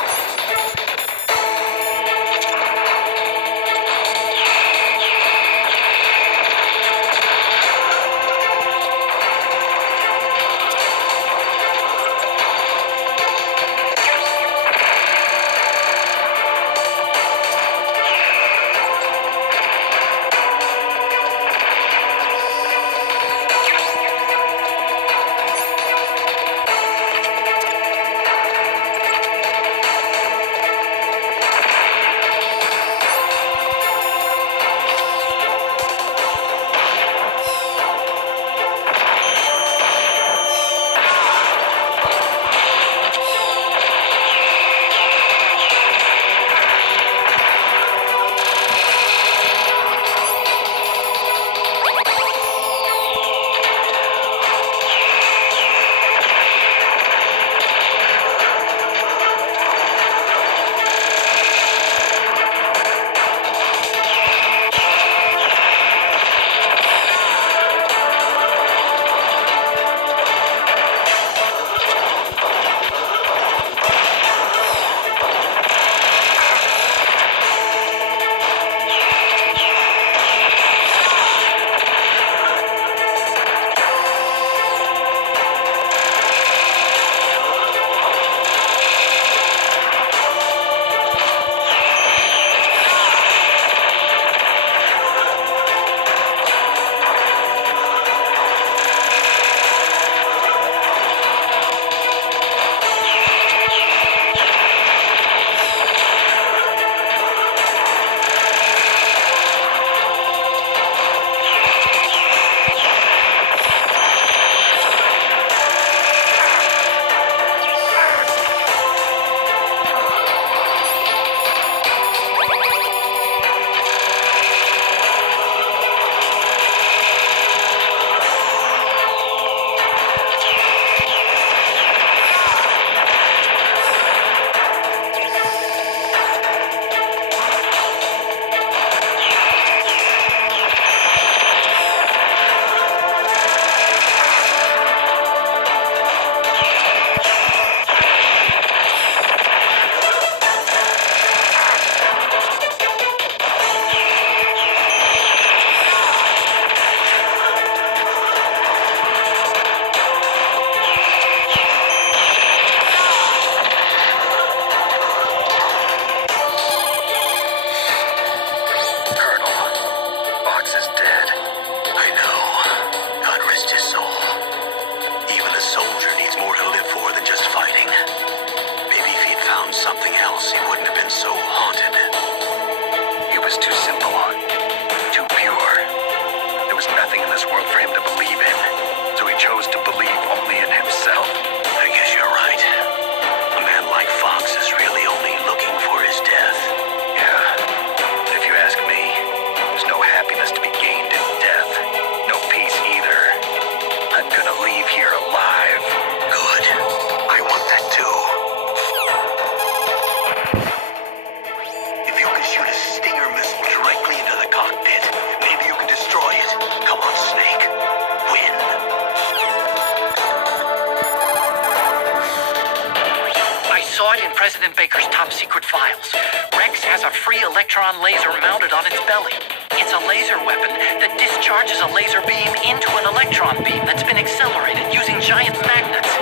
President Baker's top secret files. Rex has a free electron laser mounted on its belly. It's a laser weapon that discharges a laser beam into an electron beam that's been accelerated using giant magnets.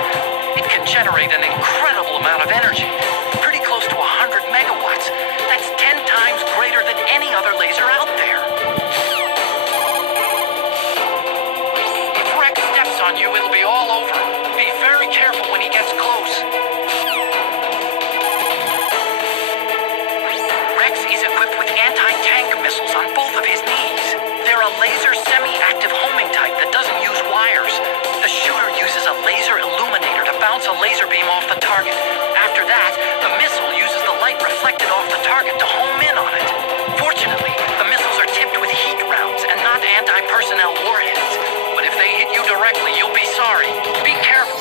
It can generate an incredible amount of energy, pretty close to 100 megawatts. That's 10 times greater than any other laser out there. If Rex steps on you, it'll be all over. Be very careful when he gets close. Rex is equipped with anti-tank missiles on both of his knees. They're a laser semi-active homing type that doesn't use wires. The shooter uses a laser illuminator to bounce a laser beam off the target. After that, the missile uses the light reflected off the target to home in on it. Fortunately, the missiles are tipped with heat rounds and not anti-personnel warheads. But if they hit you directly, you'll be sorry. Be careful.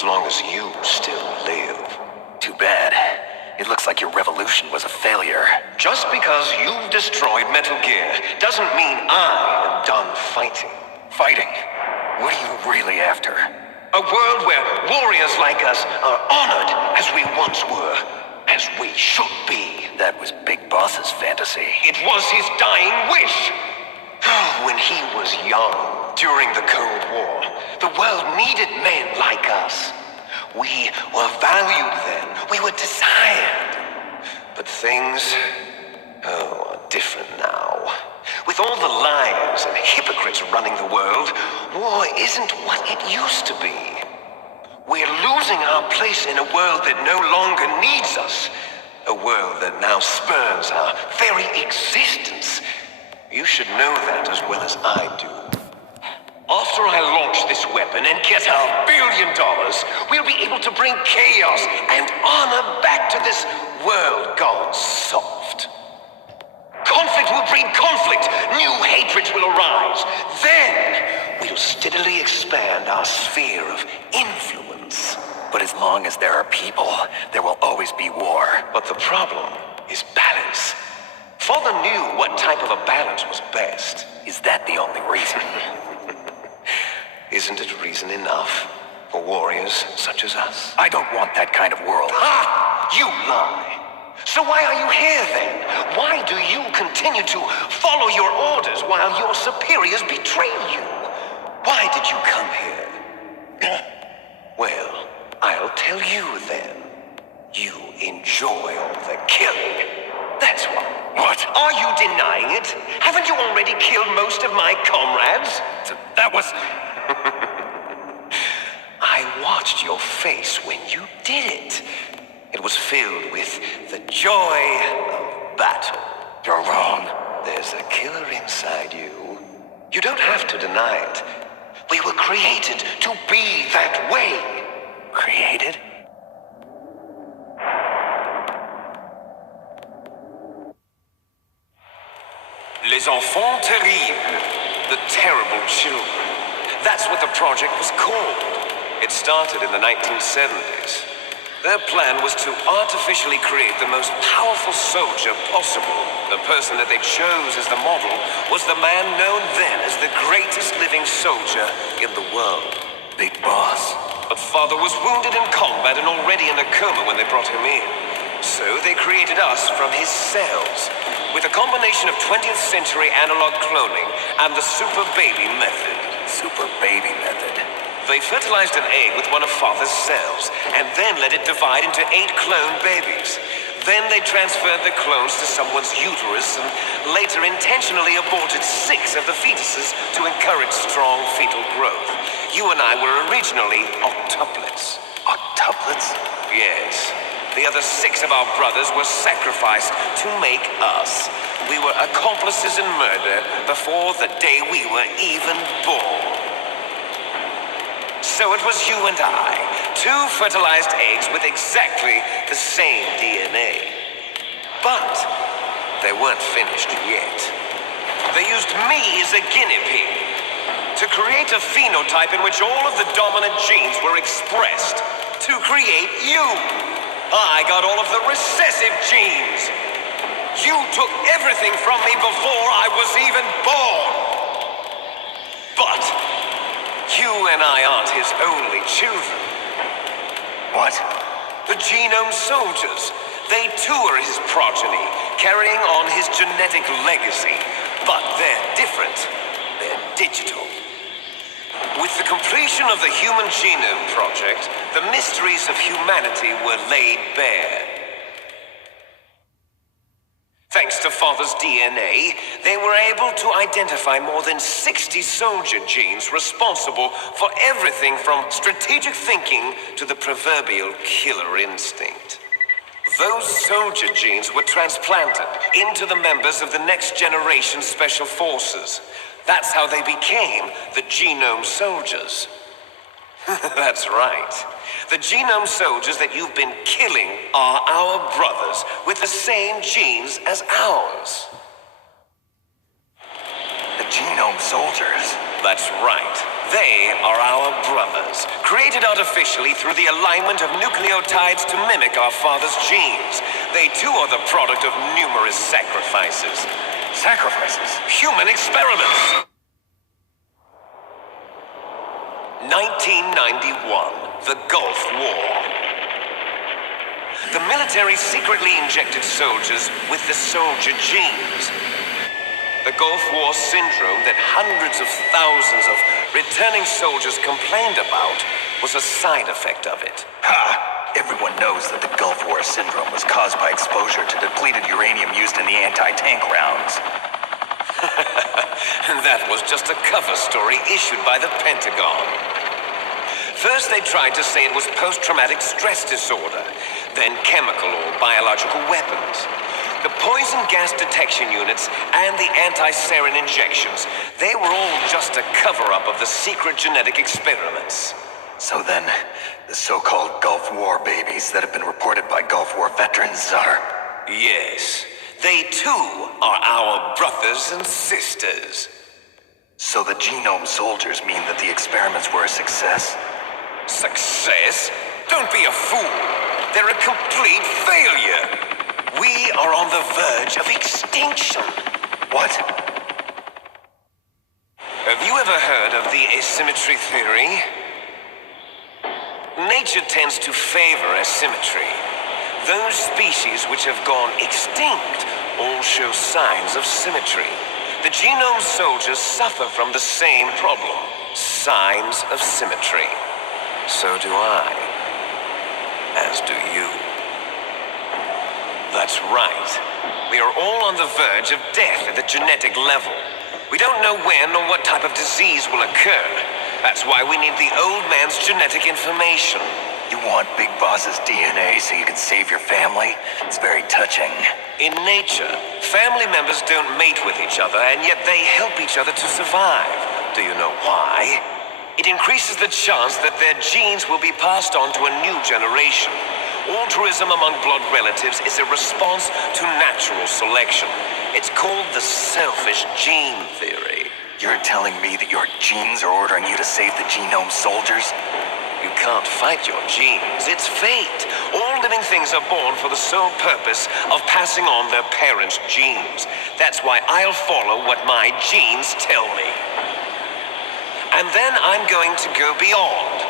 as long as you still live. Too bad. It looks like your revolution was a failure. Just because you've destroyed Metal Gear doesn't mean I am done fighting. Fighting? What are you really after? A world where warriors like us are honored as we once were, as we should be. That was Big Boss's fantasy. It was his dying wish. When he was young, during the Cold War, the world needed men like us. We were valued then. We were desired. But things, are different now. With all the liars and hypocrites running the world, war isn't what it used to be. We're losing our place in a world that no longer needs us. A world that now spurns our very existence. You should know that as well as I do. After I launch this weapon and get our $1 billion, we'll be able to bring chaos and honor back to this world gone soft. Conflict will breed conflict. New hatreds will arise. Then we'll steadily expand our sphere of influence. But as long as there are people, there will always be war. But the problem is balance. Father knew what type of a balance was best. Is that the only reason? Isn't it reason enough for warriors such as us? I don't want that kind of world. Ha! You lie. So why are you here then? Why do you continue to follow your orders while your superiors betray you? Why did you come here? Well, I'll tell you then. You enjoy all the killing. That's why. What? Are you denying it? Haven't you already killed most of my comrades? That was... I watched your face when you did it. It was filled with the joy of battle. You're wrong. There's a killer inside you. You don't have to deny it. We were created to be that way. Created? Les enfants terribles. The terrible children. That's what the project was called. It started in the 1970s. Their plan was to artificially create the most powerful soldier possible. The person that they chose as the model was the man known then as the greatest living soldier in the world. Big Boss. But Father was wounded in combat and already in a coma when they brought him in. So they created us from his cells, with a combination of 20th century analog cloning and the super baby method. Super baby method. They fertilized an egg with one of Father's cells, and then let it divide into 8 clone babies. Then they transferred the clones to someone's uterus and later intentionally aborted 6 of the fetuses to encourage strong fetal growth. You and I were originally octuplets. Octuplets? Yes. The other 6 of our brothers were sacrificed to make us. We were accomplices in murder before the day we were even born. So it was you and I, 2 fertilized eggs with exactly the same DNA. But they weren't finished yet. They used me as a guinea pig to create a phenotype in which all of the dominant genes were expressed to create you. I got all of the recessive genes. You took everything from me before I was even born. But you and I aren't his only children. What? The genome soldiers. They too are his progeny, carrying on his genetic legacy. But they're different. They're digital. With the completion of the Human Genome Project, the mysteries of humanity were laid bare. Thanks to Father's DNA, they were able to identify more than 60 soldier genes responsible for everything from strategic thinking to the proverbial killer instinct. Those soldier genes were transplanted into the members of the next generation special forces. That's how they became the genome soldiers. That's right. The genome soldiers that you've been killing are our brothers with the same genes as ours. The genome soldiers? That's right. They are our brothers, created artificially through the alignment of nucleotides to mimic our father's genes. They too are the product of numerous sacrifices. Sacrifices? Human experiments! 1991, the Gulf War. The military secretly injected soldiers with the soldier genes. The Gulf War syndrome that hundreds of thousands of returning soldiers complained about was a side effect of it. Ha! Everyone knows that the Gulf War syndrome was caused by exposure to depleted uranium used in the anti-tank rounds. That was just a cover story issued by the Pentagon. First, they tried to say it was post-traumatic stress disorder, then chemical or biological weapons. The poison gas detection units and the anti-sarin injections, they were all just a cover-up of the secret genetic experiments. So then, the so-called Gulf War babies that have been reported by Gulf War veterans are... Yes, they too are our brothers and sisters. So the genome soldiers mean that the experiments were a success? Success? Don't be a fool. They're a complete failure. We are on the verge of extinction. What? Have you ever heard of the asymmetry theory? Nature tends to favor asymmetry. Those species which have gone extinct all show signs of symmetry. The genome soldiers suffer from the same problem, signs of symmetry. So do I. As do you. That's right. We are all on the verge of death at the genetic level. We don't know when or what type of disease will occur. That's why we need the old man's genetic information. You want Big Boss's DNA so you can save your family? It's very touching. In nature, family members don't mate with each other, and yet they help each other to survive. Do you know why? It increases the chance that their genes will be passed on to a new generation. Altruism among blood relatives is a response to natural selection. It's called the selfish gene theory. You're telling me that your genes are ordering you to save the genome soldiers? You can't fight your genes. It's fate. All living things are born for the sole purpose of passing on their parents' genes. That's why I'll follow what my genes tell me. And then I'm going to go beyond.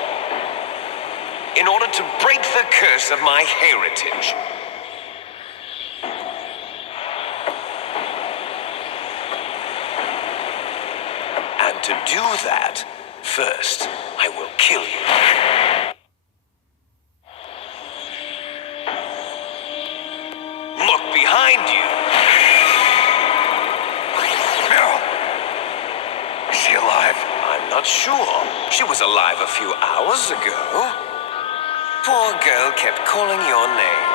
In order to break the curse of my heritage. And to do that, first, I will kill you. Look behind you. Meryl. Is she alive? I'm not sure. She was alive a few hours ago. Poor girl kept calling your name.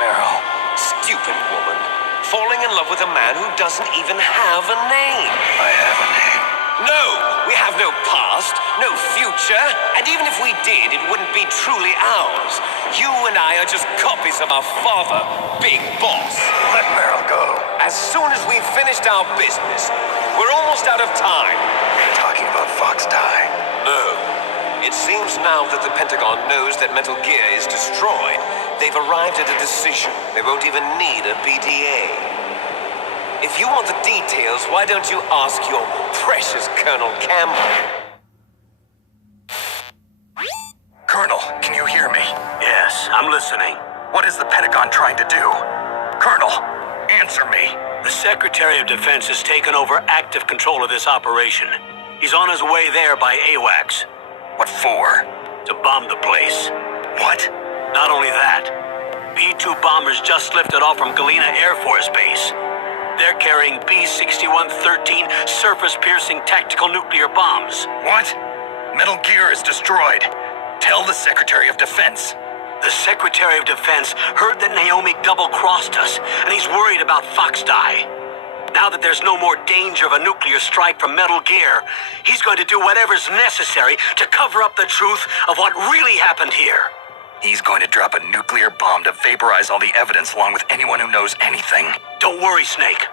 Meryl. Stupid woman. Falling in love with a man who doesn't even have a name. I have a name. No! We have no past, no future, and even if we did, it wouldn't be truly ours. You and I are just copies of our father, Big Boss. Let Meryl go. As soon as we've finished our business, we're almost out of time. You're talking about Fox Die. No. It seems now that the Pentagon knows that Metal Gear is destroyed. They've arrived at a decision. They won't even need a PDA. If you want the details, why don't you ask your precious Colonel Campbell? Colonel, can you hear me? Yes, I'm listening. What is the Pentagon trying to do? Colonel, answer me. The Secretary of Defense has taken over active control of this operation. He's on his way there by AWACS. What for? To bomb the place. What? Not only that, B-2 bombers just lifted off from Galena Air Force Base. They're carrying B-6113 surface-piercing tactical nuclear bombs. What? Metal Gear is destroyed. Tell the Secretary of Defense. The Secretary of Defense heard that Naomi double-crossed us, and he's worried about Fox Die. Now that there's no more danger of a nuclear strike from Metal Gear, he's going to do whatever's necessary to cover up the truth of what really happened here. He's going to drop a nuclear bomb to vaporize all the evidence along with anyone who knows anything. Don't worry, Snake.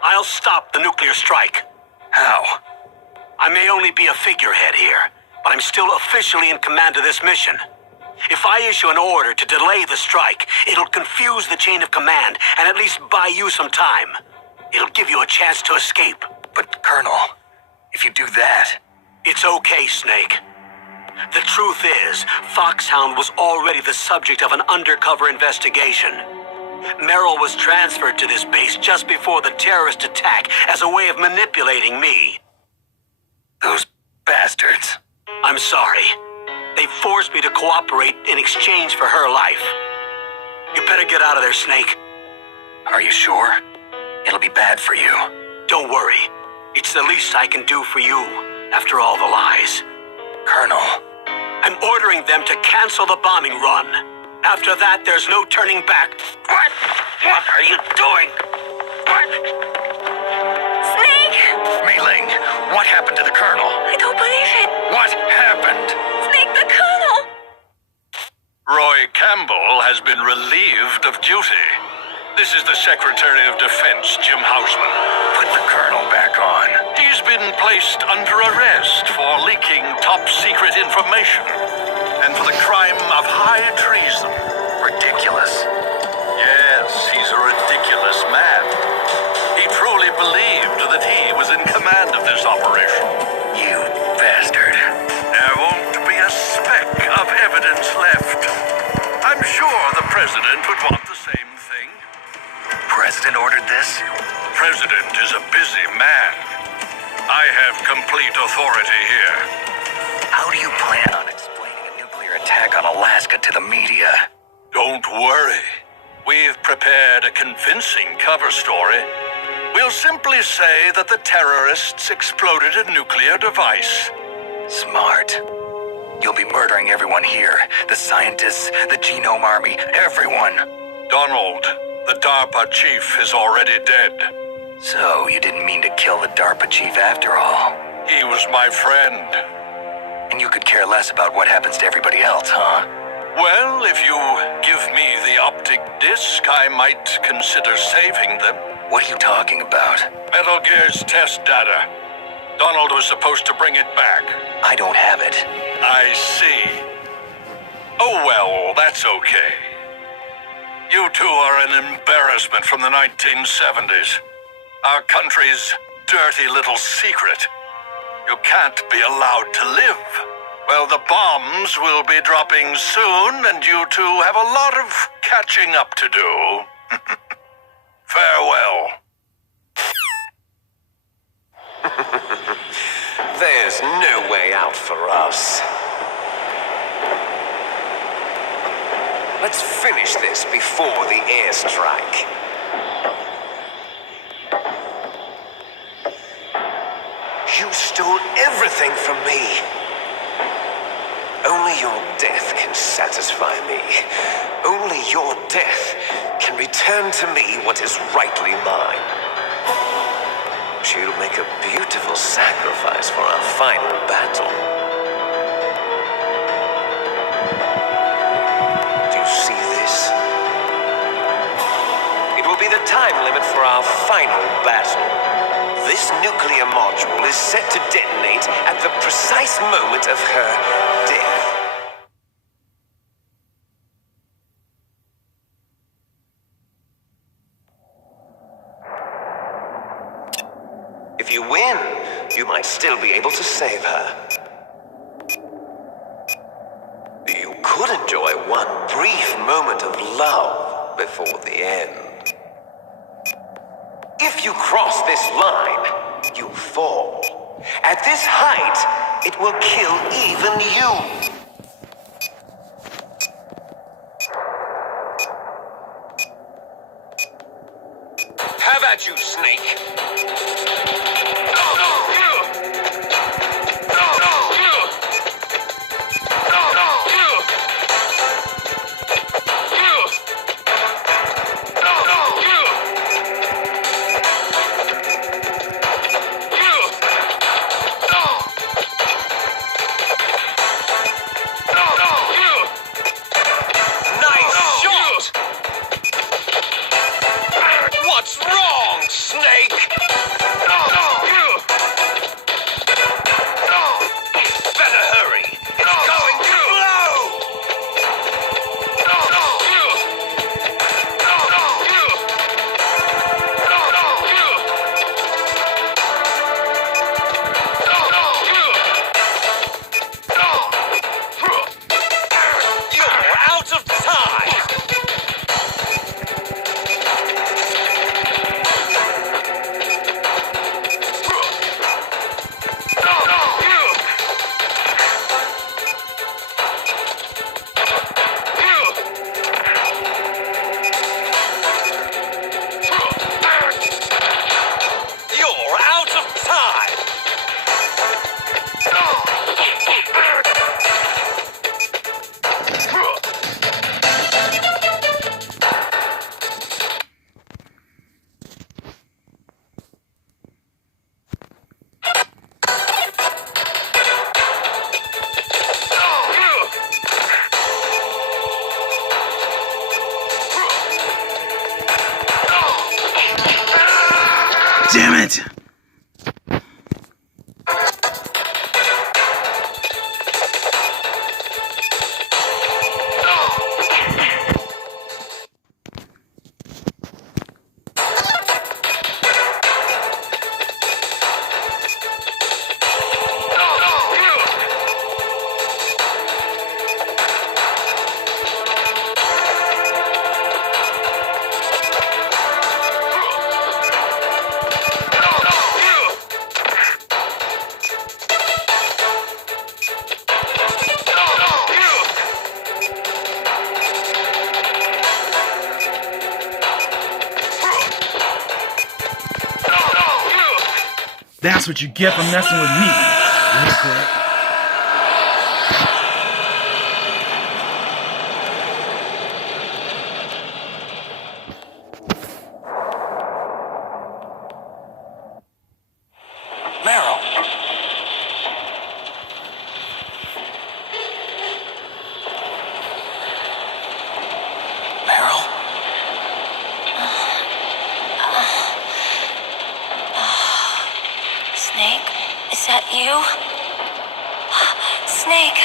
I'll stop the nuclear strike. How? I may only be a figurehead here, but I'm still officially in command of this mission. If I issue an order to delay the strike, it'll confuse the chain of command and at least buy you some time. It'll give you a chance to escape. But, Colonel, if you do that... It's okay, Snake. The truth is, Foxhound was already the subject of an undercover investigation. Merrill was transferred to this base just before the terrorist attack as a way of manipulating me. Those bastards. I'm sorry. They forced me to cooperate in exchange for her life. You better get out of there, Snake. Are you sure? It'll be bad for you. Don't worry. It's the least I can do for you, after all the lies. Colonel. I'm ordering them to cancel the bombing run. After that, there's no turning back. What? What are you doing? What? Snake! Mei Ling, what happened to the Colonel? I don't believe it. What happened? Snake, the Colonel! Roy Campbell has been relieved of duty. This is the Secretary of Defense, Jim Houseman. Put the Colonel back on. He's been placed under arrest for leaking top-secret information and for the crime of high treason. Ridiculous. Yes, he's a ridiculous man. He truly believed that he was in command of this operation. You bastard. There won't be a speck of evidence left. I'm sure the President would want the same thing. President ordered this? President is a busy man. I have complete authority here. How do you plan on explaining a nuclear attack on Alaska to the media? Don't worry. We've prepared a convincing cover story. We'll simply say that the terrorists exploded a nuclear device. Smart. You'll be murdering everyone here. The scientists, the Genome Army, everyone. Donald, the DARPA chief, is already dead. So, you didn't mean to kill the DARPA chief after all. He was my friend. And you could care less about what happens to everybody else, huh? Well, if you give me the optic disc, I might consider saving them. What are you talking about? Metal Gear's test data. Donald was supposed to bring it back. I don't have it. I see. Oh well, that's okay. You two are an embarrassment from the 1970s. Our country's dirty little secret. You can't be allowed to live. Well, the bombs will be dropping soon, and you two have a lot of catching up to do. Farewell. There's no way out for us. Let's finish this before the airstrike. You stole everything from me. Only your death can satisfy me. Only your death can return to me what is rightly mine. She'll make a beautiful sacrifice for our final battle. Do you see this? It will be the time limit for our final battle. This nuclear module is set to detonate at the precise moment of her death. If you win, you might still be able to save her. You could enjoy one brief moment of love before the end. If you cross this line, you fall. At this height, it will kill even you. Have at you, Snake. What's wrong, Snake? it! That's what you get for messing with me. Meryl. Meryl? Snake, is that you? Snake,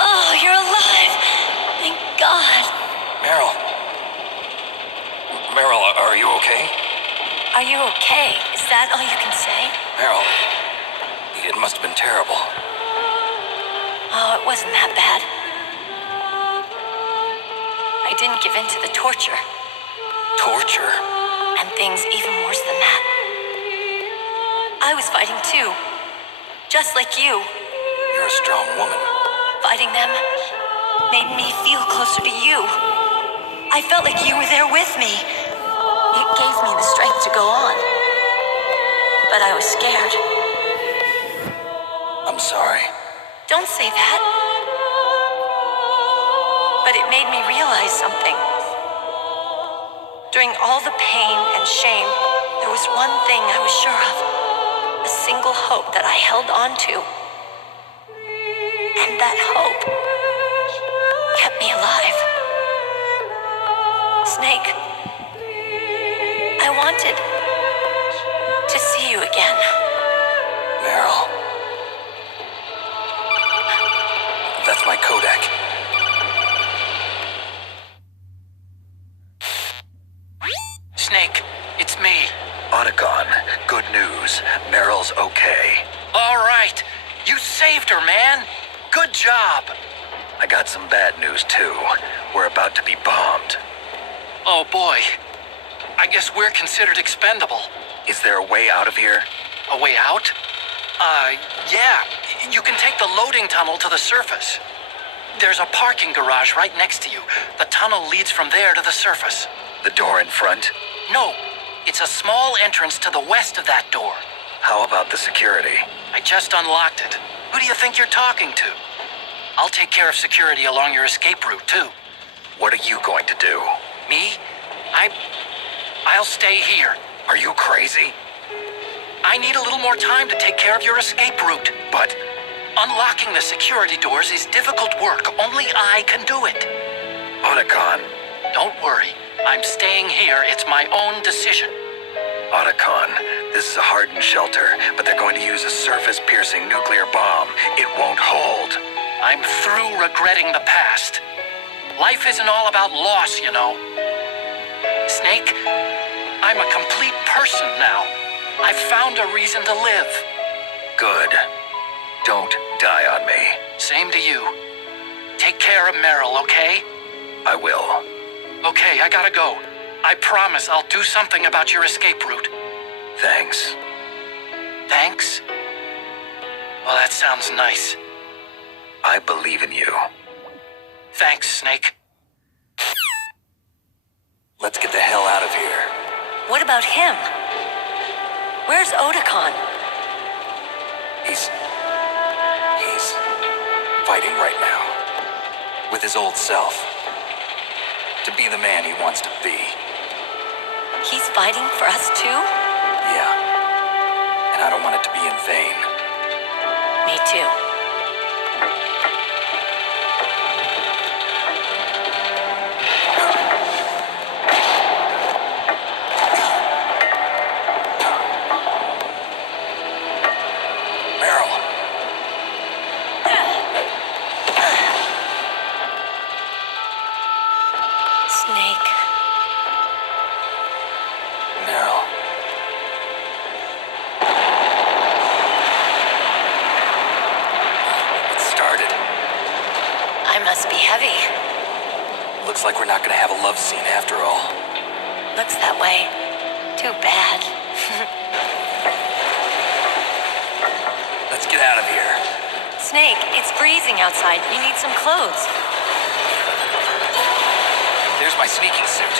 oh, you're alive. Thank God. Meryl. Meryl, are you okay? Are you okay? Is that all you can say? Meryl, it must have been terrible. Oh, it wasn't that bad. I didn't give in to the torture. Torture? And things even worse than that. I was fighting too. Just like you. You're a strong woman. Fighting them made me feel closer to you. I felt like you were there with me. It gave me the strength to go on. But I was scared. I'm sorry. Don't say that. But it made me realize something. During all the pain and shame, there was one thing I was sure of. A single hope that I held on to. And that hope kept me alive. Snake, I wanted to see you again. Meryl. That's my Kodak. Snake, it's me. Otacon, good news. Meryl's okay. All right. You saved her, man. Good job. I got some bad news, too. We're about to be bombed. Oh, boy. I guess we're considered expendable. Is there a way out of here? A way out? Yeah. You can take the loading tunnel to the surface. There's a parking garage right next to you. The tunnel leads from there to the surface. The door in front? No. It's a small entrance to the west of that door. How about the security? I just unlocked it. Who do you think you're talking to? I'll take care of security along your escape route, too. What are you going to do? Me? I'll stay here. Are you crazy? I need a little more time to take care of your escape route. But unlocking the security doors is difficult work. Only I can do it. Otacon. Don't worry. I'm staying here. It's my own decision. Otacon, this is a hardened shelter, but they're going to use a surface-piercing nuclear bomb. It won't hold. I'm through regretting the past. Life isn't all about loss, you know. Snake, I'm a complete person now. I've found a reason to live. Good. Don't die on me. Same to you. Take care of Meryl, okay? I will. Okay, I gotta go. I promise I'll do something about your escape route. Thanks. Thanks? Well, that sounds nice. I believe in you. Thanks, Snake. Let's get the hell out of here. What about him? Where's Otacon? He's fighting right now. With his old self. To be the man he wants to be. He's fighting for us too? Yeah. And I don't want it to be in vain. Me too. heavy. Looks like we're not gonna have a love scene after all. Looks that way. Too bad. Let's get out of here. Snake, it's freezing outside. You need some clothes. There's my sneaking suit.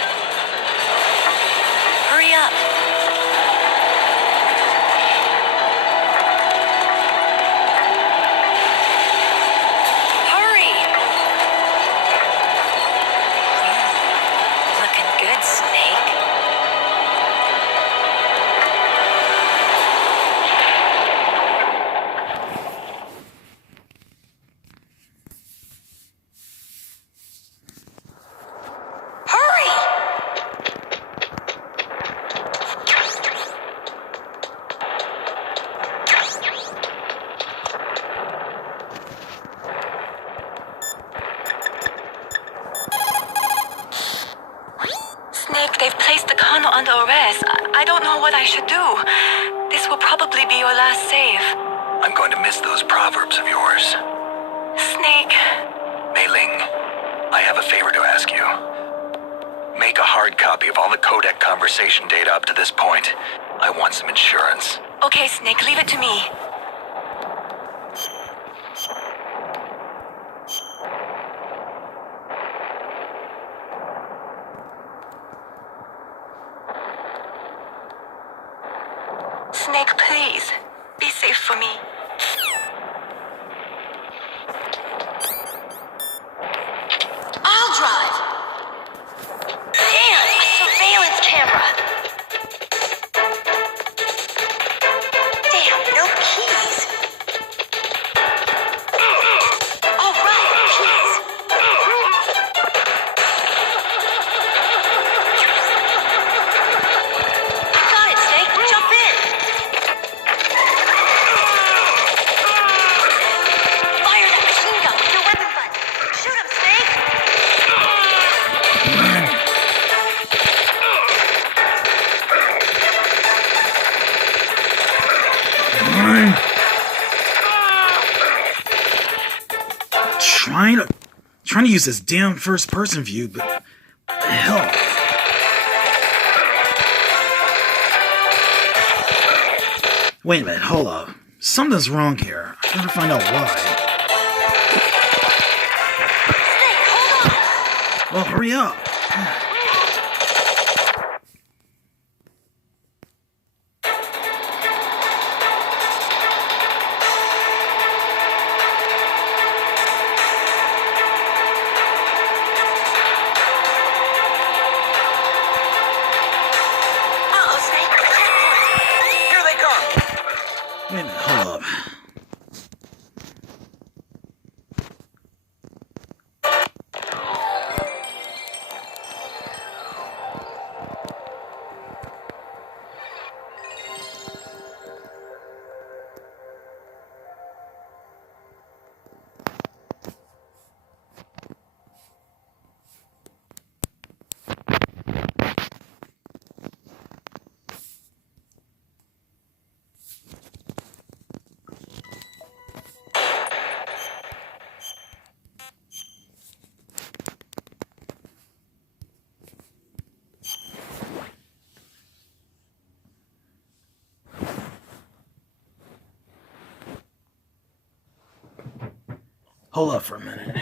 Hurry up. Hurry! Looking good, Snake. Snake, they've placed the colonel under arrest. I don't know what I should do. This will probably be your last save. I'm going to miss those proverbs of yours. Snake. Mei Ling, I have a favor to ask you. Make a hard copy of all the codec conversation data up to this point. I want some insurance. Okay, Snake, leave it to me. Snake, please. Be safe for me. I'll drive. Damn, a surveillance camera. Damn, no keys. All right, keys. Got it, Snake. Jump in. Fire that machine gun with your weapon butt. Shoot him, Snake. Trying to use this damn first-person view, but what the hell? Wait a minute, hold up. Something's wrong here. I gotta find out why. Well, hurry up. Uh-oh, Snake. Here they come! Wait a minute, hold up. Hold up for a minute.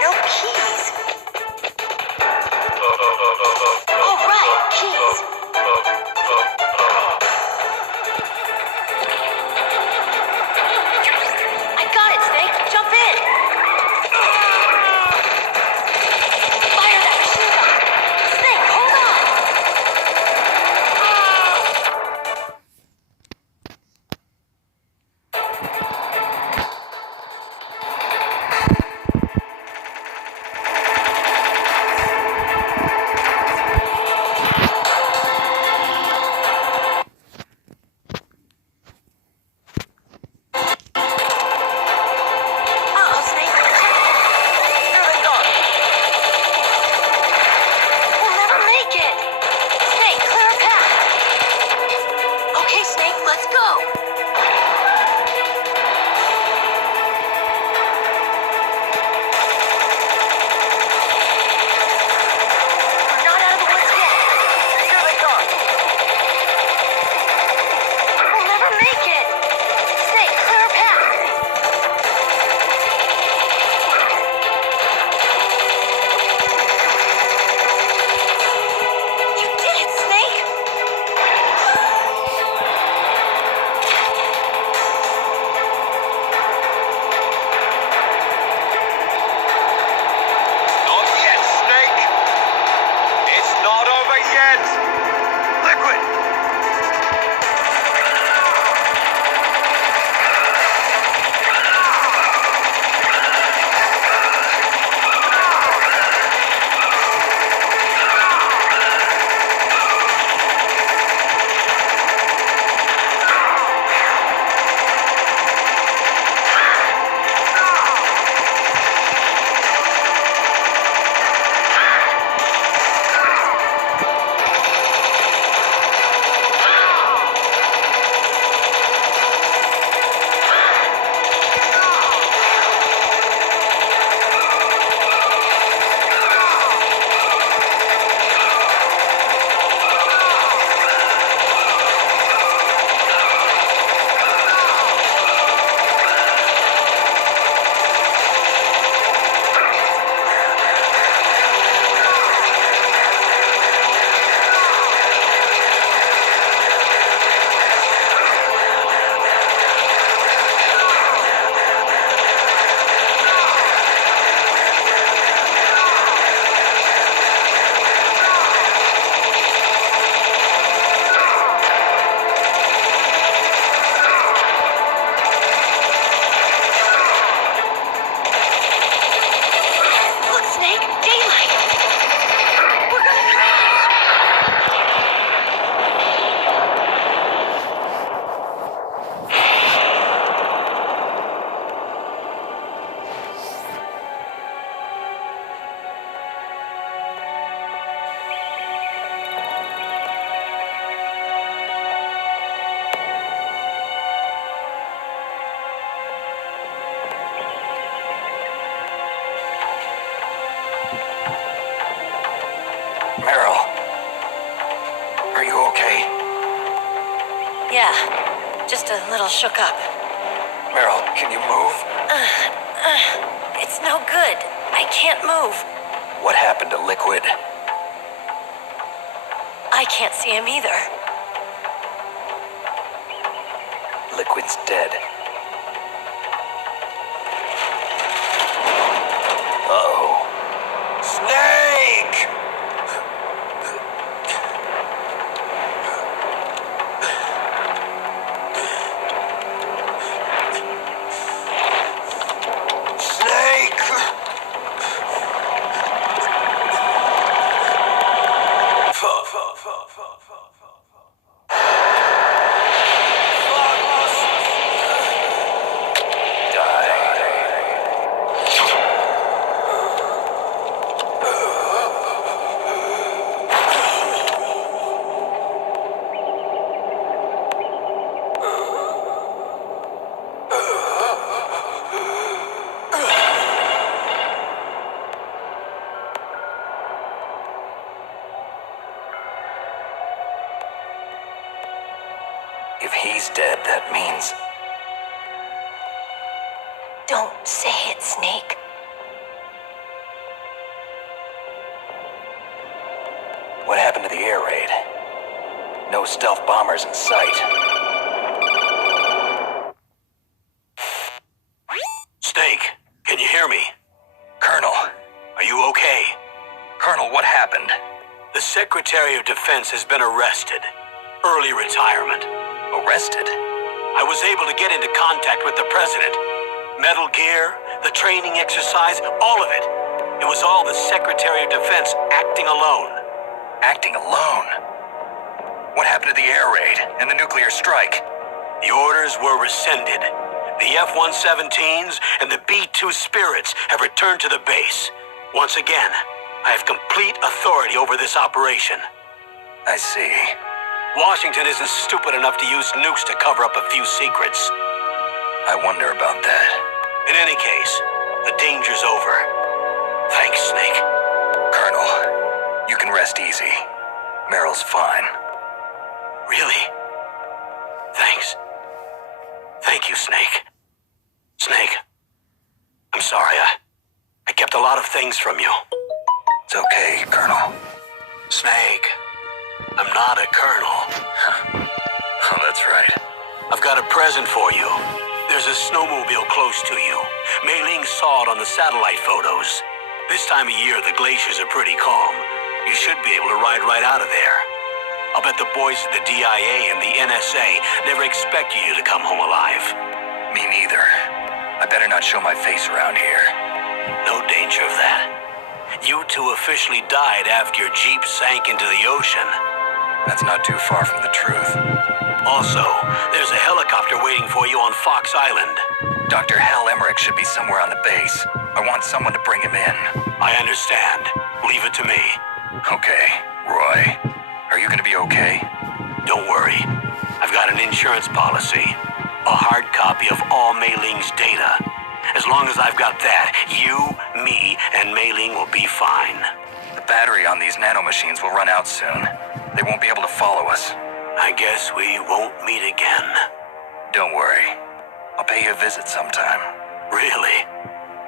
No keys. Oh, right, keys. I got it, Snake. Jump in. Fire that machine gun. Snake, hold on. Uh-oh, Snake. Here they go. We'll never make it. Snake, clear a path. Okay, Snake, let's go. We're not out of the woods yet. Here they come. We'll never make it. Snake, clear a path. You did it, Snake. Not yet, Snake! It's not over yet! Liquid! Look, Snake, daylight. We're gonna crash. Meryl, are you okay? Yeah, just a little shook up. Meryl, can you move? It's no good. I can't move. What happened to Liquid? I can't see him either. Liquid's dead. Uh-oh. Snake! Snake! If he's dead, that means... Don't say it, Snake. What happened to the air raid? No stealth bombers in sight. Snake, can you hear me? Colonel. Are you okay? Colonel, what happened? The Secretary of Defense has been arrested. Early retirement. Arrested? I was able to get into contact with the President. Metal Gear, the training exercise, all of it. It was all the Secretary of Defense acting alone. Acting alone? What happened to the air raid and the nuclear strike? The orders were rescinded. The F-117s and the B-2 Spirits have returned to the base. Once again, I have complete authority over this operation. I see. Washington isn't stupid enough to use nukes to cover up a few secrets. I wonder about that. In any case, the danger's over. Thanks, Snake. Colonel, you can rest easy. Meryl's fine. Really? Thanks. Thank you, Snake. Snake, I'm sorry. I kept a lot of things from you. It's okay, Colonel. Snake, I'm not a colonel. Oh, that's right. I've got a present for you. There's a snowmobile close to you. Mei Ling saw it on the satellite photos. This time of year, the glaciers are pretty calm. You should be able to ride right out of there. I'll bet the boys at the DIA and the NSA never expected you to come home alive. Me neither. I better not show my face around here. No danger of that. You two officially died after your Jeep sank into the ocean. That's not too far from the truth. Also, there's a helicopter waiting for you on Fox Island. Dr. Hal Emmerich should be somewhere on the base. I want someone to bring him in. I understand. Leave it to me. Okay, Roy. Are you gonna be okay? Don't worry. I've got an insurance policy. A hard copy of all Mei Ling's data. As long as I've got that, you, me, and Mei Ling will be fine. The battery on these nanomachines will run out soon. They won't be able to follow us. I guess we won't meet again. Don't worry. I'll pay you a visit sometime. Really?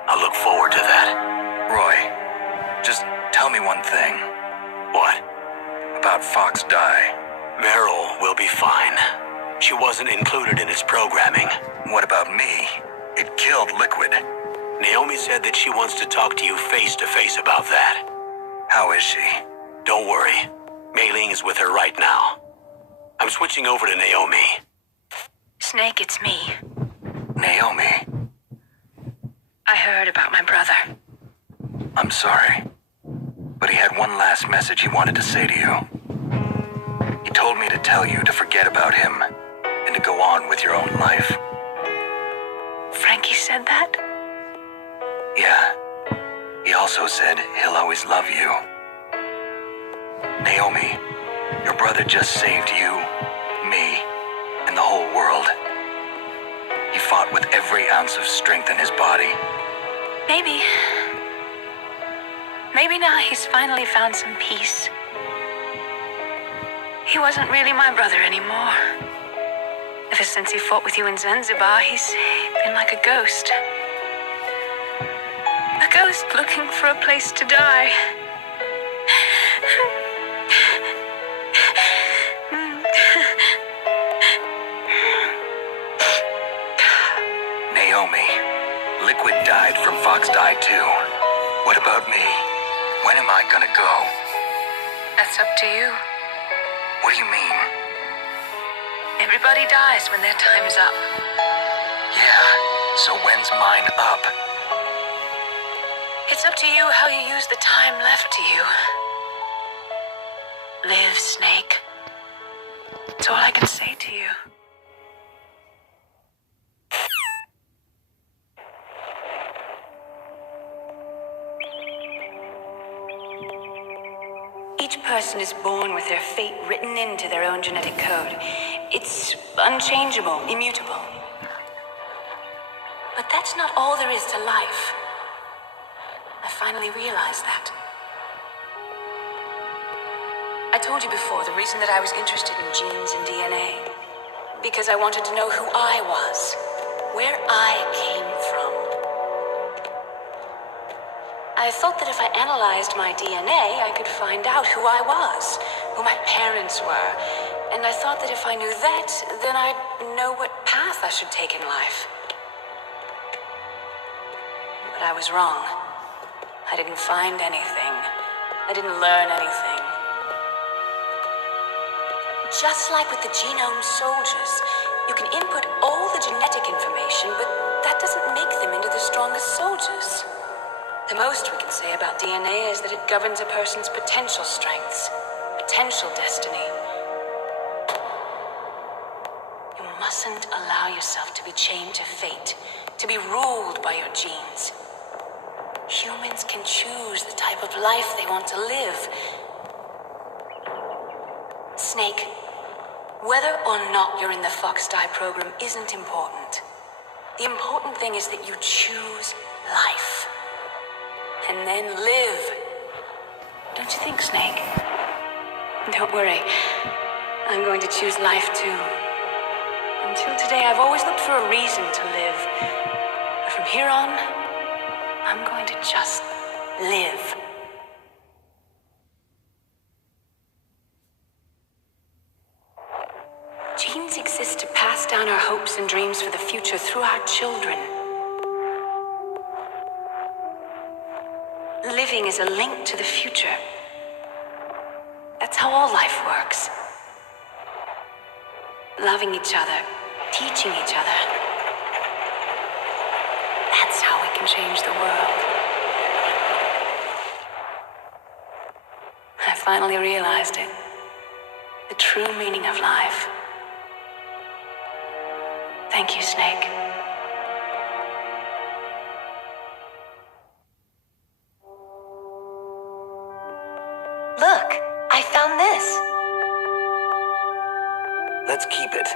I look forward to that. Roy, just tell me one thing. What? About Fox Die. Meryl will be fine. She wasn't included in its programming. What about me? It killed Liquid. Naomi said that she wants to talk to you face to face about that. How is she? Don't worry. Mei Ling is with her right now. I'm switching over to Naomi. Snake, it's me. Naomi. I heard about my brother. I'm sorry. But he had one last message he wanted to say to you. He told me to tell you to forget about him and to go on with your own life. Frankie said that? Yeah. He also said he'll always love you. Naomi, your brother just saved you, me, and the whole world. He fought with every ounce of strength in his body. Maybe. Maybe now he's finally found some peace. He wasn't really my brother anymore. Ever since he fought with you in Zanzibar, he's been like a ghost. A ghost looking for a place to die. Naomi, Liquid died from Fox Die too. What about me? When am I gonna go? That's up to you. What do you mean? Everybody dies when their time's up. Yeah, so when's mine up? It's up to you how you use the time left to you. Live, Snake. That's all I can say to you. Each person is born with their fate written into their own genetic code. It's unchangeable, immutable. But that's not all there is to life. I finally realized that. I told you before the reason that I was interested in genes and DNA. Because I wanted to know who I was, where I came from. I thought that if I analyzed my DNA, I could find out who I was, who my parents were. And I thought that if I knew that, then I'd know what path I should take in life. But I was wrong. I didn't find anything. I didn't learn anything. Just like with the genome soldiers, you can input all the genetic information, but that doesn't make them into the strongest soldiers. The most we can say about DNA is that it governs a person's potential strengths, potential destiny. You mustn't allow yourself to be chained to fate, to be ruled by your genes. Humans can choose the type of life they want to live. Snake, whether or not you're in the Fpse program isn't important. The important thing is that you choose life. And then live. Don't you think, Snake? Don't worry. I'm going to choose life too. Until today, I've always looked for a reason to live. But from here on, I'm going to just live. Genes exist to pass down our hopes and dreams for the future through our children. Living is a link to the future. That's how all life works. Loving each other, teaching each other. That's how we can change the world. I finally realized it. The true meaning of life. Thank you, Snake. Look, I found this. Let's keep it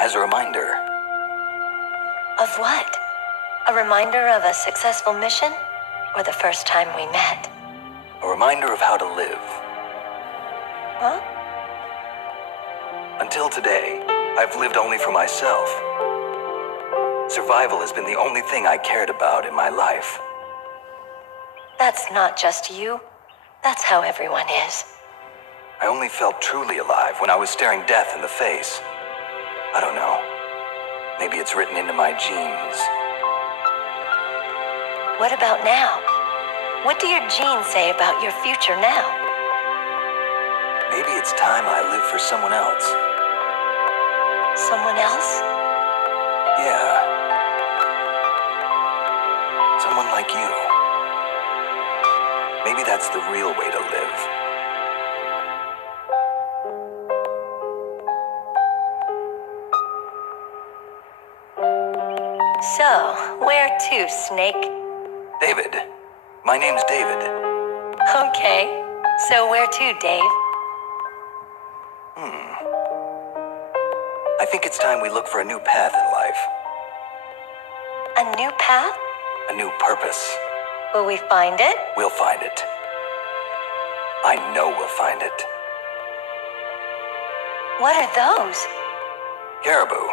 as a reminder. Of what? A reminder of a successful mission? Or the first time we met? A reminder of how to live. Huh? Until today, I've lived only for myself. Survival has been the only thing I cared about in my life. That's not just you. That's how everyone is. I only felt truly alive when I was staring death in the face. I don't know. Maybe it's written into my genes. What about now? What do your genes say about your future now? Maybe it's time I live for someone else. Someone else? Yeah. Someone like you. Maybe that's the real way to live. So, where to, Snake? David. My name's David. Okay. So where to, Dave? I think it's time we look for a new path in life. A new path? A new purpose. Will we find it? We'll find it. I know we'll find it. What are those? Caribou.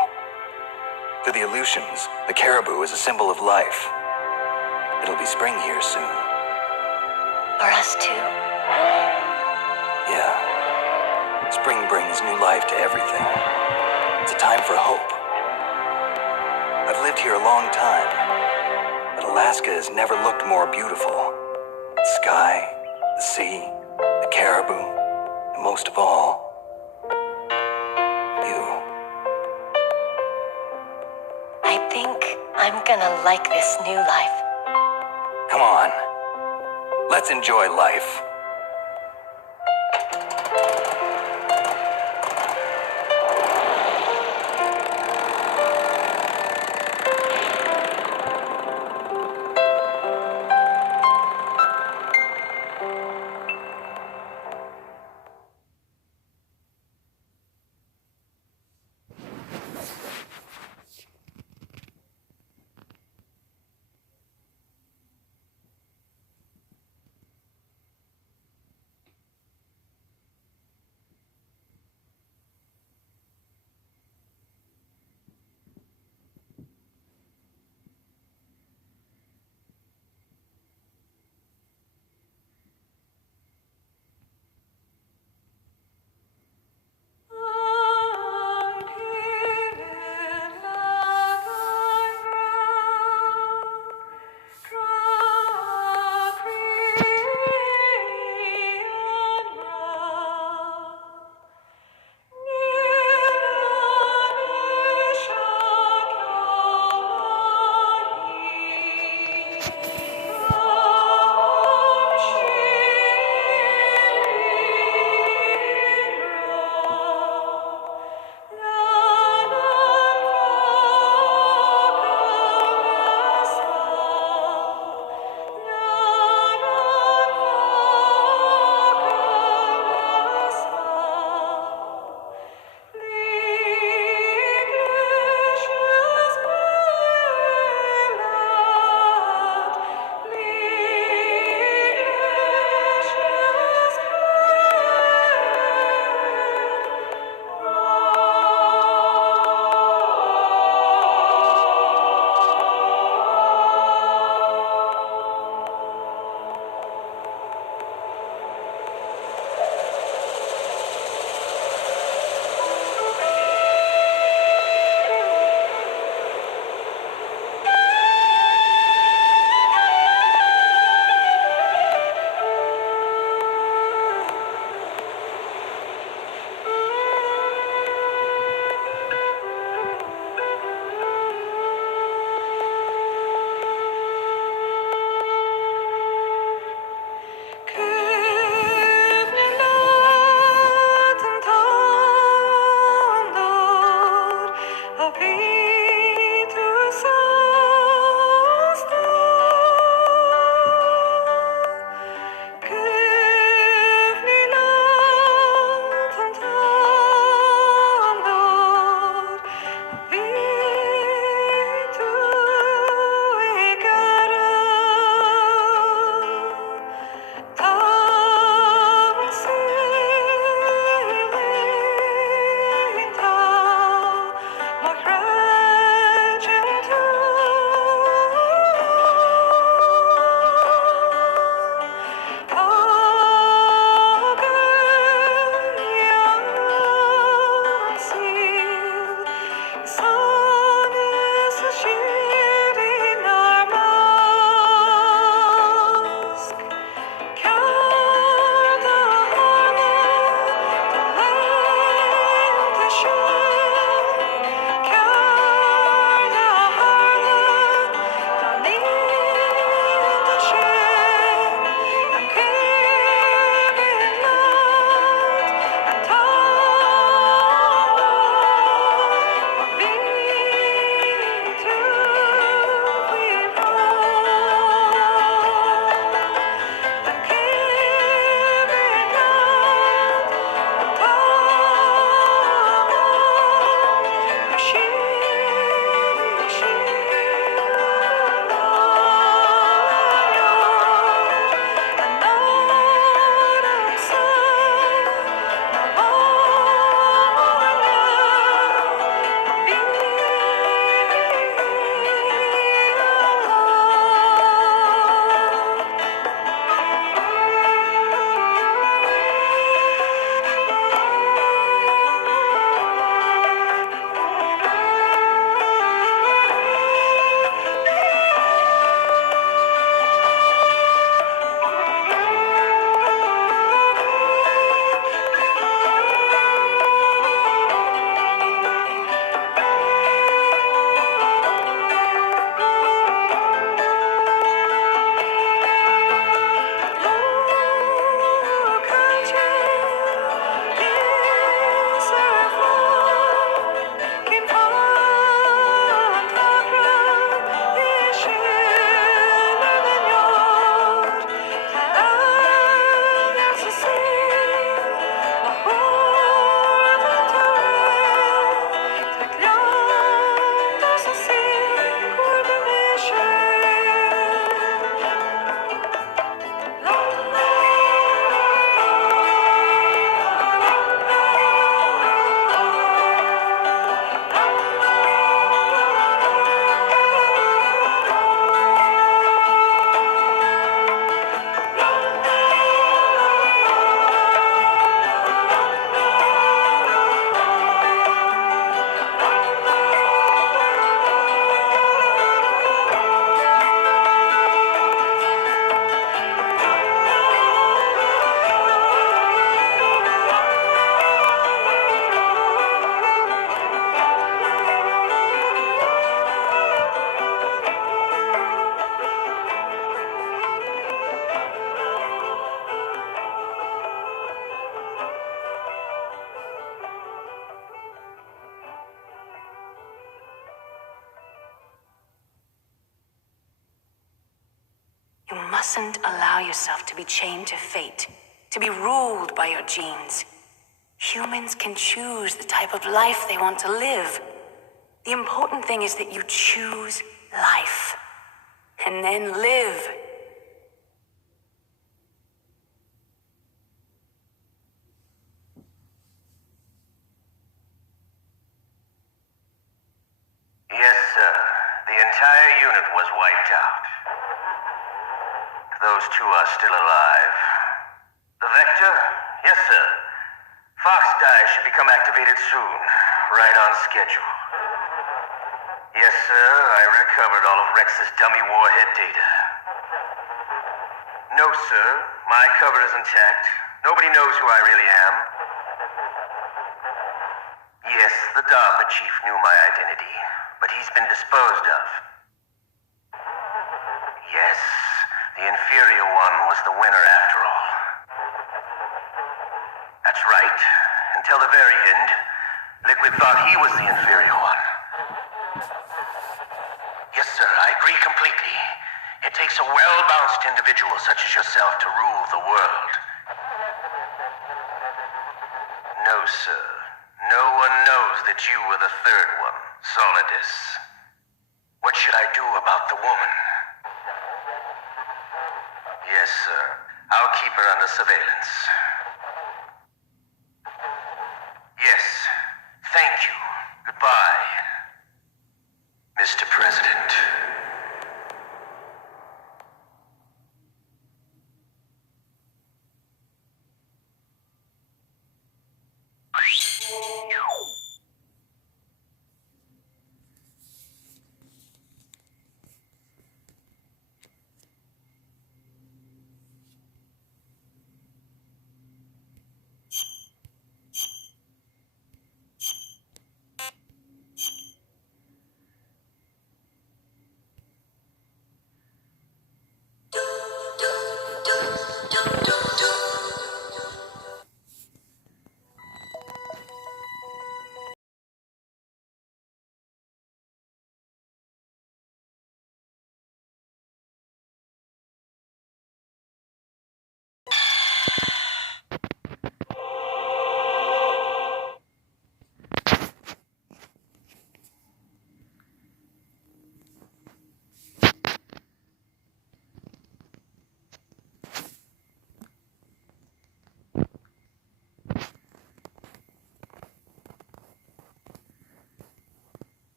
To the Aleutians, the caribou is a symbol of life. It'll be spring here soon. For us too. Yeah. Spring brings new life to everything. It's a time for hope. I've lived here a long time, but Alaska has never looked more beautiful. The sky, the sea, the caribou, and most of all, you. I think I'm gonna like this new life. Come on. Let's enjoy life. mustn't allow yourself to be chained to fate, to be ruled by your genes. Humans can choose the type of life they want to live. The important thing is that you choose life. And then live. Yes, sir. The entire unit was wiped out. Those two are still alive. The Vector? Yes, sir. Fox Die should become activated soon. Right on schedule. Yes, sir. I recovered all of Rex's dummy warhead data. No, sir. My cover is intact. Nobody knows who I really am. Yes, the DARPA chief knew my identity, but he's been disposed of. Yes, the inferior one was the winner after all. That's right. Until the very end, Liquid thought he was the inferior one. Yes, sir, I agree completely. It takes a well-balanced individual such as yourself to rule the world. No, sir. No one knows that you were the third one, Solidus. What should I do about the woman? Yes, sir. I'll keep her under surveillance. Yes. Thank you. Goodbye, Mr. President.